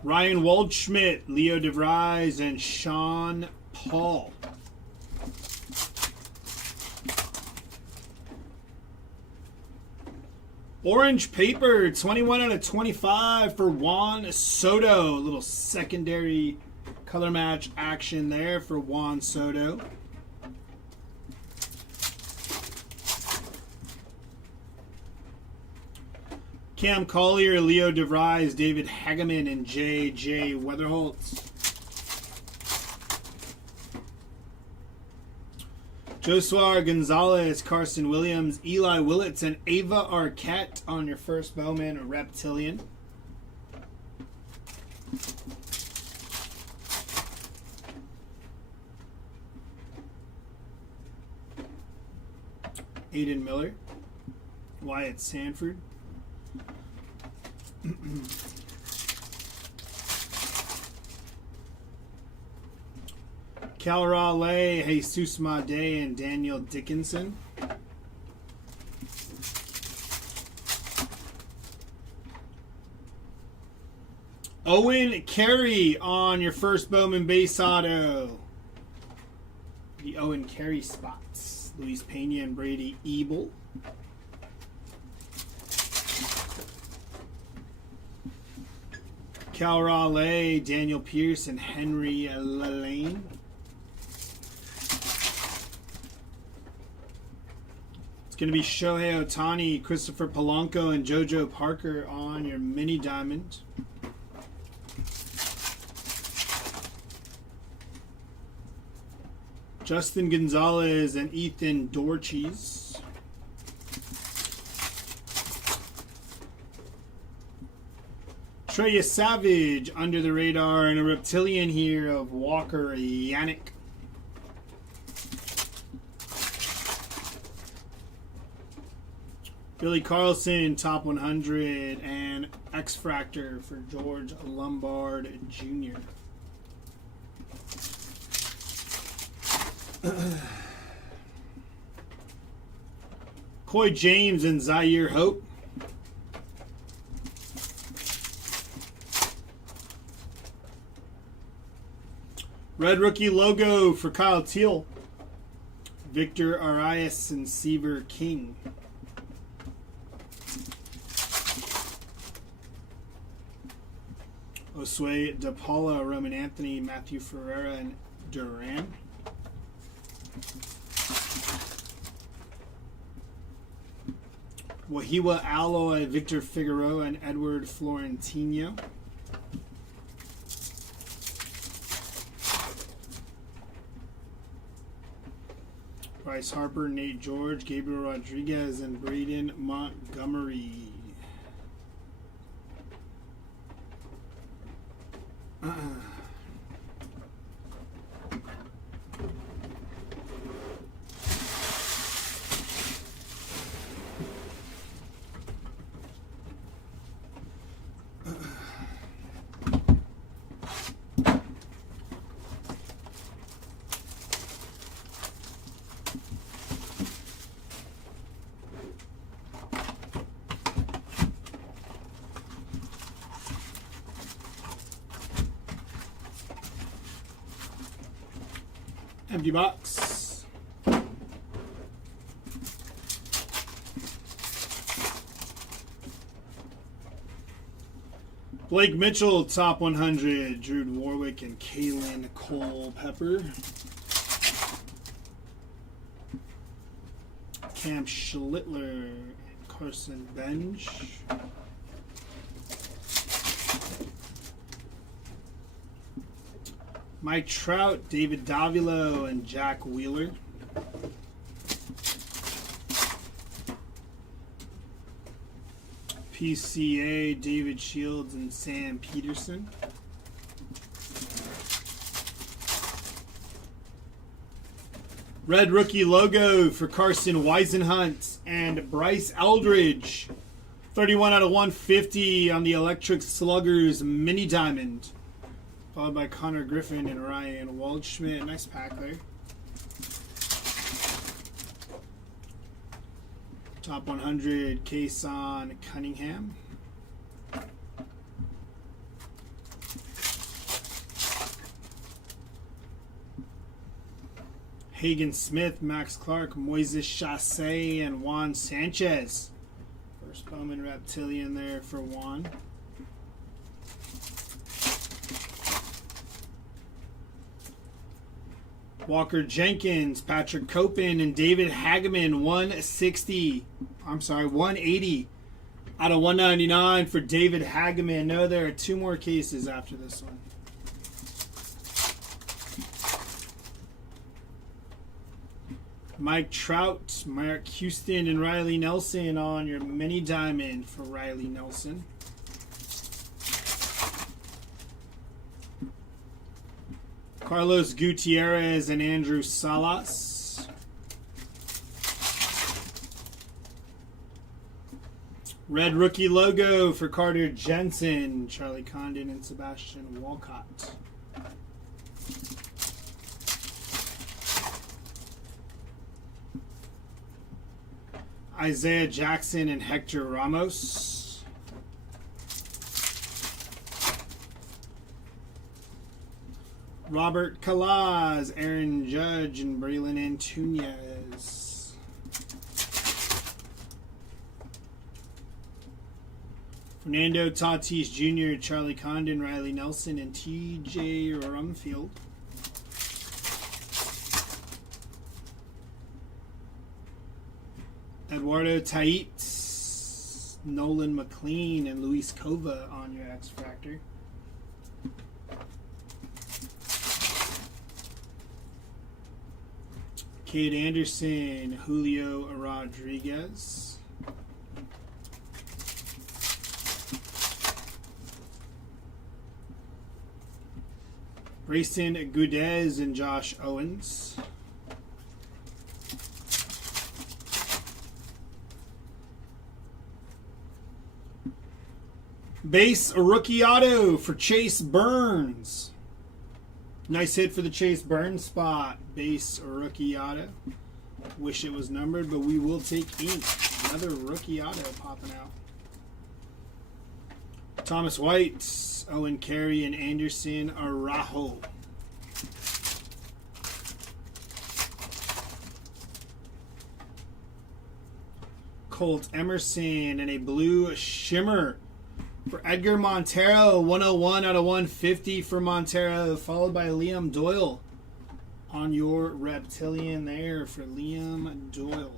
Ryan Waldschmidt, Leo DeVries, and Sean Paul. Orange paper, 21 out of 25 for Juan Soto. A little secondary color match action there for Juan Soto. Cam Collier, Leo DeVries, David Hageman, and J.J. Weatherholtz. Joshua Gonzalez, Carson Williams, Eli Willits, and Ava Arquette on your first Bowman Reptilian. Aiden Miller, Wyatt Sanford, Cal Raleigh, Jesus Made, and Daniel Dickinson. Owen Carey on your first Bowman base auto. The Owen Carey spots. Luis Pena and Brady Ebel. Cal Raleigh, Daniel Pierce, and Henry Lalane. It's going to be Shohei Ohtani, Christopher Polanco, and JoJo Parker on your mini diamond. Justin Gonzalez and Ethan Dorches. Treya Savage under the radar, and a Reptilian here of Walker Yannick. Billy Carlson, top 100, and X-Fractor for George Lombard Jr. Coy James and Zaire Hope. Red rookie logo for Kyle Teal. Victor Arias and Seaver King. Josue De Paula, Roman Anthony, Matthew Ferreira, and Duran. Wahiwa Alloy, Victor Figueroa, and Edward Florentino. Bryce Harper, Nate George, Gabriel Rodriguez, and Braden Montgomery. Empty box. Blake Mitchell, top 100. Drew Warwick and Kaylin Cole-Pepper. Cam Schlittler and Carson Bench. Mike Trout, David Davilo, and Jack Wheeler. PCA, David Shields, and Sam Peterson. Red rookie logo for Carson Weisenhunt and Bryce Eldridge. 31 out of 150 on the Electric Sluggers mini diamond. Followed by Connor Griffin and Ryan Waldschmidt. Nice pack there. Top 100, Kason Cunningham. Hagen Smith, Max Clark, Moises Chassé, and Juan Sanchez. First Bowman Reptilian there for Juan. Walker Jenkins, Patrick Copen, and David Hageman, 180 out of 199 for David Hageman. No, there are two more cases after this one. Mike Trout, Mark Houston, and Riley Nelson on your mini diamond for Riley Nelson. Carlos Gutierrez and Andrew Salas. Red rookie logo for Carter Jensen, Charlie Condon, and Sebastian Walcott. Isaiah Jackson and Hector Ramos. Robert Calaz, Aaron Judge, and Braylon Antunez. Fernando Tatis Jr., Charlie Condon, Riley Nelson, and TJ Rumfield. Eduardo Tait, Nolan McLean, and Luis Cova on your X-Fractor. Cade Anderson, Julio Rodriguez. Grayson Gudez and Josh Owens. Base rookie auto for Chase Burns. Nice hit for the Chase Burns spot. Base rookie auto. Wish it was numbered, but we will take ink. Another rookie auto popping out. Thomas White, Owen Carey, and Anderson Araujo. Colt Emerson and a blue shimmer for Edgar Montero, 101 out of 150 for Montero, followed by Liam Doyle on your Reptilian there for Liam Doyle.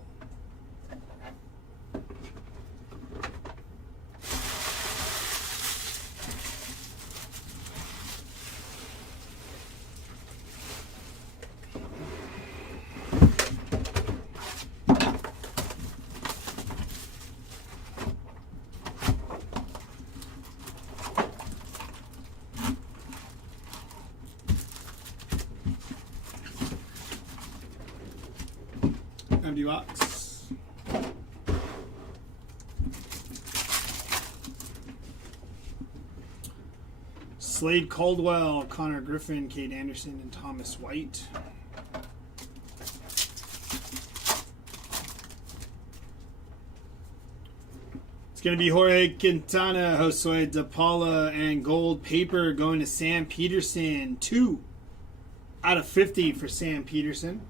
Empty box. Slade Caldwell, Connor Griffin, Cade Anderson, and Thomas White. It's going to be Jorge Quintana, Josue De Paula, and gold paper going to Sam Peterson. 2 out of 50 for Sam Peterson.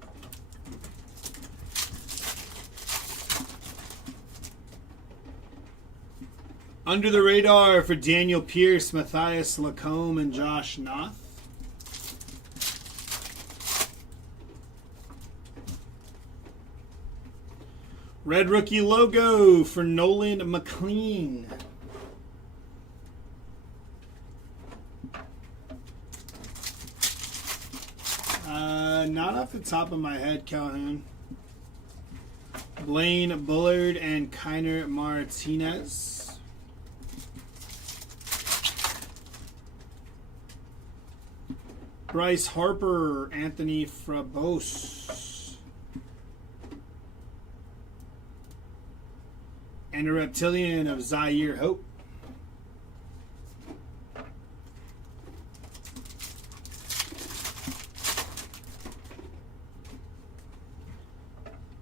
Under the radar for Daniel Pierce, Matthias Lacombe, and Josh Noth. Red rookie logo for Nolan McLean. Not off the top of my head, Calhoun. Blaine Bullard and Kiner Martinez. Bryce Harper, Anthony Frabose. And a Reptilian of Zaire Hope.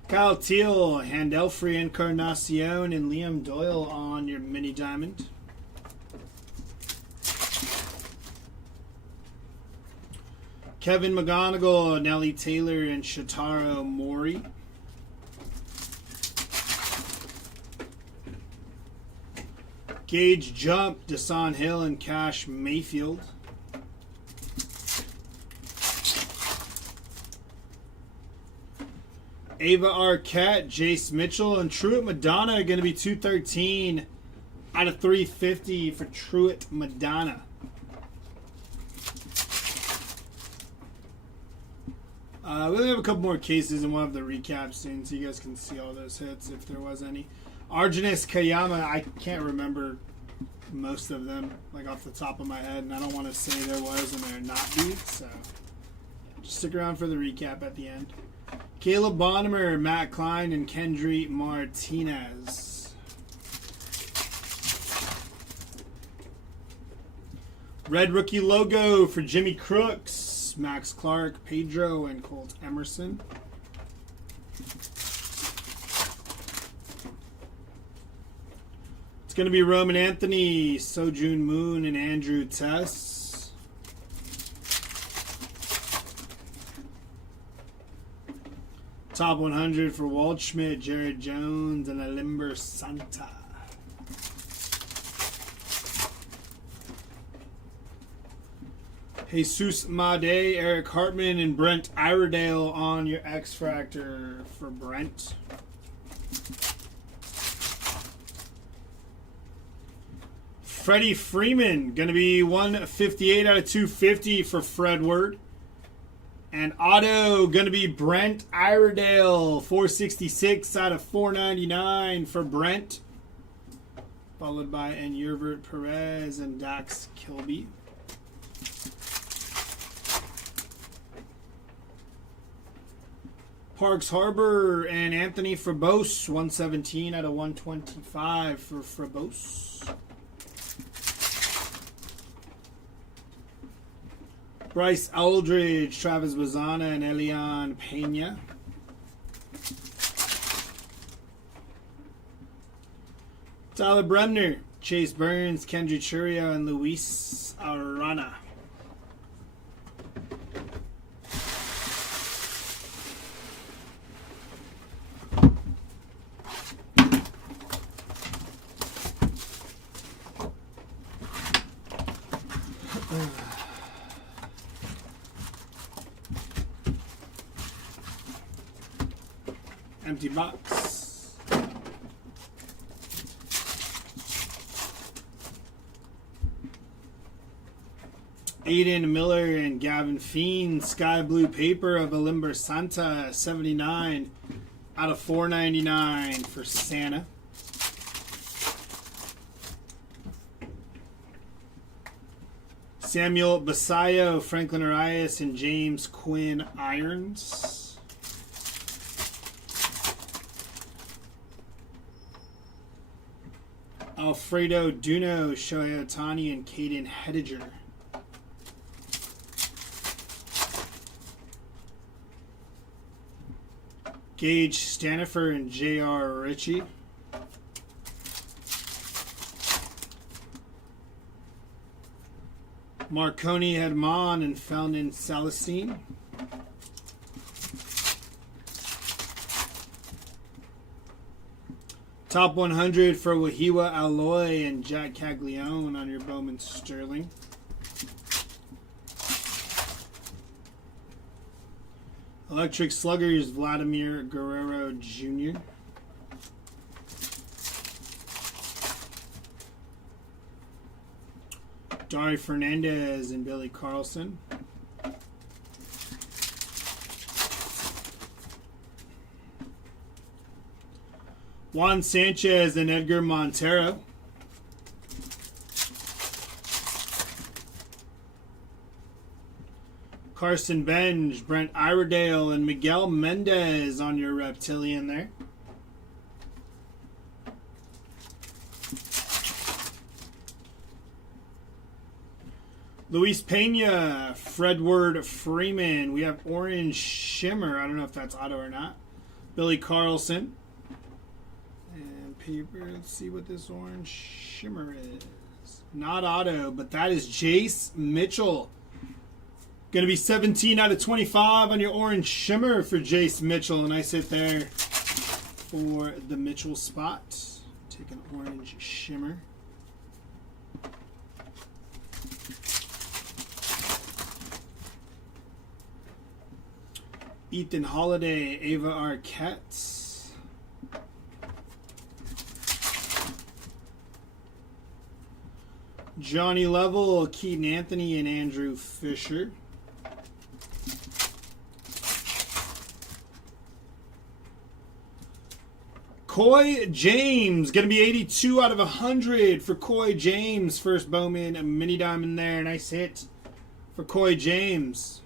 Kyle Teal, Handelfrey Encarnacion, and Liam Doyle on your mini diamond. Kevin McGonigal, Nelly Taylor, and Shotaro Mori. Gage Jump, Desan Hill, and Cash Mayfield. Ava Arquette, Jace Mitchell, and Truett Madonna are going to be 213 out of 350 for Truett Madonna. We'll have a couple more cases and we'll have the recap soon so you guys can see all those hits if there was any. Arjunus Kayama, I can't remember most of them like off the top of my head, and I don't want to say there was and there not be, so just stick around for the recap at the end. Caleb Bonnemer, Matt Klein, and Kendry Martinez. Red rookie logo for Jimmy Crooks, Max Clark, Pedro, and Colt Emerson. It's going to be Roman Anthony, Sojun Moon, and Andrew Tess. Top 100 for Waldschmidt, Jared Jones, and Alimber Santa. Jesus Made, Eric Hartman, and Brent Iredale on your X-Fractor for Brent. Freddie Freeman, going to be 158 out of 250 for Fredward. And auto, going to be Brent Iredale, 466 out of 499 for Brent. Followed by Enurvert Perez and Dax Kilby. Parks Harbor and Anthony Frabose, 117 out of 125 for Frabose. Bryce Aldridge, Travis Bazana, and Elian Pena. Tyler Bremner, Chase Burns, Kendra Churio, and Luis Arana. Empty box. Aiden Miller and Gavin Fiend, Sky Blue Paper of Alimber Santa, 79 out of 499 for Santa. Samuel Basayo, Franklin Arias, and James Quinn Irons. Alfredo Duno, Shohei Ohtani, and Caden Hediger. Gage Stanifer and J.R. Ritchie. Marconi Hedman and Felnin Celestine. Top 100 for Wahiwa Alloy and Jack Caglione on your Bowman Sterling. Electric Sluggers, Vladimir Guerrero Jr. Dari Fernandez and Billy Carlson. Juan Sanchez and Edgar Montero. Carson Benj, Brent Iredale, and Miguel Mendez on your Reptilian there. Luis Pena, Fredward Freeman. We have Orange Shimmer. I don't know if that's auto or not. Billy Carlson. And paper. Let's see what this Orange Shimmer is. Not auto, but that is Jace Mitchell. Going to be 17 out of 25 on your Orange Shimmer for Jace Mitchell. A nice hit there for the Mitchell spot. Take an Orange Shimmer. Ethan Holiday, Ava Arquette. Johnny Level, Keaton Anthony, and Andrew Fisher. Coy James, going to be 82 out of 100 for Coy James. First Bowman, a mini diamond there. Nice hit for Coy James.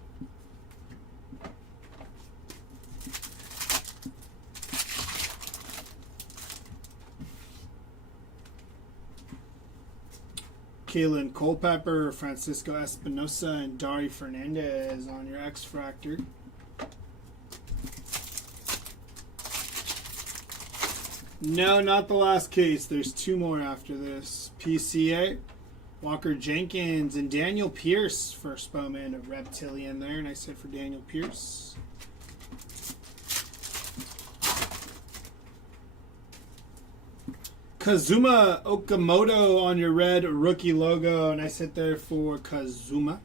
Kalen Culpepper, Francisco Espinosa, and Dari Fernandez on your X-Fractor. No, not the last case. There's two more after this. PCA, Walker Jenkins, and Daniel Pierce. First Bowman of Reptilian there. Nice hit for Daniel Pierce. Kazuma Okamoto on your red rookie logo. Nice hit there for Kazuma.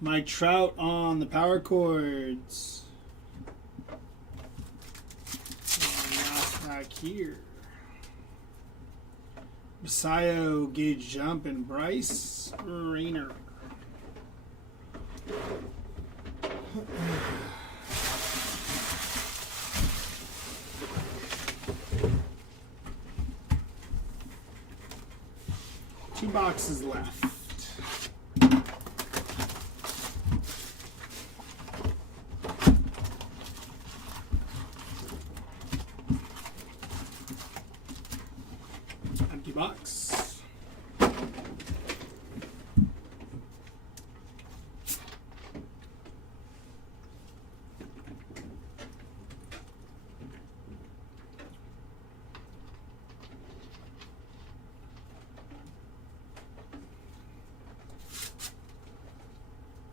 Mike Trout on the power chords. Last pack here. Masayo, Gage Jump, and Bryce Rayner. Two boxes left. Empty box.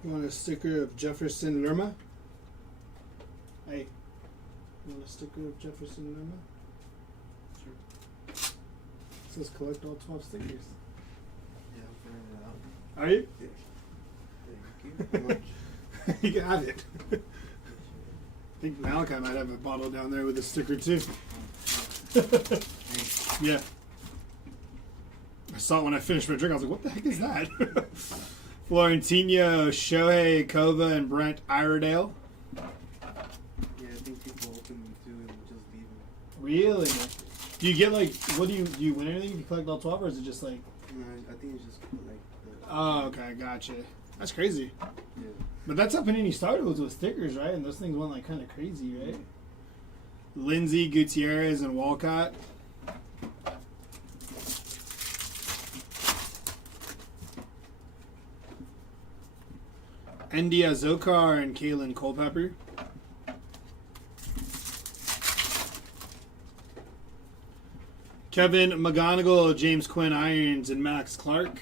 You want a sticker of Jefferson Lerma? Hey, you want a sticker of Jefferson Lerma? Sure. It says collect all 12 stickers. Yeah, I'm figuring it out. Are you? Yeah. Thank you. How much? You can have it. I think Malachi might have a bottle down there with a sticker too. Yeah. I saw it when I finished my drink. I was like, what the heck is that? Florentino, Shohei, Kova, and Brent Iredale. Yeah, I think people open them too and just leave them. Really? Do you get like, what do you win anything if you collect all 12, or is it just like... No, I think it's just like the... Oh, okay, gotcha. That's crazy. Yeah. But that's how Panini started with stickers, right? And those things went like kind of crazy, right? Lindsey, Gutierrez, and Walcott. Endia Zokar and Kalen Culpepper. Kevin McGonigal, James Quinn Irons, and Max Clark.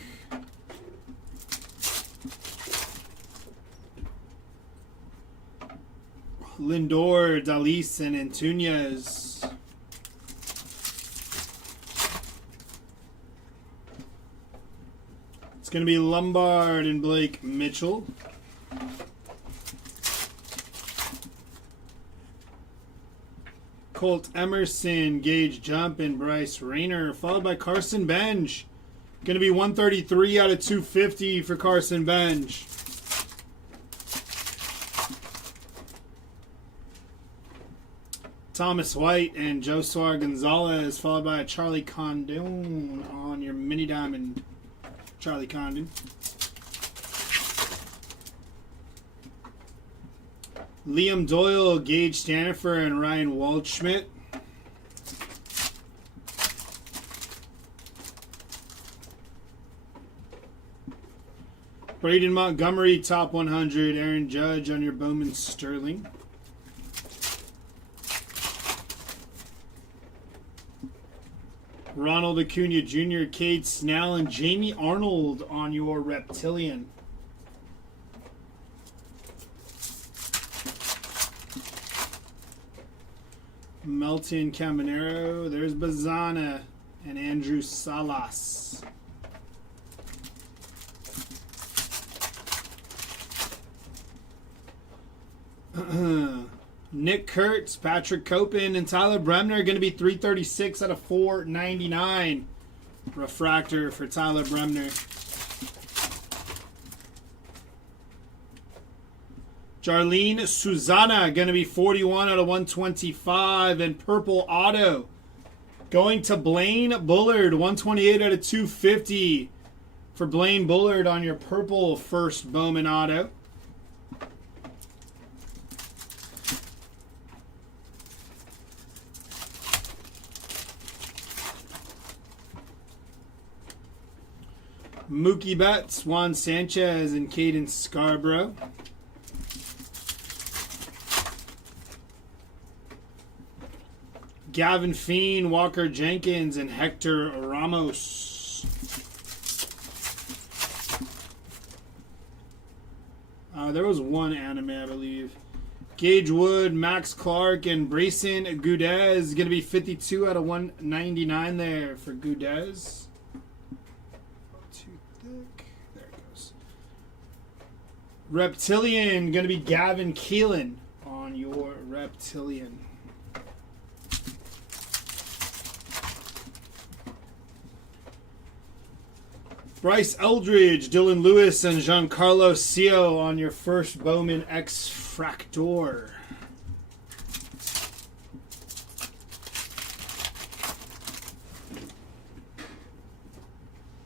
Lindor, Dalis, and Antunes. It's going to be Lombard and Blake Mitchell. Colt Emerson, Gage Jump, and Bryce Rayner, followed by Carson Benj. Going to be 133 out of 250 for Carson Benj. Thomas White and Josuar Gonzalez, followed by Charlie Condon on your mini diamond. Charlie Condon. Liam Doyle, Gage Stanifer, and Ryan Waldschmidt. Braden Montgomery, top 100. Aaron Judge on your Bowman Sterling. Ronald Acuna Jr., Cade Snell, and Jamie Arnold on your Reptilian. Melton Caminero. There's Bazana and Andrew Salas. Nick Kurtz, Patrick Copen, and Tyler Bremner are going to be 336 out of 499. Refractor for Tyler Bremner. Jarlene Susanna, going to be 41 out of 125. And purple auto, going to Blaine Bullard, 128 out of 250 for Blaine Bullard on your purple first Bowman auto. Mookie Betts, Juan Sanchez, and Caden Scarborough. Gavin Feen, Walker Jenkins, and Hector Ramos. There was one anime, I believe. Gage Wood, Max Clark, and Brayson Gudez. Going to be 52 out of 199 there for Gudez. Too thick. There it goes. Reptilian, going to be Gavin Keelan on your Reptilian. Bryce Eldridge, Dylan Lewis, and Giancarlo Sio on your first Bowman X Fractor.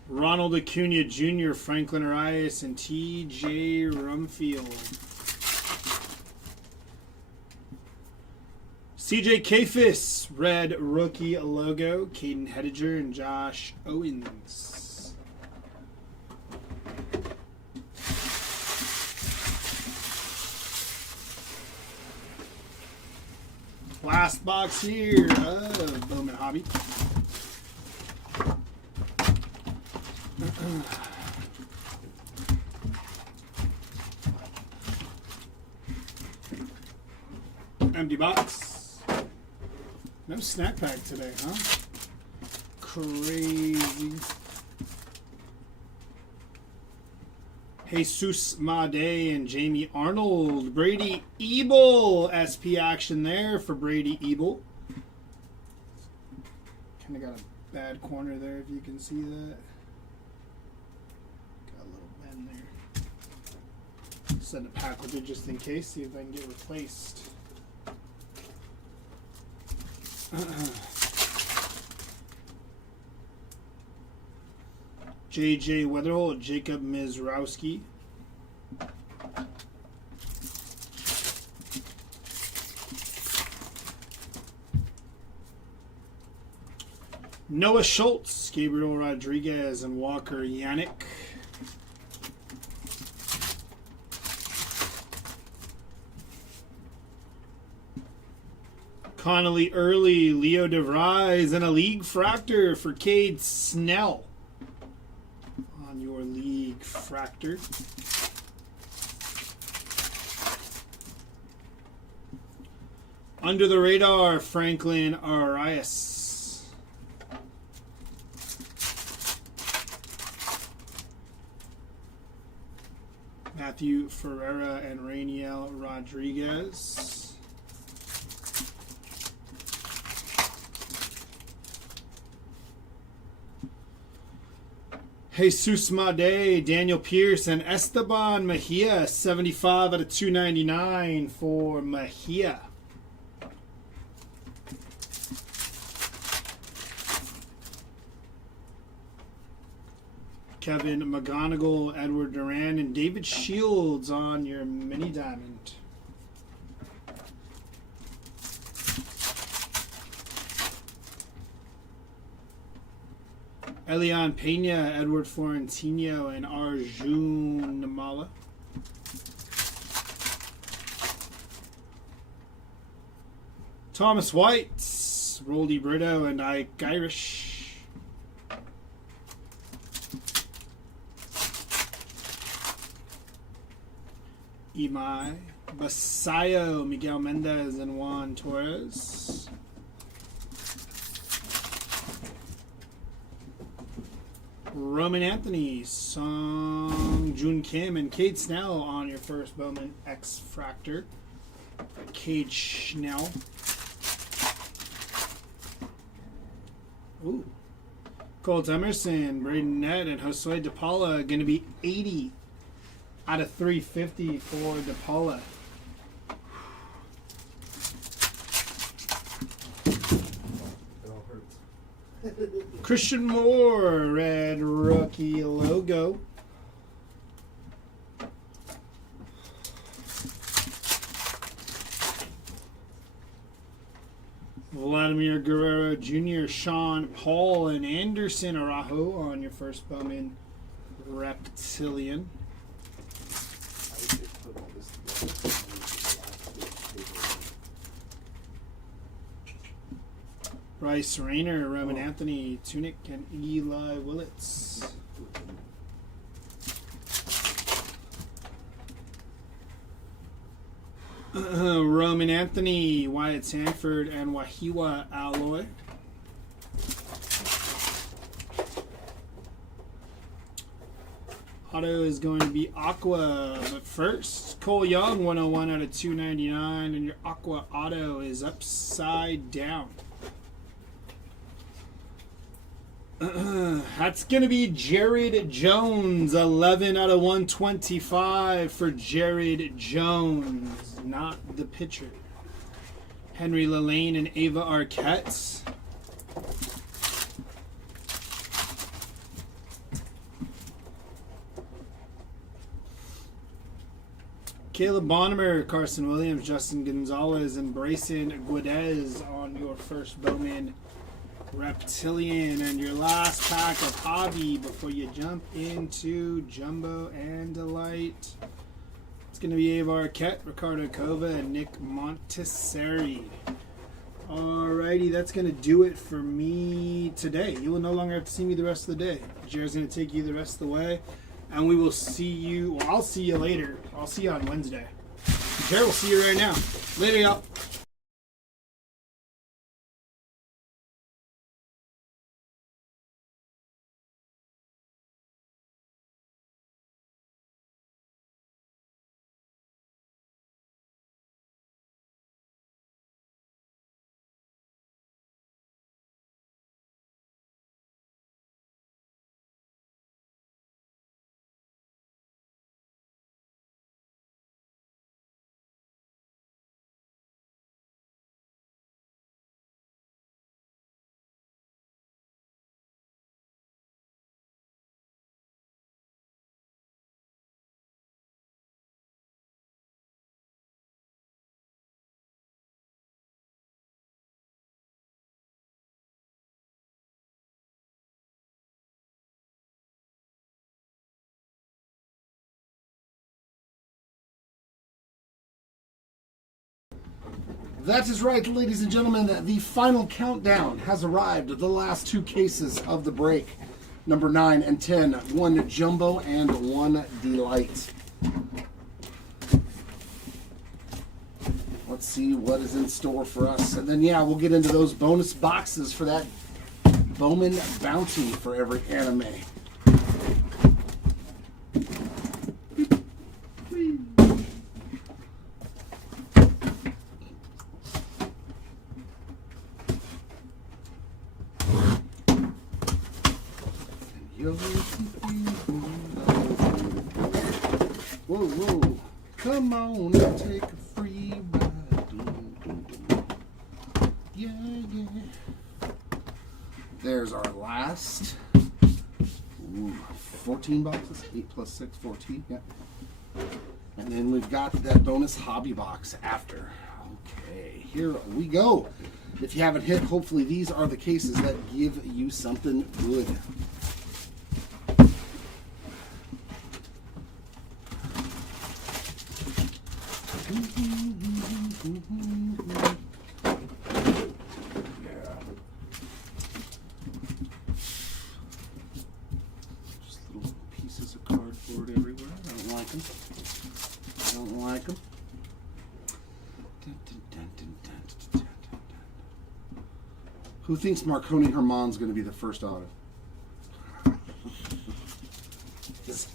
Ronald Acuna Jr., Franklin Arias, and T.J. Rumfield. C.J. Kafis, red rookie logo, Caden Hediger, and Josh Owens. Last box here of Bowman Hobby. Empty box. No snack pack today, huh? Crazy. Jesus Made and Jamie Arnold. Brady Ebel. SP action there for Brady Ebel. Kind of got a bad corner there if you can see that. Got a little bend there. Send a pack with it just in case. See if I can get replaced. J.J. Weatherholt, Jacob Mizrowski. Noah Schultz, Gabriel Rodriguez, and Walker Yannick. Connolly Early, Leo DeVries, and a League Fractor for Cade Snell. On your League Fractor. Under the Radar, Franklin Arias. Matthew Ferreira and Rainiel Rodriguez. Jesus Made, Daniel Pierce, and Esteban Mejia, 75 out of 299 for Mejia. Kevin McGonigal, Edward Duran, and David Shields on your mini diamond. Elian Pena, Edward Florentino, and Arjun Namala. Thomas White, Roldy Brito, and Ike Irish. Imai Basayo, Miguel Mendez, and Juan Torres. Roman Anthony, Song Jun Kim, and Cade Snell on your first Bowman X Fractor. Cade Snell. Ooh. Colt Emerson, Braden Nett, and Josue DePaula going to be 80 out of 350 for DePaula. Christian Moore, red rookie logo. Vladimir Guerrero Jr., Sean Paul, and Anderson Araujo on your first Bowman Reptilian. Bryce Rayner, Roman Anthony, Tunic, and Eli Willits. Roman Anthony, Wyatt Sanford, and Wahiwa Alloy. Auto is going to be Aqua, but first, Cole Young, 101 out of 299, and your Aqua Auto is upside down. That's going to be Jared Jones, 11 out of 125 for Jared Jones, not the pitcher. Henry Lillane and Ava Arquette. Caleb Bonnemer, Carson Williams, Justin Gonzalez, and Brayson Guedez on your first Bowman Reptilian, and your last pack of Hobby before you jump into Jumbo and Delight. It's going to be Ava Arquette, Ricardo Cova, and Nick Montesseri. Alrighty, that's going to do it for me today. You will no longer have to see me the rest of the day. Jared's going to take you the rest of the way, and we will see you, well, I'll see you later. I'll see you on Wednesday. Jared will see you right now. Later, y'all. That is right, ladies and gentlemen. The final countdown has arrived. The last two cases of the break. Number 9 and 10. One Jumbo and one Delight. Let's see what is in store for us. And then, yeah, we'll get into those bonus boxes for that Bowman bounty for every anime. Whoa, whoa. Come on and take a free ride. Yeah, yeah. There's our last. Ooh, 14 boxes. 8 plus 6, 14. Yeah. And then we've got that bonus hobby box after. Okay, here we go. If you haven't hit, hopefully these are the cases that give you something good. Just little pieces of cardboard everywhere. I don't like them. I don't like them. Who thinks Marconi Herman's going to be the first auto? Is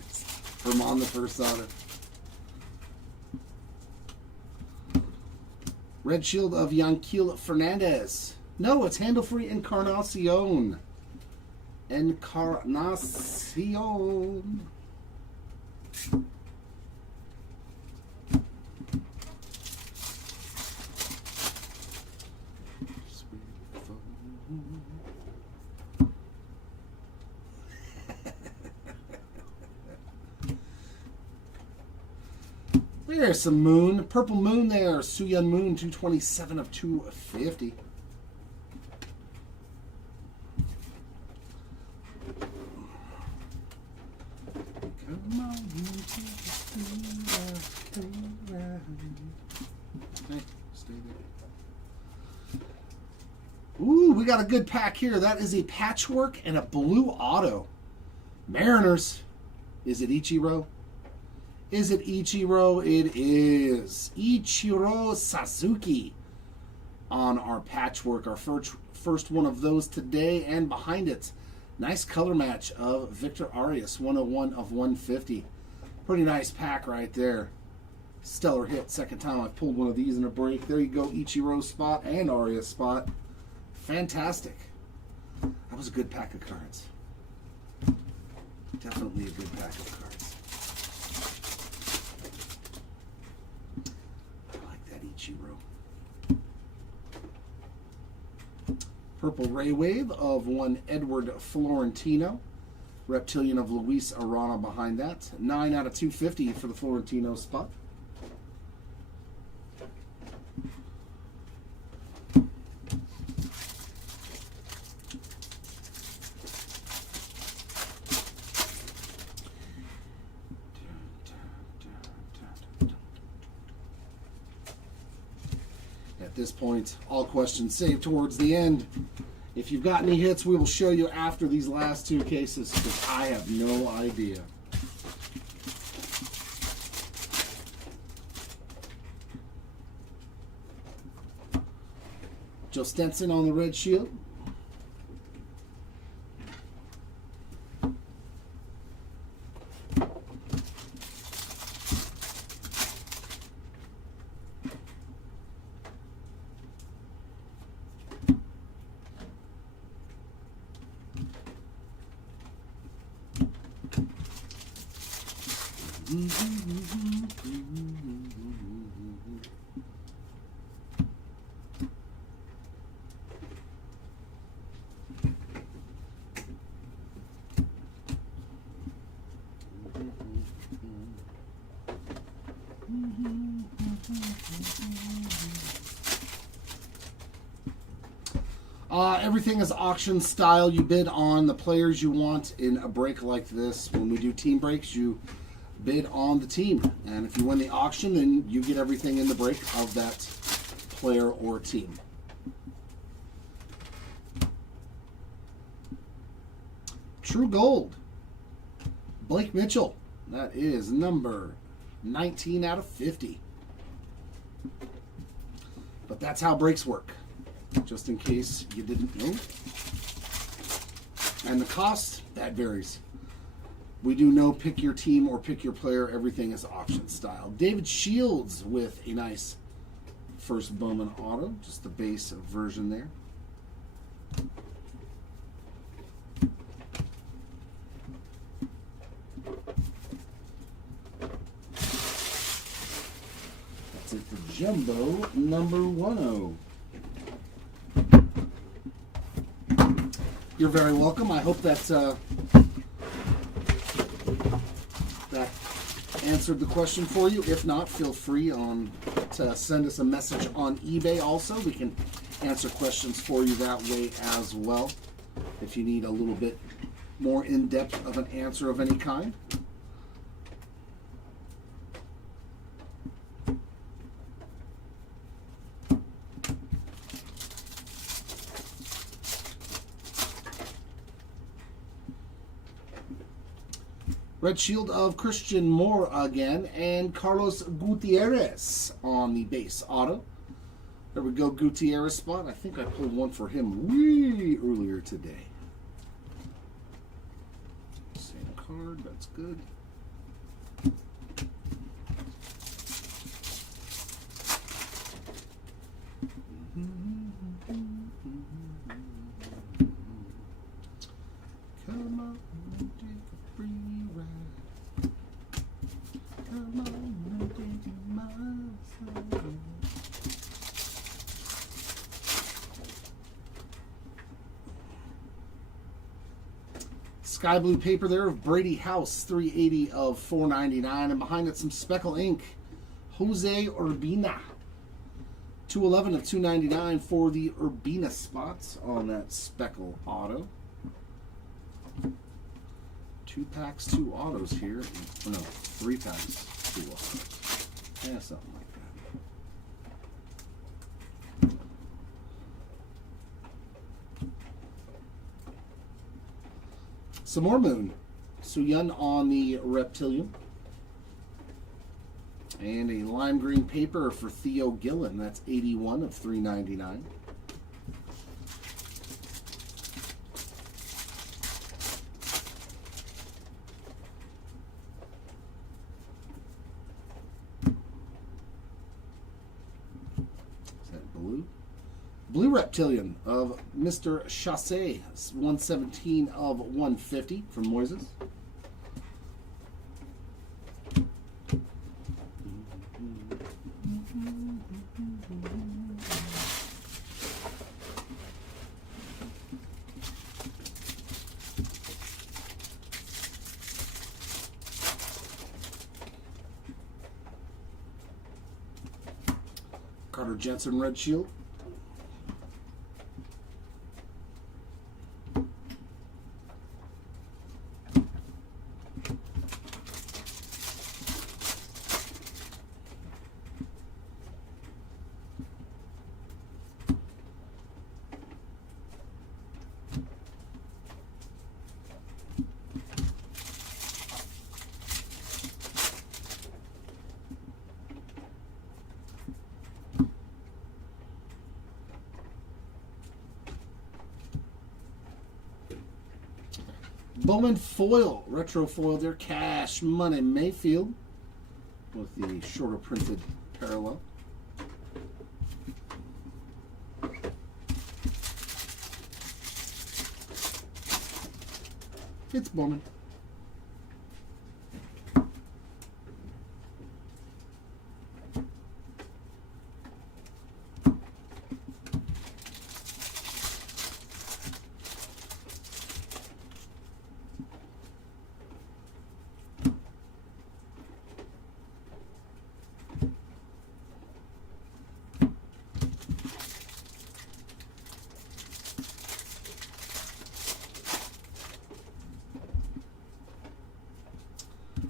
Herman the first auto? Red Shield of Yanquiel Fernandez. No, it's Handle Free Encarnacion. Encarnacion. There's some moon. Purple moon there. Suyun Moon, 227 of 250. Come on, okay, stay there. Ooh, we got a good pack here. That is a patchwork and a blue auto. Mariners. Is it Ichiro? Is it Ichiro? It is Ichiro Suzuki on our patchwork. Our first one of those today, and behind it, nice color match of Victor Arias, 101 of 150. Pretty nice pack right there. Stellar hit. Second time I've pulled one of these in a break. There you go, Ichiro spot and Arias spot. Fantastic. That was a good pack of cards. Definitely a good pack of cards. I like that Ichiro. Purple Ray Wave of one Edward Florentino. Reptilian of Luis Arana behind that. 9 out of 250 for the Florentino spot. At this point, all questions saved towards the end. If you've got any hits, we will show you after these last two cases, because I have no idea. Joe Stenson on the red shield. Everything is auction style. You bid on the players you want in a break like this. When we do team breaks, you bid on the team. And if you win the auction, then you get everything in the break of that player or team. True Gold. Blake Mitchell. That is number 19 out of 50. But that's how breaks work, just in case you didn't know. And the cost, that varies. We do no pick your team or pick your player. Everything is auction style. David Shields with a nice first Bowman auto, just the base version there. That's it for Jumbo number 10. You're very welcome. I hope that that answered the question for you. If not, feel free to send us a message on eBay also. We can answer questions for you that way as well, if you need a little bit more in-depth of an answer of any kind. Red Shield of Christian Moore again, and Carlos Gutierrez on the base auto. There we go, Gutierrez spot. I think I pulled one for him way earlier today. Same card, that's good. Come on, take a free ride. Come on, take my side. Sky blue paper there of Brady House, 380 of 499, and behind it some speckle ink Jose Urbina. 211 of 299 for the Urbina spots on that Speckle auto. 2 packs, 2 autos here. Oh, no, 3 packs, 2 autos. Yeah, something like that. Some more Moon. Suyun on the Reptilian. And a lime green paper for Theo Gillen. That's 81 of 399. Is that blue? Blue Reptilian of Mr. Chassé. 117 of 150 from Moises. Carter Jensen Red Shield. Bowman foil, retro foil there, Cash Money Mayfield with the shorter printed parallel. It's Bowman.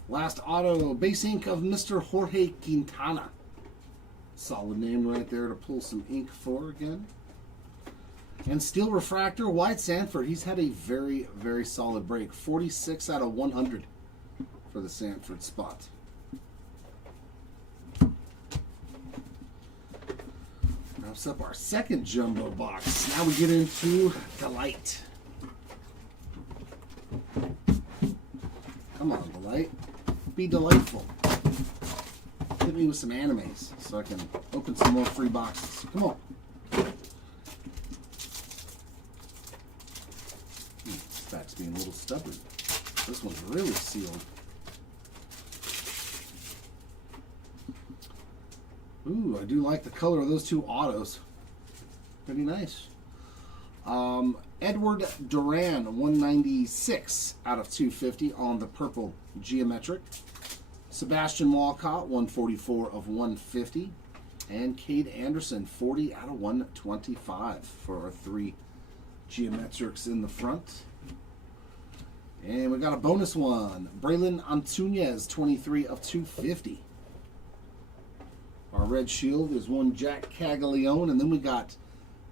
Last auto, base ink of Mr. Jorge Quintana. Solid name right there to pull some ink for again. And steel refractor, White Sanford. He's had a very, very solid break. 46 out of 100 for the Sanford spot. Wraps up our second jumbo box. Now we get into Delight. Come on, Delight. Be delightful. Hit me with some animes so I can open some more free boxes. Come on. This pack's being a little stubborn. This one's really sealed. Ooh, I do like the color of those 2 autos. Pretty nice. Edward Duran, 196 out of 250 on the purple geometric. Sebastian Walcott, 144 of 150. And Cade Anderson, 40 out of 125 for our 3 geometrics in the front. And we got a bonus one. Braylon Antunes, 23 of 250. Our red shield is one Jack Caglione, and then we got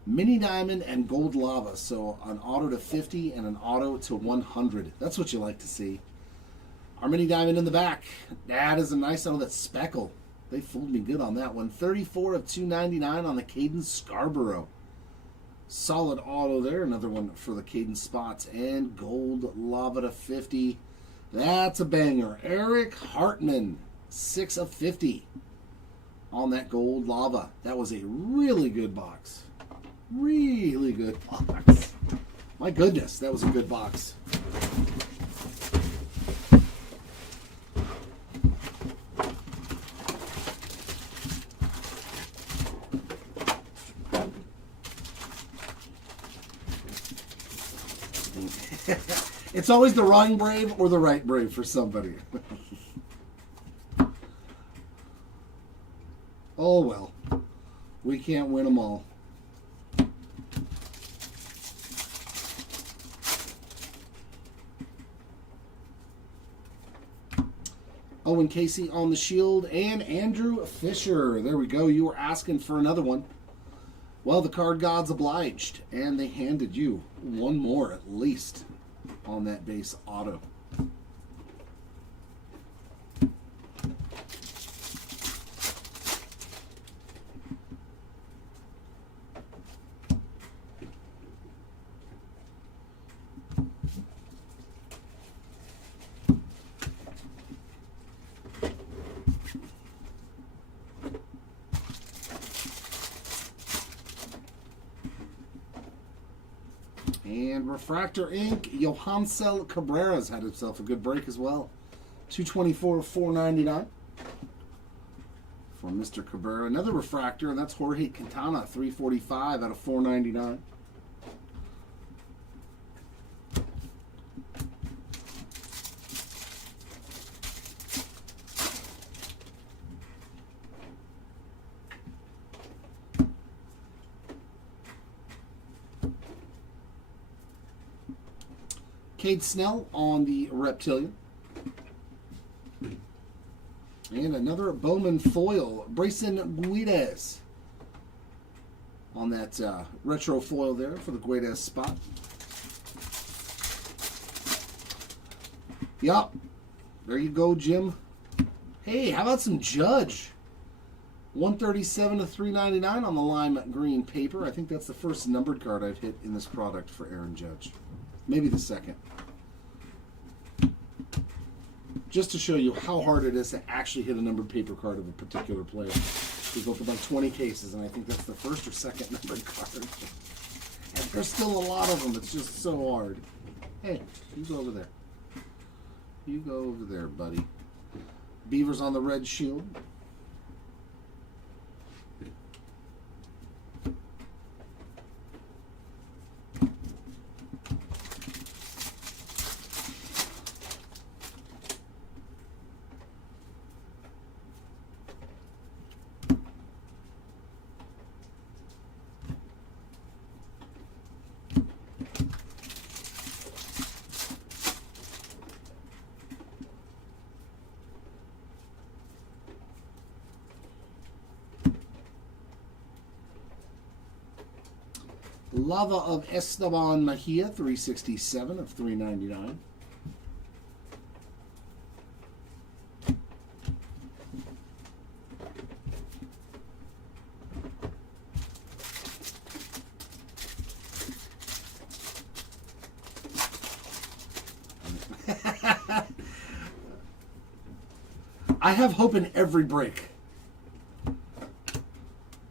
Mini Diamond and Gold Lava. So an auto to 50 and an auto to 100. That's what you like to see. Our Mini Diamond in the back. That is a nice auto. That's Speckle. They fooled me good on that one. 34 of 299 on the Caden Scarborough. Solid auto there. Another one for the Caden spots. And Gold Lava to 50. That's a banger. Eric Hartman, 6 of 50 on that Gold Lava. That was a really good box. Really good box. My goodness, that was a good box. It's always the wrong brave or the right brave for somebody. you can't win them all. Owen Casey on the shield, and Andrew Fisher. There we go. You were asking for another one. Well, the card gods obliged, and they handed you one more at least on that base auto. And Refractor Ink, Johansel Cabrera's had himself a good break as well. 224 of 499 for Mr. Cabrera. Another Refractor, and that's Jorge Quintana, 345 out of 499. Cade Snell on the Reptilian. And another Bowman foil, Brayson Guedes on that retro foil there for the Guedes spot. Yup. There you go, Jim. Hey, how about some Judge? 137 to 399 on the lime green paper. I think that's the first numbered card I've hit in this product for Aaron Judge. Maybe the second. Just to show you how hard it is to actually hit a numbered paper card of a particular player. We go through about 20 cases, and I think that's the first or second numbered card. And there's still a lot of them. It's just so hard. Hey, you go over there. You go over there, buddy. Beavers on the red shield. Lava of Esteban Mejia, 367 of 399. I have hope in every break.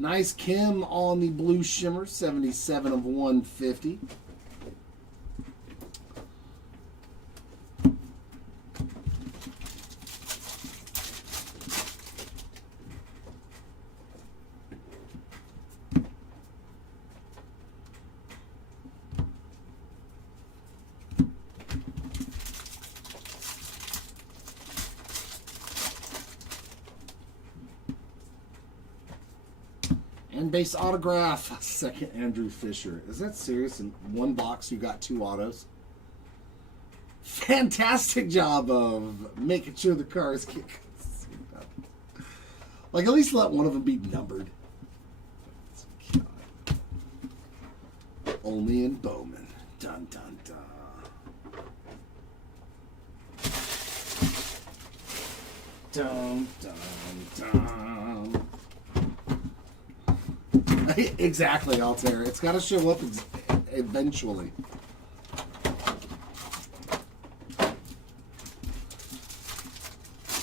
Nice Kim on the blue shimmer, 77 of 150. And base autograph, second Andrew Fisher. Is that serious? In one box you got two autos? Fantastic job of making sure the cars get... Like, at least let one of them be numbered. God. Only in Bowman. Dun, dun, dun. Dun, dun, dun. Exactly, Altair. It's got to show up eventually.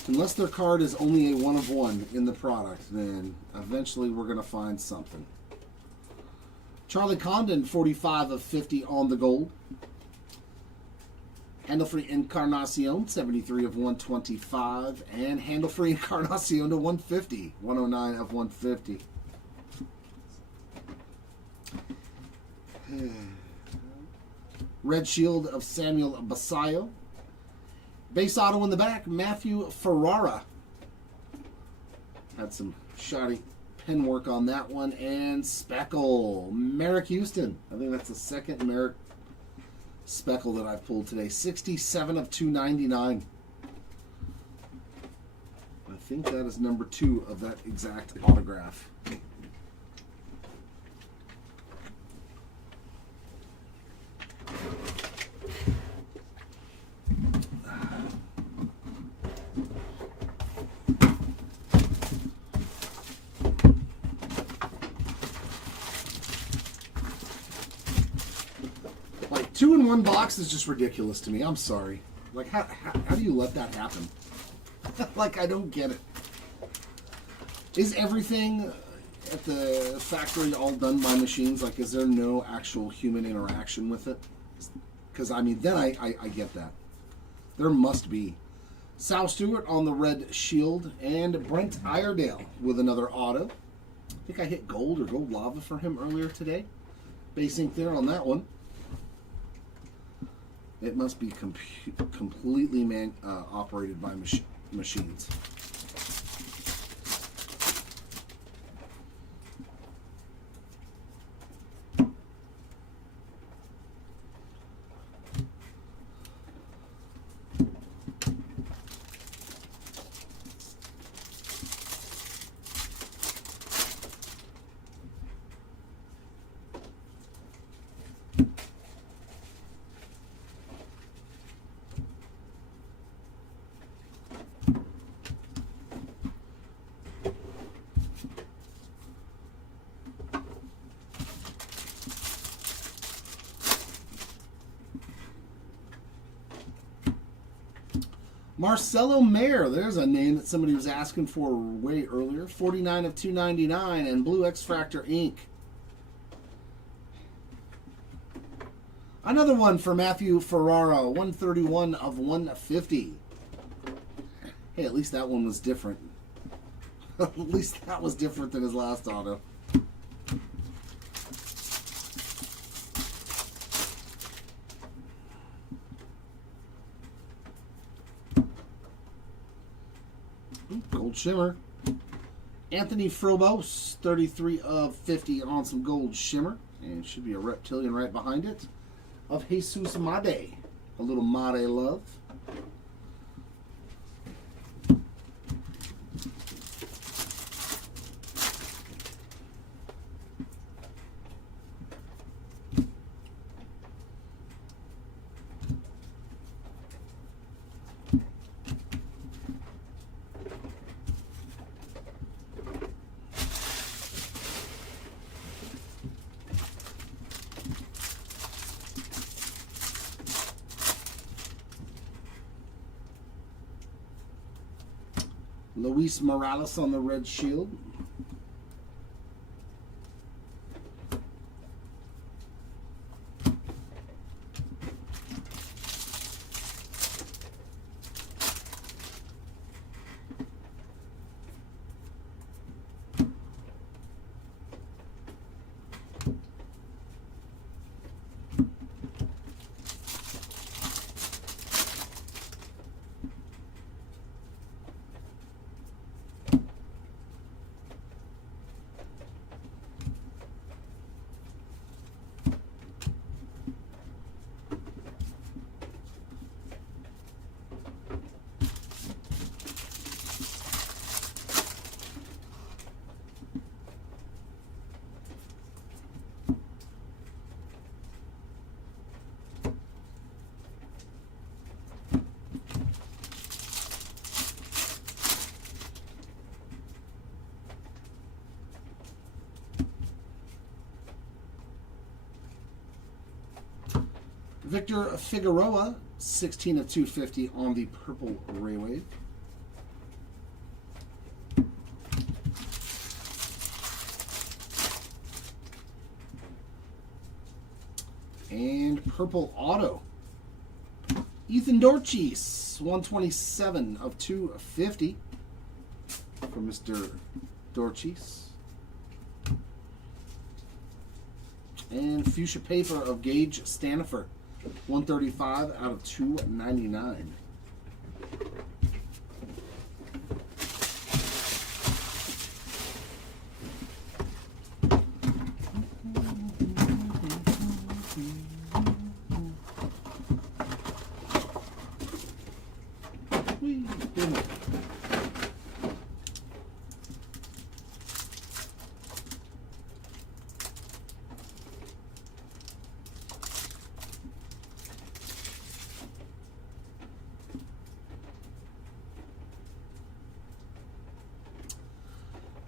Unless their card is only a 1 of 1 in the product, then eventually we're going to find something. Charlie Condon, 45 of 50 on the gold. Handle-free Encarnacion, 73 of 125. And handle-free Encarnacion to 150, 109 of 150. Red Shield of Samuel Basayo. Base auto in the back, Matthew Ferrara. Had some shoddy pen work on that one. And Speckle, Merrick Houston. I think that's the second Merrick Speckle that I've pulled today. 67 of 299. I think that is number 2 of that exact autograph. Like 2 in 1 box is just ridiculous to me. I'm sorry. Like how do you let that happen? Like, I don't get it. Is everything at the factory all done by machines? Like, is there no actual human interaction with it? Because, I mean, then I get that. There must be. Sal Stewart on the red shield, and Brent Iredale with another auto. I think I hit gold or gold lava for him earlier today. Base ink there on that one. It must be completely operated by machines. Marcelo Mayer, there's a name that somebody was asking for way earlier. 49 of 299 and Blue X-Fractor ink. Another one for Matthew Ferraro, 131 of 150. Hey, at least that one was different. At least that was different than his last auto. Gold shimmer. Anthony Frobos, 33 of 50 on some gold shimmer. And should be a reptilian right behind it. Of Jesus Made. A little Made love. Luis Morales on the red shield. Victor Figueroa, 16 of 250 on the purple Ray Wave. And purple auto. Ethan Dorchis, 127 of 250 for Mr. Dorchis. And fuchsia paper of Gage Stanifer, 135 out of 299.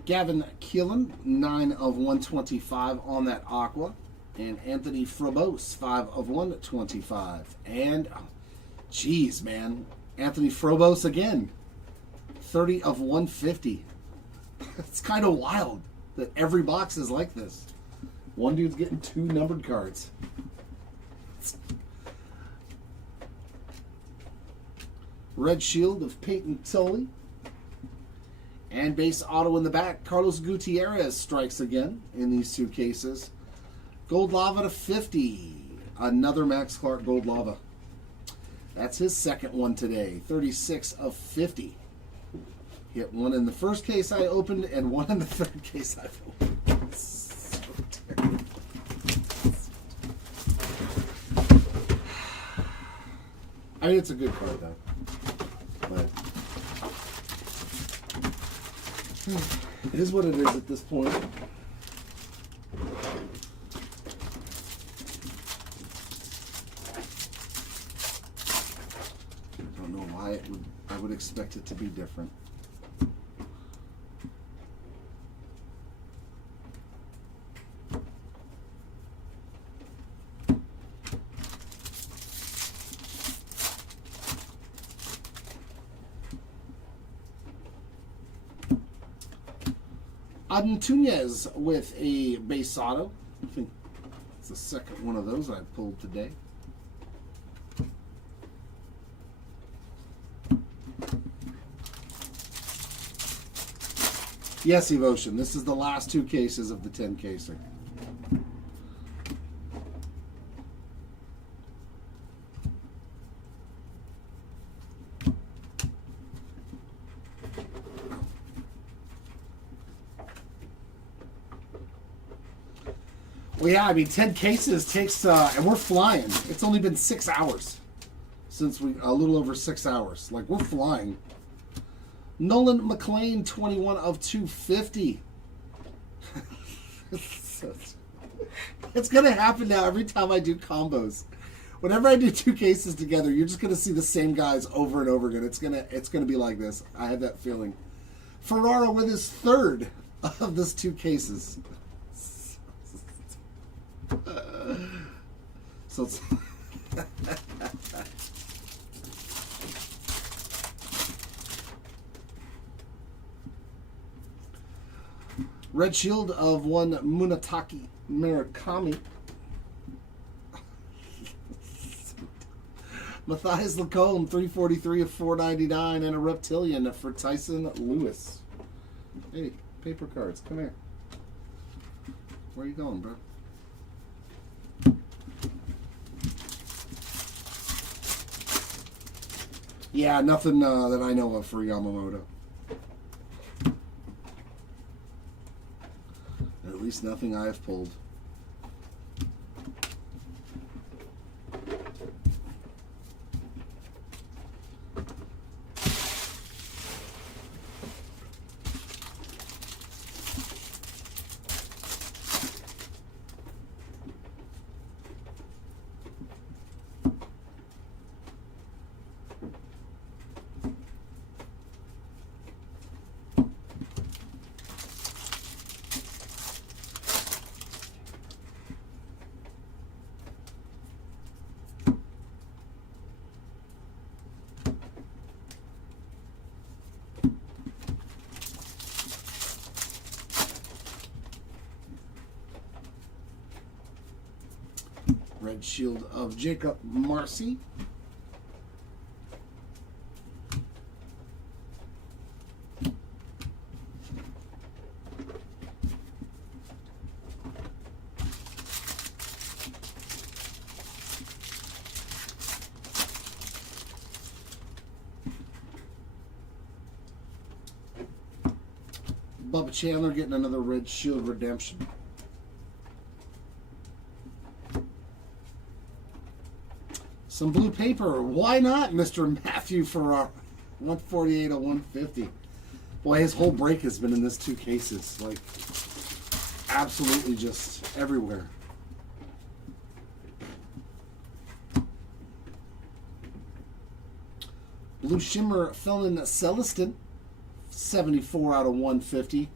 Gavin Keelan, 9 of 125 on that Aqua. And Anthony Frobose, 5 of 125. And, geez, man, Anthony Frobose again, 30 of 150. It's kind of wild that every box is like this. One dude's getting 2 numbered cards. Red Shield of Peyton Tully. And base auto in the back. Carlos Gutierrez strikes again in these 2 cases. Gold Lava to 50. Another Max Clark Gold Lava. That's his second one today. 36 of 50. Hit one in the first case I opened and one in the third case I've opened. So terrible. I mean, it's a good card though. But it is what it is at this point. I don't know why I would expect it to be different. Antunes with a base auto. I think it's the second one of those I pulled today. Yes, Evotion. This is the last 2 cases of the 10 casing. Well, yeah, I mean, 10 cases takes, and we're flying. It's only been 6 hours since a little over 6 hours. Like, we're flying. Nolan McLean, 21 of 250. It's going to happen now every time I do combos. Whenever I do 2 cases together, you're just going to see the same guys over and over again. It's gonna be like this. I have that feeling. Ferrara with his third of this 2 cases. So it's Red Shield of 1 Munetaki Murakami. Matthias Lacombe, 343 of 499, and a Reptilian for Tyson Lewis. Hey, paper cards, come here. Where are you going, bro? Yeah, nothing that I know of for Yamamoto. At least nothing I have pulled. Red Shield of Jacob Marcy. Bubba Chandler getting another Red Shield redemption. Some blue paper. Why not, Mr. Matthew Ferrara? 148 of 150. Boy, his whole break has been in this 2 cases. Like, absolutely just everywhere. Blue Shimmer Felon Celestin. 74 out of 150.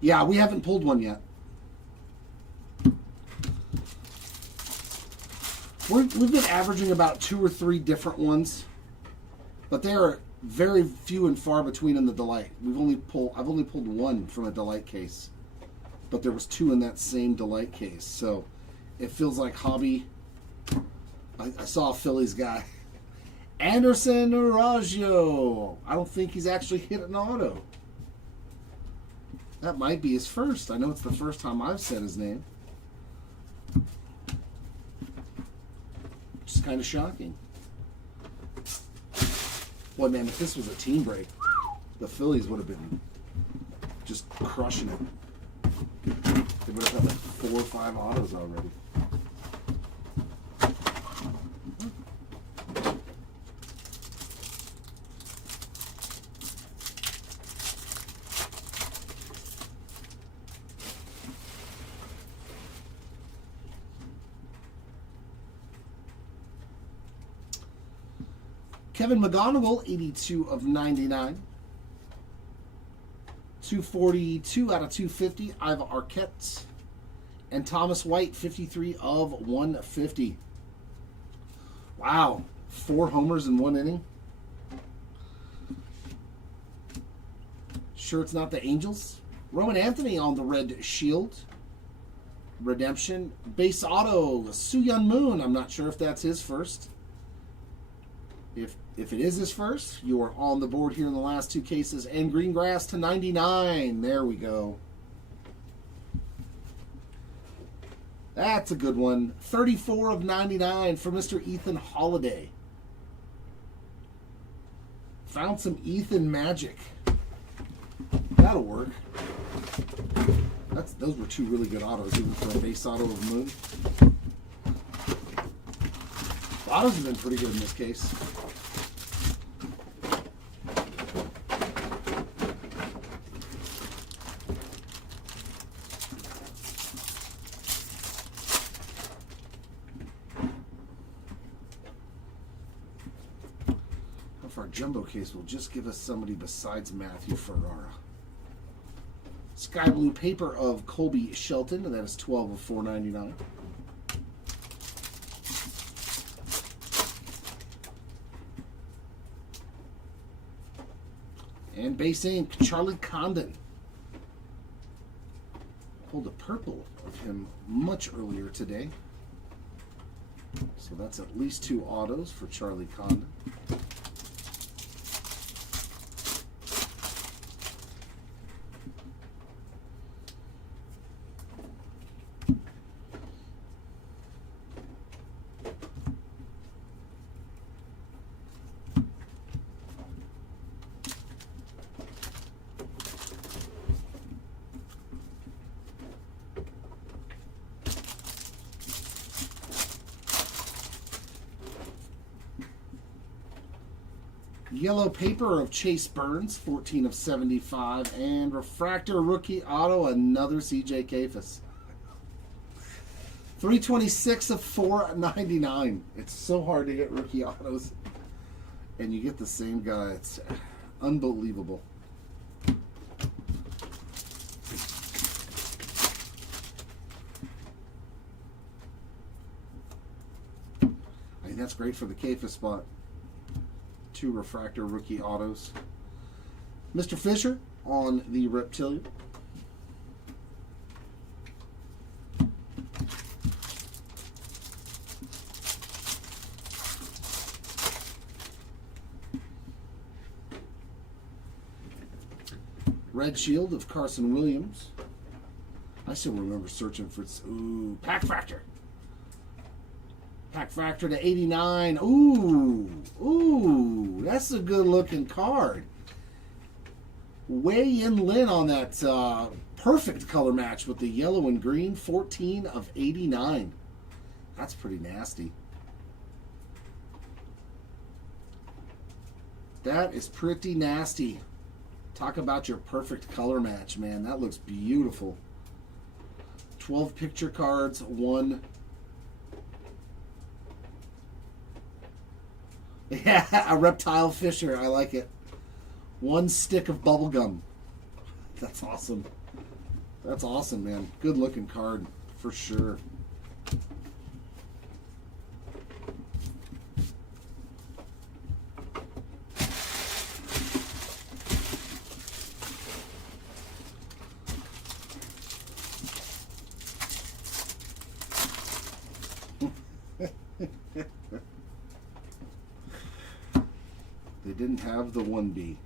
Yeah, we haven't pulled one yet. We've been averaging about 2 or 3 different ones, but they are very few and far between in the Delight. I've only pulled one from a Delight case, but there was 2 in that same Delight case. So it feels like hobby. I saw a Phillies guy, Anderson Araujo. I don't think he's actually hit an auto. That might be his first. I know it's the first time I've said his name. Which is kind of shocking. Boy, man, if this was a team break, the Phillies would have been just crushing it. They would have had like 4 or 5 autos already. Kevin McGonigal, 82 of 99. 242 out of 250, Iva Arquette. And Thomas White, 53 of 150. Wow, 4 homers in 1 inning. Sure it's not the Angels. Roman Anthony on the red shield. Redemption. Base auto, Soo-Hyun Moon. I'm not sure if that's his first. If it is his first, you are on the board here in the last 2 cases. And green grass to 99. There we go. That's a good one. 34 of 99 for Mr. Ethan Holiday. Found some Ethan magic. That'll work. Those were 2 really good autos, even for a base auto of Moon. Autos have been pretty good in this case. If our jumbo case will just give us somebody besides Matthew Ferrara. Sky blue paper of Colby Shelton, and that is 12 of 499. And base ink, Charlie Condon. Pulled a purple of him much earlier today. So that's at least 2 autos for Charlie Condon. Yellow paper of Chase Burns, 14 of 75. And refractor rookie auto, another CJ Kafis. 326 of 499. It's so hard to get rookie autos. And you get the same guy. It's unbelievable. I think that's great for the Kafis spot. 2 refractor rookie autos. Mr. Fisher on the Reptilian. Red shield of Carson Williams. I still remember searching for Pack Factor. Pack Factor to 89. Ooh, that's a good looking card. Wei Yin Lin on that perfect color match with the yellow and green. 14 of 89. That's pretty nasty. That is pretty nasty. Talk about your perfect color match, man. That looks beautiful. 12 picture cards, 1. Yeah, a reptile Fisher. I like it. 1 stick of bubble gum. That's awesome. That's awesome, man. Good looking card for sure. They didn't have the 1B.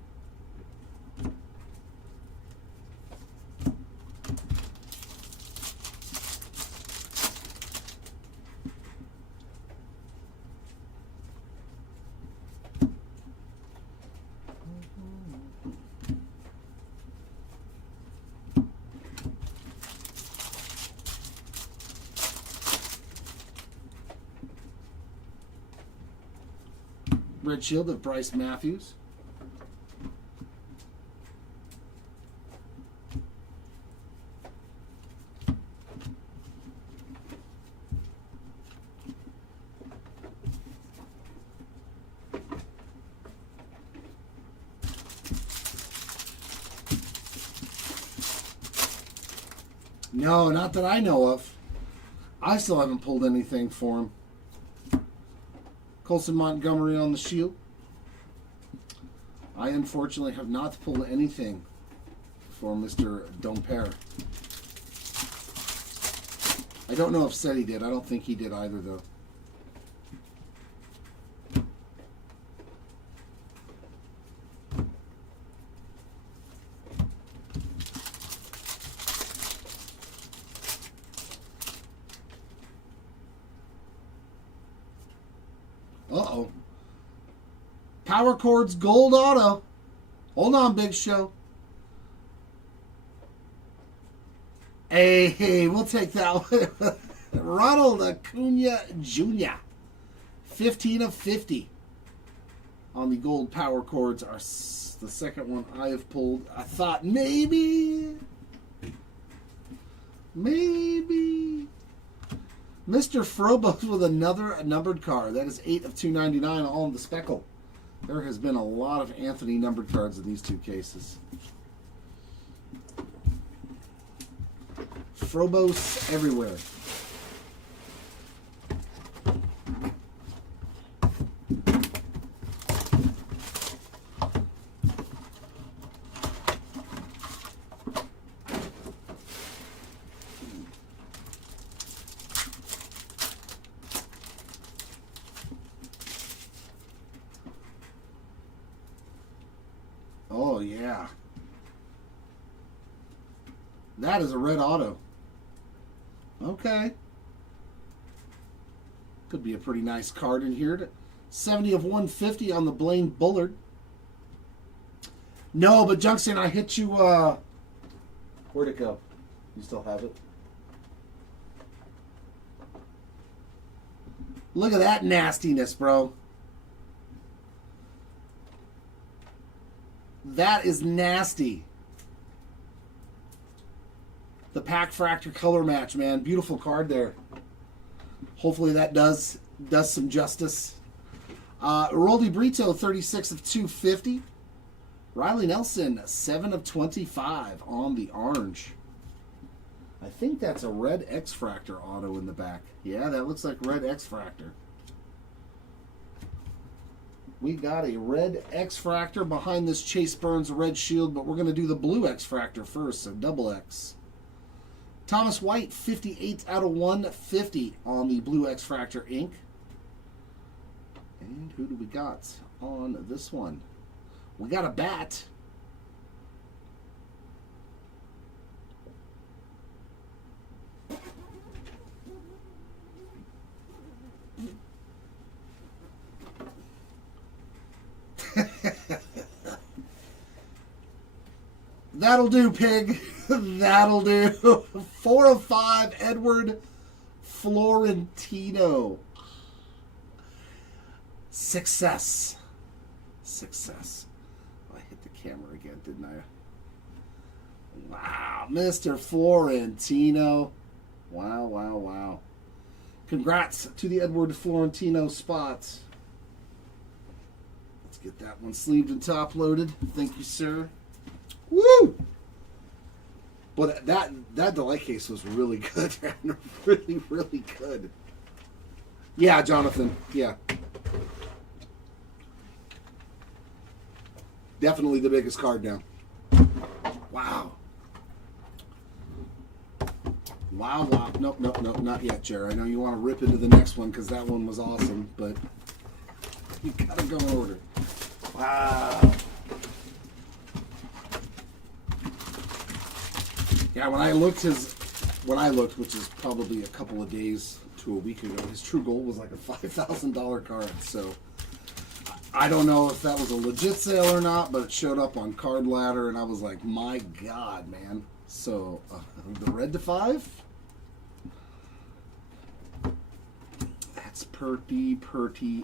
Red Shield of Bryce Matthews. No, not that I know of. I still haven't pulled anything for him. Colson Montgomery on the Shield. I unfortunately have not pulled anything for Mr. Domper. I don't know if Seti did. I don't think he did either, though. Uh-oh. Power Chords Gold Auto. Hold on, Big Show. Hey, we'll take that one. Ronald Acuna Jr. 15 of 50 on the gold Power Chords. Are the second one I have pulled. I thought maybe Mr. Frobos with another numbered card. That is 8 of 299 on the speckle. There has been a lot of Anthony numbered cards in these two cases. Frobos everywhere. Oh, yeah. That is a red auto. Okay. Could be a pretty nice card in here. 70 of 150 on the Blaine Bullard. No, but Junction, I hit you. Where'd it go? You still have it? Look at that nastiness, bro. That is nasty. The Pack Fractor color match, man. Beautiful card there. Hopefully that does some justice. Roldy Brito, 36 of 250. Riley Nelson, 7 of 25 on the orange. I think that's a red X-Fractor auto in the back. Yeah, that looks like red X-Fractor. We got a red X-Fractor behind this Chase Burns red shield, but we're going to do the blue X-Fractor first, so double X. Thomas White, 58 out of 150 on the blue X-Fractor ink. And who do we got on this one? We got a bat. That'll do, pig. That'll do. 4 of 5, Edward Florentino. Success. Success. Oh, I hit the camera again, didn't I? Wow, Mr. Florentino. Wow, wow, wow. Congrats to the Edward Florentino spots. Let's get that one sleeved and top loaded. Thank you, sir. Woo! But that delay case was really good. Really, really good. Yeah, Jonathan. Yeah. Definitely the biggest card now. Wow. Wow, wow. Nope, not yet, Jerry. I know you want to rip into the next one because that one was awesome, but you gotta go in order. Wow. Yeah, when I looked, which is probably a couple of days to a week ago, his true gold was like a $5,000 card. So I don't know if that was a legit sale or not, but it showed up on Card Ladder, and I was like, my God, man. So the red to 5. That's pretty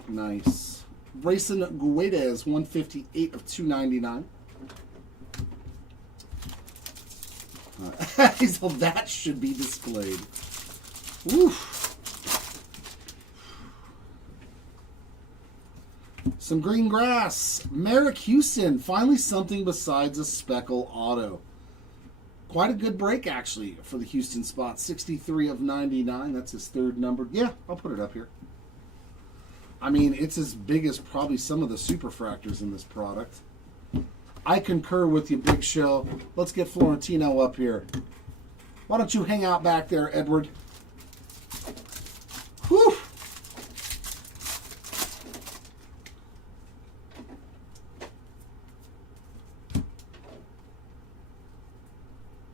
nice. Grayson Guedes, 158 of 299. So that should be displayed. Oof. Some green grass. Merrick Houston. Finally something besides a speckle auto. Quite a good break, actually, for the Houston spot. 63 of 99. That's his third number. Yeah, I'll put it up here. I mean, it's as big as probably some of the superfractors in this product. I concur with you, Big Show. Let's get Florentino up here. Why don't you hang out back there, Edward? Whew.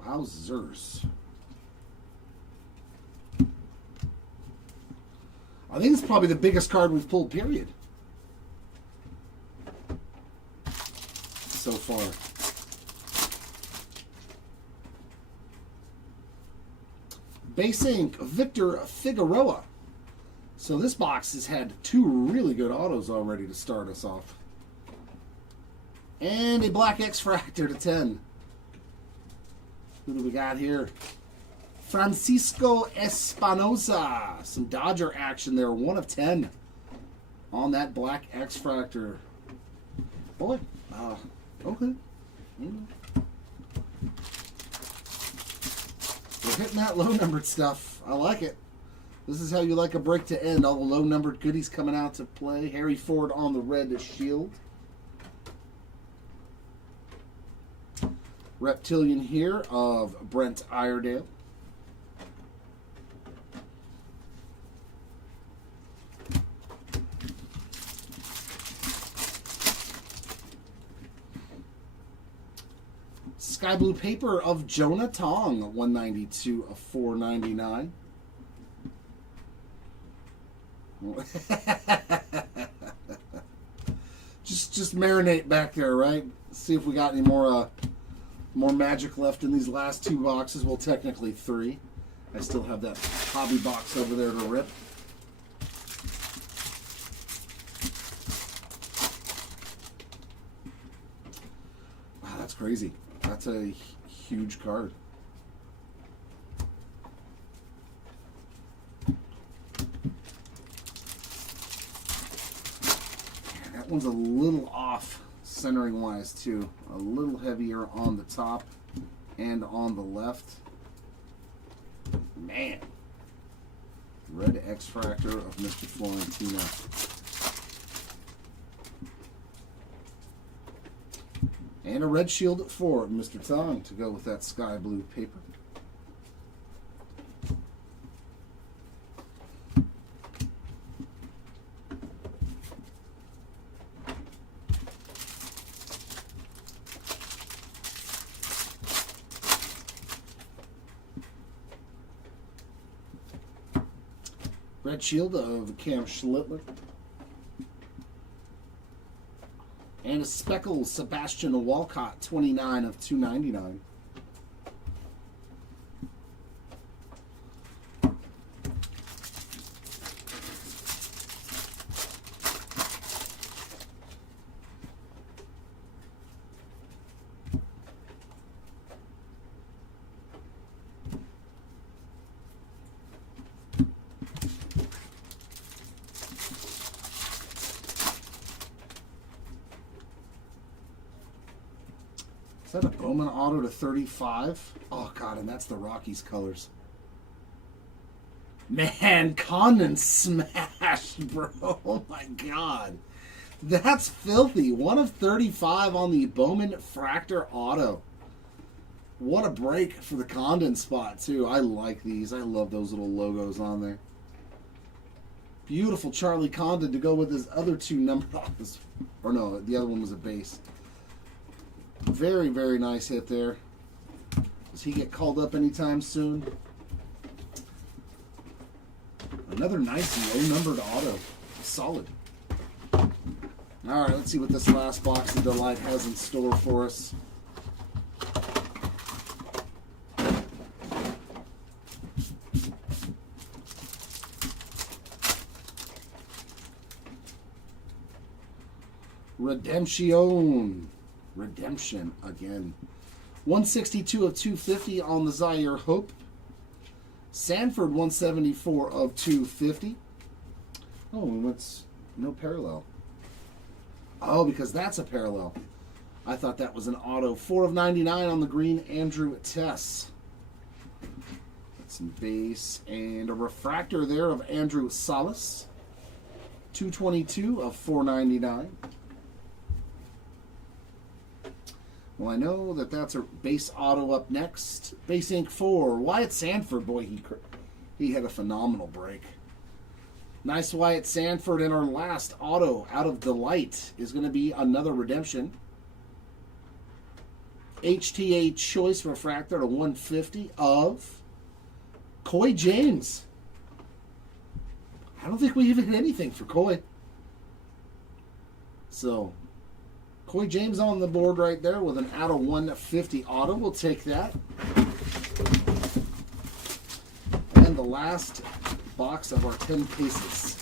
Wowzers. I think it's probably the biggest card we've pulled, period. So far. Base ink, Victor Figueroa. So this box has had 2 really good autos already to start us off. And a black X-Fractor to 10. Who do we got here? Francisco Espinosa. Some Dodger action there. 1 of 10 on that black X-Fractor. Boy, okay. We're hitting that low-numbered stuff. I like it. This is how you like a break to end. All the low-numbered goodies coming out to play. Harry Ford on the red shield. Reptilian here of Brent Iredale. Sky Blue Paper of Jonah Tong, 192 of 499. just marinate back there, right? See if we got any more magic left in these last 2 boxes. Well, technically 3. I still have that hobby box over there to rip. Wow, that's crazy. That's a huge card. That one's a little off centering wise too. A little heavier on the top and on the left. Man. Red X-Fractor of Mr. Florentino. And a red shield for Mr. Tong to go with that sky blue paper. Red shield of Cam Schlittler. And a speckle Sebastian Walcott, 29 of 299. Is that a Bowman auto to 35? Oh, God, God, and that's the Rockies colors. Man, Condon smash, bro. Oh my God. That's filthy. 1 of 35 on the Bowman Fractor Auto. What a break for the Condon spot, too. I like these. I love those little logos on there. Beautiful Charlie Condon to go with his other 2 numbered autos. Or no, the other one was a base. Very, very nice hit there. Does he get called up anytime soon? Another nice low-numbered auto. Solid. All right, let's see what this last box of Delight has in store for us. Redemption again. 162 of 250 on the Zaire Hope. Sanford 174 of 250. Oh, what's no parallel? Oh, because that's a parallel. I thought that was an auto. 4 of 99 on the green, Andrew Tess. That's some base and a refractor there of Andrew Salas. 222 of 499. Well, I know that that's a base auto up next. Base ink 4. Wyatt Sanford, boy, he had a phenomenal break. Nice Wyatt Sanford, and our last auto out of Delight is going to be another redemption. HTA Choice Refractor to 150 of Coy James. I don't think we even hit anything for Coy. So, Coy James on the board right there with an out of 150 auto. We'll take that. And the last box of our 10 cases.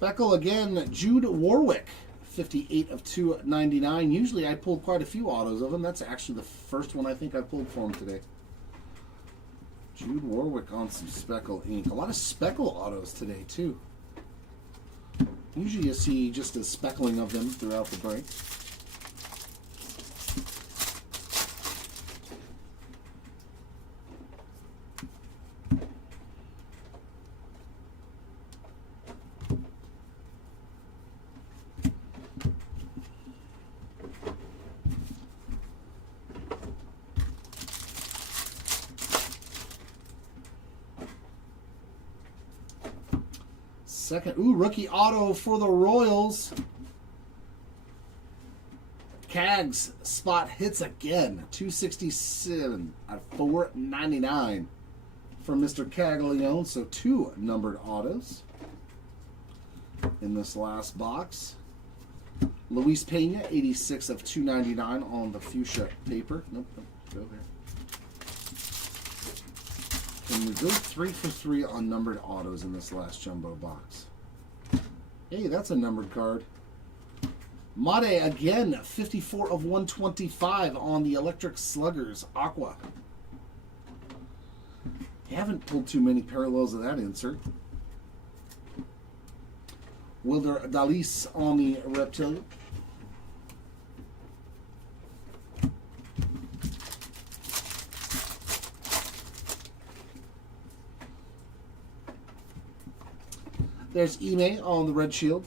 Speckle again, Jude Warwick, 58 of 299. Usually I pulled quite a few autos of him. That's actually the first one I think I pulled for him today. Jude Warwick on some Speckle ink. A lot of Speckle autos today, too. Usually you see just a speckling of them throughout the break. Second, rookie auto for the Royals. Cags spot hits again. 267 out of 499 from Mr. Caglione. So 2 numbered autos in this last box. Luis Pena, 86 of 299 on the fuchsia paper. Nope, go here. Can we go 3 for 3 on numbered autos in this last jumbo box? Hey, that's a numbered card. Made again, 54 of 125 on the Electric Sluggers Aqua. You haven't pulled too many parallels of that insert. Wilder Dalis on the Reptilian. There's eBay on the Red Shield.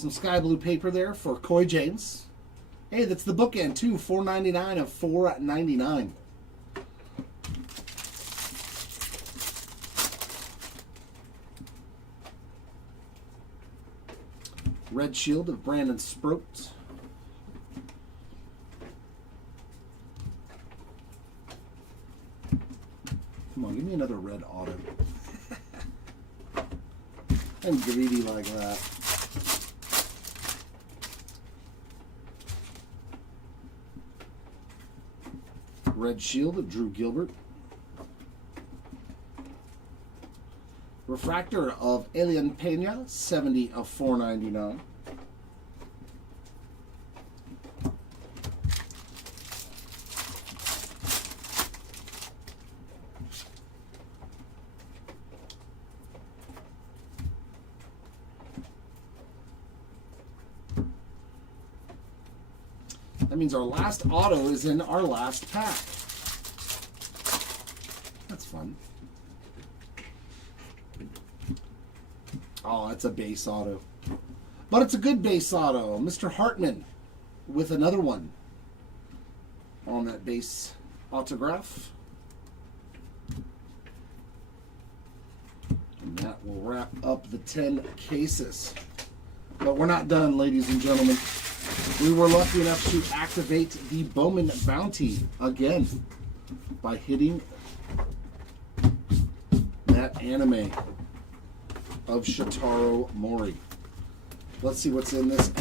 Some sky blue paper there for Coy James. Hey, that's the bookend too. $4.99 of $4.99. Red Shield of Brandon Sproat. Come on, give me another red auto. I'm greedy like that. Red Shield of Drew Gilbert. Refractor of Alien Pena, 70 of $4.99. That means our last auto is in our last pack. That's fun. Oh, it's a base auto. But it's a good base auto. Mr. Hartman with another one on that base autograph. And that will wrap up the 10 cases. But we're not done, ladies and gentlemen. We were lucky enough to activate the Bowman Bounty again by hitting that anime of Shotaro Mori. Let's see what's in this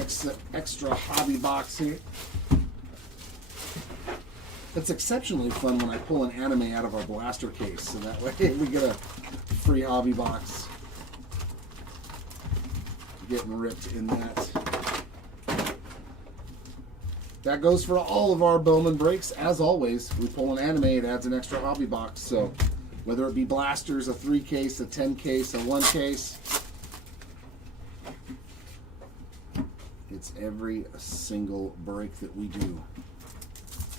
extra hobby box here. It's exceptionally fun when I pull an anime out of our blaster case, so that way we get a free hobby box. Getting ripped in that. That goes for all of our Bowman breaks. As always, we pull an anime, it adds an extra hobby box. So whether it be blasters, a 3 case, a 10 case, a 1 case, it's every single break that we do.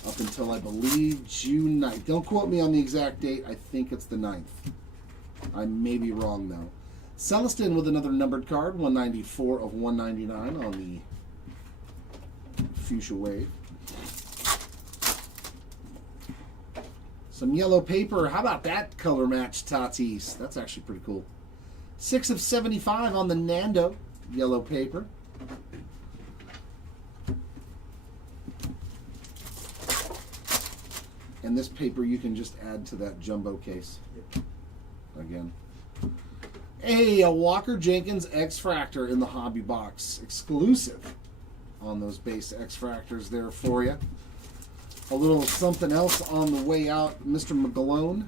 Up until, I believe, June 9th. Don't quote me on the exact date. I think it's the 9th. I may be wrong, though. Celestin with another numbered card, 194 of 199 on the Fuchsia Wave. Some yellow paper. How about that color match, Tatis? That's actually pretty cool. 6 of 75 on the Nando yellow paper. And this paper you can just add to that jumbo case. Again. A Walker Jenkins X-Fractor in the hobby box. Exclusive on those base X-Fractors there for you. A little something else on the way out. Mr. McGlone.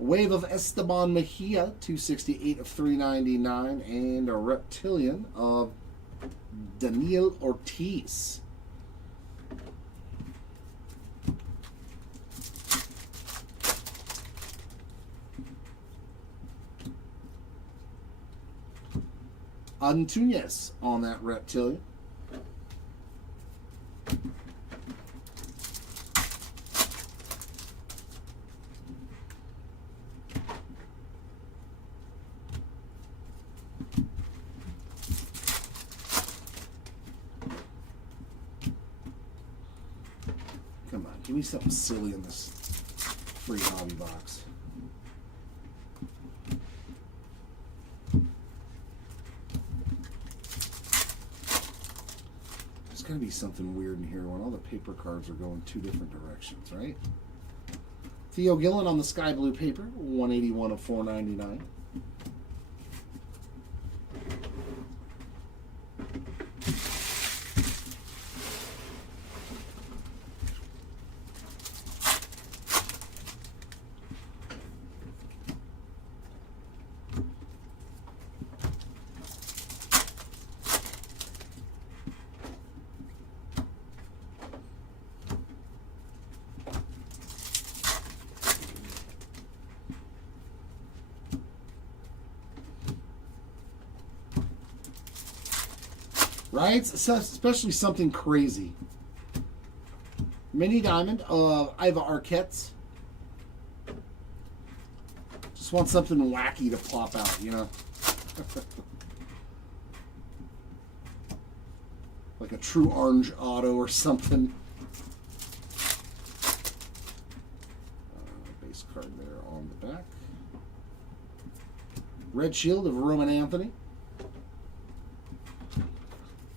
Wave of Esteban Mejia, 268 of 399. And a Reptilian of Daniel Ortiz. Antunes on that Reptilian. Come on, give me something silly in this free hobby box. There's got to be something weird in here when all the paper cards are going 2 different directions, right? Theo Gillen on the sky blue paper, 181 of 499. Right? Especially something crazy. Mini Diamond of Iva Arquette. Just want something wacky to pop out, you know? Like a true orange auto or something. Base card there on the back. Red Shield of Roman Anthony.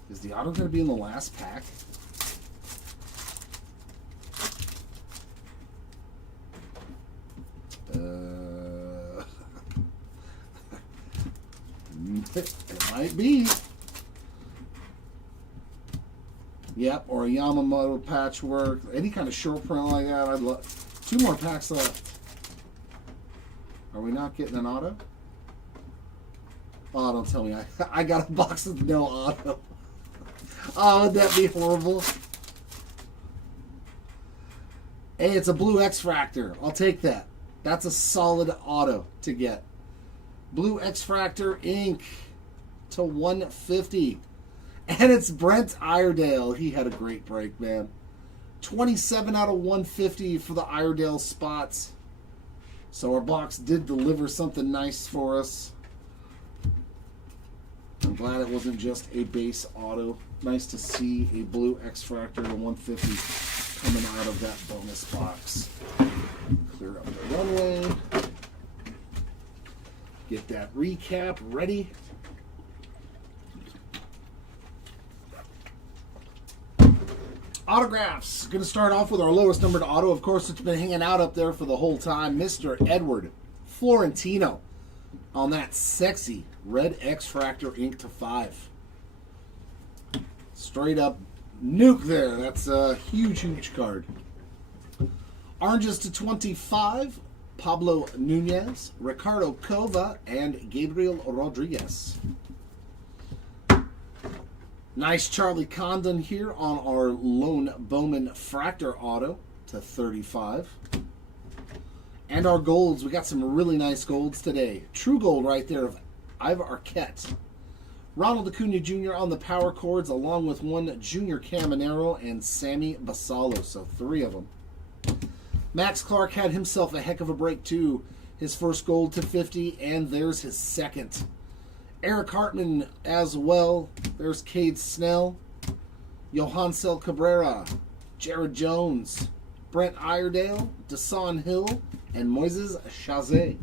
Is the auto going to be in the last pack? It might be. Yep, or a Yamamoto patchwork. Any kind of short print like that. I'd love. 2 more packs left. Are we not getting an auto? Oh, don't tell me I got a box with no auto. Oh, would that be horrible? Hey, it's a blue X-Fractor. I'll take that. That's a solid auto to get. Blue X-Fractor Ink to 150. And it's Brent Iredale. He had a great break, man. 27 out of 150 for the Iredale spots. So our box did deliver something nice for us. I'm glad it wasn't just a base auto. Nice to see a blue X-Fractor to 150 coming out of that bonus box. Clear up the runway. Get that recap ready. Autographs. Going to start off with our lowest numbered auto. Of course, it's been hanging out up there for the whole time. Mr. Edward Florentino on that sexy red X-Fractor Ink to 5. Straight up nuke there. That's a huge, huge card. Oranges to 25. Pablo Nunez, Ricardo Cova, and Gabriel Rodriguez. Nice Charlie Condon here on our lone Bowman Fractor auto to 35. And our golds, we got some really nice golds today. True gold right there of Ivar Arquette. Ronald Acuna Jr. on the power chords, along with one Junior Caminero and Sammy Basalo. So 3 of them. Max Clark had himself a heck of a break too. His first gold to 50, and there's his second. Eric Hartman as well. There's Cade Snell, Johansel Cabrera, Jared Jones, Brent Iredale, Desan Hill, and Moises Chazet.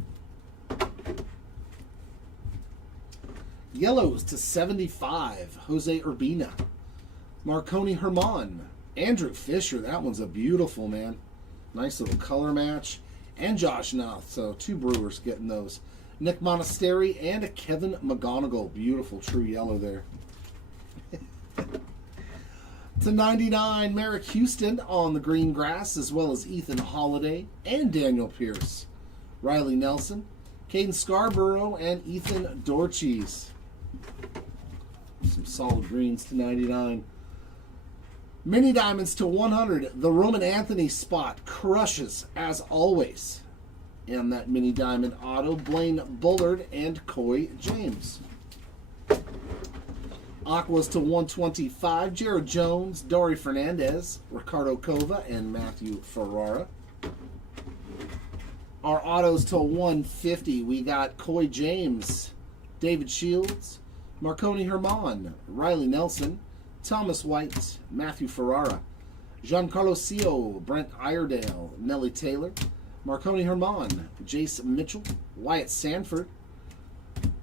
Yellows to 75, Jose Urbina, Marconi Herman, Andrew Fisher. That one's a beautiful, man. Nice little color match. And Josh Noth. So 2 Brewers getting those. Nick Monasteri and a Kevin McGonigal. Beautiful true yellow there. To 99, Merrick Houston on the green grass, as well as Ethan Holiday and Daniel Pierce. Riley Nelson, Caden Scarborough, and Ethan Dorcheese. Some solid greens to 99. Mini Diamonds to 100. The Roman Anthony spot crushes as always. And that Mini Diamond auto, Blaine Bullard and Coy James. Aquas to 125. Jared Jones, Dory Fernandez, Ricardo Cova, and Matthew Ferrara. Our autos to 150. We got Coy James, David Shields, Marconi Herman, Riley Nelson, Thomas White, Matthew Ferrara, Giancarlo Sio, Brent Iredale, Nelly Taylor, Marconi Herman, Jace Mitchell, Wyatt Sanford,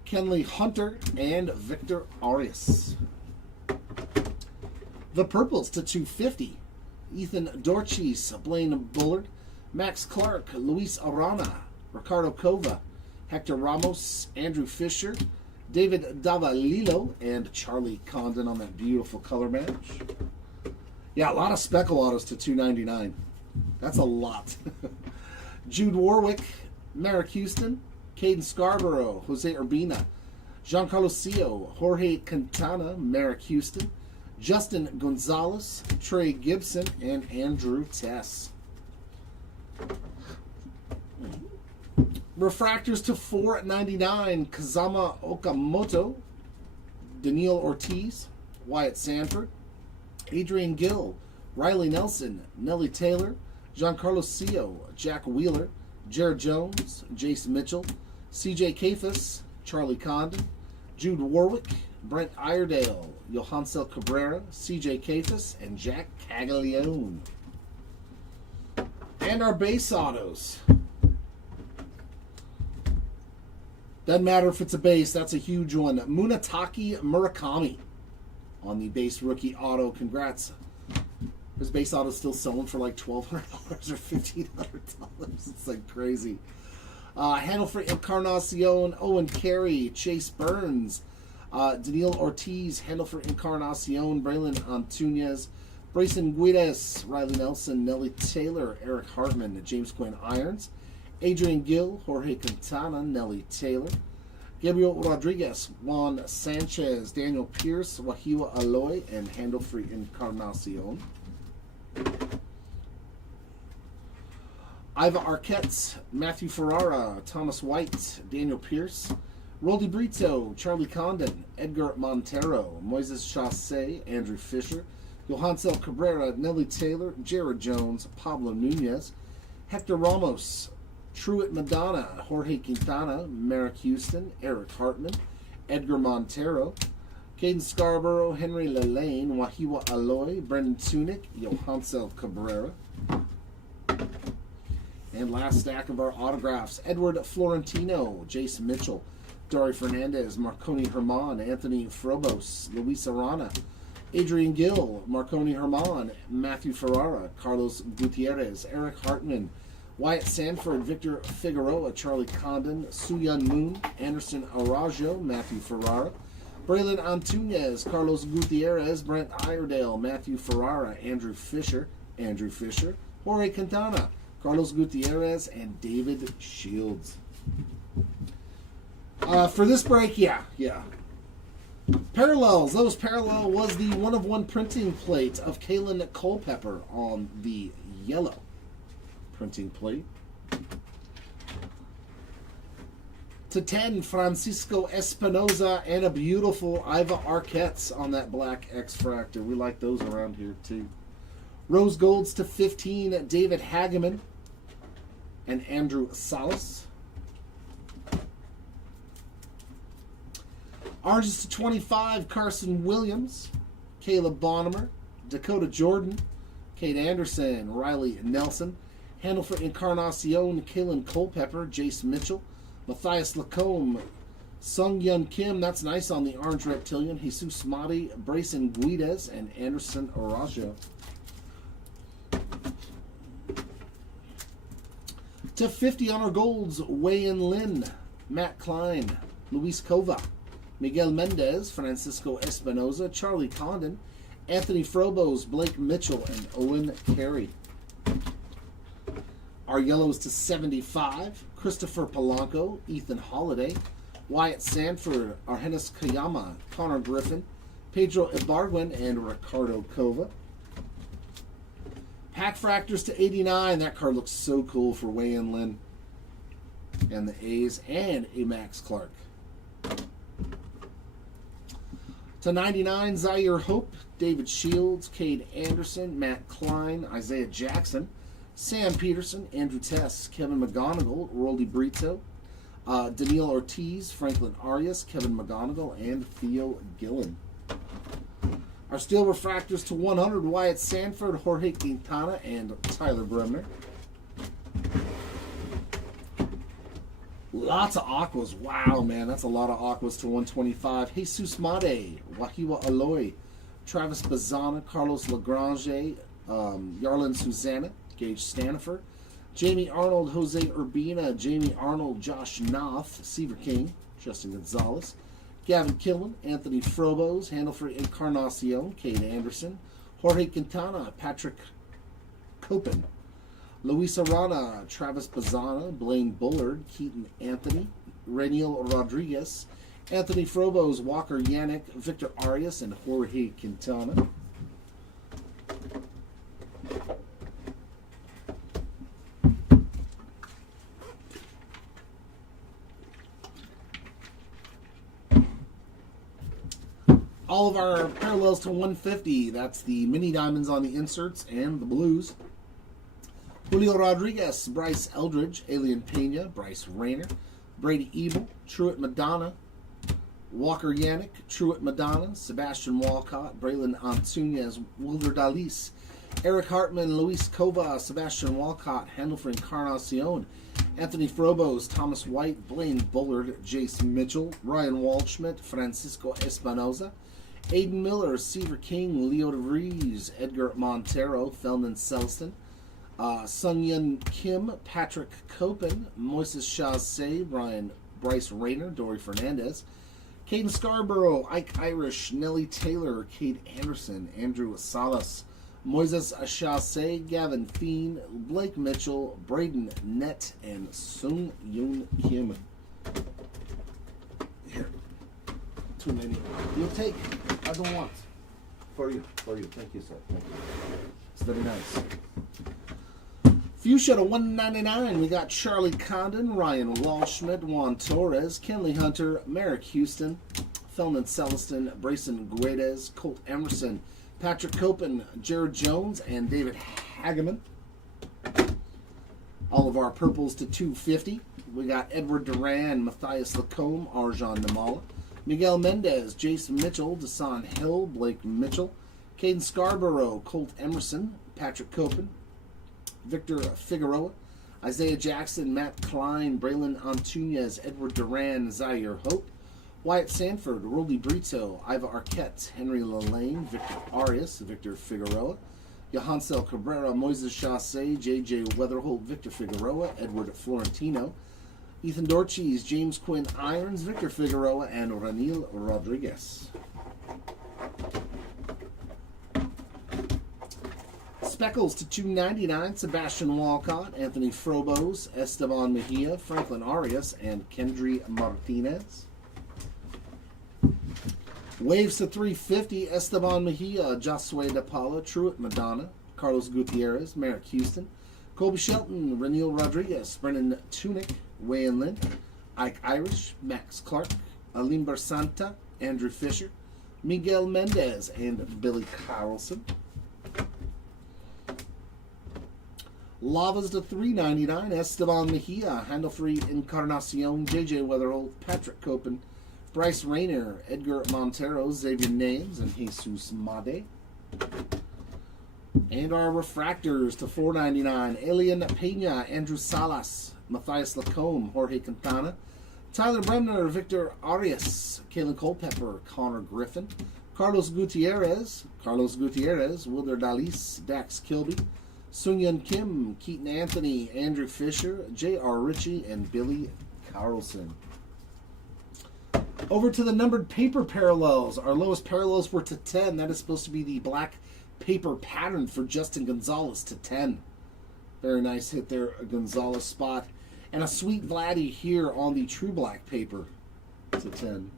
Kenley Hunter, and Victor Arias. The purples to 250. Ethan Dorcheese, Blaine Bullard, Max Clark, Luis Arana, Ricardo Cova, Hector Ramos, Andrew Fisher, David Davalillo, and Charlie Condon on that beautiful color match. Yeah, a lot of speckle autos to 299. That's a lot. Jude Warwick, Merrick Houston, Caden Scarborough, Jose Urbina, Giancarlo Sio, Jorge Quintana, Merrick Houston, Justin Gonzalez, Trey Gibson, and Andrew Tess. Refractors to 499, Kazama Okamoto, Daniil Ortiz, Wyatt Sanford, Adrian Gill, Riley Nelson, Nelly Taylor, Giancarlo Sio, Jack Wheeler, Jared Jones, Jace Mitchell, CJ Kafis, Charlie Condon, Jude Warwick, Brent Iredale, Johansel Cabrera, CJ Cafis, and Jack Caglione. And our base autos. Doesn't matter if it's a base, that's a huge one. Munetaki Murakami on the base rookie auto. Congrats. His base auto is still selling for like $1,200 or $1,500. It's like crazy. Hannover Encarnacion, Owen Carey, Chase Burns, Daniil Ortiz, Hannover Encarnacion, Braylon Antunes, Brayson Guides, Riley Nelson, Nelly Taylor, Eric Hartman, James Quinn Irons, Adrian Gill, Jorge Quintana, Nelly Taylor, Gabriel Rodriguez, Juan Sanchez, Daniel Pierce, Wahiwa Aloy, and Hannover Encarnacion. Iva Arquette, Matthew Ferrara, Thomas White, Daniel Pierce, Roldy Brito, Charlie Condon, Edgar Montero, Moises Chassé, Andrew Fisher, Johansel Cabrera, Nelly Taylor, Jared Jones, Pablo Nunez, Hector Ramos, Truett Madonna, Jorge Quintana, Merrick Houston, Eric Hartman, Edgar Montero, Caden Scarborough, Henry Lelane, Wahiwa Aloy, Brendan Tunick, Johansel Cabrera. And last stack of our autographs, Edward Florentino, Jason Mitchell, Dory Fernandez, Marconi Herman, Anthony Frobos, Luis Arana, Adrian Gill, Marconi Herman, Matthew Ferrara, Carlos Gutierrez, Eric Hartman, Wyatt Sanford, Victor Figueroa, Charlie Condon, Soo-Yun Moon, Anderson Arajo, Matthew Ferrara, Braylon Antunes, Carlos Gutierrez, Brent Iredale, Matthew Ferrara, Andrew Fisher, Jorge Quintana, Carlos Gutierrez, and David Shields. For this break, yeah. Parallels. Those parallel was the 1-of-1 printing plate of Kalen Culpepper on the yellow printing plate. To 10, Francisco Espinoza and a beautiful Iva Arquette on that black X-Fractor. We like those around here too. Rose Golds to 15, David Hageman and Andrew Salas. Oranges to 25, Carson Williams, Caleb Bonnemer, Dakota Jordan, Kate Anderson, Riley Nelson, Hannover Encarnacion, Kalen Culpepper, Jace Mitchell, Matthias Lacombe, Sung Yun Kim, that's nice on the Orange Reptilian, Jesus Madi, Brayson Guides, and Anderson Arajo. To 50 on our golds, Wei-In Lin, Matt Klein, Luis Cova, Miguel Mendez, Francisco Espinoza, Charlie Condon, Anthony Frobos, Blake Mitchell, and Owen Carey. Our yellows to 75, Christopher Polanco, Ethan Holiday, Wyatt Sanford, Argenis Kayama, Connor Griffin, Pedro Ibargüen, and Ricardo Cova. Pack Fractors to 89. That card looks so cool for Wei-In Lin and the A's, and a Max Clark. To 99, Zaire Hope, David Shields, Cade Anderson, Matt Klein, Isaiah Jackson, Sam Peterson, Andrew Tess, Kevin McGonigal, Roldy Brito, Daniil Ortiz, Franklin Arias, Kevin McGonigal, and Theo Gillen. Our steel refractors to 100, Wyatt Sanford, Jorge Quintana, and Tyler Bremner. Lots of aquas. Wow, man, that's a lot of aquas to 125. Jesus Made, Wahiwa Aloy, Travis Bazana, Carlos Lagrange, Yarlin Susanna, Gage Stanifer, Jamie Arnold, Jose Urbina, Jamie Arnold, Josh Knopf, Seaver King, Justin Gonzalez, Gavin Killen, Anthony Frobos, Hannover Encarnacion, Kate Anderson, Jorge Quintana, Patrick Copen, Luis Arana, Travis Bazana, Blaine Bullard, Keaton Anthony, Reniel Rodriguez, Anthony Frobos, Walker Yannick, Victor Arias, and Jorge Quintana. All of our parallels to 150, that's the mini diamonds on the inserts and the blues. Julio Rodriguez, Bryce Eldridge, Alien Pena, Bryce Rayner, Brady Ebel, Truett Madonna, Walker Yannick, Truett Madonna, Sebastian Walcott, Braylon Antunes, Wilder Dalis, Eric Hartman, Luis Cova, Sebastian Walcott, Handle for Encarnacion, Anthony Frobos, Thomas White, Blaine Bullard, Jace Mitchell, Ryan Waldschmidt, Francisco Espinoza, Aiden Miller, Seaver King, Leo DeVries, Edgar Montero, Feldman Selston, Sung Yun Kim, Patrick Copen, Moises Chasse, Bryce Rayner, Dory Fernandez, Caden Scarborough, Ike Irish, Nellie Taylor, Cade Anderson, Andrew Salas, Moises Chasse, Gavin Feen, Blake Mitchell, Braden Nett, and Sung Yun Kim. Here. Too many. You'll take. I don't want. For you. Thank you, sir. Thank you. It's very nice. Fuchsia to 199. We got Charlie Condon, Ryan Walschmidt, Juan Torres, Kenley Hunter, Merrick Houston, Feldman Celestin, Brayson Guedes, Colt Emerson, Patrick Copen, Jared Jones, and David Hageman. All of our purples to 250. We got Edward Duran, Matthias Lacombe, Arjan Namala, Miguel Mendez, Jason Mitchell, Desan Hill, Blake Mitchell, Caden Scarborough, Colt Emerson, Patrick Copen, Victor Figueroa, Isaiah Jackson, Matt Klein, Braylon Antunes, Edward Duran, Zaire Hope, Wyatt Sanford, Roldy Brito, Iva Arquette, Henry Lalaine, Victor Arias, Victor Figueroa, Johansel Cabrera, Moises Chasse, J.J. Weatherholt, Victor Figueroa, Edward Florentino, Ethan Dorches, James Quinn Irons, Victor Figueroa, and Ranil Rodriguez. Speckles to 299, Sebastian Walcott, Anthony Frobos, Esteban Mejia, Franklin Arias, and Kendry Martinez. Waves to 350, Esteban Mejia, Josue De Paula, Truett Madonna, Carlos Gutierrez, Merrick Houston, Colby Shelton, Ranil Rodriguez, Brennan Tunick, Wayan Lynn, Ike Irish, Max Clark, Alim Bersanta, Andrew Fisher, Miguel Mendez, and Billy Carlson. Lavas to 399, Esteban Mejia, Handle Free Encarnacion, JJ Weatherholt, Patrick Copen, Bryce Rayner, Edgar Montero, Xavier Names, and Jesus Made. And our refractors to 499, Alien Pena, Andrew Salas, Matthias Lacombe, Jorge Quintana, Tyler Bremner, Victor Arias, Kalen Culpepper, Connor Griffin, Carlos Gutierrez, Wilder Dalis, Dax Kilby, Sung Yun Kim, Keaton Anthony, Andrew Fisher, J.R. Ritchie, and Billy Carlson. Over to the numbered paper parallels. Our lowest parallels were to 10. That is supposed to be the black paper pattern for Justin Gonzalez to 10. Very nice hit there, a Gonzalez spot. And a sweet Vladdy here on the true black paper to 10.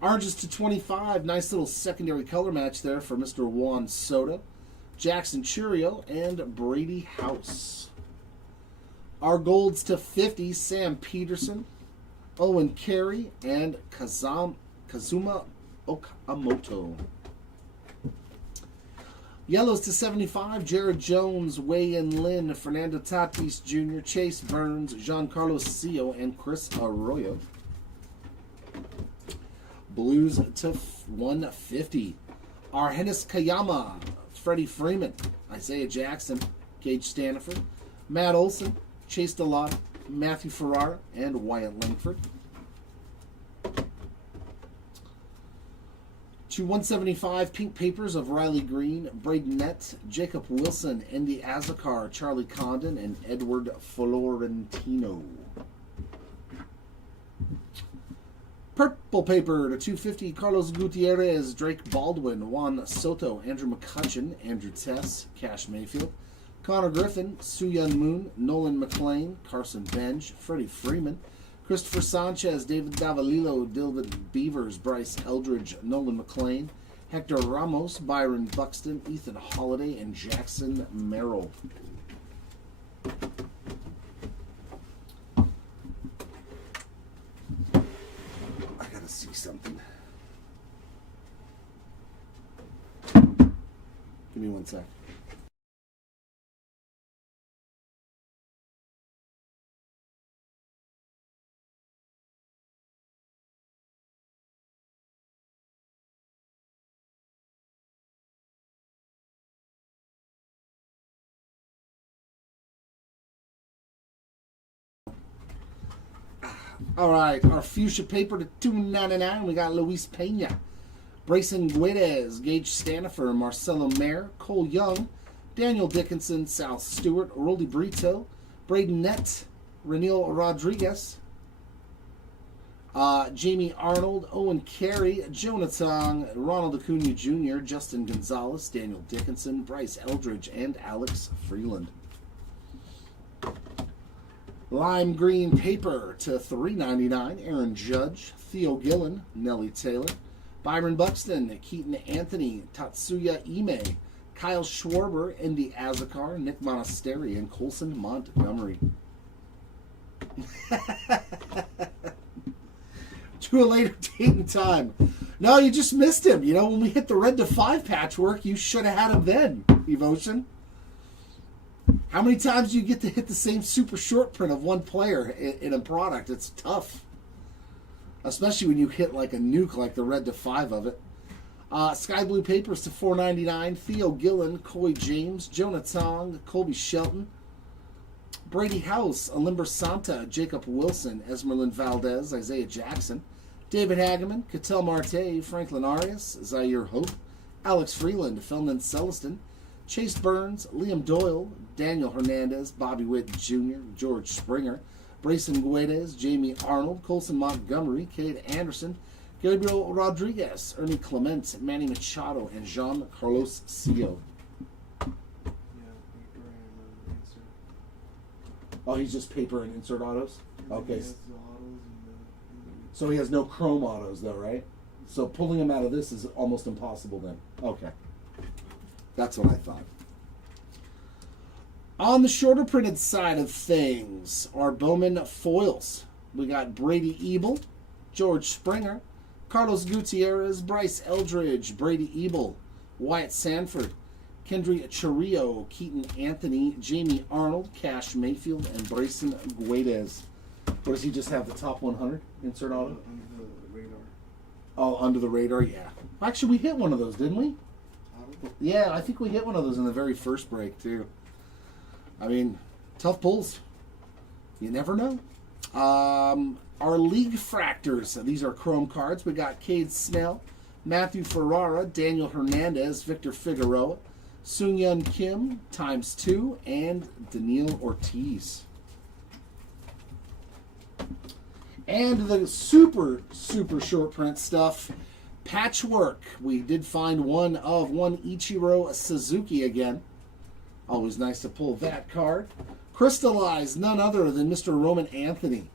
Oranges to 25. Nice little secondary color match there for Mr. Juan Soto, Jackson Churio, and Brady House. Our golds to 50. Sam Peterson, Owen Carey, and Kazuma Okamoto. Yellows to 75, Jared Jones, Wayan Lynn, Fernando Tatis Jr., Chase Burns, Giancarlo Sio, and Chris Arroyo. Blues to 150, Argenis Kayama, Freddie Freeman, Isaiah Jackson, Gage Staniford, Matt Olson, Chase DeLotta, Matthew Ferrara, and Wyatt Langford. To 175, pink papers of Riley Green, Braden Nett, Jacob Wilson, Andy Azakar, Charlie Condon, and Edward Florentino. Purple paper to 250, Carlos Gutierrez, Drake Baldwin, Juan Soto, Andrew McCutcheon, Andrew Tess, Cash Mayfield, Connor Griffin, Soo-Yun Moon, Nolan McLean, Carson Benj, Freddie Freeman, Christopher Sanchez, David Davalillo, Dilbert Beavers, Bryce Eldridge, Nolan McLean, Hector Ramos, Byron Buxton, Ethan Holiday, and Jackson Merrill. I gotta see something. Give me 1 sec. All right, our fuchsia paper to $2.99. We got Luis Pena, Brayson Guedes, Gage Stanifer, Marcelo Mayer, Cole Young, Daniel Dickinson, Sal Stewart, Roldy Brito, Braden Nett, Reniel Rodriguez, Jamie Arnold, Owen Carey, Jonathan, Ronald Acuna Jr., Justin Gonzalez, Daniel Dickinson, Bryce Eldridge, and Alex Freeland. Lime green paper to $3.99. Aaron Judge, Theo Gillen, Nellie Taylor, Byron Buxton, Keaton Anthony, Tatsuya Ime, Kyle Schwarber, Indy Azakar, Nick Monasteri, and Colson Montgomery. To a later date and time. No, you just missed him. You know, when we hit the red to 5 patchwork, you should have had him then, Evotion. How many times do you get to hit the same super short print of one player in a product? It's tough. Especially when you hit like a nuke like the red to 5 of it. Sky Blue Papers to $4.99. Theo Gillen, Coy James, Jonah Tong, Colby Shelton, Brady House, Alimber Santa, Jacob Wilson, Esmeralyn Valdez, Isaiah Jackson, David Hageman, Cattell Marte, Franklin Arias, Zaire Hope, Alex Freeland, Felman Celestin, Chase Burns, Liam Doyle, Daniel Hernandez, Bobby Witt Jr., George Springer, Brayson Guedes, Jamie Arnold, Colson Montgomery, Cade Anderson, Gabriel Rodriguez, Ernie Clement, Manny Machado, and Jean CarlosCio. Oh, he's just paper and insert autos? Okay. So he has no chrome autos, though, right? So pulling him out of this is almost impossible then. Okay. That's what I thought. On the shorter printed side of things, our Bowman foils. We got Brady Ebel, George Springer, Carlos Gutierrez, Bryce Eldridge, Brady Ebel, Wyatt Sanford, Kendry Chirillo, Keaton Anthony, Jamie Arnold, Cash Mayfield, and Brayson Guedes. What does he just have, the top 100? Insert auto? Under the radar. Oh, under the radar, yeah. Actually, we hit one of those, didn't we? Yeah, I think we hit one of those in the very first break, too. I mean, tough pulls. You never know. Our League Fractors. These are chrome cards. We got Cade Snell, Matthew Ferrara, Daniel Hernandez, Victor Figueroa, Soon Yun Kim, ×2, and Daniil Ortiz. And the super, super short print stuff. Patchwork. We did find one Ichiro Suzuki again. Always nice to pull that card. Crystallized, none other than Mr. Roman Anthony.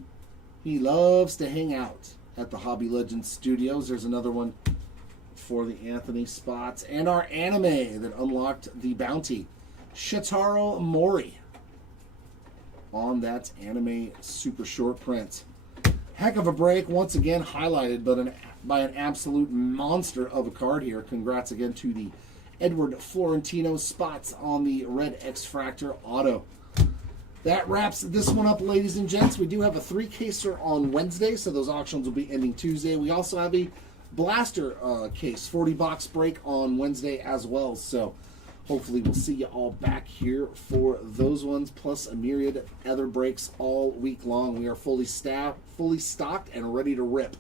He loves to hang out at the Hobby Legends Studios. There's another one for the Anthony spots. And our anime that unlocked the bounty, Shotaro Mori, on that anime super short print. Heck of a break, once again highlighted by an absolute monster of a card here. Congrats again to the Edward Florentino spots on the red X-Fractor auto. That wraps this one up, ladies and gents. We do have a 3-caser on Wednesday, so those auctions will be ending Tuesday. We also have a blaster case, 40-box break on Wednesday as well. So hopefully we'll see you all back here for those ones, plus a myriad of other breaks all week long. We are fully stocked and ready to rip.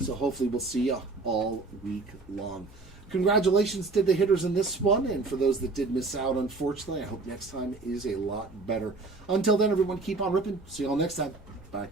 So hopefully we'll see you all week long. Congratulations to the hitters in this one, and for those that did miss out, unfortunately, I hope next time is a lot better. Until then, everyone, keep on ripping. See you all next time. Bye.